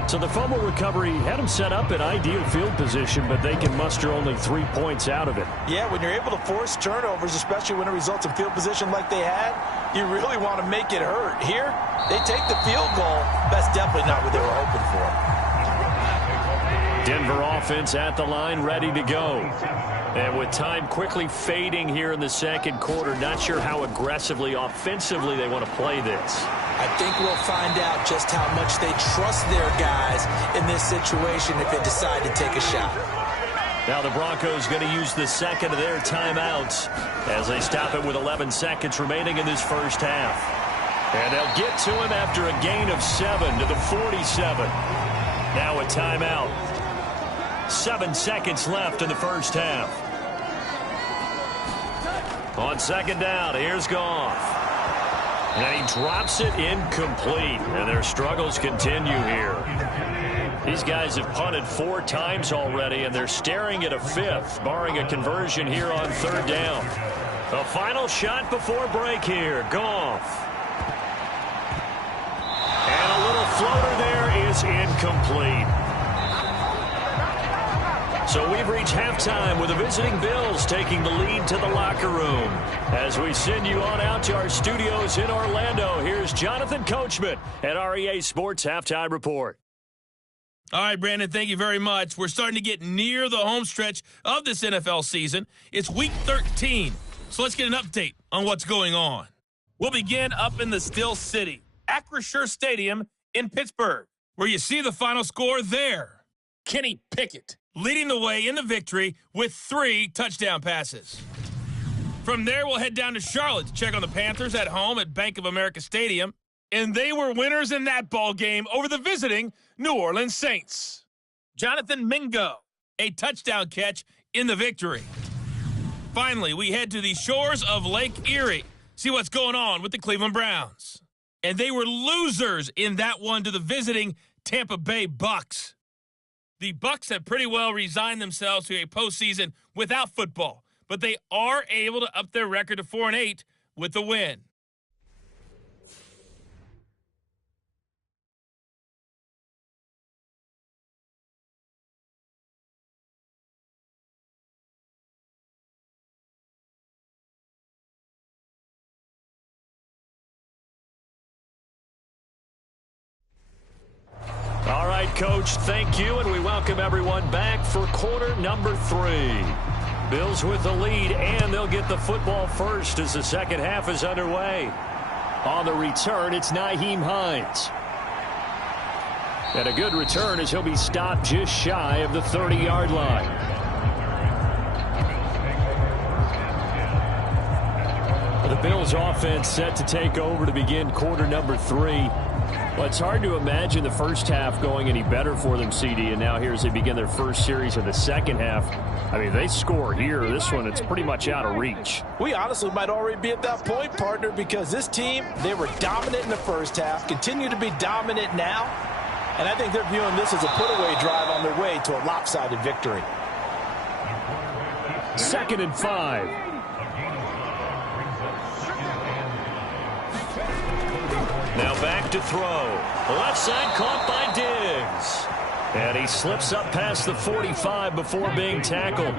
So the fumble recovery had them set up in ideal field position, but they can muster only 3 points out of it. Yeah, when you're able to force turnovers, especially when it results in field position like they had, you really want to make it hurt. Here, they take the field goal. That's definitely not what they were hoping for. Denver offense at the line, ready to go. And with time quickly fading here in the second quarter, not sure how aggressively, offensively they want to play this. I think we'll find out just how much they trust their guys in this situation if they decide to take a shot. Now the Broncos going to use the second of their timeouts as they stop it with 11 seconds remaining in this first half. And they'll get to him after a gain of 7 to the 47. Now a timeout. 7 seconds left in the first half. On second down, here's Goff. And he drops it incomplete. And their struggles continue here. These guys have punted 4 times already, and they're staring at a 5th, barring a conversion here on 3rd down. The final shot before break here, Goff. And a little floater there is incomplete. So we've reached halftime with the visiting Bills taking the lead to the locker room. As we send you on out to our studios in Orlando, here's Jonathan Coachman at REA Sports Halftime Report. All right, Brandon, thank you very much. We're starting to get near the home stretch of this NFL season. It's Week 13, so let's get an update on what's going on. We'll begin up in the Still City, Acrisure Stadium in Pittsburgh, where you see the final score there. Kenny Pickett leading the way in the victory with 3 touchdown passes. From there, we'll head down to Charlotte to check on the Panthers at home at Bank of America Stadium. And they were winners in that ball game over the visiting New Orleans Saints. Jonathan Mingo, a touchdown catch in the victory. Finally, we head to the shores of Lake Erie, see what's going on with the Cleveland Browns. And they were losers in that one to the visiting Tampa Bay Bucks. The Bucks have pretty well resigned themselves to a postseason without football, but they are able to up their record to 4-8 with the win. All right, Coach, thank you, and we welcome everyone back for quarter number 3. Bills with the lead, and they'll get the football first as the second half is underway. On the return, it's Nyheim Hines. And a good return as he'll be stopped just shy of the 30-yard line. The Bills offense set to take over to begin quarter number 3. Well, it's hard to imagine the first half going any better for them, CD, and now here as they begin their first series of the second half. I mean, they score here. This one, it's pretty much out of reach. We honestly might already be at that point, partner, because this team, they were dominant in the first half, continue to be dominant now, and I think they're viewing this as a put-away drive on their way to a lopsided victory. 2nd and 5. Now back to throw. Left side caught by Diggs. And he slips up past the 45 before being tackled.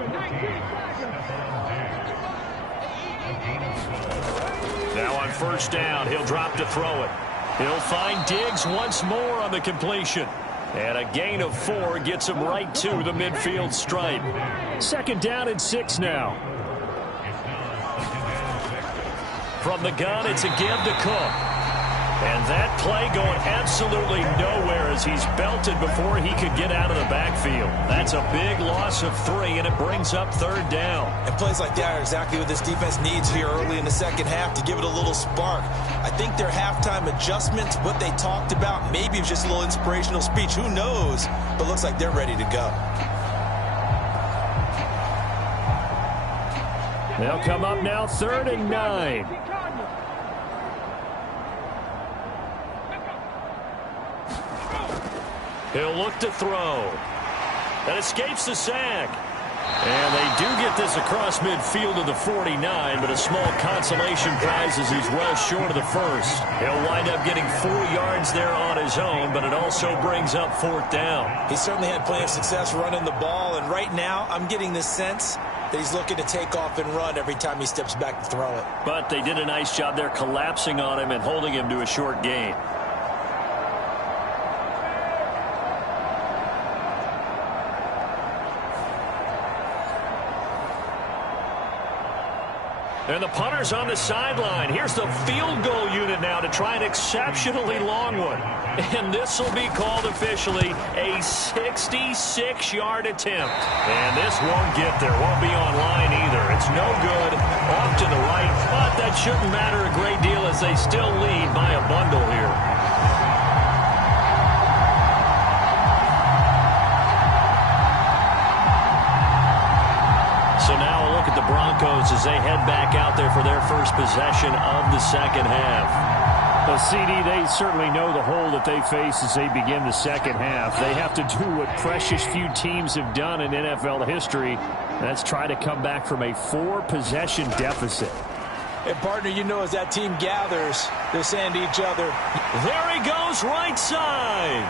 Now on first down, he'll drop to throw it. He'll find Diggs once more on the completion. And a gain of 4 gets him right to the midfield stripe. 2nd down and 6 now. From the gun, it's a give to Cook. And that play going absolutely nowhere as he's belted before he could get out of the backfield. That's a big loss of 3, and it brings up 3rd down. And plays like that are exactly what this defense needs here early in the second half to give it a little spark. I think their halftime adjustments, what they talked about, maybe it was just a little inspirational speech. Who knows? But looks like they're ready to go. They'll come up now 3rd and 9. He'll look to throw. That escapes the sack. And they do get this across midfield to the 49, but a small consolation prize as he's well short of the first. He'll wind up getting 4 yards there on his own, but it also brings up 4th down. He certainly had plenty of success running the ball, and right now I'm getting the sense that he's looking to take off and run every time he steps back to throw it. But they did a nice job there collapsing on him and holding him to a short gain. And the punter's on the sideline. Here's the field goal unit now to try an exceptionally long one. And this will be called officially a 66-yard attempt. And this won't get there. Won't be on line either. It's no good. Off to the right. But that shouldn't matter a great deal as they still lead by a bundle here. So now a look at the Broncos as they head back out there for their first possession of the second half. Well, CD, they certainly know the hole that they face as they begin the second half. They have to do what precious few teams have done in NFL history. That's try to come back from a 4-possession deficit. And, partner, you know as that team gathers, they're saying to each other, there he goes right side.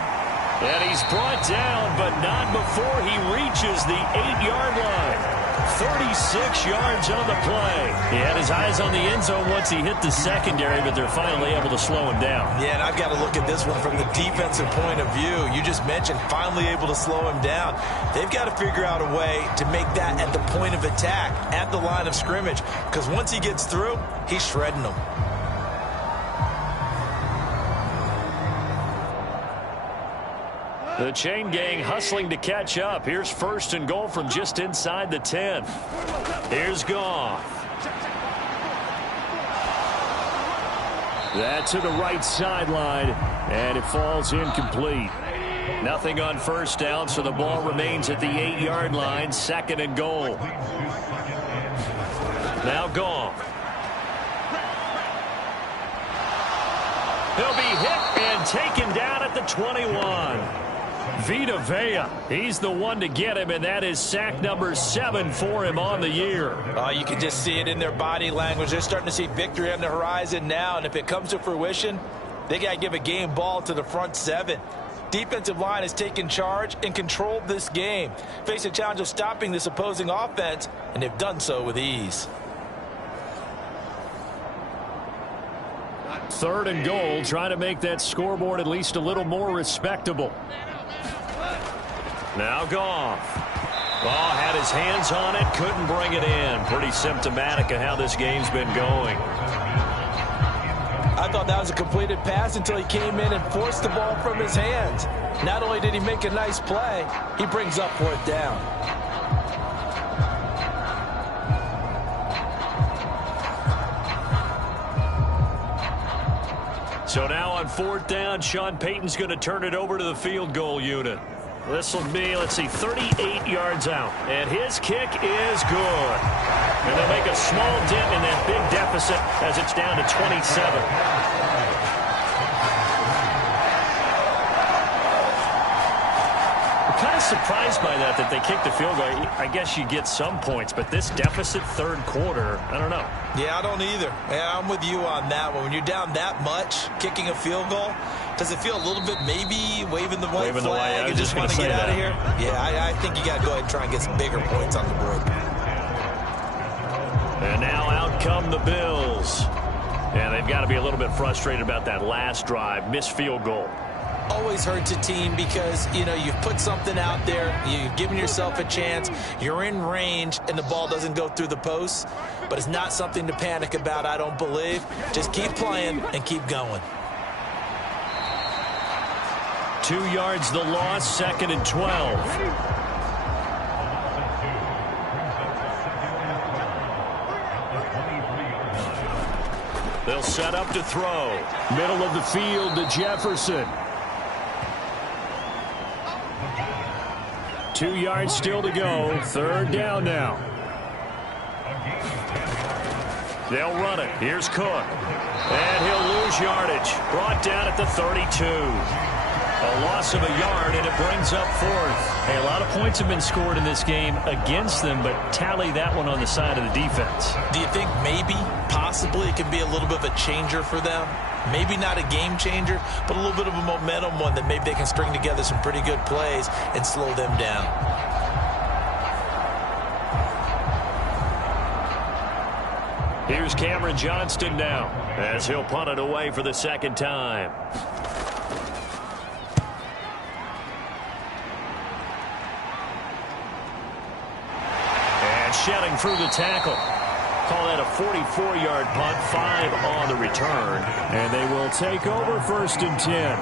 And he's brought down, but not before he reaches the 8-yard line. 36 yards on the play. He had his eyes on the end zone once he hit the secondary, but they're finally able to slow him down. Yeah, and I've got to look at this one from the defensive point of view. You just mentioned finally able to slow him down. They've got to figure out a way to make that at the point of attack, at the line of scrimmage, because once he gets through, he's shredding them. The chain gang hustling to catch up. Here's 1st and goal from just inside the 10. Here's Goff. That's to the right sideline, and it falls incomplete. Nothing on 1st down, so the ball remains at the 8-yard line. 2nd and goal. Now Goff. He'll be hit and taken down at the 21. Vita Vea, he's the one to get him, and that is sack number 7 for him on the year. You can just see it in their body language. They're starting to see victory on the horizon now, and if it comes to fruition, they got to give a game ball to the front 7. Defensive line has taken charge and controlled this game. Face a challenge of stopping this opposing offense, and they've done so with ease. 3rd and goal, trying to make that scoreboard at least a little more respectable. Now Goff. Oh, had his hands on it, couldn't bring it in. Pretty symptomatic of how this game's been going. I thought that was a completed pass until he came in and forced the ball from his hands. Not only did he make a nice play, he brings up 4th down. So now on 4th down, Sean Payton's going to turn it over to the field goal unit. This will be, let's see, 38 yards out. And his kick is good. And they'll make a small dent in that big deficit as it's down to 27. Kind of surprised by that they kicked the field goal. I guess you get some points, but this deficit 3rd quarter, I don't know. Yeah, I don't either. Yeah, I'm with you on that one. When you're down that much, kicking a field goal, does it feel a little bit maybe waving the white flag and just want to get out of here? Yeah, I think you got to go ahead and try and get some bigger points on the board. And now out come the Bills. And they've got to be a little bit frustrated about that last drive, missed field goal. Always hurts a team because, you know, you've put something out there, you've given yourself a chance, you're in range, and the ball doesn't go through the posts. But it's not something to panic about, I don't believe. Just keep playing and keep going. 2 yards the loss, 2nd and 12. They'll set up to throw. Middle of the field to Jefferson. 2 yards still to go. 3rd down now. They'll run it. Here's Cook. And he'll lose yardage. Brought down at the 32. A loss of a yard, and it brings up 4th. Hey, a lot of points have been scored in this game against them, but tally that one on the side of the defense. Do you think maybe, possibly, it can be a little bit of a changer for them? Maybe not a game changer, but a little bit of a momentum one that maybe they can string together some pretty good plays and slow them down. Here's Cameron Johnston now as he'll punt it away for the 2nd time. And shedding through the tackle. Call that a 44-yard punt, 5 on the return. And they will take over 1st and 10.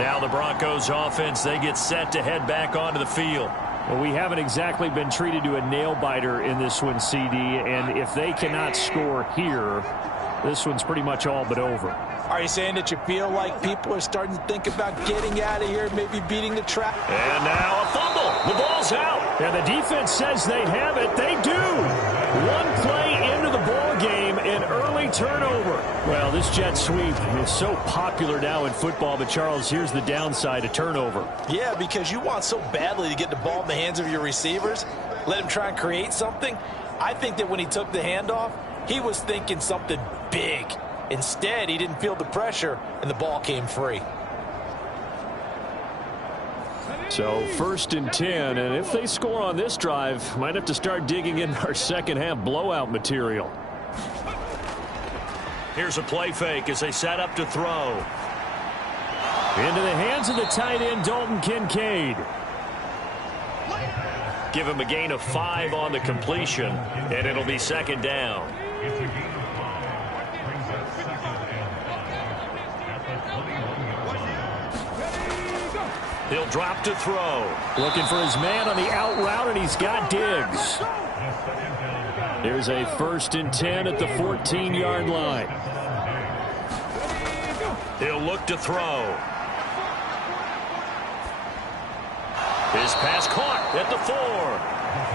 Now the Broncos offense, they get set to head back onto the field. Well, we haven't exactly been treated to a nail-biter in this one, CD, and if they cannot score here, this one's pretty much all but over. Are you saying that you feel like people are starting to think about getting out of here, maybe beating the trap? And now a fumble. The ball's out. And the defense says they have it. They do. One play into the ball game, an early turnover. Well, this jet sweep is so popular now in football, but Charles, here's the downside, a turnover. Yeah, because you want so badly to get the ball in the hands of your receivers, let him try and create something. I think that when he took the handoff, he was thinking something big. Instead, he didn't feel the pressure, and the ball came free. So 1st and 10, and if they score on this drive, might have to start digging in our second-half blowout material. Here's a play fake as they set up to throw. Into the hands of the tight end, Dalton Kincaid. Give him a gain of 5 on the completion, and it'll be 2nd down. He'll drop to throw. Looking for his man on the out route, and he's got Diggs. There's a 1st and 10 at the 14-yard line. He'll look to throw. His pass caught at the 4.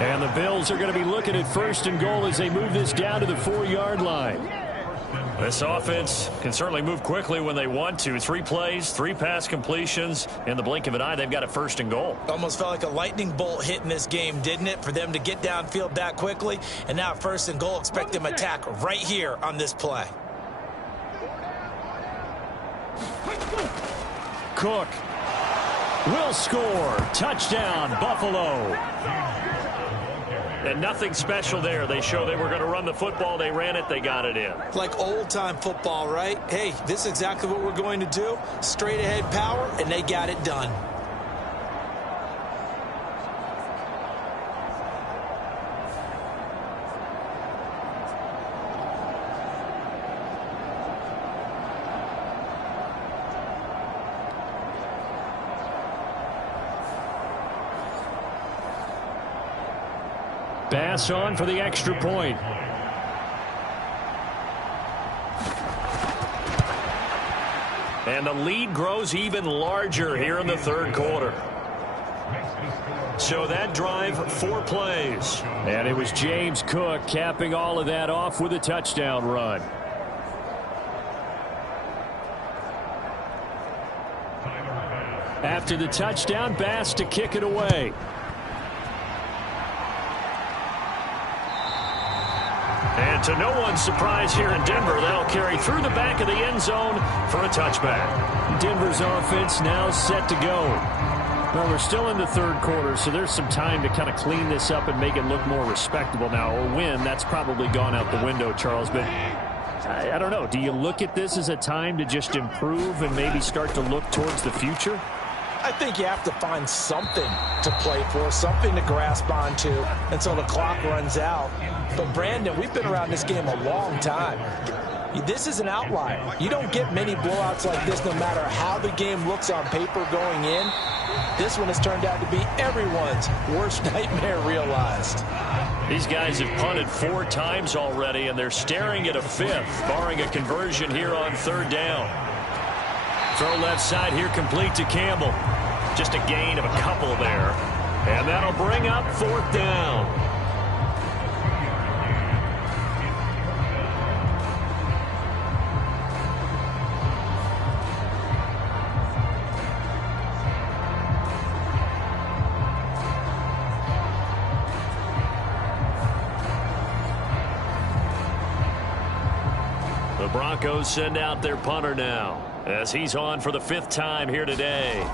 And the Bills are going to be looking at 1st and goal as they move this down to the 4-yard line. This offense can certainly move quickly when they want to. 3 plays, 3 pass completions. In the blink of an eye, they've got a 1st and goal. Almost felt like a lightning bolt hit in this game, didn't it? For them to get downfield that quickly. And now 1st and goal, expect them to attack right here on this play. Cook will score. Touchdown, Buffalo. And nothing special there. They show they were going to run the football. They ran it. They got it in. Like old-time football, right? Hey, this is exactly what we're going to do. Straight-ahead power, and they got it done. Pass on for the extra point. And the lead grows even larger here in the 3rd quarter. So that drive, 4 plays. And it was James Cook capping all of that off with a touchdown run. After the touchdown, Bass to kick it away. And to no one's surprise here in Denver, that'll carry through the back of the end zone for a touchback. Denver's offense now set to go. Well, we're still in the 3rd quarter, so there's some time to kind of clean this up and make it look more respectable now. Or win, that's probably gone out the window, Charles. But I don't know. Do you look at this as a time to just improve and maybe start to look towards the future? I think you have to find something to play for, something to grasp onto until the clock runs out. But, Brandon, we've been around this game a long time. This is an outlier. You don't get many blowouts like this no matter how the game looks on paper going in. This one has turned out to be everyone's worst nightmare realized. These guys have punted 4 times already, and they're staring at a 5th, barring a conversion here on 3rd down. Throw left side here complete to Campbell. Just a gain of a couple there. And that'll bring up 4th down. The Broncos send out their punter now as he's on for the 5th time here today.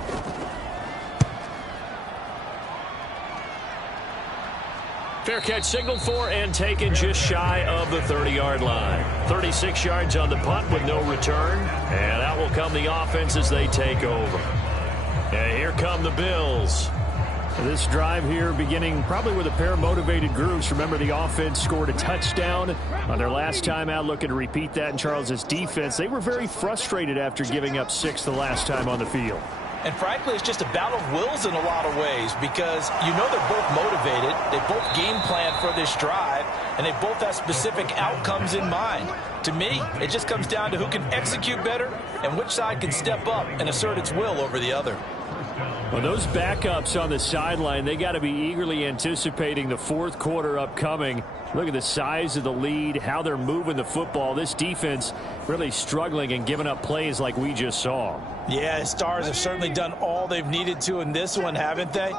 Fair catch signaled for and taken just shy of the 30-yard line. 36 yards on the punt with no return. And out will come the offense as they take over. And here come the Bills. This drive here beginning probably with a pair of motivated groups. Remember, the offense scored a touchdown on their last time out, looking to repeat that in Charles' defense. They were very frustrated after giving up 6 the last time on the field. And frankly, it's just a battle of wills in a lot of ways because you know they're both motivated. They both game plan for this drive, and they both have specific outcomes in mind. To me, it just comes down to who can execute better and which side can step up and assert its will over the other. Well, those backups on the sideline, they got to be eagerly anticipating the 4th quarter upcoming. Look at the size of the lead, how they're moving the football. This defense really struggling and giving up plays like we just saw. Yeah, Stars have certainly done all they've needed to in this one, haven't they?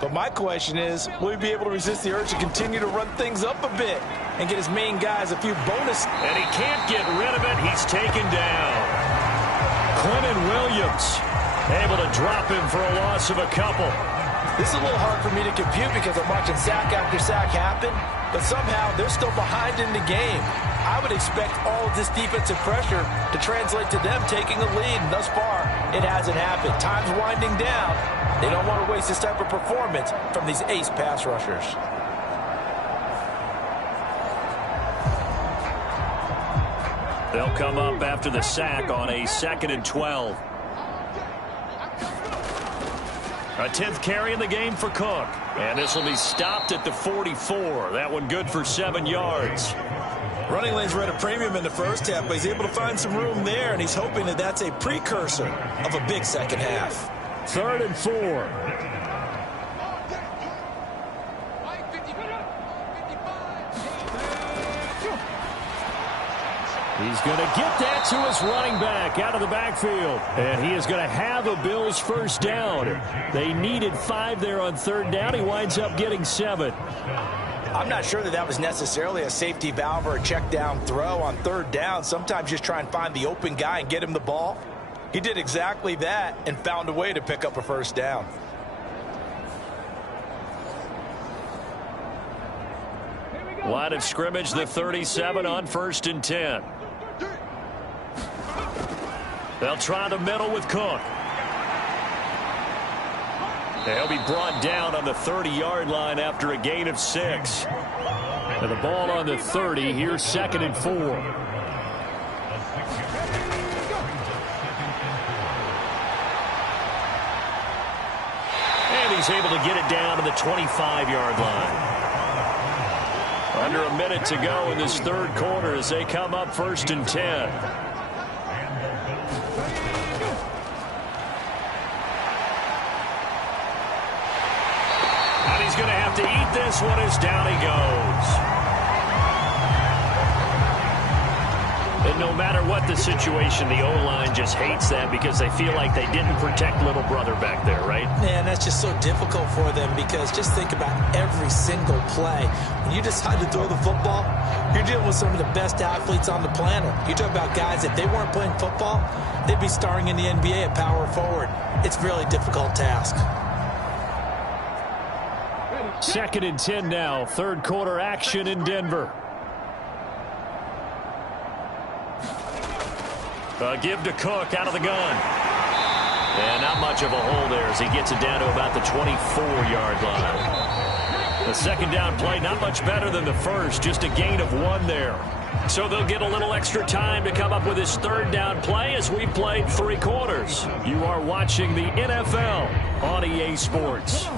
But my question is, will he be able to resist the urge to continue to run things up a bit and get his main guys a few bonus? And he can't get rid of it. He's taken down. Quentin Williams able to drop him for a loss of a couple. This is a little hard for me to compute because I'm watching sack after sack happen, but somehow they're still behind in the game. I would expect all of this defensive pressure to translate to them taking a lead, and thus far, it hasn't happened. Time's winding down. They don't want to waste this type of performance from these ace pass rushers. They'll come up after the sack on a 2nd and 12. A 10th carry in the game for Cook. And this will be stopped at the 44. That one good for 7 yards. Running lanes were at a premium in the first half, but he's able to find some room there, and he's hoping that that's a precursor of a big second half. 3rd and 4. He's going to get that to his running back out of the backfield. And he is going to have a Bills first down. They needed 5 there on 3rd down. He winds up getting 7. I'm not sure that that was necessarily a safety valve or a check down throw on 3rd down. Sometimes just try and find the open guy and get him the ball. He did exactly that and found a way to pick up a first down. Line of scrimmage, the 37 on 1st and 10. They'll try the middle with Cook. He'll be brought down on the 30-yard line after a gain of 6. And the ball on the 30. Here's 2nd and 4. And he's able to get it down to the 25-yard line. Under a minute to go in this 3rd quarter as they come up 1st and 10. And he's going to have to eat this one as down he goes. And no matter what the situation, the O-line just hates that because they feel like they didn't protect little brother back there, right? Man, that's just so difficult for them because just think about every single play. When you decide to throw the football, you're dealing with some of the best athletes on the planet. You talk about guys, if they weren't playing football, they'd be starring in the NBA at power forward. It's a really difficult task. 2nd and 10 now. 3rd quarter action in Denver. Give to Cook out of the gun. And not much of a hole there as he gets it down to about the 24-yard line. The 2nd down play, not much better than the first. Just a gain of 1 there. So they'll get a little extra time to come up with his third down play as we played 3 quarters. You are watching the NFL on EA Sports.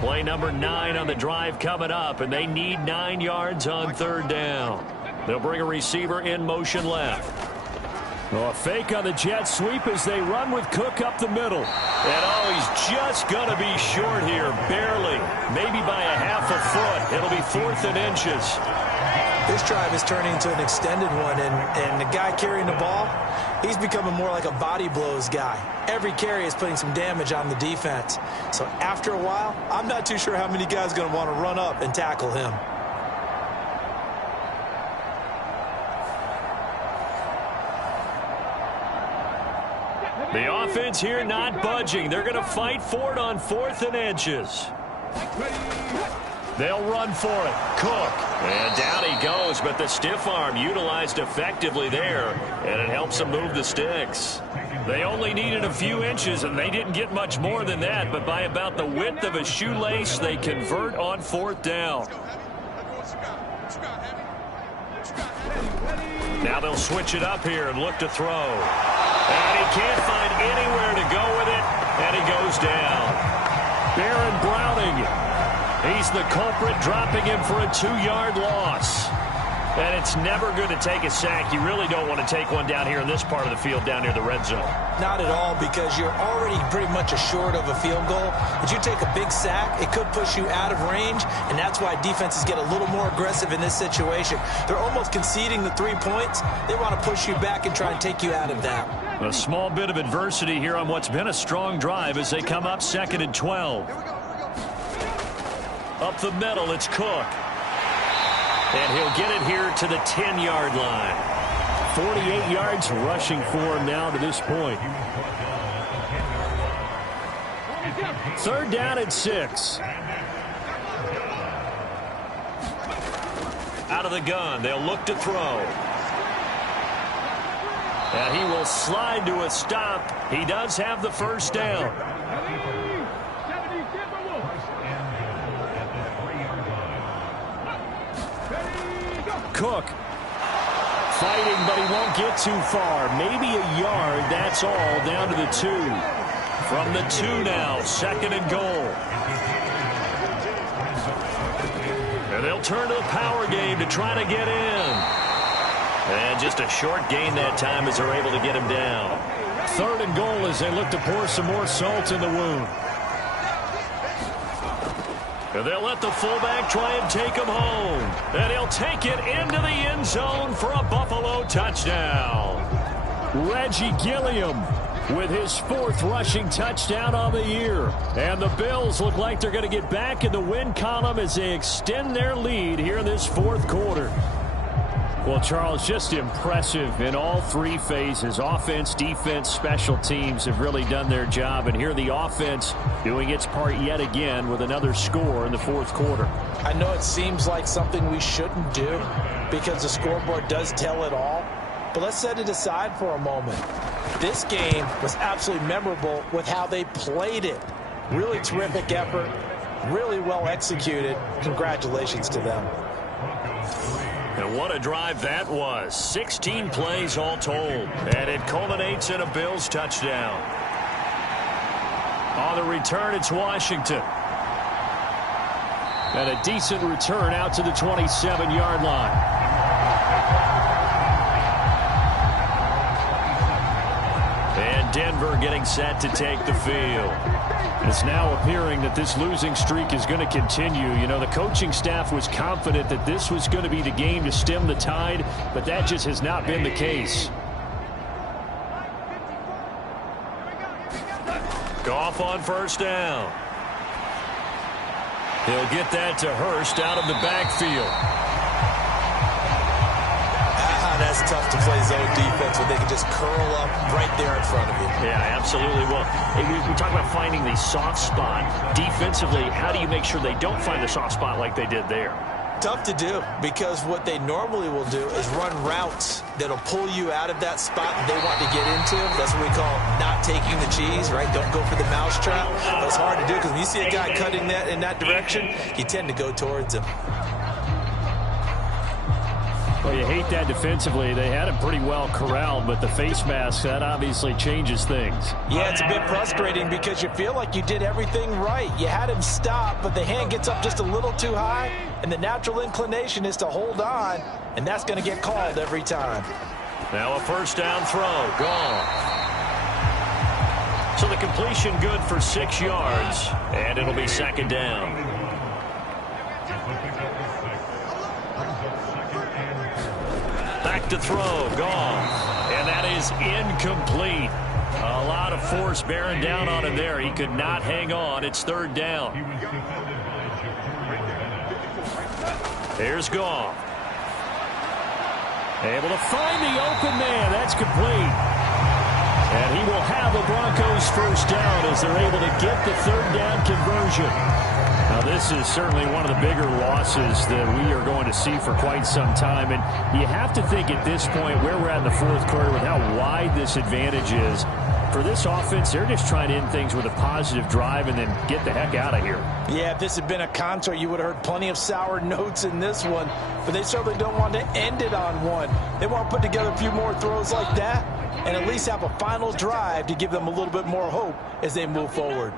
Play number 9 on the drive coming up, and they need 9 yards on third down. They'll bring a receiver in motion left. Well, a fake on the jet sweep as they run with Cook up the middle. And, oh, he's just going to be short here, barely. Maybe by a half a foot. It'll be 4th and inches. This drive is turning into an extended one, and the guy carrying the ball, he's becoming more like a body blows guy. Every carry is putting some damage on the defense. So after a while, I'm not too sure how many guys are going to want to run up and tackle him. The offense here not budging. They're going to fight for it on 4th and inches. They'll run for it. Cook. And down he goes, but the stiff arm utilized effectively there, and it helps them move the sticks. They only needed a few inches, and they didn't get much more than that, but by about the width of a shoelace, they convert on 4th down. Now they'll switch it up here and look to throw. And he can't find anywhere to go with it, and he goes down. Baron Browning. He's the culprit, dropping him for a 2-yard loss. And it's never going to take a sack. You really don't want to take one down here in this part of the field, down near the red zone. Not at all, because you're already pretty much assured of a field goal. If you take a big sack, it could push you out of range, and that's why defenses get a little more aggressive in this situation. They're almost conceding the 3 points. They want to push you back and try and take you out of that. A small bit of adversity here on what's been a strong drive as they come up 2nd and 12. Up the middle, it's Cook. And he'll get it here to the 10-yard line. 48 yards rushing for him now to this point. 3rd down and 6. Out of the gun, they'll look to throw. And he will slide to a stop. He does have the first down. Cook fighting, but he won't get too far. Maybe a yard, that's all, down to the 2. From the 2 now, 2nd and goal. And they'll turn to the power game to try to get in. And just a short gain that time as they're able to get him down. 3rd and goal as they look to pour some more salt in the wound. And they'll let the fullback try and take him home. And he'll take it into the end zone for a Buffalo touchdown. Reggie Gilliam with his 4th rushing touchdown on the year. And the Bills look like they're going to get back in the win column as they extend their lead here in this 4th quarter. Well, Charles, just impressive in all 3 phases. Offense, defense, special teams have really done their job. And here the offense doing its part yet again with another score in the 4th quarter. I know it seems like something we shouldn't do because the scoreboard does tell it all. But let's set it aside for a moment. This game was absolutely memorable with how they played it. Really terrific effort, really well executed. Congratulations to them. And what a drive that was. 16 plays all told. And it culminates in a Bills touchdown. On the return, it's Washington. And a decent return out to the 27-yard line. And Denver getting set to take the field. It's now appearing that this losing streak is going to continue. You know, the coaching staff was confident that this was going to be the game to stem the tide, but that just has not been the case. Goff on 1st down. He'll get that to Hurst out of the backfield. That's tough to play zone defense when they can just curl up right there in front of you. Yeah, absolutely. Well, we talk about finding the soft spot. Defensively, how do you make sure they don't find the soft spot like they did there? Tough to do, because what they normally will do is run routes that'll pull you out of that spot that they want to get into. That's what we call not taking the cheese, right? Don't go for the mousetrap. But it's hard to do because when you see a guy cutting that in that direction, you tend to go towards him. Well, you hate that defensively. They had him pretty well corralled, but the face mask, that obviously changes things. Yeah, it's a bit frustrating because you feel like you did everything right. You had him stop, but the hand gets up just a little too high, and the natural inclination is to hold on, and that's going to get called every time. Now a first down throw. Gone. So the completion good for 6 yards, and it'll be second down. Back to throw. Gone. And that is incomplete. A lot of force bearing down on him there. He could not hang on. It's third down. Here's Goff. Able to find the open man. That's complete. And he will have the Broncos first down as they're able to get the third down conversion. Now, this is certainly one of the bigger losses that we are going to see for quite some time. And you have to think at this point where we're at in the fourth quarter with how wide this advantage is. For this offense, they're just trying to end things with a positive drive and then get the heck out of here. Yeah, if this had been a concert, you would have heard plenty of sour notes in this one. But they certainly don't want to end it on one. They want to put together a few more throws like that and at least have a final drive to give them a little bit more hope as they move forward.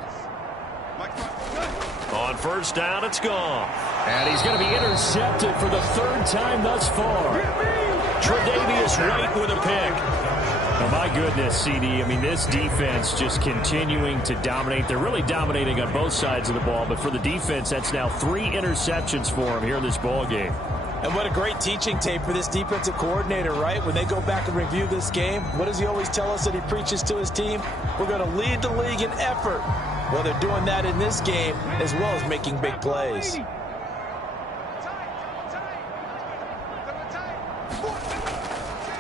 On first down, it's gone. And he's going to be intercepted for the third time thus far. Tre'Davious White with a pick. Oh, my goodness, CD. I mean, this defense just continuing to dominate. They're really dominating on both sides of the ball. But for the defense, that's now 3 interceptions for them here in this ball game. And what a great teaching tape for this defensive coordinator, right? When they go back and review this game, what does he always tell us that he preaches to his team? We're going to lead the league in effort. Well, they're doing that in this game as well as making big plays.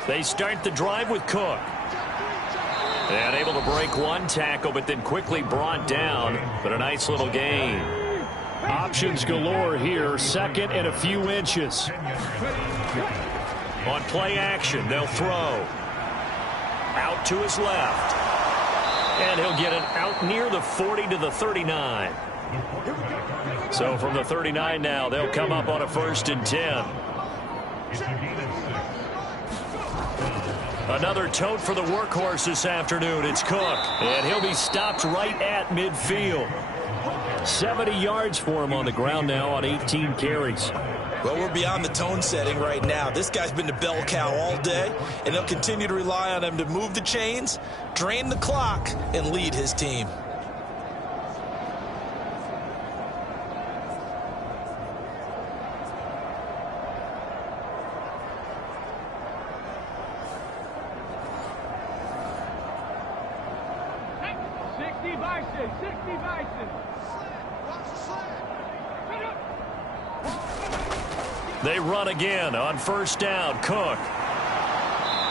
They start the drive with Cook. And able to break one tackle, but then quickly brought down. But a nice little gain. Options galore here. Second and a few inches. On play action, they'll throw. Out to his left. And he'll get it out near the 40 to the 39. So from the 39 now, they'll come up on a 1st and 10. Another tote for the workhorse this afternoon. It's Cook. And he'll be stopped right at midfield. 70 yards for him on the ground now on 18 carries. Well, we're beyond the tone setting right now. This guy's been the bell cow all day, and they'll continue to rely on him to move the chains, drain the clock, and lead his team. They run again on first down. Cook.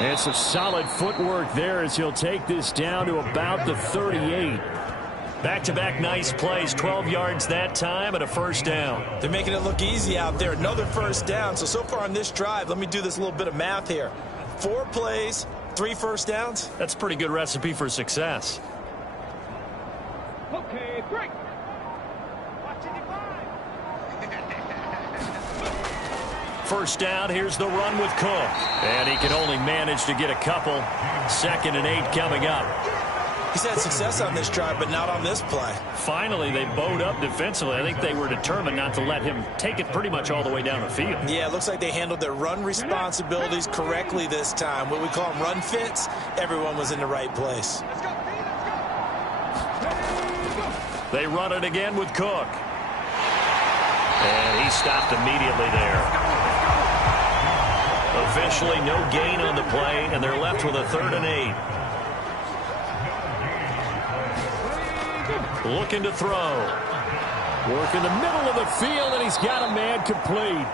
And some solid footwork there as he'll take this down to about the 38. Back-to-back nice plays. 12 yards that time and a first down. They're making it look easy out there. Another first down. So far on this drive, let me do this little bit of math here. 4 plays, 3 first downs. That's a pretty good recipe for success. Okay, break. First down, here's the run with Cook. And he can only manage to get a couple. 2nd and 8 coming up. He's had success on this drive, but not on this play. Finally, they bowed up defensively. I think they were determined not to let him take it pretty much all the way down the field. Yeah, it looks like they handled their run responsibilities correctly this time. What we call them run fits, everyone was in the right place. They run it again with Cook. And he stopped immediately there. Officially no gain on the play, and they're left with a 3rd and 8. Looking to throw. Work in the middle of the field, and he's got a man complete.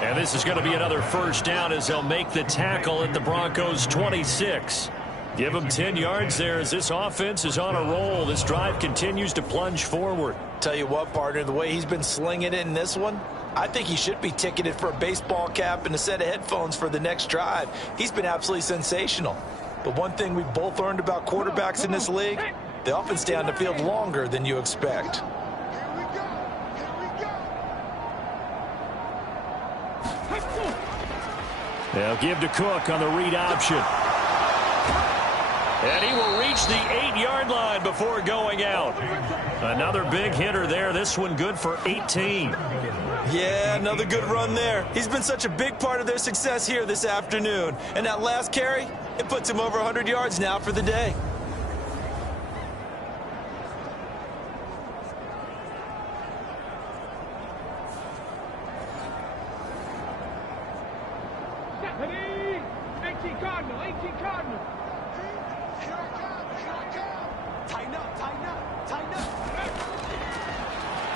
And this is going to be another first down as they'll make the tackle at the Broncos' 26. Give them 10 yards there as this offense is on a roll. This drive continues to plunge forward. Tell you what, partner, the way he's been slinging it in this one, I think he should be ticketed for a baseball cap and a set of headphones for the next drive. He's been absolutely sensational. But one thing we've both learned about quarterbacks in this league, they often stay on the field longer than you expect. They'll give to Cook on the read option. And he will reach the 8-yard line before going out. Another big hitter there. This one good for 18. Yeah, another good run there. He's been such a big part of their success here this afternoon. And that last carry, it puts him over 100 yards now for the day. Ready? 18 Cardinal, 18 Cardinal.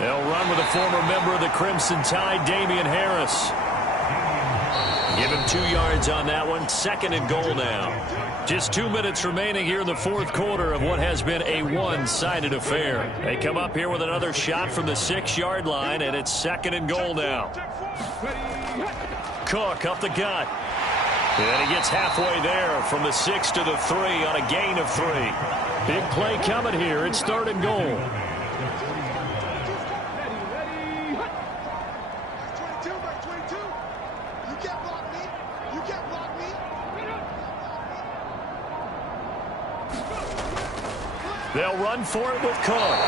They'll run with a former member of the Crimson Tide, Damian Harris. Give him 2 yards on that one. 2nd and goal now. Just 2 minutes remaining here in the fourth quarter of what has been a one-sided affair. They come up here with another shot from the 6-yard line, and it's 2nd and goal now. Cook up the gut. And he gets halfway there from the 6 to the 3 on a gain of 3. Big play coming here. It's 3rd and goal. They'll run for it with Cook.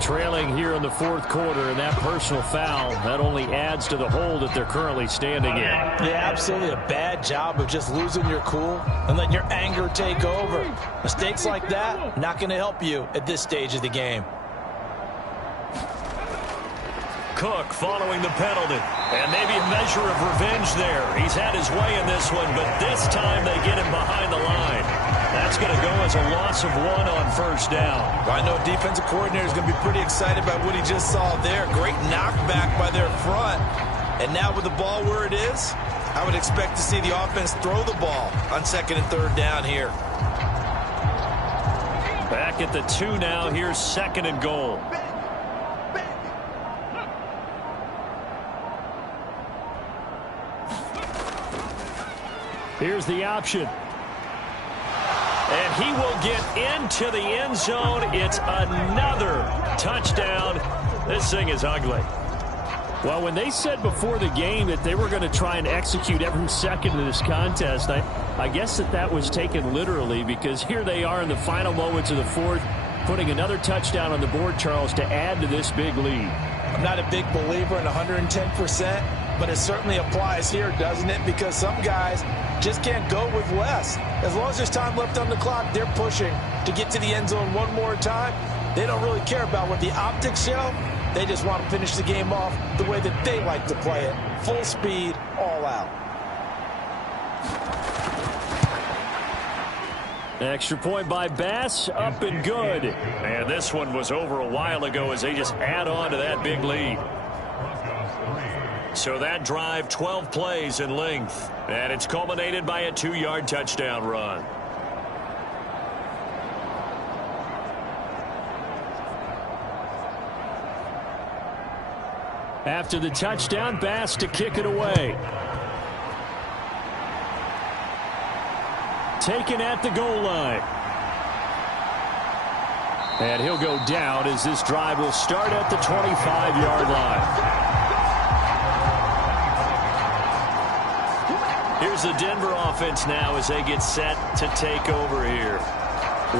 Trailing here in the fourth quarter, and that personal foul, that only adds to the hole that they're currently standing in. Yeah, absolutely a bad job of just losing your cool and letting your anger take over. Mistakes like that, not going to help you at this stage of the game. Cook following the penalty, and maybe a measure of revenge there. He's had his way in this one, but this time they get him behind the line. That's going to go as a loss of 1 on first down. I know a defensive coordinator is going to be pretty excited by what he just saw there. Great knockback by their front. And now with the ball where it is, I would expect to see the offense throw the ball on 2nd and 3rd down here. Back at the 2 now. Here's 2nd and goal. Here's the option. And he will get into the end zone. It's another touchdown. This thing is ugly. Well, when they said before the game that they were going to try and execute every second of this contest, I guess that was taken literally, because here they are in the final moments of the fourth, putting another touchdown on the board, Charles, to add to this big lead. I'm not a big believer in 110%, but it certainly applies here, doesn't it? Because some guys just can't go with less. As long as there's time left on the clock, they're pushing to get to the end zone one more time. They don't really care about what the optics show. They just want to finish the game off the way that they like to play it. Full speed, all out. Extra point by Bass, up and good. And this one was over a while ago as they just add on to that big lead. So that drive, 12 plays in length. And it's culminated by a 2-yard touchdown run. After the touchdown, Bass to kick it away. Taken at the goal line. And he'll go down as this drive will start at the 25-yard line. Here's the Denver offense now as they get set to take over here.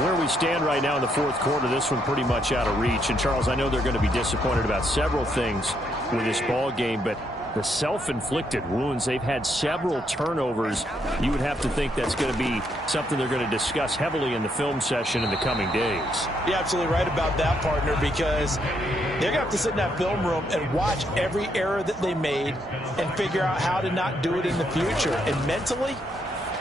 Where we stand right now in the fourth quarter, this one pretty much out of reach. And, Charles, I know they're going to be disappointed about several things with this ball game, but the self-inflicted wounds, they've had several turnovers. You would have to think that's going to be something they're going to discuss heavily in the film session in the coming days. You're absolutely right about that, partner, because they're going to have to sit in that film room and watch every error that they made and figure out how to not do it in the future. And mentally,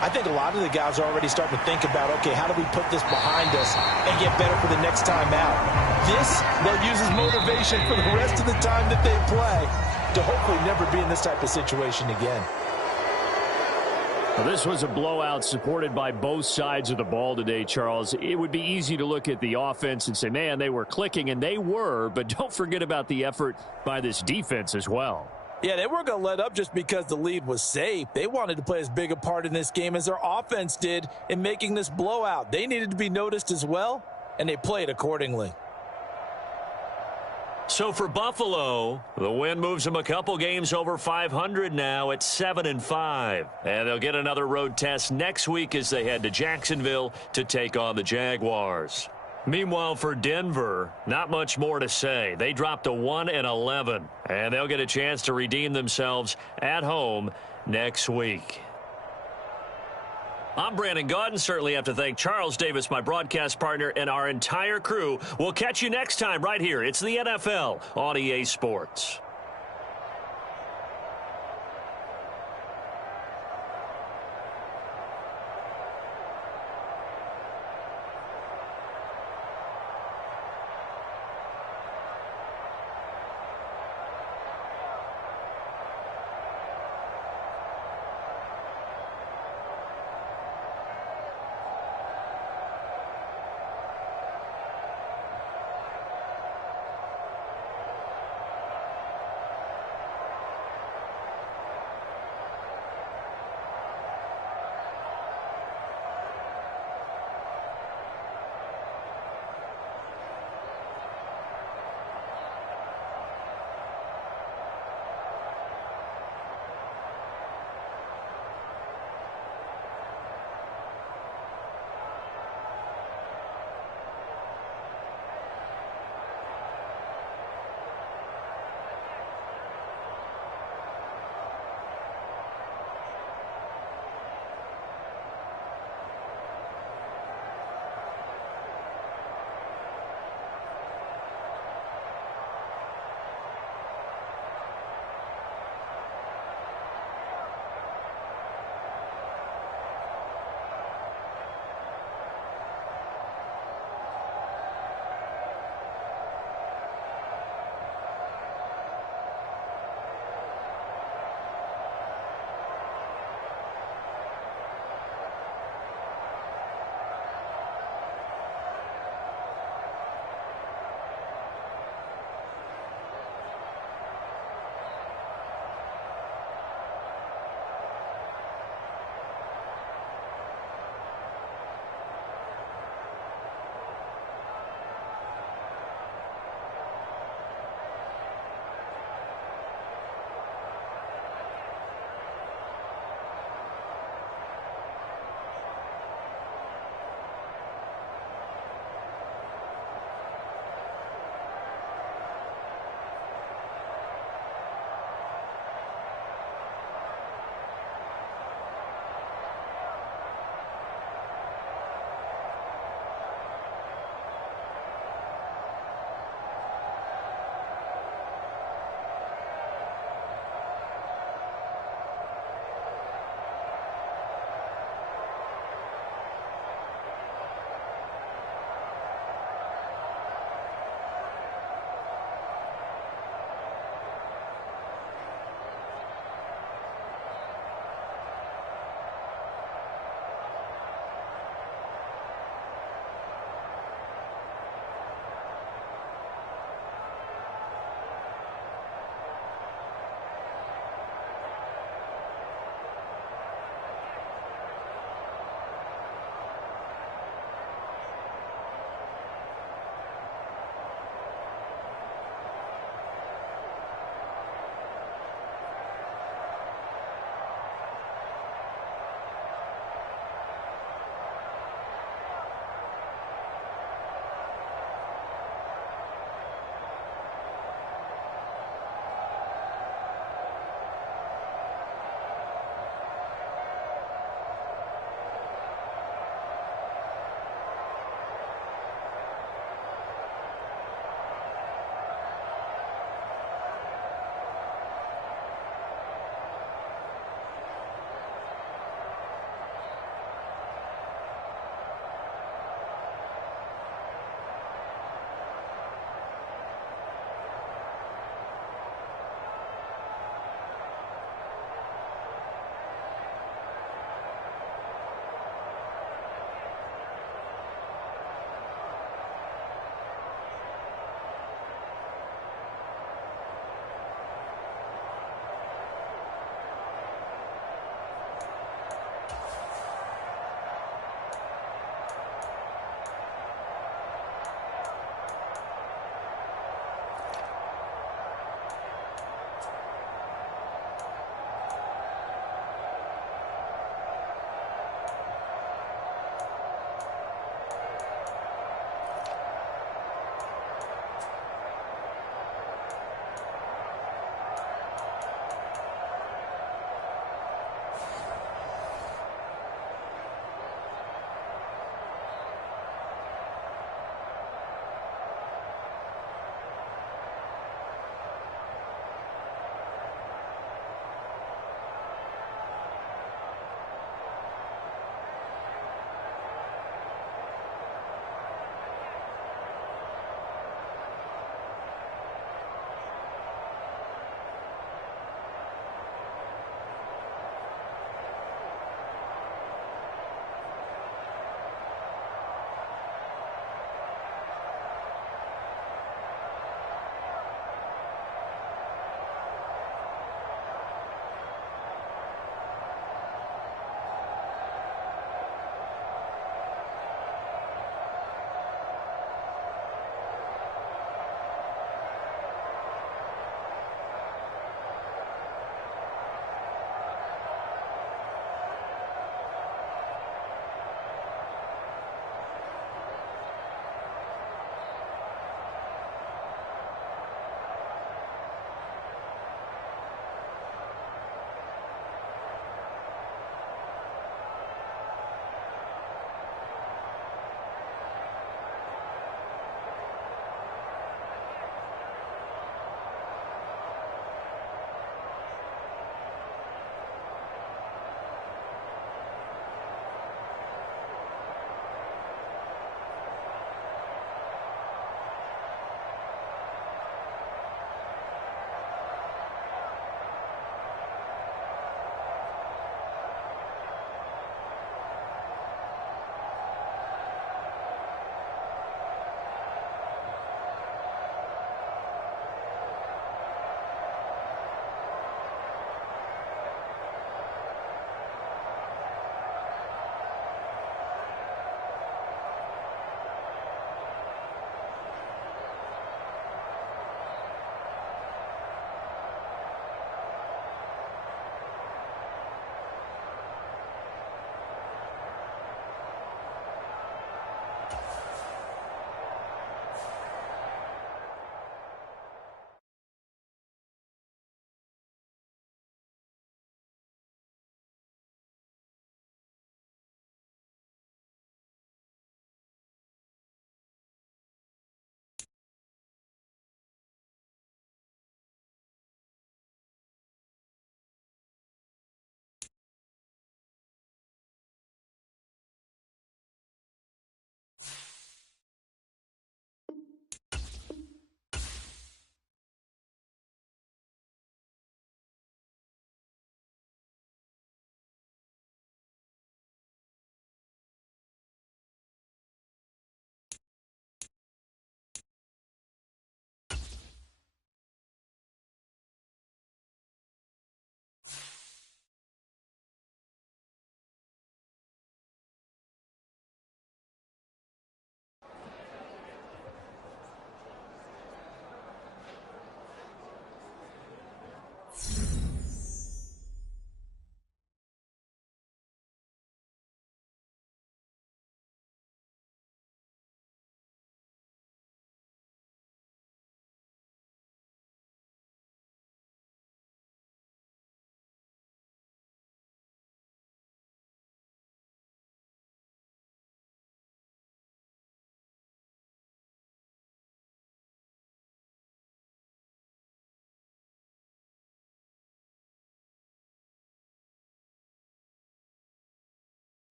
I think a lot of the guys are already starting to think about, okay, how do we put this behind us and get better for the next time out? This, they'll use as motivation for the rest of the time that they play to hopefully never be in this type of situation again. Well, this was a blowout supported by both sides of the ball today, Charles. It would be easy to look at the offense and say, man, they were clicking, and they were, but don't forget about the effort by this defense as well. Yeah, they weren't going to let up just because the lead was safe. They wanted to play as big a part in this game as their offense did in making this blowout. They needed to be noticed as well, and they played accordingly. So for Buffalo, the win moves them a couple games over 500 now at 7-5. And they'll get another road test next week as they head to Jacksonville to take on the Jaguars. Meanwhile, for Denver, not much more to say. They dropped to 1-11, and they'll get a chance to redeem themselves at home next week. I'm Brandon Gaudin. Certainly have to thank Charles Davis, my broadcast partner, and our entire crew. We'll catch you next time right here. It's the NFL on EA Sports.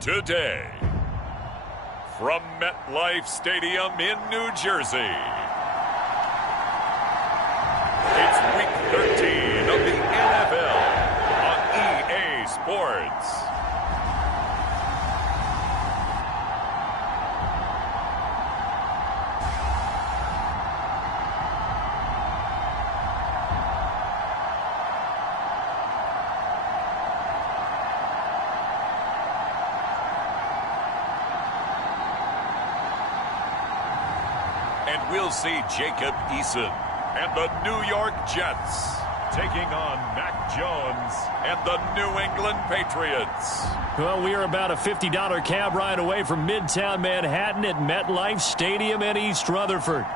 today. From MetLife Stadium in New Jersey, it's Week 13 of the NFL on EA Sports. And we'll see Jacob Eason and the New York Jets taking on Mac Jones and the New England Patriots. Well, we are about a $50 cab ride away from Midtown Manhattan at MetLife Stadium in East Rutherford.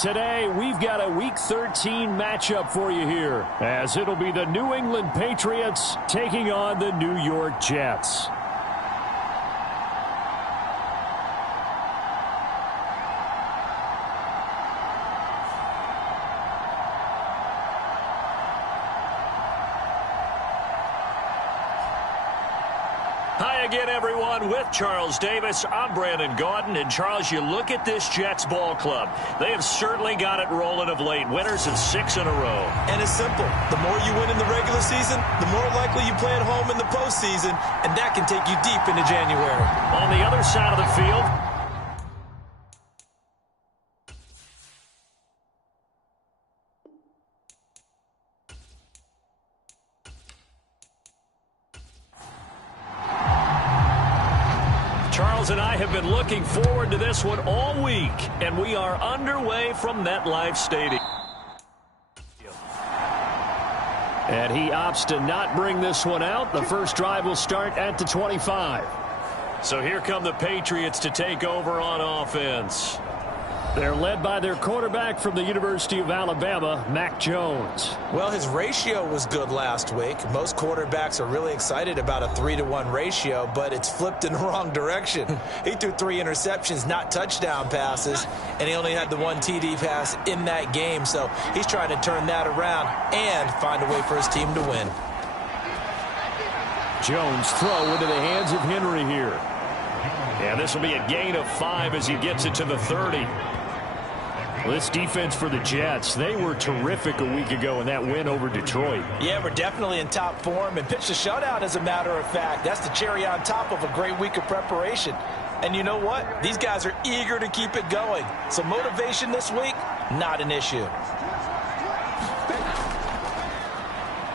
Today, we've got a Week 13 matchup for you here, as it'll be the New England Patriots taking on the New York Jets. Hi again, everyone. With Charles Davis, I'm Brandon Gaudin. And, Charles, you look at this Jets ball club. They have certainly got it rolling of late. Winners of 6 in a row. And it's simple. The more you win in the regular season, the more likely you play at home in the postseason, and that can take you deep into January. On the other side of the field, Charles and I have been looking forward to this one all week, and we are underway from MetLife Stadium. And he opts to not bring this one out. The first drive will start at the 25. So here come the Patriots to take over on offense. They're led by their quarterback from the University of Alabama, Mac Jones. Well, his ratio was good last week. Most quarterbacks are really excited about a 3-to-1 ratio, but it's flipped in the wrong direction. He threw 3 interceptions, not touchdown passes, and he only had the 1 TD pass in that game. So he's trying to turn that around and find a way for his team to win. Jones throw into the hands of Henry here. And this will be a gain of 5 as he gets it to the 30. This defense for the Jets, they were terrific a week ago in that win over Detroit. Yeah, we're definitely in top form and pitched a shutout, as a matter of fact. That's the cherry on top of a great week of preparation. And you know what? These guys are eager to keep it going. So motivation this week, not an issue.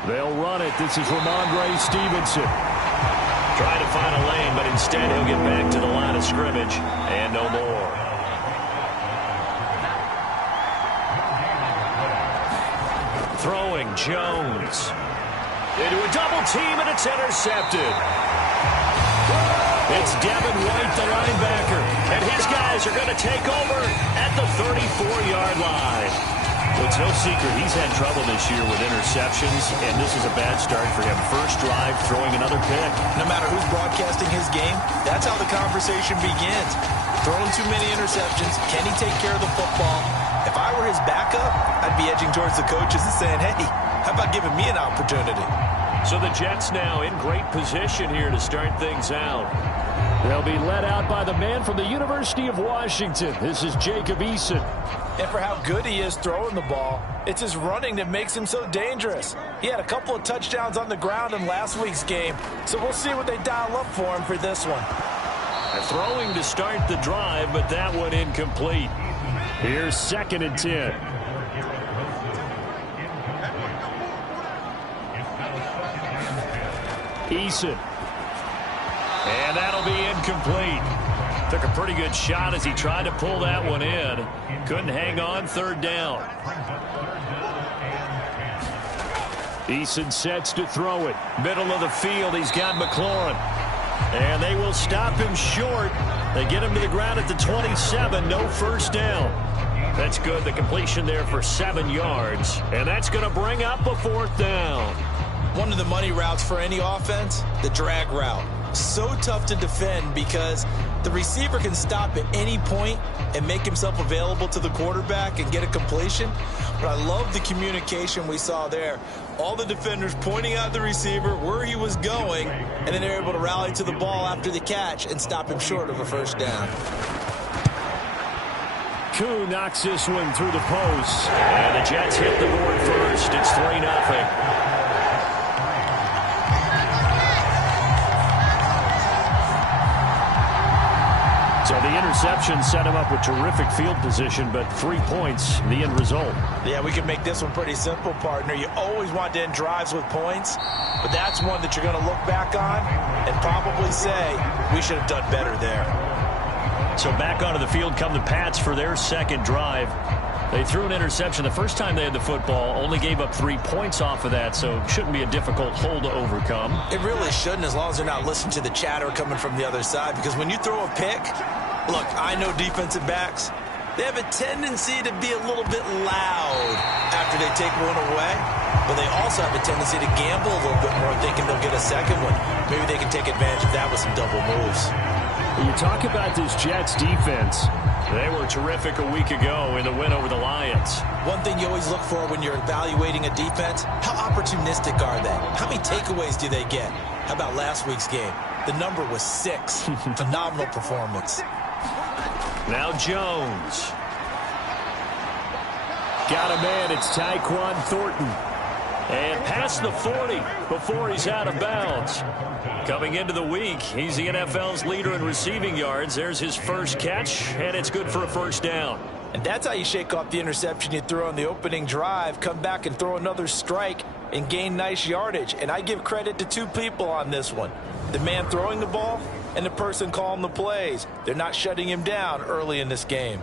They'll run it. This is Ramondre Stevenson. Trying to find a lane, but instead he'll get back to the line of scrimmage and no more. Throwing Jones into a double team, and it's intercepted. It's Devin White, the linebacker, and his guys are going to take over at the 34-yard line. It's no secret he's had trouble this year with interceptions, and this is a bad start for him. First drive, throwing another pick. No matter who's broadcasting his game, that's how the conversation begins. Throwing too many interceptions. Can he take care of the football? If I were his backup, I'd be edging towards the coaches and saying, hey, how about giving me an opportunity? So the Jets now in great position here to start things out. They'll be led out by the man from the University of Washington. This is Jacob Eason. And for how good he is throwing the ball, it's his running that makes him so dangerous. He had a couple of touchdowns on the ground in last week's game, so we'll see what they dial up for him for this one. Throwing to start the drive, but that one incomplete. Here's 2nd and 10. Eason. And that'll be incomplete. Took a pretty good shot as he tried to pull that one in. Couldn't hang on, 3rd down. Eason sets to throw it. Middle of the field, he's got McLaurin. And they will stop him short. They get him to the ground at the 27, no first down. That's good, the completion there for 7 yards. And that's going to bring up a 4th down. One of the money routes for any offense, the drag route. So tough to defend because the receiver can stop at any point and make himself available to the quarterback and get a completion. But I love the communication we saw there. All the defenders pointing out the receiver where he was going, and then they're able to rally to the ball after the catch and stop him short of a first down. Koo knocks this one through the post. And the Jets hit the board first. It's 3-0. So the interception set him up with terrific field position, but 3 points, the end result. Yeah, we can make this one pretty simple, partner. You always want to end drives with points, but that's one that you're going to look back on and probably say, we should have done better there. So back onto the field come the Pats for their second drive. They threw an interception the first time they had the football, only gave up 3 points off of that, so it shouldn't be a difficult hole to overcome. It really shouldn't, as long as they're not listening to the chatter coming from the other side, because when you throw a pick, look, I know defensive backs, they have a tendency to be a little bit loud after they take one away, but they also have a tendency to gamble a little bit more, thinking they'll get a second one. Maybe they can take advantage of that with some double moves. When you talk about this Jets defense, they were terrific a week ago in the win over the Lions. One thing you always look for when you're evaluating a defense, how opportunistic are they? How many takeaways do they get? How about last week's game? The number was 6. Phenomenal performance. Now Jones. Got a man, it's Tyquan Thornton. And past the 40 before he's out of bounds. Coming into the week, he's the NFL's leader in receiving yards. There's his first catch, and it's good for a first down. And that's how you shake off the interception you threw on the opening drive, come back and throw another strike and gain nice yardage. And I give credit to 2 people on this one. The man throwing the ball and the person calling the plays. They're not shutting him down early in this game.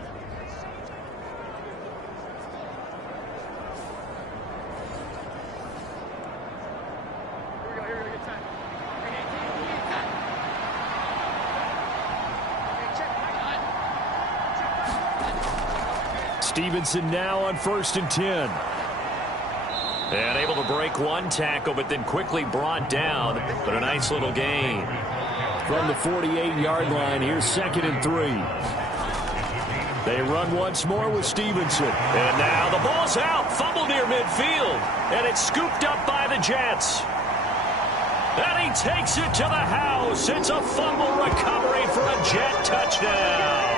Stevenson now on 1st and 10. And able to break one tackle, but then quickly brought down. But a nice little gain. From the 48-yard line, here's 2nd and 3. They run once more with Stevenson. And now the ball's out. Fumble near midfield. And it's scooped up by the Jets. And he takes it to the house. It's a fumble recovery for a Jet touchdown.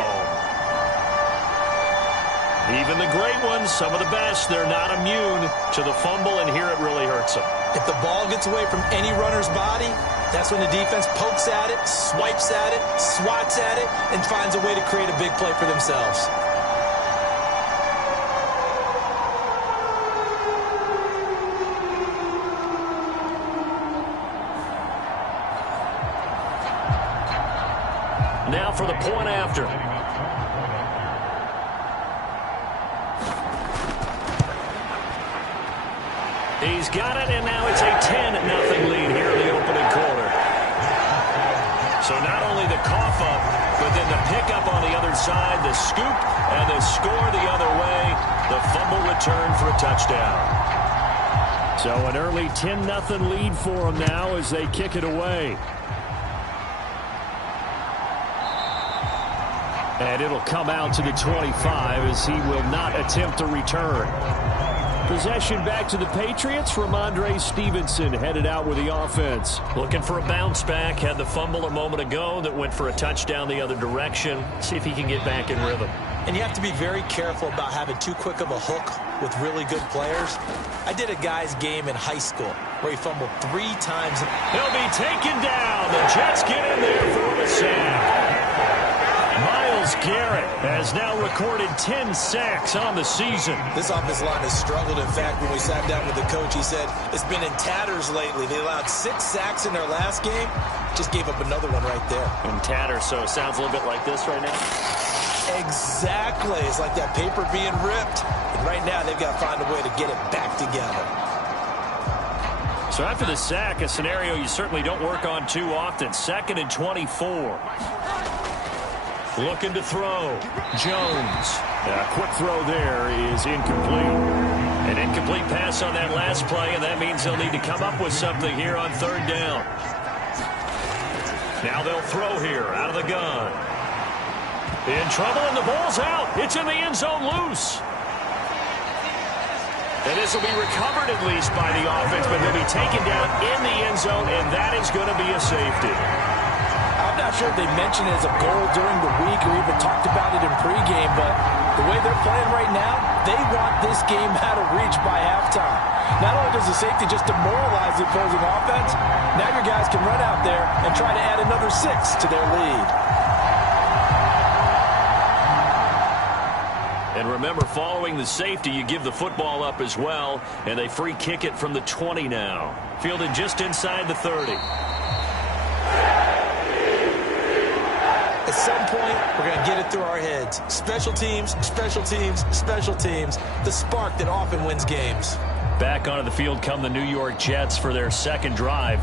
Even the great ones, some of the best, they're not immune to the fumble, and here it really hurts them. If the ball gets away from any runner's body, that's when the defense pokes at it, swipes at it, swats at it, and finds a way to create a big play for themselves. Now for the point after. He's got it, and now it's a 10-0 lead here in the opening quarter. So not only the cough up, but then the pickup on the other side, the scoop, and the score the other way, the fumble return for a touchdown. So an early 10-0 lead for them now as they kick it away. And it'll come out to the 25 as he will not attempt a return. Possession back to the Patriots. Ramondre Stevenson headed out with the offense. Looking for a bounce back. Had the fumble a moment ago that went for a touchdown the other direction. See if he can get back in rhythm. And you have to be very careful about having too quick of a hook with really good players. I did a guy's game in high school where he fumbled 3 times. He'll be taken down. The Jets get in there for the sack. Myles Garrett has now recorded 10 sacks on the season. This offensive line has struggled. In fact, when we sat down with the coach, he said it's been in tatters lately. They allowed 6 sacks in their last game. Just gave up another one right there. In tatters, so it sounds a little bit like this right now. Exactly. It's like that paper being ripped. And right now, they've got to find a way to get it back together. So after the sack, a scenario you certainly don't work on too often. 2nd and 24. Looking to throw. Jones. A quick throw there is incomplete. An incomplete pass on that last play, and that means they'll need to come up with something here on 3rd down. Now they'll throw here out of the gun. In trouble, and the ball's out. It's in the end zone loose. And this will be recovered at least by the offense, but they'll be taken down in the end zone, and that is going to be a safety. I'm not sure if they mentioned it as a goal during the week or even talked about it in pregame, but the way they're playing right now, they want this game out of reach by halftime. Not only does the safety just demoralize the opposing offense, now your guys can run out there and try to add another 6 to their lead. And remember, following the safety, you give the football up as well, and they free kick it from the 20 now. Fielded just inside the 30. At some point, we're going to get it through our heads. Special teams, special teams, special teams. The spark that often wins games. Back onto the field come the New York Jets for their second drive.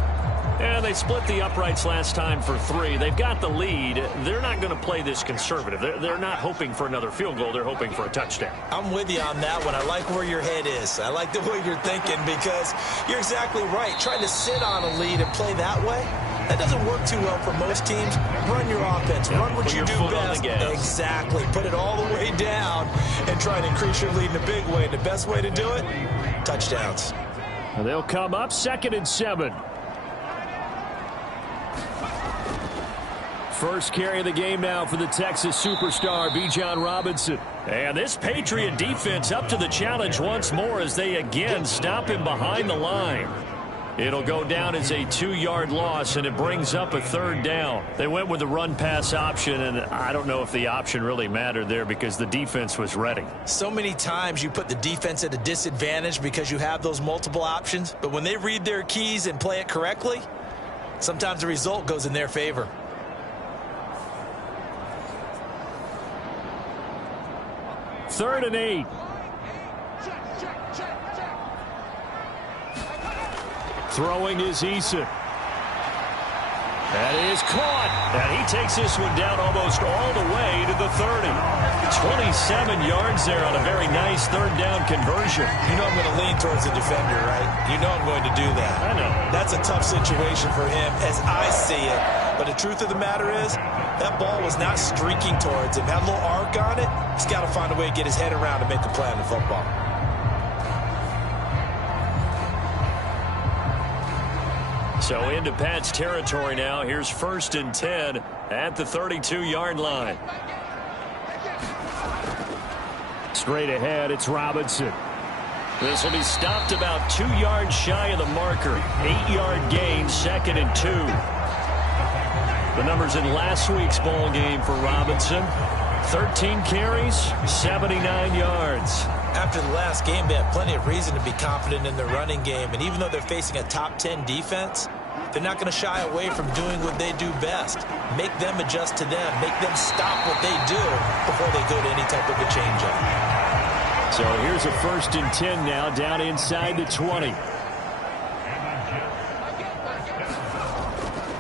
And they split the uprights last time for 3. They've got the lead. They're not going to play this conservative. They're not hoping for another field goal. They're hoping for a touchdown. I'm with you on that one. I like where your head is. I like the way you're thinking because you're exactly right. Trying to sit on a lead and play that way, that doesn't work too well for most teams. Run your offense. Run what you do best. Exactly. Put it all the way down and try to increase your lead in a big way. And the best way to do it, touchdowns. And they'll come up 2nd and 7. First carry of the game now for the Texas superstar, Bijan Robinson. And this Patriot defense up to the challenge once more as they again stop him behind the line. It'll go down as a 2-yard loss, and it brings up a 3rd down. They went with the run-pass option, and I don't know if the option really mattered there because the defense was ready. So many times you put the defense at a disadvantage because you have those multiple options, but when they read their keys and play it correctly, sometimes the result goes in their favor. Third and 8. Throwing is Eason. That is caught. And he takes this one down almost all the way to the 30. 27 yards there on a very nice 3rd down conversion. You know I'm going to lean towards the defender, right? You know I'm going to do that. I know. That's a tough situation for him as I see it. But the truth of the matter is, that ball was not streaking towards him. Had a little arc on it. He's got to find a way to get his head around and make a play on the football. So into Pat's territory now. Here's 1st and 10 at the 32-yard line. Straight ahead, it's Robinson. This will be stopped about 2 yards shy of the marker. 8-yard gain, 2nd and 2. The numbers in last week's ball game for Robinson. 13 carries, 79 yards. After the last game, they have plenty of reason to be confident in their running game. And even though they're facing a top 10 defense, they're not going to shy away from doing what they do best. Make them adjust to them. Make them stop what they do before they go to any type of a change-up. So here's a 1st and 10 now, down inside the 20.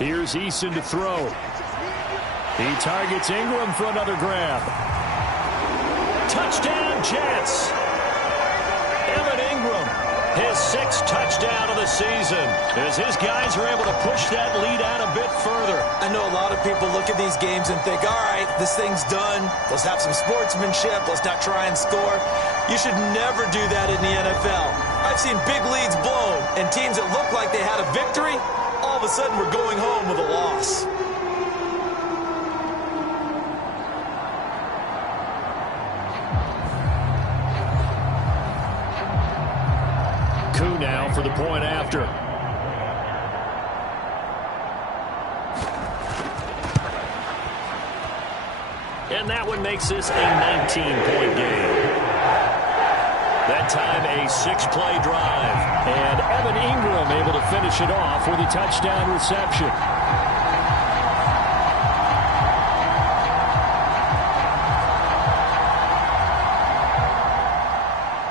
Here's Eason to throw. He targets Ingram for another grab. Touchdown, Jets. Evan Ingram, his 6th touchdown of the season, as his guys are able to push that lead out a bit further. I know a lot of people look at these games and think, all right, this thing's done. Let's have some sportsmanship. Let's not try and score. You should never do that in the NFL. I've seen big leads blown, and teams that look like they had a victory, all of a sudden we're going home with a loss. Coup now for the point after. And that one makes this a 19-point game. That time a 6-play drive. And Evan Ingram able to finish it off with a touchdown reception.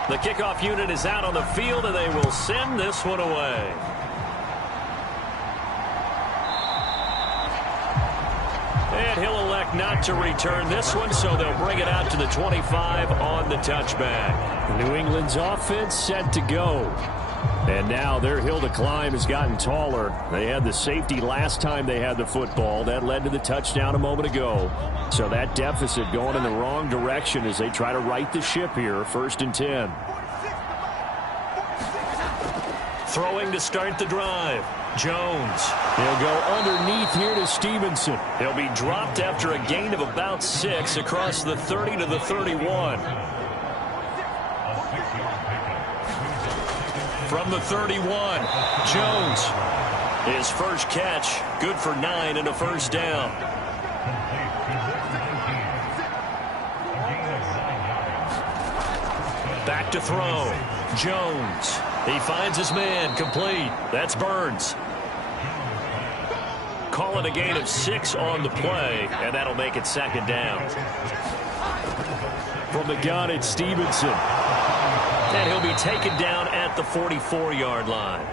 The kickoff unit is out on the field, and they will send this one away. And he'll elect not to return this one, so they'll bring it out to the 25 on the touchback. New England's offense set to go. And now their hill to climb has gotten taller. They had the safety last time they had the football. That led to the touchdown a moment ago. So that deficit going in the wrong direction as they try to right the ship here. 1st and 10. Throwing to start the drive. Jones. He'll go underneath here to Stevenson. He'll be dropped after a gain of about 6 across the 30 to the 31. From the 31, Jones. His first catch, good for 9 and a first down. Back to throw. Jones. He finds his man, complete. That's Burns. Call it a gain of 6 on the play, and that'll make it second down. From the gun, it's Stevenson. And he'll be taken down at the 44-yard line.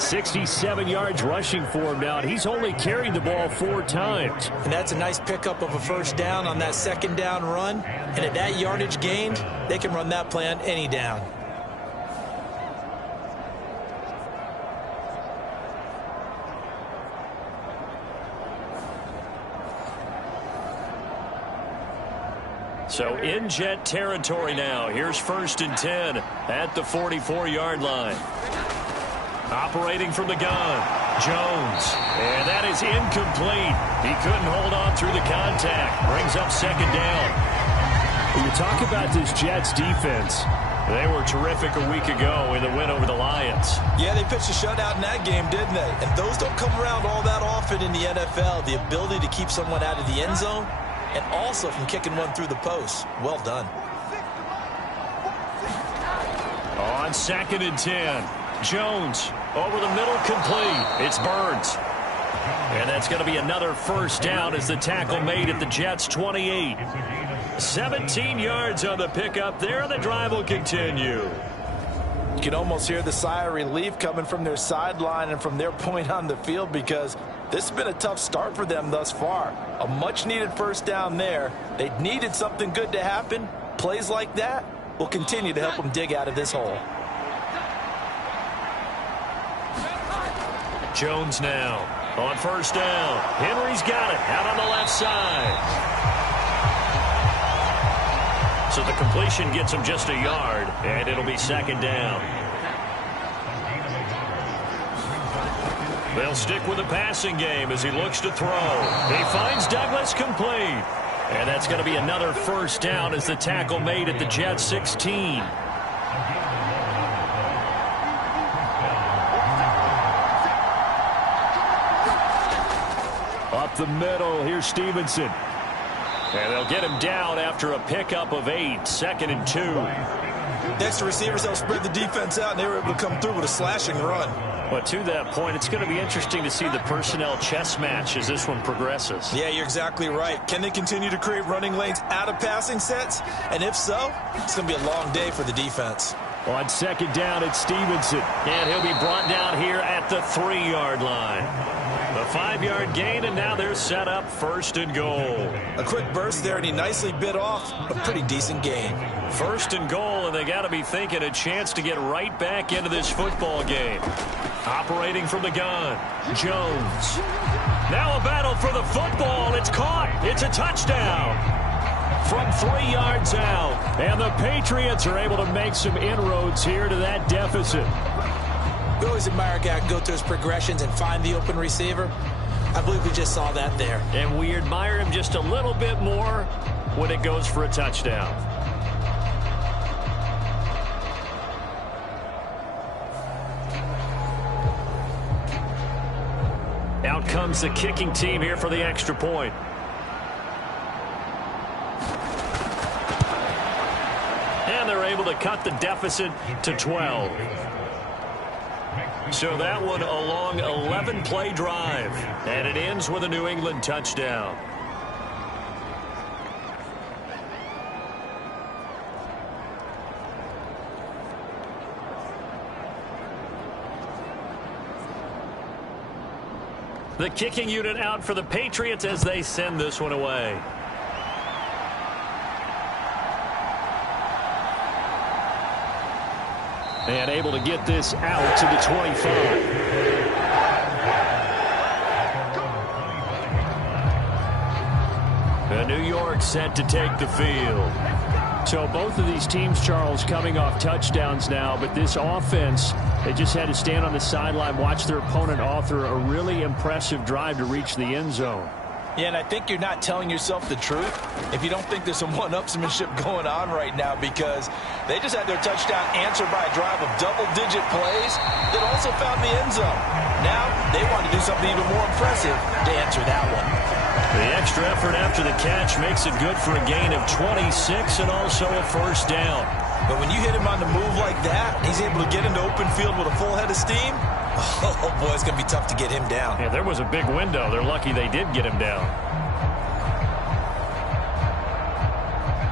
67 yards rushing for him now, and he's only carried the ball 4 times. And that's a nice pickup of a first down on that second down run. And at that yardage gained, they can run that play on any down. So in Jet territory now. Here's 1st and 10 at the 44-yard line. Operating from the gun, Jones. And that is incomplete. He couldn't hold on through the contact. Brings up second down. When you talk about this Jets defense, they were terrific a week ago in the win over the Lions. Yeah, they pitched a shutout in that game, didn't they? And those don't come around all that often in the NFL. The ability to keep someone out of the end zone and also from kicking one through the post. Well done. On 2nd and 10, Jones over the middle, complete. It's Burns. And that's going to be another first down as the tackle made at the Jets' 28. 17 yards on the pickup there, and the drive will continue. You can almost hear the sigh of relief coming from their sideline and from their point on the field, because this has been a tough start for them thus far. A much-needed first down there. They needed something good to happen. Plays like that will continue to help them dig out of this hole. Jones now on first down. Henry's got it out on the left side. So the completion gets him just a yard, and it'll be second down. They'll stick with the passing game as he looks to throw. He finds Douglas, complete. And that's going to be another first down as the tackle made at the Jets' 16. Up the middle, here's Stevenson. And they'll get him down after a pickup of 8, 2nd and 2. Next to receivers, they'll spread the defense out, and they were able to come through with a slashing run. But to that point, it's going to be interesting to see the personnel chess match as this one progresses. Yeah, you're exactly right. Can they continue to create running lanes out of passing sets? And if so, it's going to be a long day for the defense. On 2nd down, it's Stevenson. And he'll be brought down here at the 3-yard line. A 5-yard gain, and now they're set up 1st and goal. A quick burst there, and he nicely bit off a pretty decent gain. 1st and goal, and they got to be thinking a chance to get right back into this football game. Operating from the gun, Jones. Now a battle for the football. It's caught. It's a touchdown. From 3 yards out. And the Patriots are able to make some inroads here to that deficit. We always admire a guy who go through his progressions and find the open receiver. I believe we just saw that there. And we admire him just a little bit more when it goes for a touchdown. Out comes the kicking team here for the extra point. And they're able to cut the deficit to 12. So that one a long 11-play drive. And it ends with a New England touchdown. The kicking unit out for the Patriots as they send this one away. And able to get this out to the 25. New York set to take the field. So both of these teams, Charles, coming off touchdowns now, but this offense, they just had to stand on the sideline, watch their opponent author a really impressive drive to reach the end zone. Yeah, and I think you're not telling yourself the truth if you don't think there's some one-upsmanship going on right now, because they just had their touchdown answered by a drive of double-digit plays that also found the end zone. Now they want to do something even more impressive to answer that one. The extra effort after the catch makes it good for a gain of 26 and also a first down. But when you hit him on the move like that, he's able to get into open field with a full head of steam. Oh, boy, it's going to be tough to get him down. Yeah, there was a big window. They're lucky they did get him down.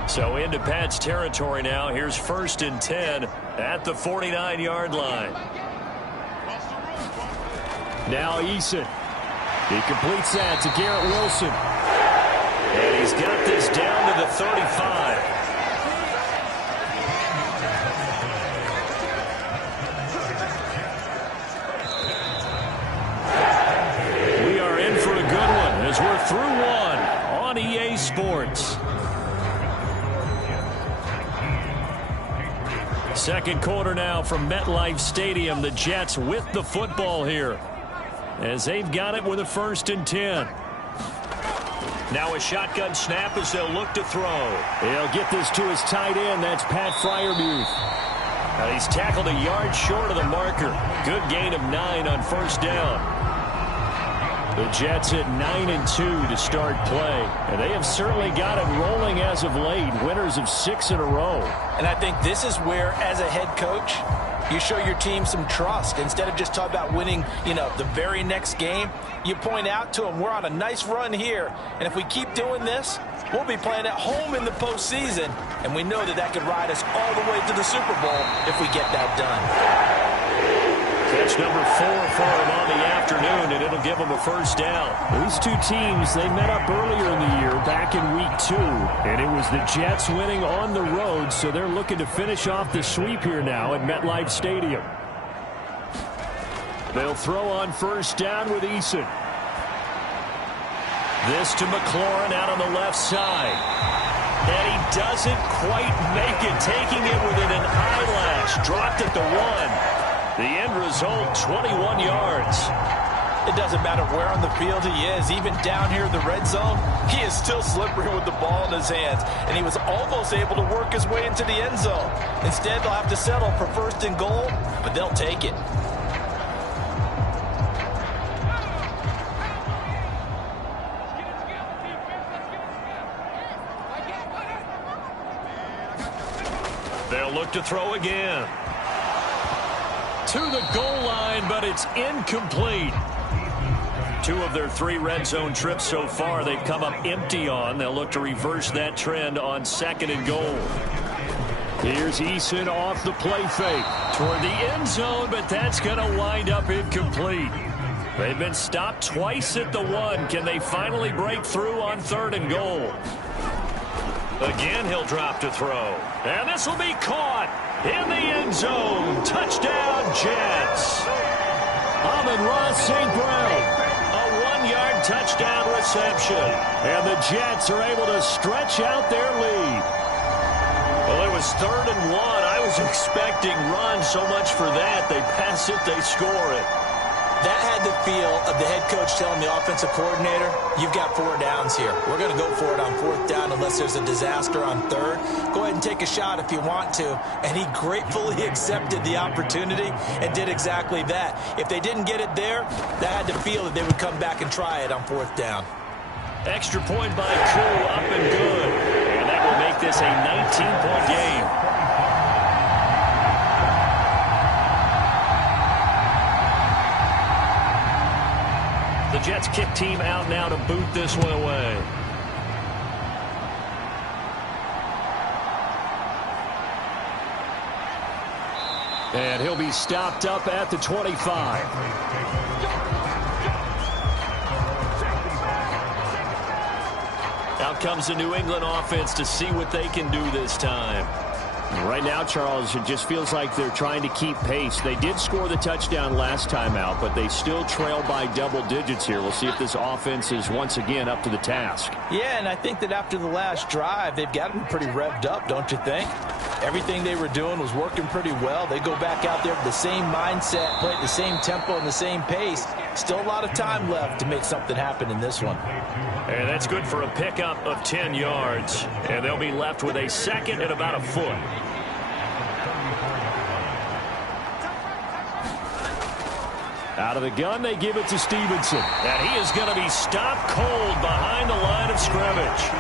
So into Pat's territory now. Here's 1st and 10 at the 49-yard line. Now Eason. He completes that to Garrett Wilson. And he's got this down to the 35. As we're through one on EA Sports. Second quarter now from MetLife Stadium. The Jets with the football here as they've got it with a 1st and 10. Now a shotgun snap as they'll look to throw. He'll get this to his tight end. That's Pat Freiermuth. Now he's tackled a yard short of the marker. Good gain of 9 on 1st down. The Jets at 9-2 to start play. And they have certainly got it rolling as of late. Winners of 6 in a row. And I think this is where, as a head coach, you show your team some trust. Instead of just talking about winning, the very next game, you point out to them, we're on a nice run here. And if we keep doing this, we'll be playing at home in the postseason. And we know that could ride us all the way to the Super Bowl if we get that done. Catch number 4 for him on the afternoon, and it'll give him a first down. These two teams, they met up earlier in the year, back in week 2, and it was the Jets winning on the road, so they're looking to finish off the sweep here now at MetLife Stadium. They'll throw on first down with Eason. This to McLaurin out on the left side. And he doesn't quite make it, taking it within an eyelash. Dropped at the 1. The end result, 21 yards. It doesn't matter where on the field he is. Even down here in the red zone, he is still slippery with the ball in his hands. And he was almost able to work his way into the end zone. Instead, they'll have to settle for 1st and goal, but they'll take it. They'll look to throw again. To the goal line, but it's incomplete. 2 of their 3 red zone trips so far, they've come up empty on. They'll look to reverse that trend on 2nd and goal. Here's Eason off the play fake toward the end zone, but that's going to wind up incomplete. They've been stopped twice at the 1. Can they finally break through on 3rd and goal? Again, he'll drop to throw. And this will be caught in the end zone. Touchdown, Jets. Amon-Ra St. Brown. A 1-yard touchdown reception. And the Jets are able to stretch out their lead. Well, it was 3rd and 1. I was expecting run so much for that. They pass it, they score it. That had the feel of the head coach telling the offensive coordinator, you've got 4 downs here. We're going to go for it on 4th down unless there's a disaster on 3rd. Go ahead and take a shot if you want to. And he gratefully accepted the opportunity and did exactly that. If they didn't get it there, that had the feel that they would come back and try it on 4th down. Extra point by Koo, up and good. And that will make this a 19-point game. The Jets kick team out now to boot this one away. And he'll be stopped up at the 25. Out comes the New England offense to see what they can do this time. Right now, Charles, it just feels like they're trying to keep pace. They did score the touchdown last time out, but they still trail by double digits here. We'll see if this offense is once again up to the task. Yeah, and I think that after the last drive, they've got to be pretty revved up, don't you think? Everything they were doing was working pretty well. They go back out there with the same mindset, play at the same tempo and the same pace. Still a lot of time left to make something happen in this one. And that's good for a pickup of 10 yards. And they'll be left with a second and about a foot. Out of the gun, they give it to Stevenson. And he is going to be stopped cold behind the line of scrimmage.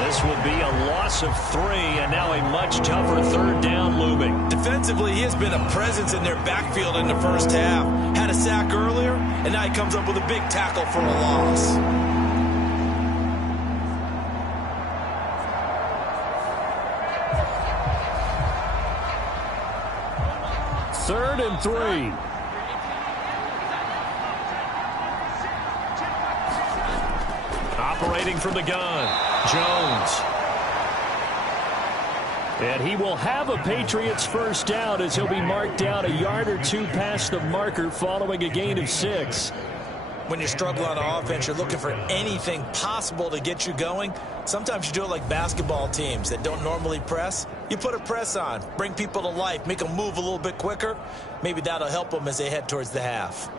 This will be a loss of 3, and now a much tougher third down looming. Defensively, he has been a presence in their backfield in the first half. Had a sack earlier, and now he comes up with a big tackle for a loss. Third and 3. Operating from the gun, Jones. And he will have a Patriots first down as he'll be marked down a yard or 2 past the marker following a gain of 6. When you're struggling on offense, you're looking for anything possible to get you going. Sometimes you do it like basketball teams that don't normally press. You put a press on, bring people to life, make them move a little bit quicker. Maybe that'll help them as they head towards the half.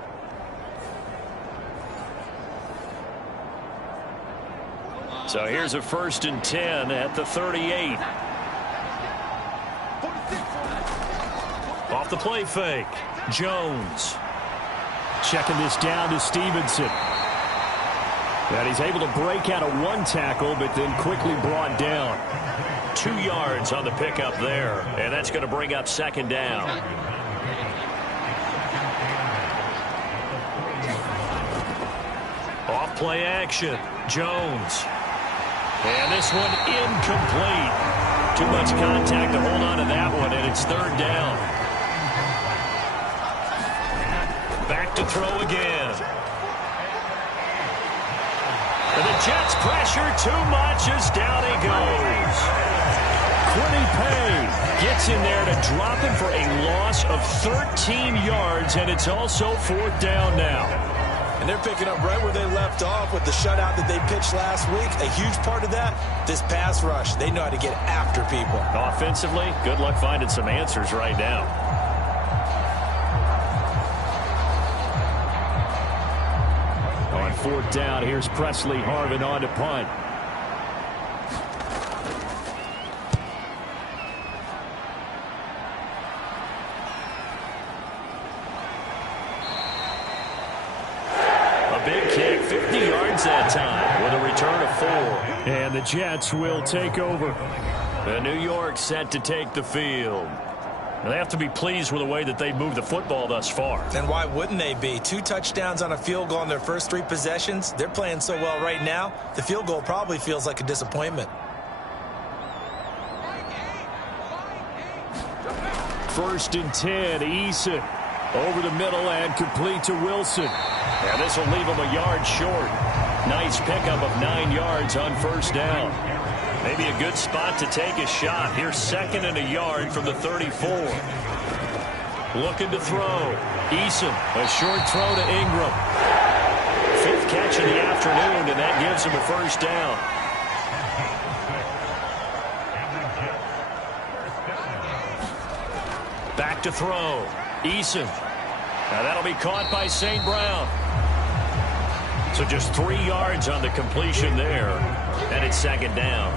So here's a 1st and 10 at the 38. Off the play fake, Jones. Checking this down to Stevenson. And he's able to break out of 1 tackle, but then quickly brought down. 2 yards on the pickup there, and that's going to bring up 2nd down. Off play action, Jones. And this one incomplete. Too much contact to hold on to that one, and it's 3rd down. Back to throw again. And the Jets pressure too much as down he goes. Quiddy Pay gets in there to drop him for a loss of 13 yards, and it's also 4th down now. And they're picking up right where they left off with the shutout that they pitched last week. A huge part of that, this pass rush. They know how to get after people. Offensively, good luck finding some answers right now. On 4th down, here's Presley Harvin on to punt. Big kick, 50 yards that time with a return of 4. And the Jets will take over. The New York set to take the field. And they have to be pleased with the way that they moved the football thus far. And why wouldn't they be? 2 touchdowns on a field goal in their first 3 possessions. They're playing so well right now, the field goal probably feels like a disappointment. 1st and 10, Eason. Over the middle and complete to Wilson. And this will leave him a yard short. Nice pickup of 9 yards on 1st down. Maybe a good spot to take a shot. Here's 2nd and a yard from the 34. Looking to throw. Eason, a short throw to Ingram. 5th catch of the afternoon, and that gives him a 1st down. Back to throw. Eason. Now that'll be caught by St. Brown. So just 3 yards on the completion there. And it's 2nd down.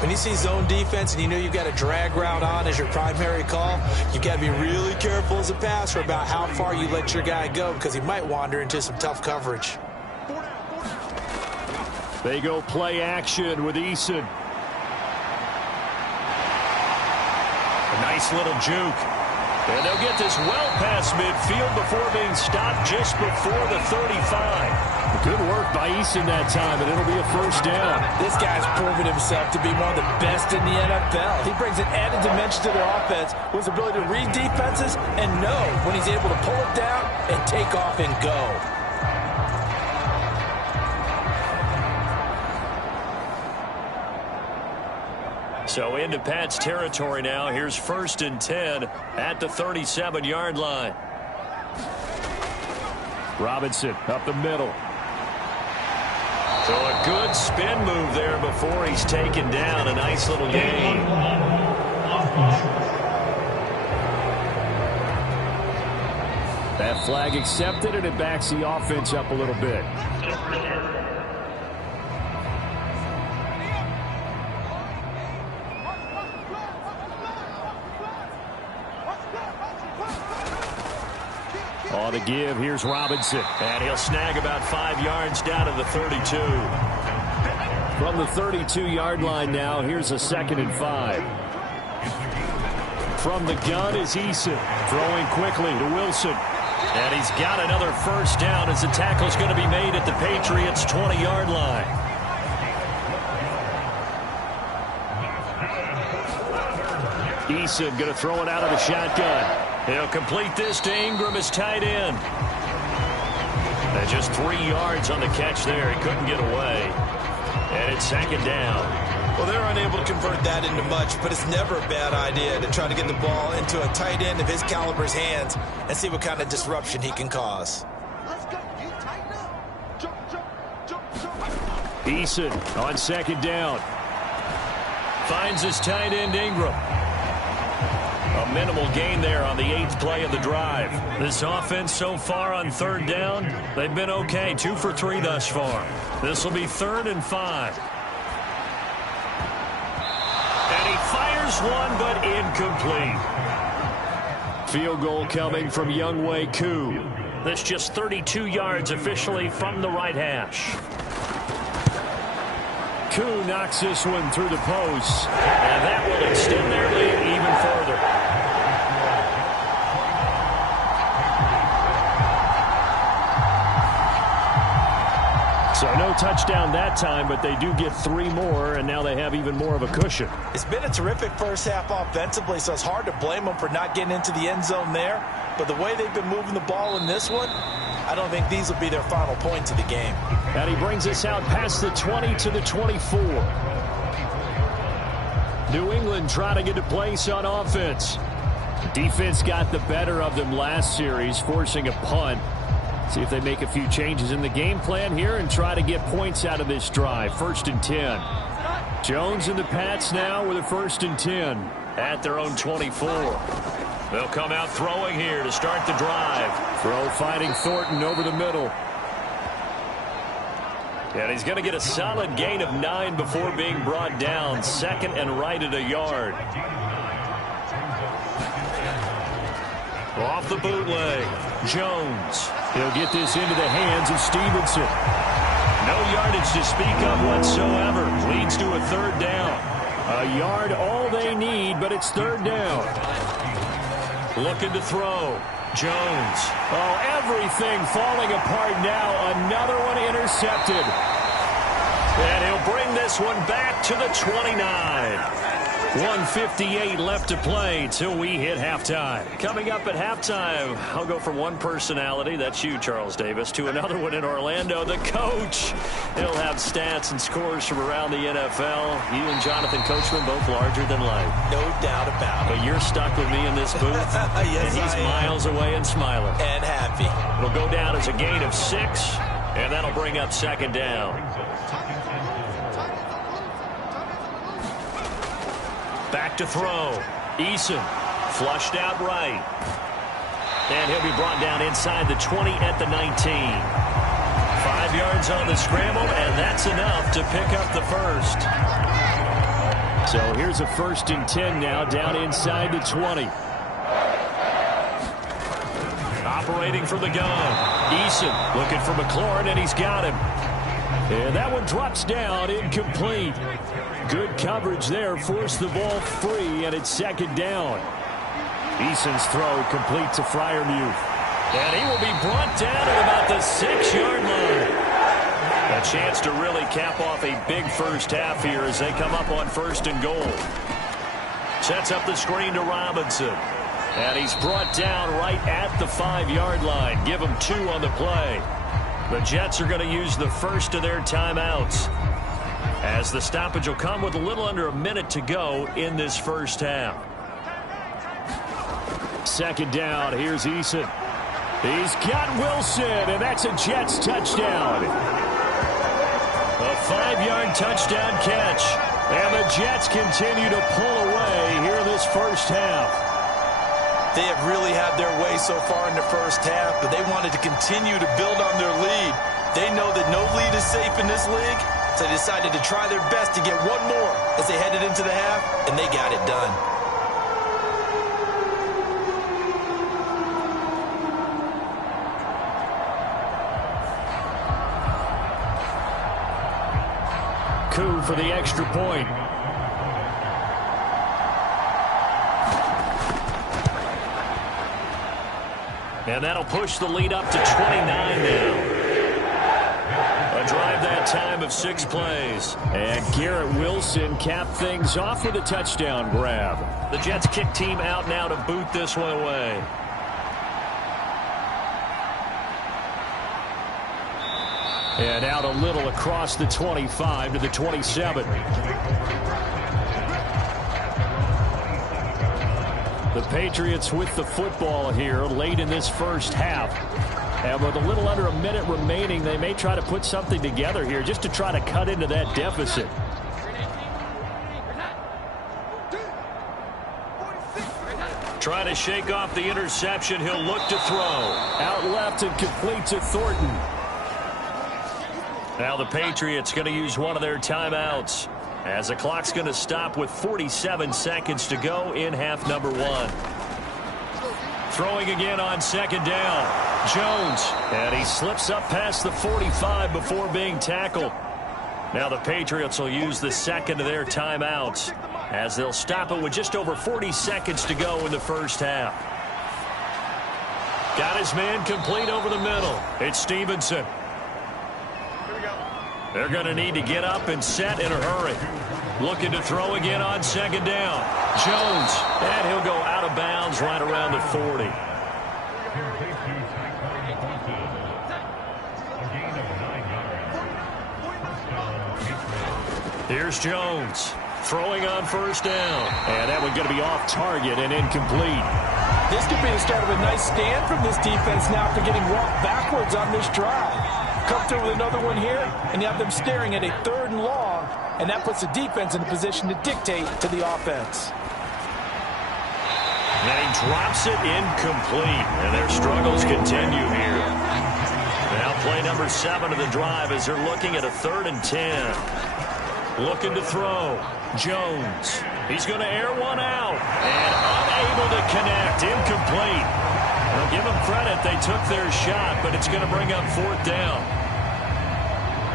When you see zone defense and you know you've got a drag route on as your primary call, you've got to be really careful as a passer about how far you let your guy go because he might wander into some tough coverage. They go play action with Eason. A nice little juke. And they'll get this well past midfield before being stopped just before the 35. Good work by Eason that time, and it'll be a 1st down. This guy's proven himself to be one of the best in the NFL. He brings an added dimension to their offense with his ability to read defenses and know when he's able to pull it down and take off and go. So into Pat's territory now. Here's 1st and 10 at the 37-yard line. Robinson up the middle. So a good spin move there before he's taken down. A nice little gain. That flag accepted, and it backs the offense up a little bit. On the give, here's Robinson. And he'll snag about 5 yards down to the 32. From the 32-yard line now, here's a 2nd and 5. From the gun is Eason. Throwing quickly to Wilson. And he's got another 1st down as the tackle's going to be made at the Patriots' 20-yard line. Eason going to throw it out of the shotgun. He'll complete this to Ingram as tight end. And just 3 yards on the catch there. He couldn't get away. And it's 2nd down. Well, they're unable to convert that into much, but it's never a bad idea to try to get the ball into a tight end of his caliber's hands and see what kind of disruption he can cause. Eason on 2nd down. Finds his tight end Ingram. A minimal gain there on the 8th play of the drive. This offense so far on 3rd down, they've been okay. 2 for 3 thus far. This will be 3rd and 5. And he fires one, but incomplete. Field goal coming from Younghoe Koo. That's just 32 yards officially from the right hash. Koo knocks this one through the post. And that will extend their lead even further. So no touchdown that time, but they do get 3 more, and now they have even more of a cushion. It's been a terrific first half offensively, so it's hard to blame them for not getting into the end zone there. But the way they've been moving the ball in this one, I don't think these will be their final points of the game. And he brings us out past the 20 to the 24. New England trying to get a place on offense. Defense got the better of them last series, forcing a punt. See if they make a few changes in the game plan here and try to get points out of this drive. 1st and 10. Jones and the Pats now with a 1st and 10. At their own 24. They'll come out throwing here to start the drive. Throw finding Thornton over the middle. And he's going to get a solid gain of 9 before being brought down. 2nd and right at a yard. Off the bootleg. Jones. He'll get this into the hands of Stevenson. No yardage to speak of whatsoever. Leads to a 3rd down. A yard all they need, but it's 3rd down. Looking to throw. Jones. Oh, everything falling apart now. Another one intercepted. And he'll bring this one back to the 29. 1:58 left to play till we hit halftime. Coming up at halftime, I'll go from one personality, that's you, Charles Davis, to another one in Orlando, the coach. He'll have stats and scores from around the NFL. You and Jonathan Coachman, both larger than life. No doubt about it. But you're stuck with me in this booth, yes, and he's miles away and smiling. And happy. It'll go down as a gain of 6, and that'll bring up 2nd down. Back to throw. Eason flushed out right. And he'll be brought down inside the 20 at the 19. 5 yards on the scramble, and that's enough to pick up the 1st. So here's a 1st and 10 now down inside the 20. Operating from the gun. Eason looking for McLaurin, and he's got him. And that one drops down, incomplete. Good coverage there, forced the ball free, and it's 2nd down. Eason's throw complete to Freiermuth. And he will be brought down at about the 6-yard line. A chance to really cap off a big first half here as they come up on 1st and goal. Sets up the screen to Robinson. And he's brought down right at the 5-yard line. Give him 2 on the play. The Jets are going to use the first of their timeouts. as the stoppage will come with a little under a minute to go in this first half. Second down, here's Eason. He's got Wilson, and that's a Jets touchdown. A 5-yard touchdown catch. And the Jets continue to pull away here in this first half. They have really had their way so far in the first half, but they wanted to continue to build on their lead. They know that no lead is safe in this league, so they decided to try their best to get one more as they headed into the half, and they got it done. Coup for the extra point. And that'll push the lead up to 29 now. A drive that time of 6 plays. And Garrett Wilson capped things off with a touchdown grab. The Jets kick team out now to boot this one away. And out a little across the 25 to the 27. The Patriots with the football here late in this first half. And with a little under a minute remaining, they may try to put something together here just to try to cut into that deficit. Trying to shake off the interception. He'll look to throw. Out left and complete to Thornton. Now the Patriots going to use one of their timeouts as the clock's going to stop with 47 seconds to go in half number 1. Throwing again on second down. Jones. And he slips up past the 45 before being tackled. Now the Patriots will use the second of their timeouts as they'll stop it with just over 40 seconds to go in the first half. Got his man complete over the middle. It's Stevenson. They're going to need to get up and set in a hurry. Looking to throw again on second down. Jones. And he'll go out of bounds right around the 40. Here's Jones. Throwing on first down. And that one going to be off target and incomplete. This could be the start of a nice stand from this defense now after getting walked backwards on this drive. Come through with another one here, and you have them staring at a 3rd and long, and that puts the defense in a position to dictate to the offense. And he drops it incomplete, and their struggles continue here. Now play number 7 of the drive as they're looking at a 3rd and 10. Looking to throw. Jones. He's going to air one out, and unable to connect. Incomplete. Well, give them credit. They took their shot, but it's going to bring up 4th down.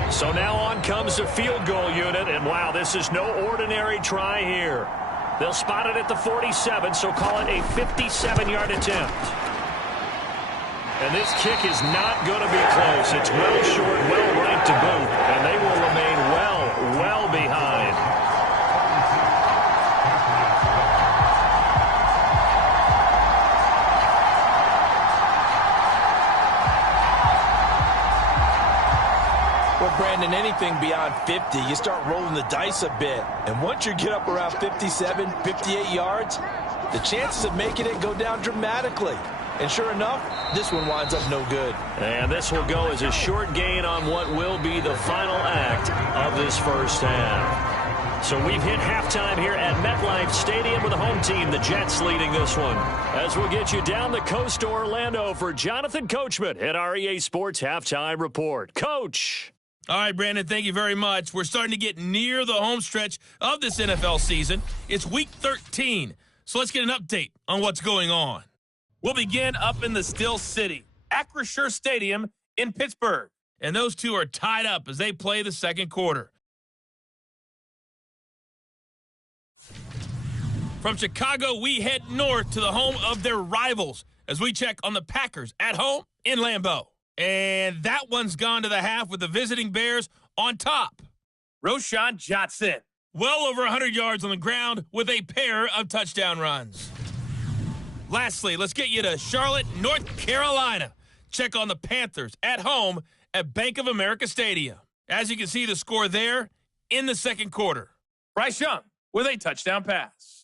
So now on comes the field goal unit, and wow, this is no ordinary try here. They'll spot it at the 47, so call it a 57-yard attempt. And this kick is not going to be close. It's well short, well right to boot, and they will remain well behind. Well, Brandon, anything beyond 50, you start rolling the dice a bit. And once you get up around 57, 58 yards, the chances of making it go down dramatically. And sure enough, this one winds up no good. And this will go as a short gain on what will be the final act of this first half. So we've hit halftime here at MetLife Stadium with the home team, the Jets, leading this one. As we'll get you down the coast to Orlando for Jonathan Coachman at our EA Sports Halftime Report. Coach. All right, Brandon, thank you very much. We're starting to get near the home stretch of this NFL season. It's Week 13, so let's get an update on what's going on. We'll begin up in the Still City, Acrisure Stadium in Pittsburgh. And those two are tied up as they play the second quarter. From Chicago, we head north to the home of their rivals as we check on the Packers at home in Lambeau. And that one's gone to the half with the visiting Bears on top. Roshan Johnson, well over 100 yards on the ground with a pair of touchdown runs. Lastly, let's get you to Charlotte, North Carolina. Check on the Panthers at home at Bank of America Stadium. As you can see, the score there in the second quarter. Bryce Young with a touchdown pass.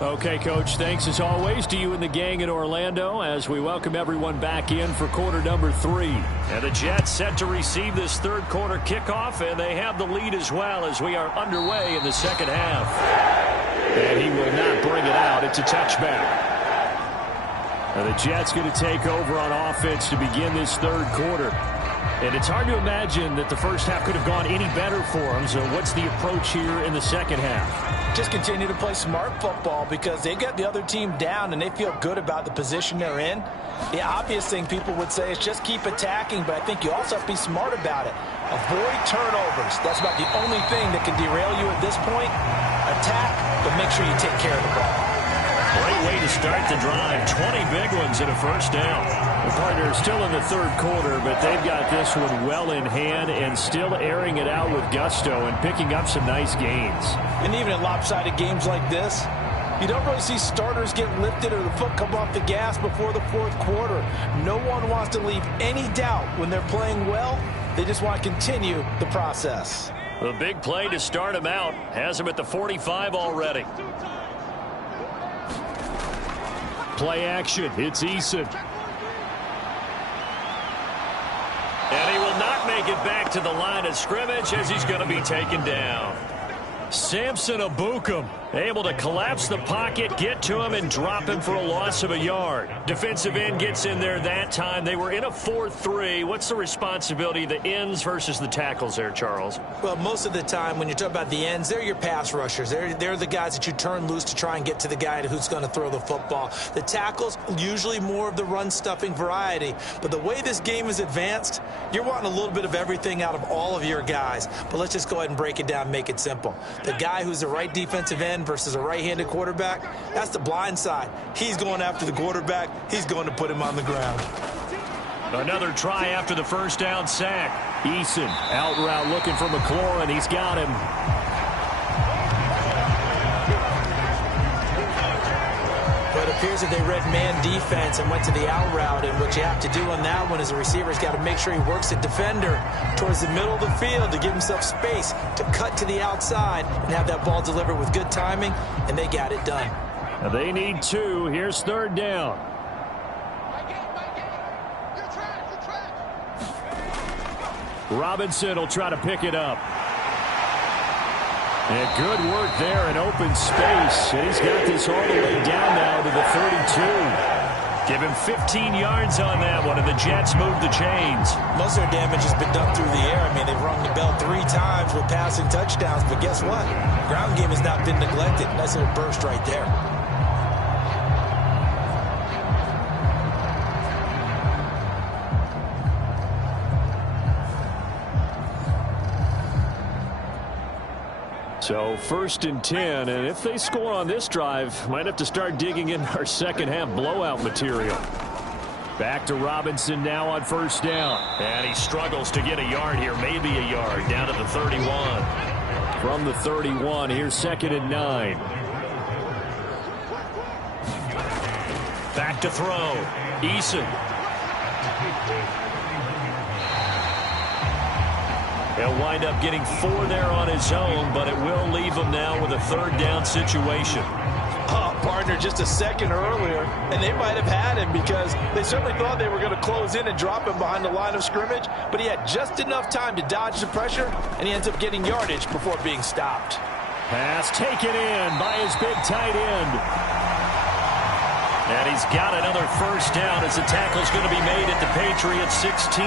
Okay, Coach, thanks as always to you and the gang in Orlando as we welcome everyone back in for quarter number 3. And the Jets set to receive this third quarter kickoff, and they have the lead as well as we are underway in the second half. And he will not bring it out. It's a touchback. Now the Jets going to take over on offense to begin this third quarter. And it's hard to imagine that the first half could have gone any better for them. So what's the approach here in the second half? Just continue to play smart football because they got the other team down and they feel good about the position they're in. The obvious thing people would say is just keep attacking, but I think you also have to be smart about it. Avoid turnovers. That's about the only thing that can derail you at this point. Attack, but make sure you take care of the ball. Great way to start the drive. 20 big ones and a first down. The partner is still in the third quarter, but they've got this one well in hand and still airing it out with gusto and picking up some nice gains. And even in lopsided games like this, you don't really see starters get lifted or the foot come off the gas before the fourth quarter. No one wants to leave any doubt when they're playing well. They just want to continue the process. The big play to start him out has him at the 45 already. Play action. It's Eason. And he will not make it back to the line of scrimmage as he's going to be taken down. Samson Abukum able to collapse the pocket, get to him, and drop him for a loss of a yard. Defensive end gets in there that time. They were in a 4-3. What's the responsibility of the ends versus the tackles there, Charles? Well, most of the time when you talk about the ends, they're your pass rushers. They're the guys that you turn loose to try and get to the guy who's going to throw the football. The tackles, usually more of the run-stuffing variety. But the way this game is advanced, you're wanting a little bit of everything out of all of your guys. But let's just go ahead and break it down and make it simple. The guy who's the right defensive end versus a right-handed quarterback, that's the blind side. He's going after the quarterback. He's going to put him on the ground. Another try after the first down sack. Eason out route looking for McLaurin. He's got him. But it appears that they read man defense and went to the out route, and what you have to do on that one is the receiver's got to make sure he works the defender towards the middle of the field to give himself space to cut to the outside and have that ball delivered with good timing, and they got it done. Now they need 2. Here's third down. Robinson will try to pick it up. And good work there in open space. And he's got this all the way down now to the 32. Give him 15 yards on that one, and the Jets move the chains. Most of their damage has been done through the air. I mean, they've rung the bell 3 times with passing touchdowns, but guess what? Ground game has not been neglected. Nice little burst right there. So 1st and 10, and if they score on this drive, might have to start digging in our second half blowout material. Back to Robinson now on first down. And he struggles to get a yard here, maybe a yard, down to the 31. From the 31, here's 2nd and 9. Back to throw. Eason. He'll wind up getting 4 there on his own, but it will leave him now with a 3rd down situation. Partner, just a second earlier, and they might have had him because they certainly thought they were going to close in and drop him behind the line of scrimmage, but he had just enough time to dodge the pressure, and he ends up getting yardage before being stopped. Pass taken in by his big tight end. And he's got another first down as the tackle's going to be made at the Patriots 16.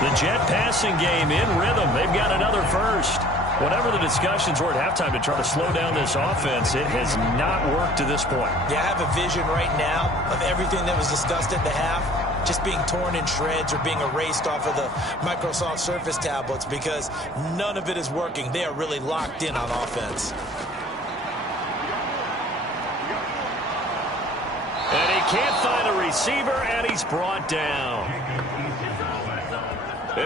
The Jet passing game in rhythm. They've got another first. Whatever the discussions were at halftime to try to slow down this offense, it has not worked to this point. Yeah, I have a vision right now of everything that was discussed at the half just being torn in shreds or being erased off of the Microsoft Surface tablets because none of it is working. They are really locked in on offense. And he can't find a receiver, and he's brought down.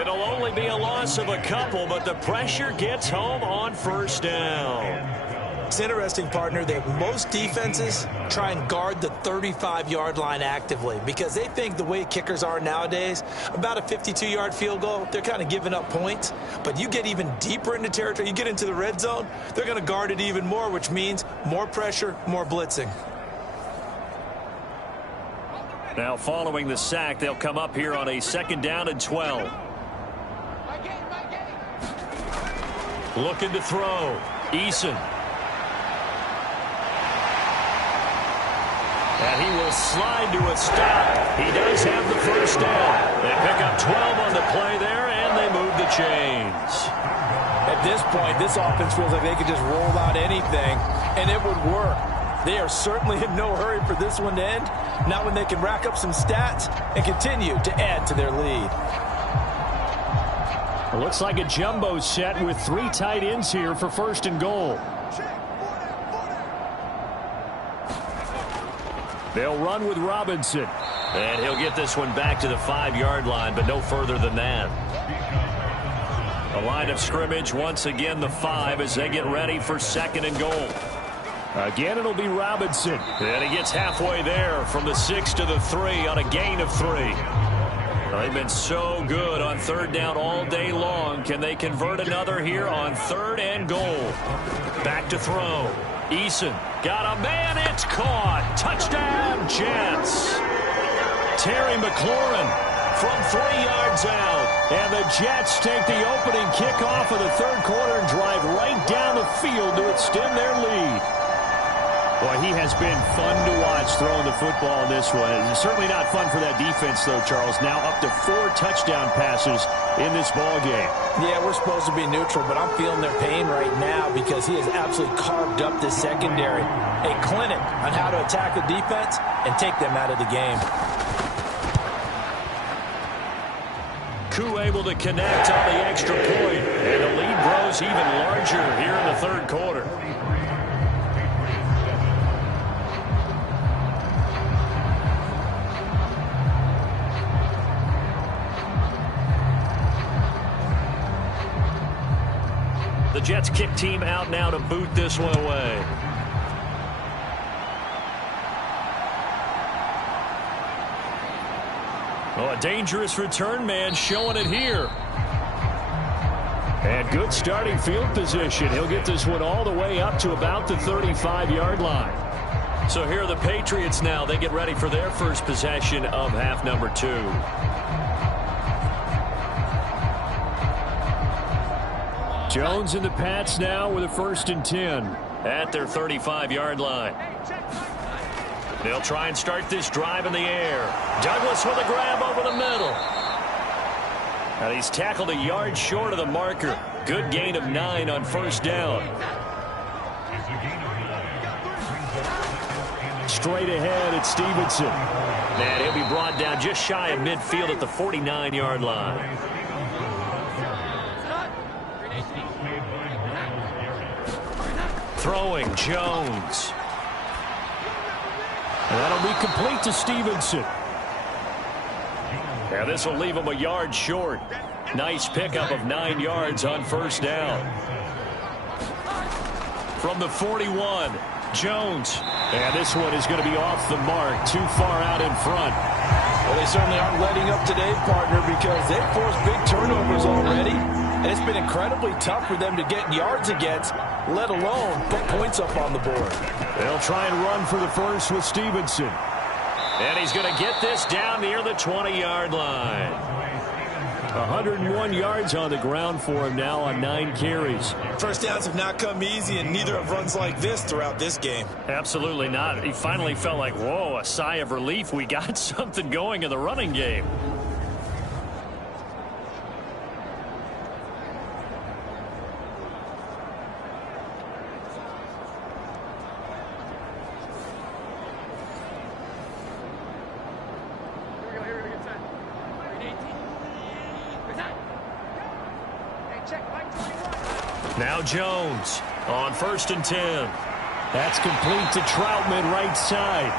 It'll only be a loss of a couple, but the pressure gets home on first down. It's interesting, partner, that most defenses try and guard the 35-yard line actively because they think the way kickers are nowadays, about a 52-yard field goal, they're kind of giving up points. But you get even deeper into territory, you get into the red zone, they're going to guard it even more, which means more pressure, more blitzing. Now following the sack, they'll come up here on a 2nd down and 12. Looking to throw. Eason. And he will slide to a stop. He does have the first down. They pick up 12 on the play there, and they move the chains. At this point, this offense feels like they could just roll out anything, and it would work. They are certainly in no hurry for this one to end. Now when they can rack up some stats and continue to add to their lead. It looks like a jumbo set with 3 tight ends here for 1st and goal. They'll run with Robinson. And he'll get this one back to the 5-yard line, but no further than that. The line of scrimmage, once again, the 5 as they get ready for 2nd and goal. Again, it'll be Robinson. And he gets halfway there from the 6 to the 3 on a gain of 3. They've been so good on 3rd down all day long. Can they convert another here on 3rd and goal? Back to throw. Eason got a man. It's caught. Touchdown, Jets. Terry McLaurin from 3 yards out. And the Jets take the opening kickoff of the 3rd quarter and drive right down the field to extend their lead. Boy, he has been fun to watch throwing the football in this one. It's certainly not fun for that defense, though, Charles. Now up to 4 touchdown passes in this ball game. Yeah, we're supposed to be neutral, but I'm feeling their pain right now because he has absolutely carved up this secondary. A clinic on how to attack the defense and take them out of the game. Koo able to connect on the extra point, and the lead grows even larger here in the 3rd quarter. The Jets kick team out now to boot this one away. Oh, a dangerous return man showing it here. And good starting field position. He'll get this one all the way up to about the 35-yard line. So here are the Patriots now. They get ready for their first possession of half number 2. Jones and the Pats now with a 1st and 10. At their 35-yard line. They'll try and start this drive in the air. Douglas with a grab over the middle. And he's tackled a yard short of the marker. Good gain of 9 on 1st down. Straight ahead, it's Stevenson. And he'll be brought down just shy of midfield at the 49-yard line. Throwing Jones. And that'll be complete to Stevenson. Now this will leave him a yard short. Nice pickup of 9 yards on 1st down. From the 41, Jones. And this one is going to be off the mark, too far out in front. Well, they certainly aren't letting up today, partner, because they've forced big turnovers already. And it's been incredibly tough for them to get yards against, let alone put points up on the board. They'll try and run for the first with Stevenson. And he's going to get this down near the 20-yard line. 101 yards on the ground for him now on 9 carries. First downs have not come easy, and neither have runs like this throughout this game. Absolutely not. He finally felt like, whoa, a sigh of relief. We got something going in the running game. Now Jones on 1st and 10. That's complete to Troutman right side.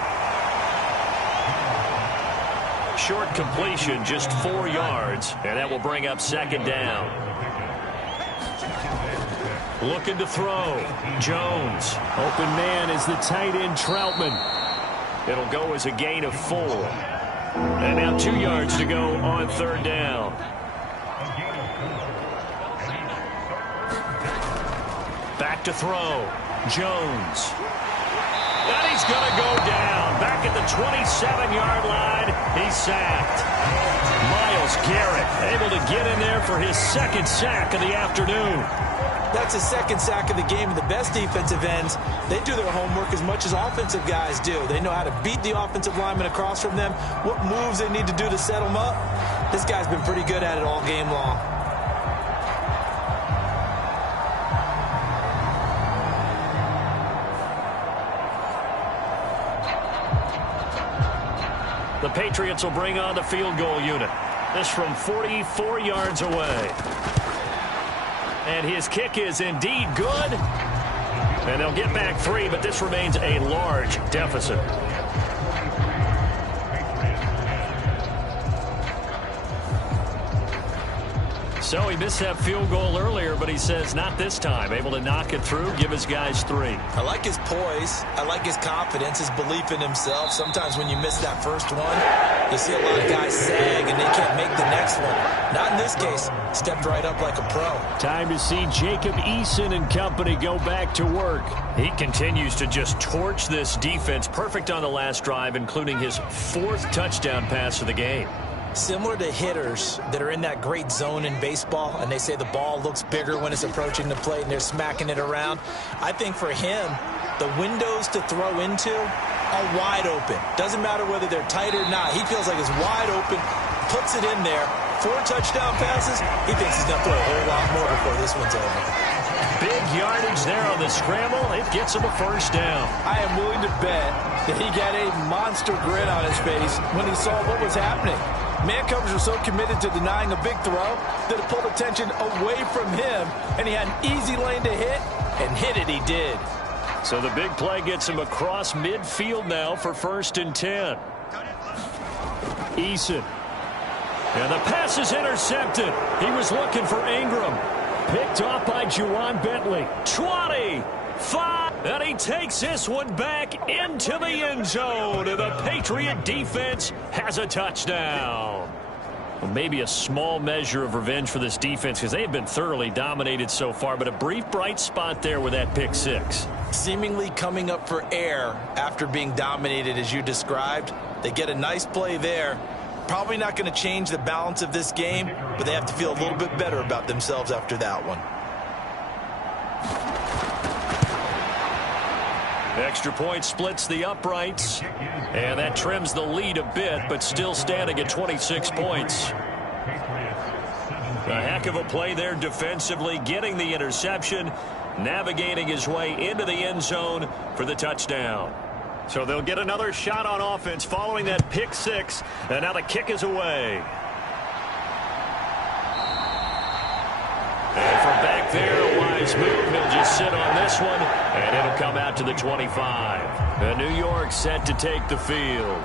Short completion, just 4 yards, and that will bring up second down. Looking to throw. Jones. Open man is the tight end, Troutman. It'll go as a gain of 4. And now 2 yards to go on third down. Back to throw. Jones. And he's going to go down. Back at the 27-yard line. He's sacked. Myles Garrett able to get in there for his second sack of the afternoon. That's his second sack of the game. And the best defensive ends, they do their homework as much as offensive guys do. They know how to beat the offensive lineman across from them, what moves they need to do to set them up. This guy's been pretty good at it all game long. The Patriots will bring on the field goal unit. This from 44 yards away. And his kick is indeed good. And they'll get back 3, but this remains a large deficit. So he missed that field goal earlier, but he says not this time. Able to knock it through, give his guys 3. I like his poise. I like his confidence, his belief in himself. Sometimes when you miss that first one, you see a lot of guys sag and they can't make the next one. Not in this case. Stepped right up like a pro. Time to see Jacob Eason and company go back to work. He continues to just torch this defense. Perfect on the last drive, including his 4th touchdown pass of the game. Similar to hitters that are in that great zone in baseball, and they say the ball looks bigger when it's approaching the plate and they're smacking it around. I think for him, the windows to throw into are wide open. Doesn't matter whether they're tight or not. He feels like it's wide open, puts it in there. 4 touchdown passes. He thinks he's going to throw a whole lot more before this one's over. Big yardage there on the scramble. It gets him a first down. I am willing to bet that he got a monster grin on his face when he saw what was happening. Man coverage was so committed to denying a big throw that it pulled attention away from him, and he had an easy lane to hit, and hit it he did. So the big play gets him across midfield now for 1st and 10. Eason. And the pass is intercepted. He was looking for Ingram. Picked off by Juwan Bentley. 25. And he takes this one back into the end zone. And the Patriot defense has a touchdown. Well, maybe a small measure of revenge for this defense because they have been thoroughly dominated so far. But a brief bright spot there with that pick 6. Seemingly coming up for air after being dominated as you described. They get a nice play there. Probably not going to change the balance of this game, but they have to feel a little bit better about themselves after that one. Extra point splits the uprights, and that trims the lead a bit, but still standing at 26 points. A heck of a play there defensively, getting the interception, navigating his way into the end zone for the touchdown. So they'll get another shot on offense following that pick 6, and now the kick is away. And from back there, a wise move. He'll just sit on this one, and it'll come out to the 25. And New York set to take the field.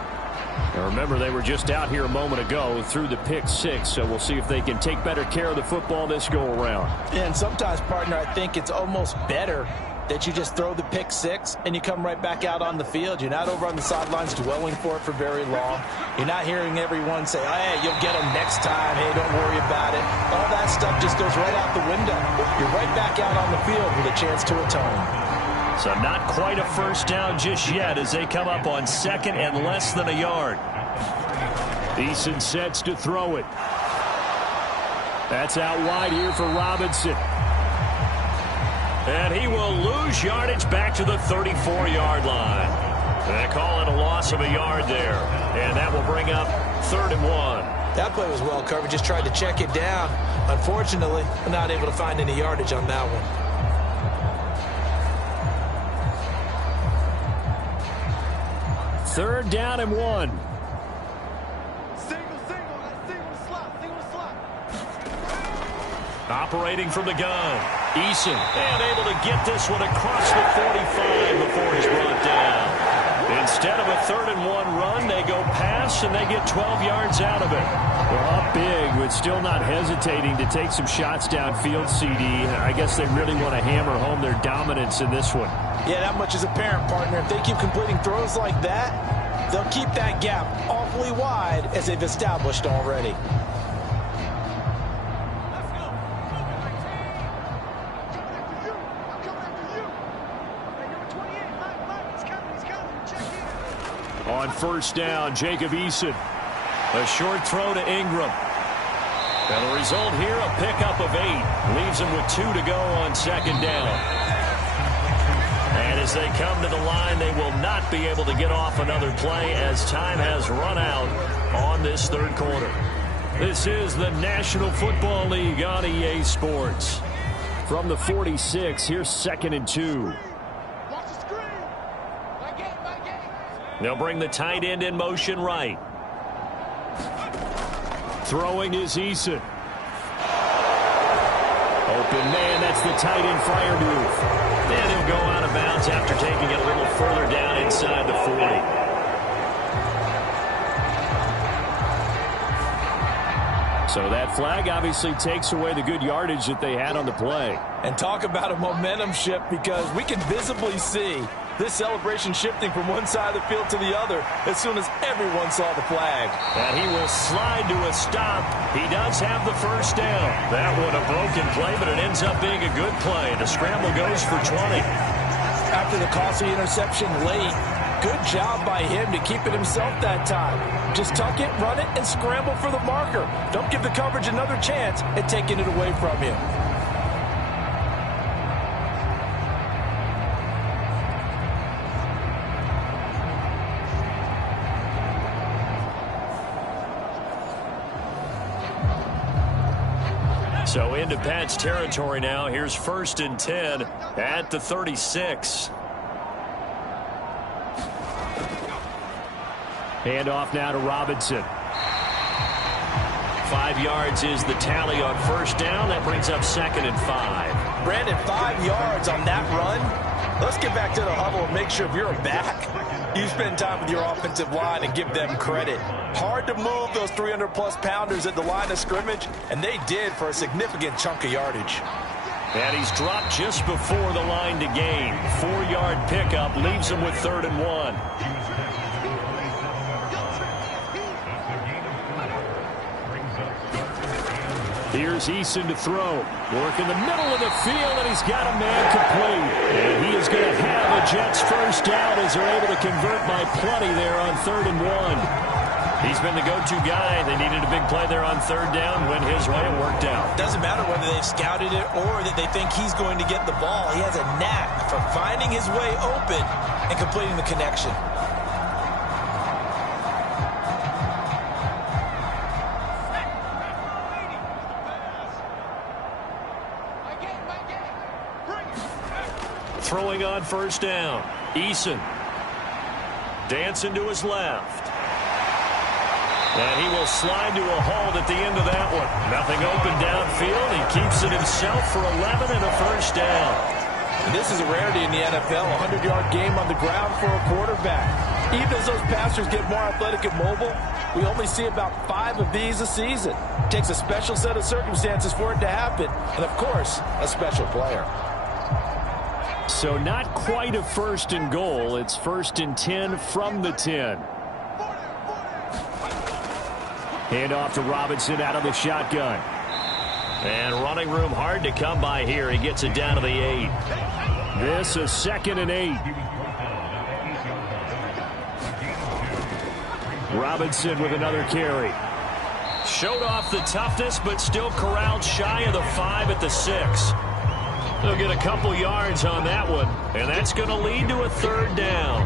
Now remember, they were just out here a moment ago through the pick 6, so we'll see if they can take better care of the football this go-around. And sometimes, partner, I think it's almost better that you just throw the pick 6 and you come right back out on the field. You're not over on the sidelines dwelling for it for very long. You're not hearing everyone say, oh, hey, you'll get them next time. Hey, don't worry about it. All that stuff just goes right out the window. You're right back out on the field with a chance to atone. So not quite a first down just yet as they come up on 2nd and less than a yard. Eason sets to throw it. That's out wide here for Robinson. And he will lose yardage back to the 34-yard line. They call it a loss of a yard there. And that will bring up 3rd and 1. That play was well covered. Just tried to check it down. Unfortunately, not able to find any yardage on that one. Third down and 1. Operating from the gun. Eason, and able to get this one across the 45 before he's brought down. Instead of a 3rd and 1 run, they go pass this, and they get 12 yards out of it. Well, up big, but still not hesitating to take some shots downfield, CD. I guess they really want to hammer home their dominance in this one. Yeah, that much is apparent, partner. If they keep completing throws like that, they'll keep that gap awfully wide as they've established already. On first down, Jacob Eason. A short throw to Ingram. And the result here, a pickup of 8. Leaves him with 2 to go on second down. And as they come to the line, they will not be able to get off another play as time has run out on this third quarter. This is the National Football League on EA Sports. From the 46, here's 2nd and 2. They'll bring the tight end in motion right. Throwing is Eason. Open man, that's the tight end fire move. Then he'll go out of bounds after taking it a little further down inside the 40. So that flag obviously takes away the good yardage that they had on the play. And talk about a momentum shift, because we can visibly see this celebration shifting from one side of the field to the other as soon as everyone saw the flag. And he will slide to a stop. He does have the first down. That one a broken play, but it ends up being a good play. The scramble goes for 20. After the costly interception late, good job by him to keep it himself that time. Just tuck it, run it, and scramble for the marker. Don't give the coverage another chance at taking it away from you. So into Pat's territory now. Here's 1st and 10 at the 36. Hand off now to Robinson. 5 yards is the tally on first down. That brings up 2nd and 5. Brandon, 5 yards on that run. Let's get back to the huddle and make sure if you're a back, you spend time with your offensive line and give them credit. Hard to move those 300-plus pounders at the line of scrimmage, and they did for a significant chunk of yardage. And he's dropped just before the line to gain. 4-yard pickup leaves him with 3rd and 1. Here's Eason to throw. Work in the middle of the field, and he's got a man complete. And he is going to have a Jets first down as they're able to convert by plenty there on 3rd and 1. He's been the go-to guy. They needed a big play there on 3rd down. Went his way. It worked out. Doesn't matter whether they've scouted it or that they think he's going to get the ball. He has a knack for finding his way open and completing the connection. Throwing on first down. Eason. Dancing to his left. And he will slide to a halt at the end of that one. Nothing open downfield. He keeps it himself for 11 and a first down. And this is a rarity in the NFL, a 100-yard game on the ground for a quarterback. Even as those passers get more athletic and mobile, we only see about 5 of these a season. It takes a special set of circumstances for it to happen, and, of course, a special player. So not quite a 1st and goal. It's 1st and 10 from the 10. Hand off to Robinson out of the shotgun. And running room hard to come by here. He gets it down to the 8. This is 2nd and 8. Robinson with another carry. Showed off the toughness, but still corralled shy of the 5 at the 6. They'll get a couple yards on that one, and that's going to lead to a 3rd down.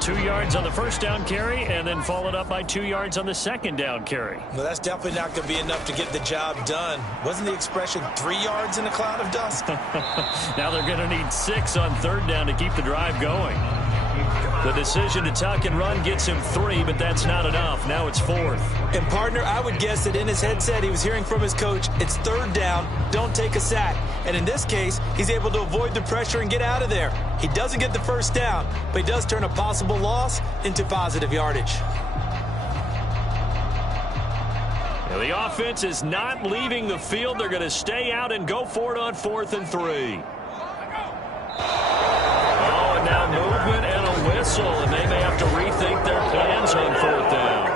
2 yards on the first down carry, and then followed up by 2 yards on the second down carry. Well, that's definitely not going to be enough to get the job done. Wasn't the expression 3 yards in a cloud of dust? Now they're going to need 6 on 3rd down to keep the drive going. The decision to tuck and run gets him 3, but that's not enough. Now it's 4th. And, partner, I would guess that in his headset he was hearing from his coach, it's 3rd down, don't take a sack. And in this case, he's able to avoid the pressure and get out of there. He doesn't get the first down, but he does turn a possible loss into positive yardage. Now, the offense is not leaving the field. They're going to stay out and go for it on 4th and 3. Oh, and now movement and a whistle, and they may have to rethink their plans on 4th down.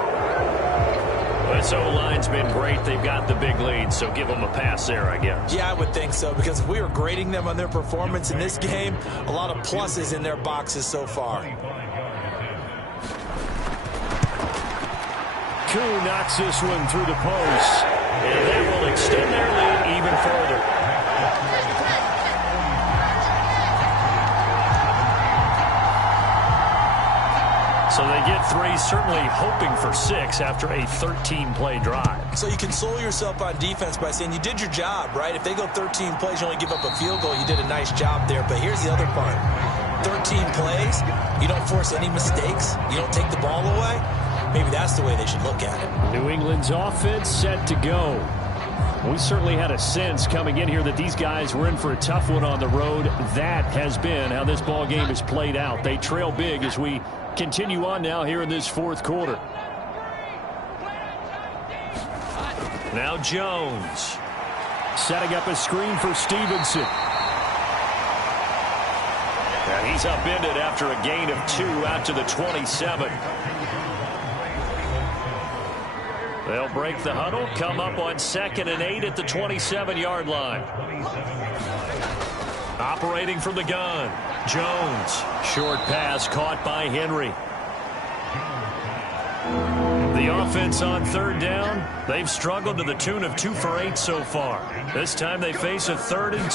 This O-line's been great. They've got the big lead, so give them a pass there, I guess. Yeah, I would think so, because if we were grading them on their performance in this game, a lot of pluses in their boxes so far. Koo knocks this one through the post, and that will extend their lead even further. So they get 3, certainly hoping for 6 after a 13-play drive. So you console yourself on defense by saying you did your job, right? If they go 13 plays, you only give up a field goal, you did a nice job there. But here's the other part. 13 plays, you don't force any mistakes, you don't take the ball away. Maybe that's the way they should look at it. New England's offense set to go. We certainly had a sense coming in here that these guys were in for a tough one on the road. That has been how this ball game has played out. They trail big as we continue on now here in this 4th quarter. Now Jones. Setting up a screen for Stevenson. And he's upended after a gain of 2 out to the 27. They'll break the huddle, come up on 2nd and 8 at the 27-yard line. Operating from the gun, Jones. Short pass caught by Henry. The offense on 3rd down, they've struggled to the tune of 2 for 8 so far. This time they face a 3rd and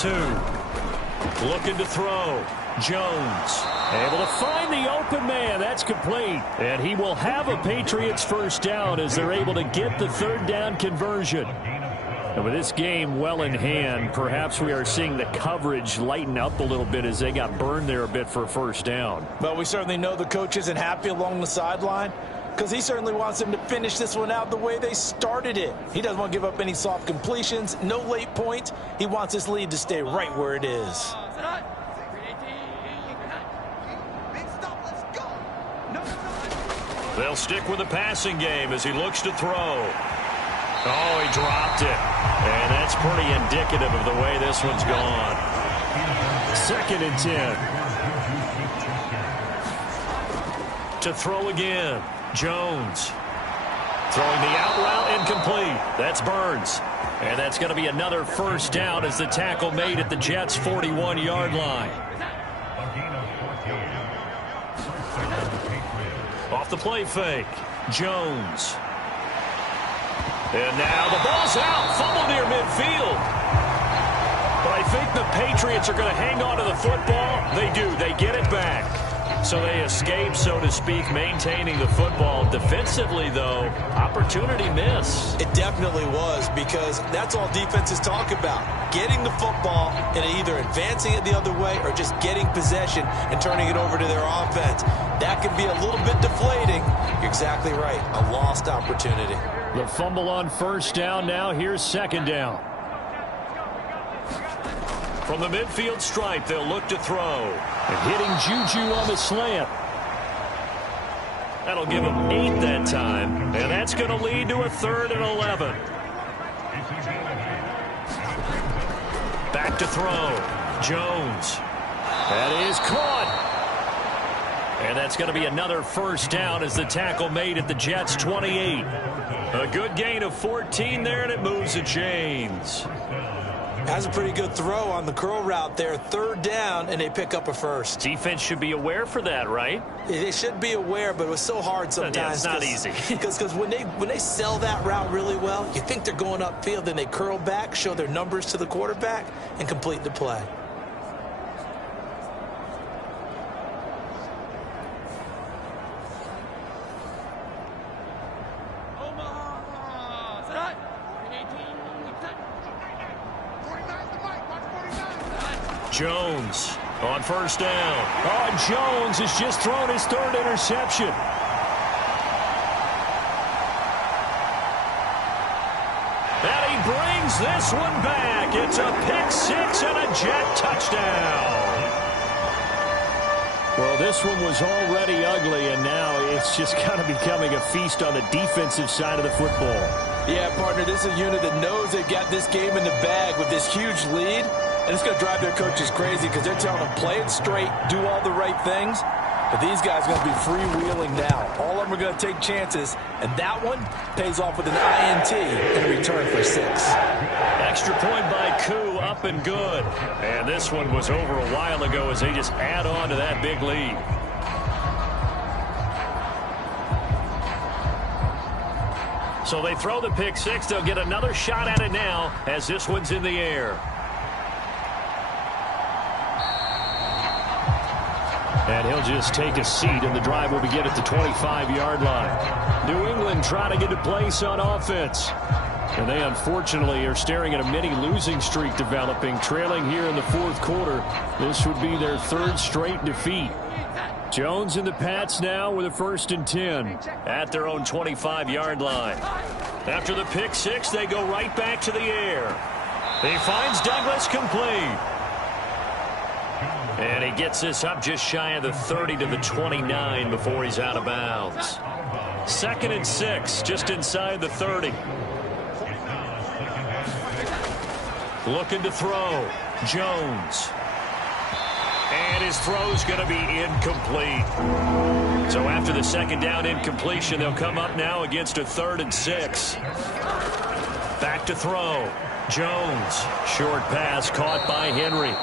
2. Looking to throw. Jones able to find the open man. That's complete. And he will have a Patriots first down as they're able to get the 3rd down conversion. And with this game well in hand, perhaps we are seeing the coverage lighten up a little bit as they got burned there a bit for a first down. But we certainly know the coach isn't happy along the sideline, because he certainly wants them to finish this one out the way they started it. He doesn't want to give up any soft completions, no late points. He wants this lead to stay right where it is. They'll stick with the passing game as he looks to throw. Oh, he dropped it. And that's pretty indicative of the way this one's gone. 2nd and 10. To throw again. Jones. Throwing the out route incomplete. That's Burns. And that's going to be another first down as the tackle made at the Jets' 41-yard line. Off the play fake. Jones. And now the ball's out. Fumble near midfield. But I think the Patriots are going to hang on to the football. They do. They get it back. So they escape, so to speak, maintaining the football. Defensively, though, opportunity miss. It definitely was, because that's all defenses talk about. Getting the football and either advancing it the other way or just getting possession and turning it over to their offense. That can be a little bit deflating. You're exactly right. A lost opportunity. The fumble on first down. Now here's 2nd down. From the midfield stripe, they'll look to throw. And hitting Juju on the slant. That'll give them 8 that time. And that's going to lead to a 3rd and 11. Back to throw. Jones. That is caught. And that's going to be another first down as the tackle made at the Jets' 28. A good gain of 14 there, and it moves the chains. Has a pretty good throw on the curl route there. 3rd down, and they pick up a first. Defense should be aware for that, right? They should be aware, but it was so hard sometimes. Yeah, it's not easy. Because when they sell that route really well, you think they're going upfield, then they curl back, show their numbers to the quarterback, and complete the play. Jones on first down. Oh, Jones has just thrown his 3rd interception. And he brings this one back. It's a pick-6 and a Jet touchdown. Well, this one was already ugly, and now it's just kind of becoming a feast on the defensive side of the football. Yeah, partner, this is a unit that knows they've got this game in the bag with this huge lead, and it's going to drive their coaches crazy because they're telling them play it straight, do all the right things. But these guys are going to be freewheeling now. All of them are going to take chances, and that one pays off with an INT in return for 6. Extra point by Koo, up and good. And this one was over a while ago as they just add on to that big lead. So they throw the pick six. They'll get another shot at it now as this one's in the air. And he'll just take a seat, and the drive will begin at the 25-yard line. New England trying to get a place on offense. And they, unfortunately, are staring at a mini losing streak developing, trailing here in the fourth quarter. This would be their third straight defeat. Jones and the Pats now with a 1st and 10 at their own 25-yard line. After the pick six, they go right back to the air. He finds Douglas complete. And he gets this up just shy of the 30 to the 29 before he's out of bounds. 2nd and 6, just inside the 30. Looking to throw. Jones. And his throw's going to be incomplete. So after the 2nd down incompletion, they'll come up now against a 3rd and 6. Back to throw. Jones. Short pass caught by Henry.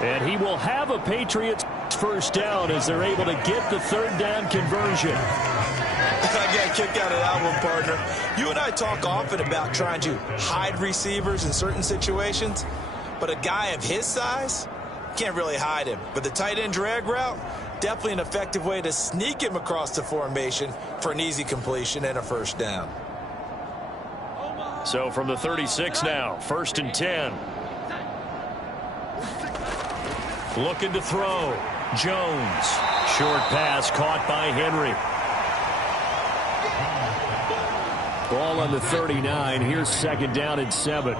And he will have a Patriots first down as they're able to get the 3rd down conversion. I got a kick out of that one, partner. You and I talk often about trying to hide receivers in certain situations, but a guy of his size can't really hide him. But the tight end drag route, definitely an effective way to sneak him across the formation for an easy completion and a first down. So from the 36 now, 1st and 10. Looking to throw. Jones. Short pass caught by Henry. Ball on the 39. Here's 2nd down and 7.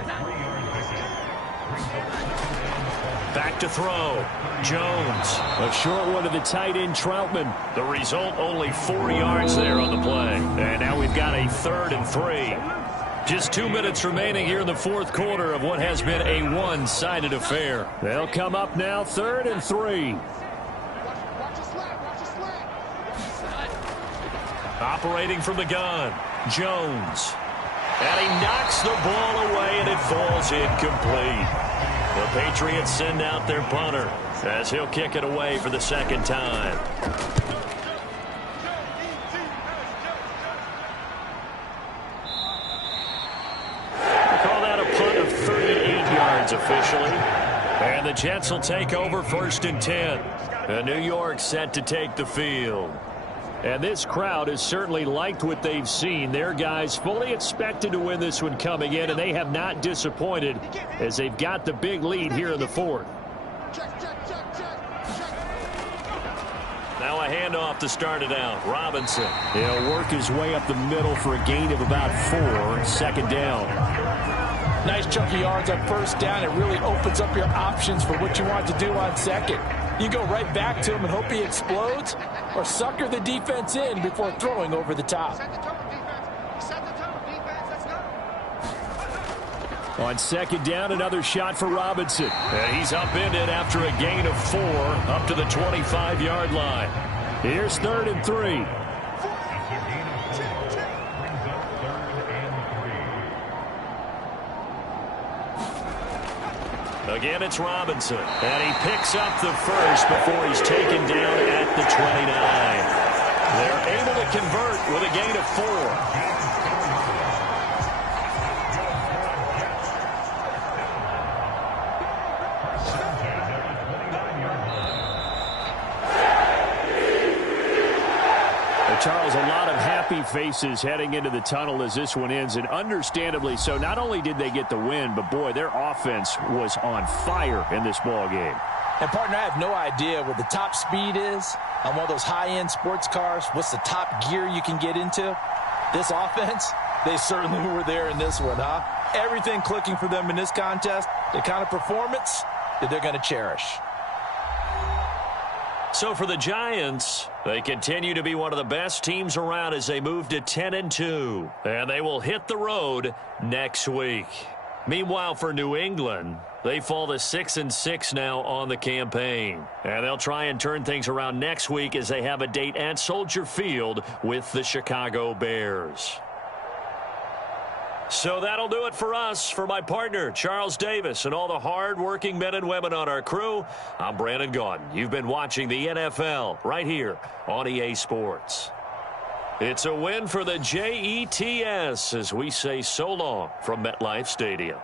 Back to throw. Jones. A short one to the tight end, Troutman. The result, only 4 yards there on the play. And now we've got a 3rd and 3. Just 2 minutes remaining here in the fourth quarter of what has been a one-sided affair. They'll come up now, 3rd and 3. Operating from the gun. Jones. And he knocks the ball away, and it falls incomplete. The Patriots send out their punter as he'll kick it away for the 2nd time. We'll call that a punt of 38 yards officially. And the Jets will take over 1st and 10. And New York set to take the field. And this crowd has certainly liked what they've seen. Their guys fully expected to win this one coming in, and they have not disappointed as they've got the big lead here in the fourth. Now a handoff to start it out. Robinson. He'll work his way up the middle for a gain of about 4. 2nd down. Nice chunky yards on 1st down. It really opens up your options for what you want to do on 2nd. You go right back to him and hope he explodes, or sucker the defense in before throwing over the top. On 2nd down, another shot for Robinson. And he's upended after a gain of 4 up to the 25-yard line. Here's 3rd and 3. Again, it's Robinson. And he picks up the first before he's taken down at the 29. They're able to convert with a gain of 4. Charles, a lot of happy faces heading into the tunnel as this one ends, and understandably so. Not only did they get the win, but boy, their offense was on fire in this ball game. And partner, I have no idea what the top speed is on one of those high-end sports cars. What's the top gear you can get into? This offense, they certainly were there in this one, huh? Everything clicking for them in this contest, the kind of performance that they're going to cherish. So for the Giants, They continue to be one of the best teams around as they move to 10-2. And they will hit the road next week. Meanwhile, for New England, they fall to 6-6 now on the campaign. And they'll try and turn things around next week as they have a date at Soldier Field with the Chicago Bears. So that'll do it for us. For my partner, Charles Davis, and all the hard-working men and women on our crew, I'm Brandon Gaudin. You've been watching the NFL right here on EA Sports. It's a win for the Jets as we say so long from MetLife Stadium.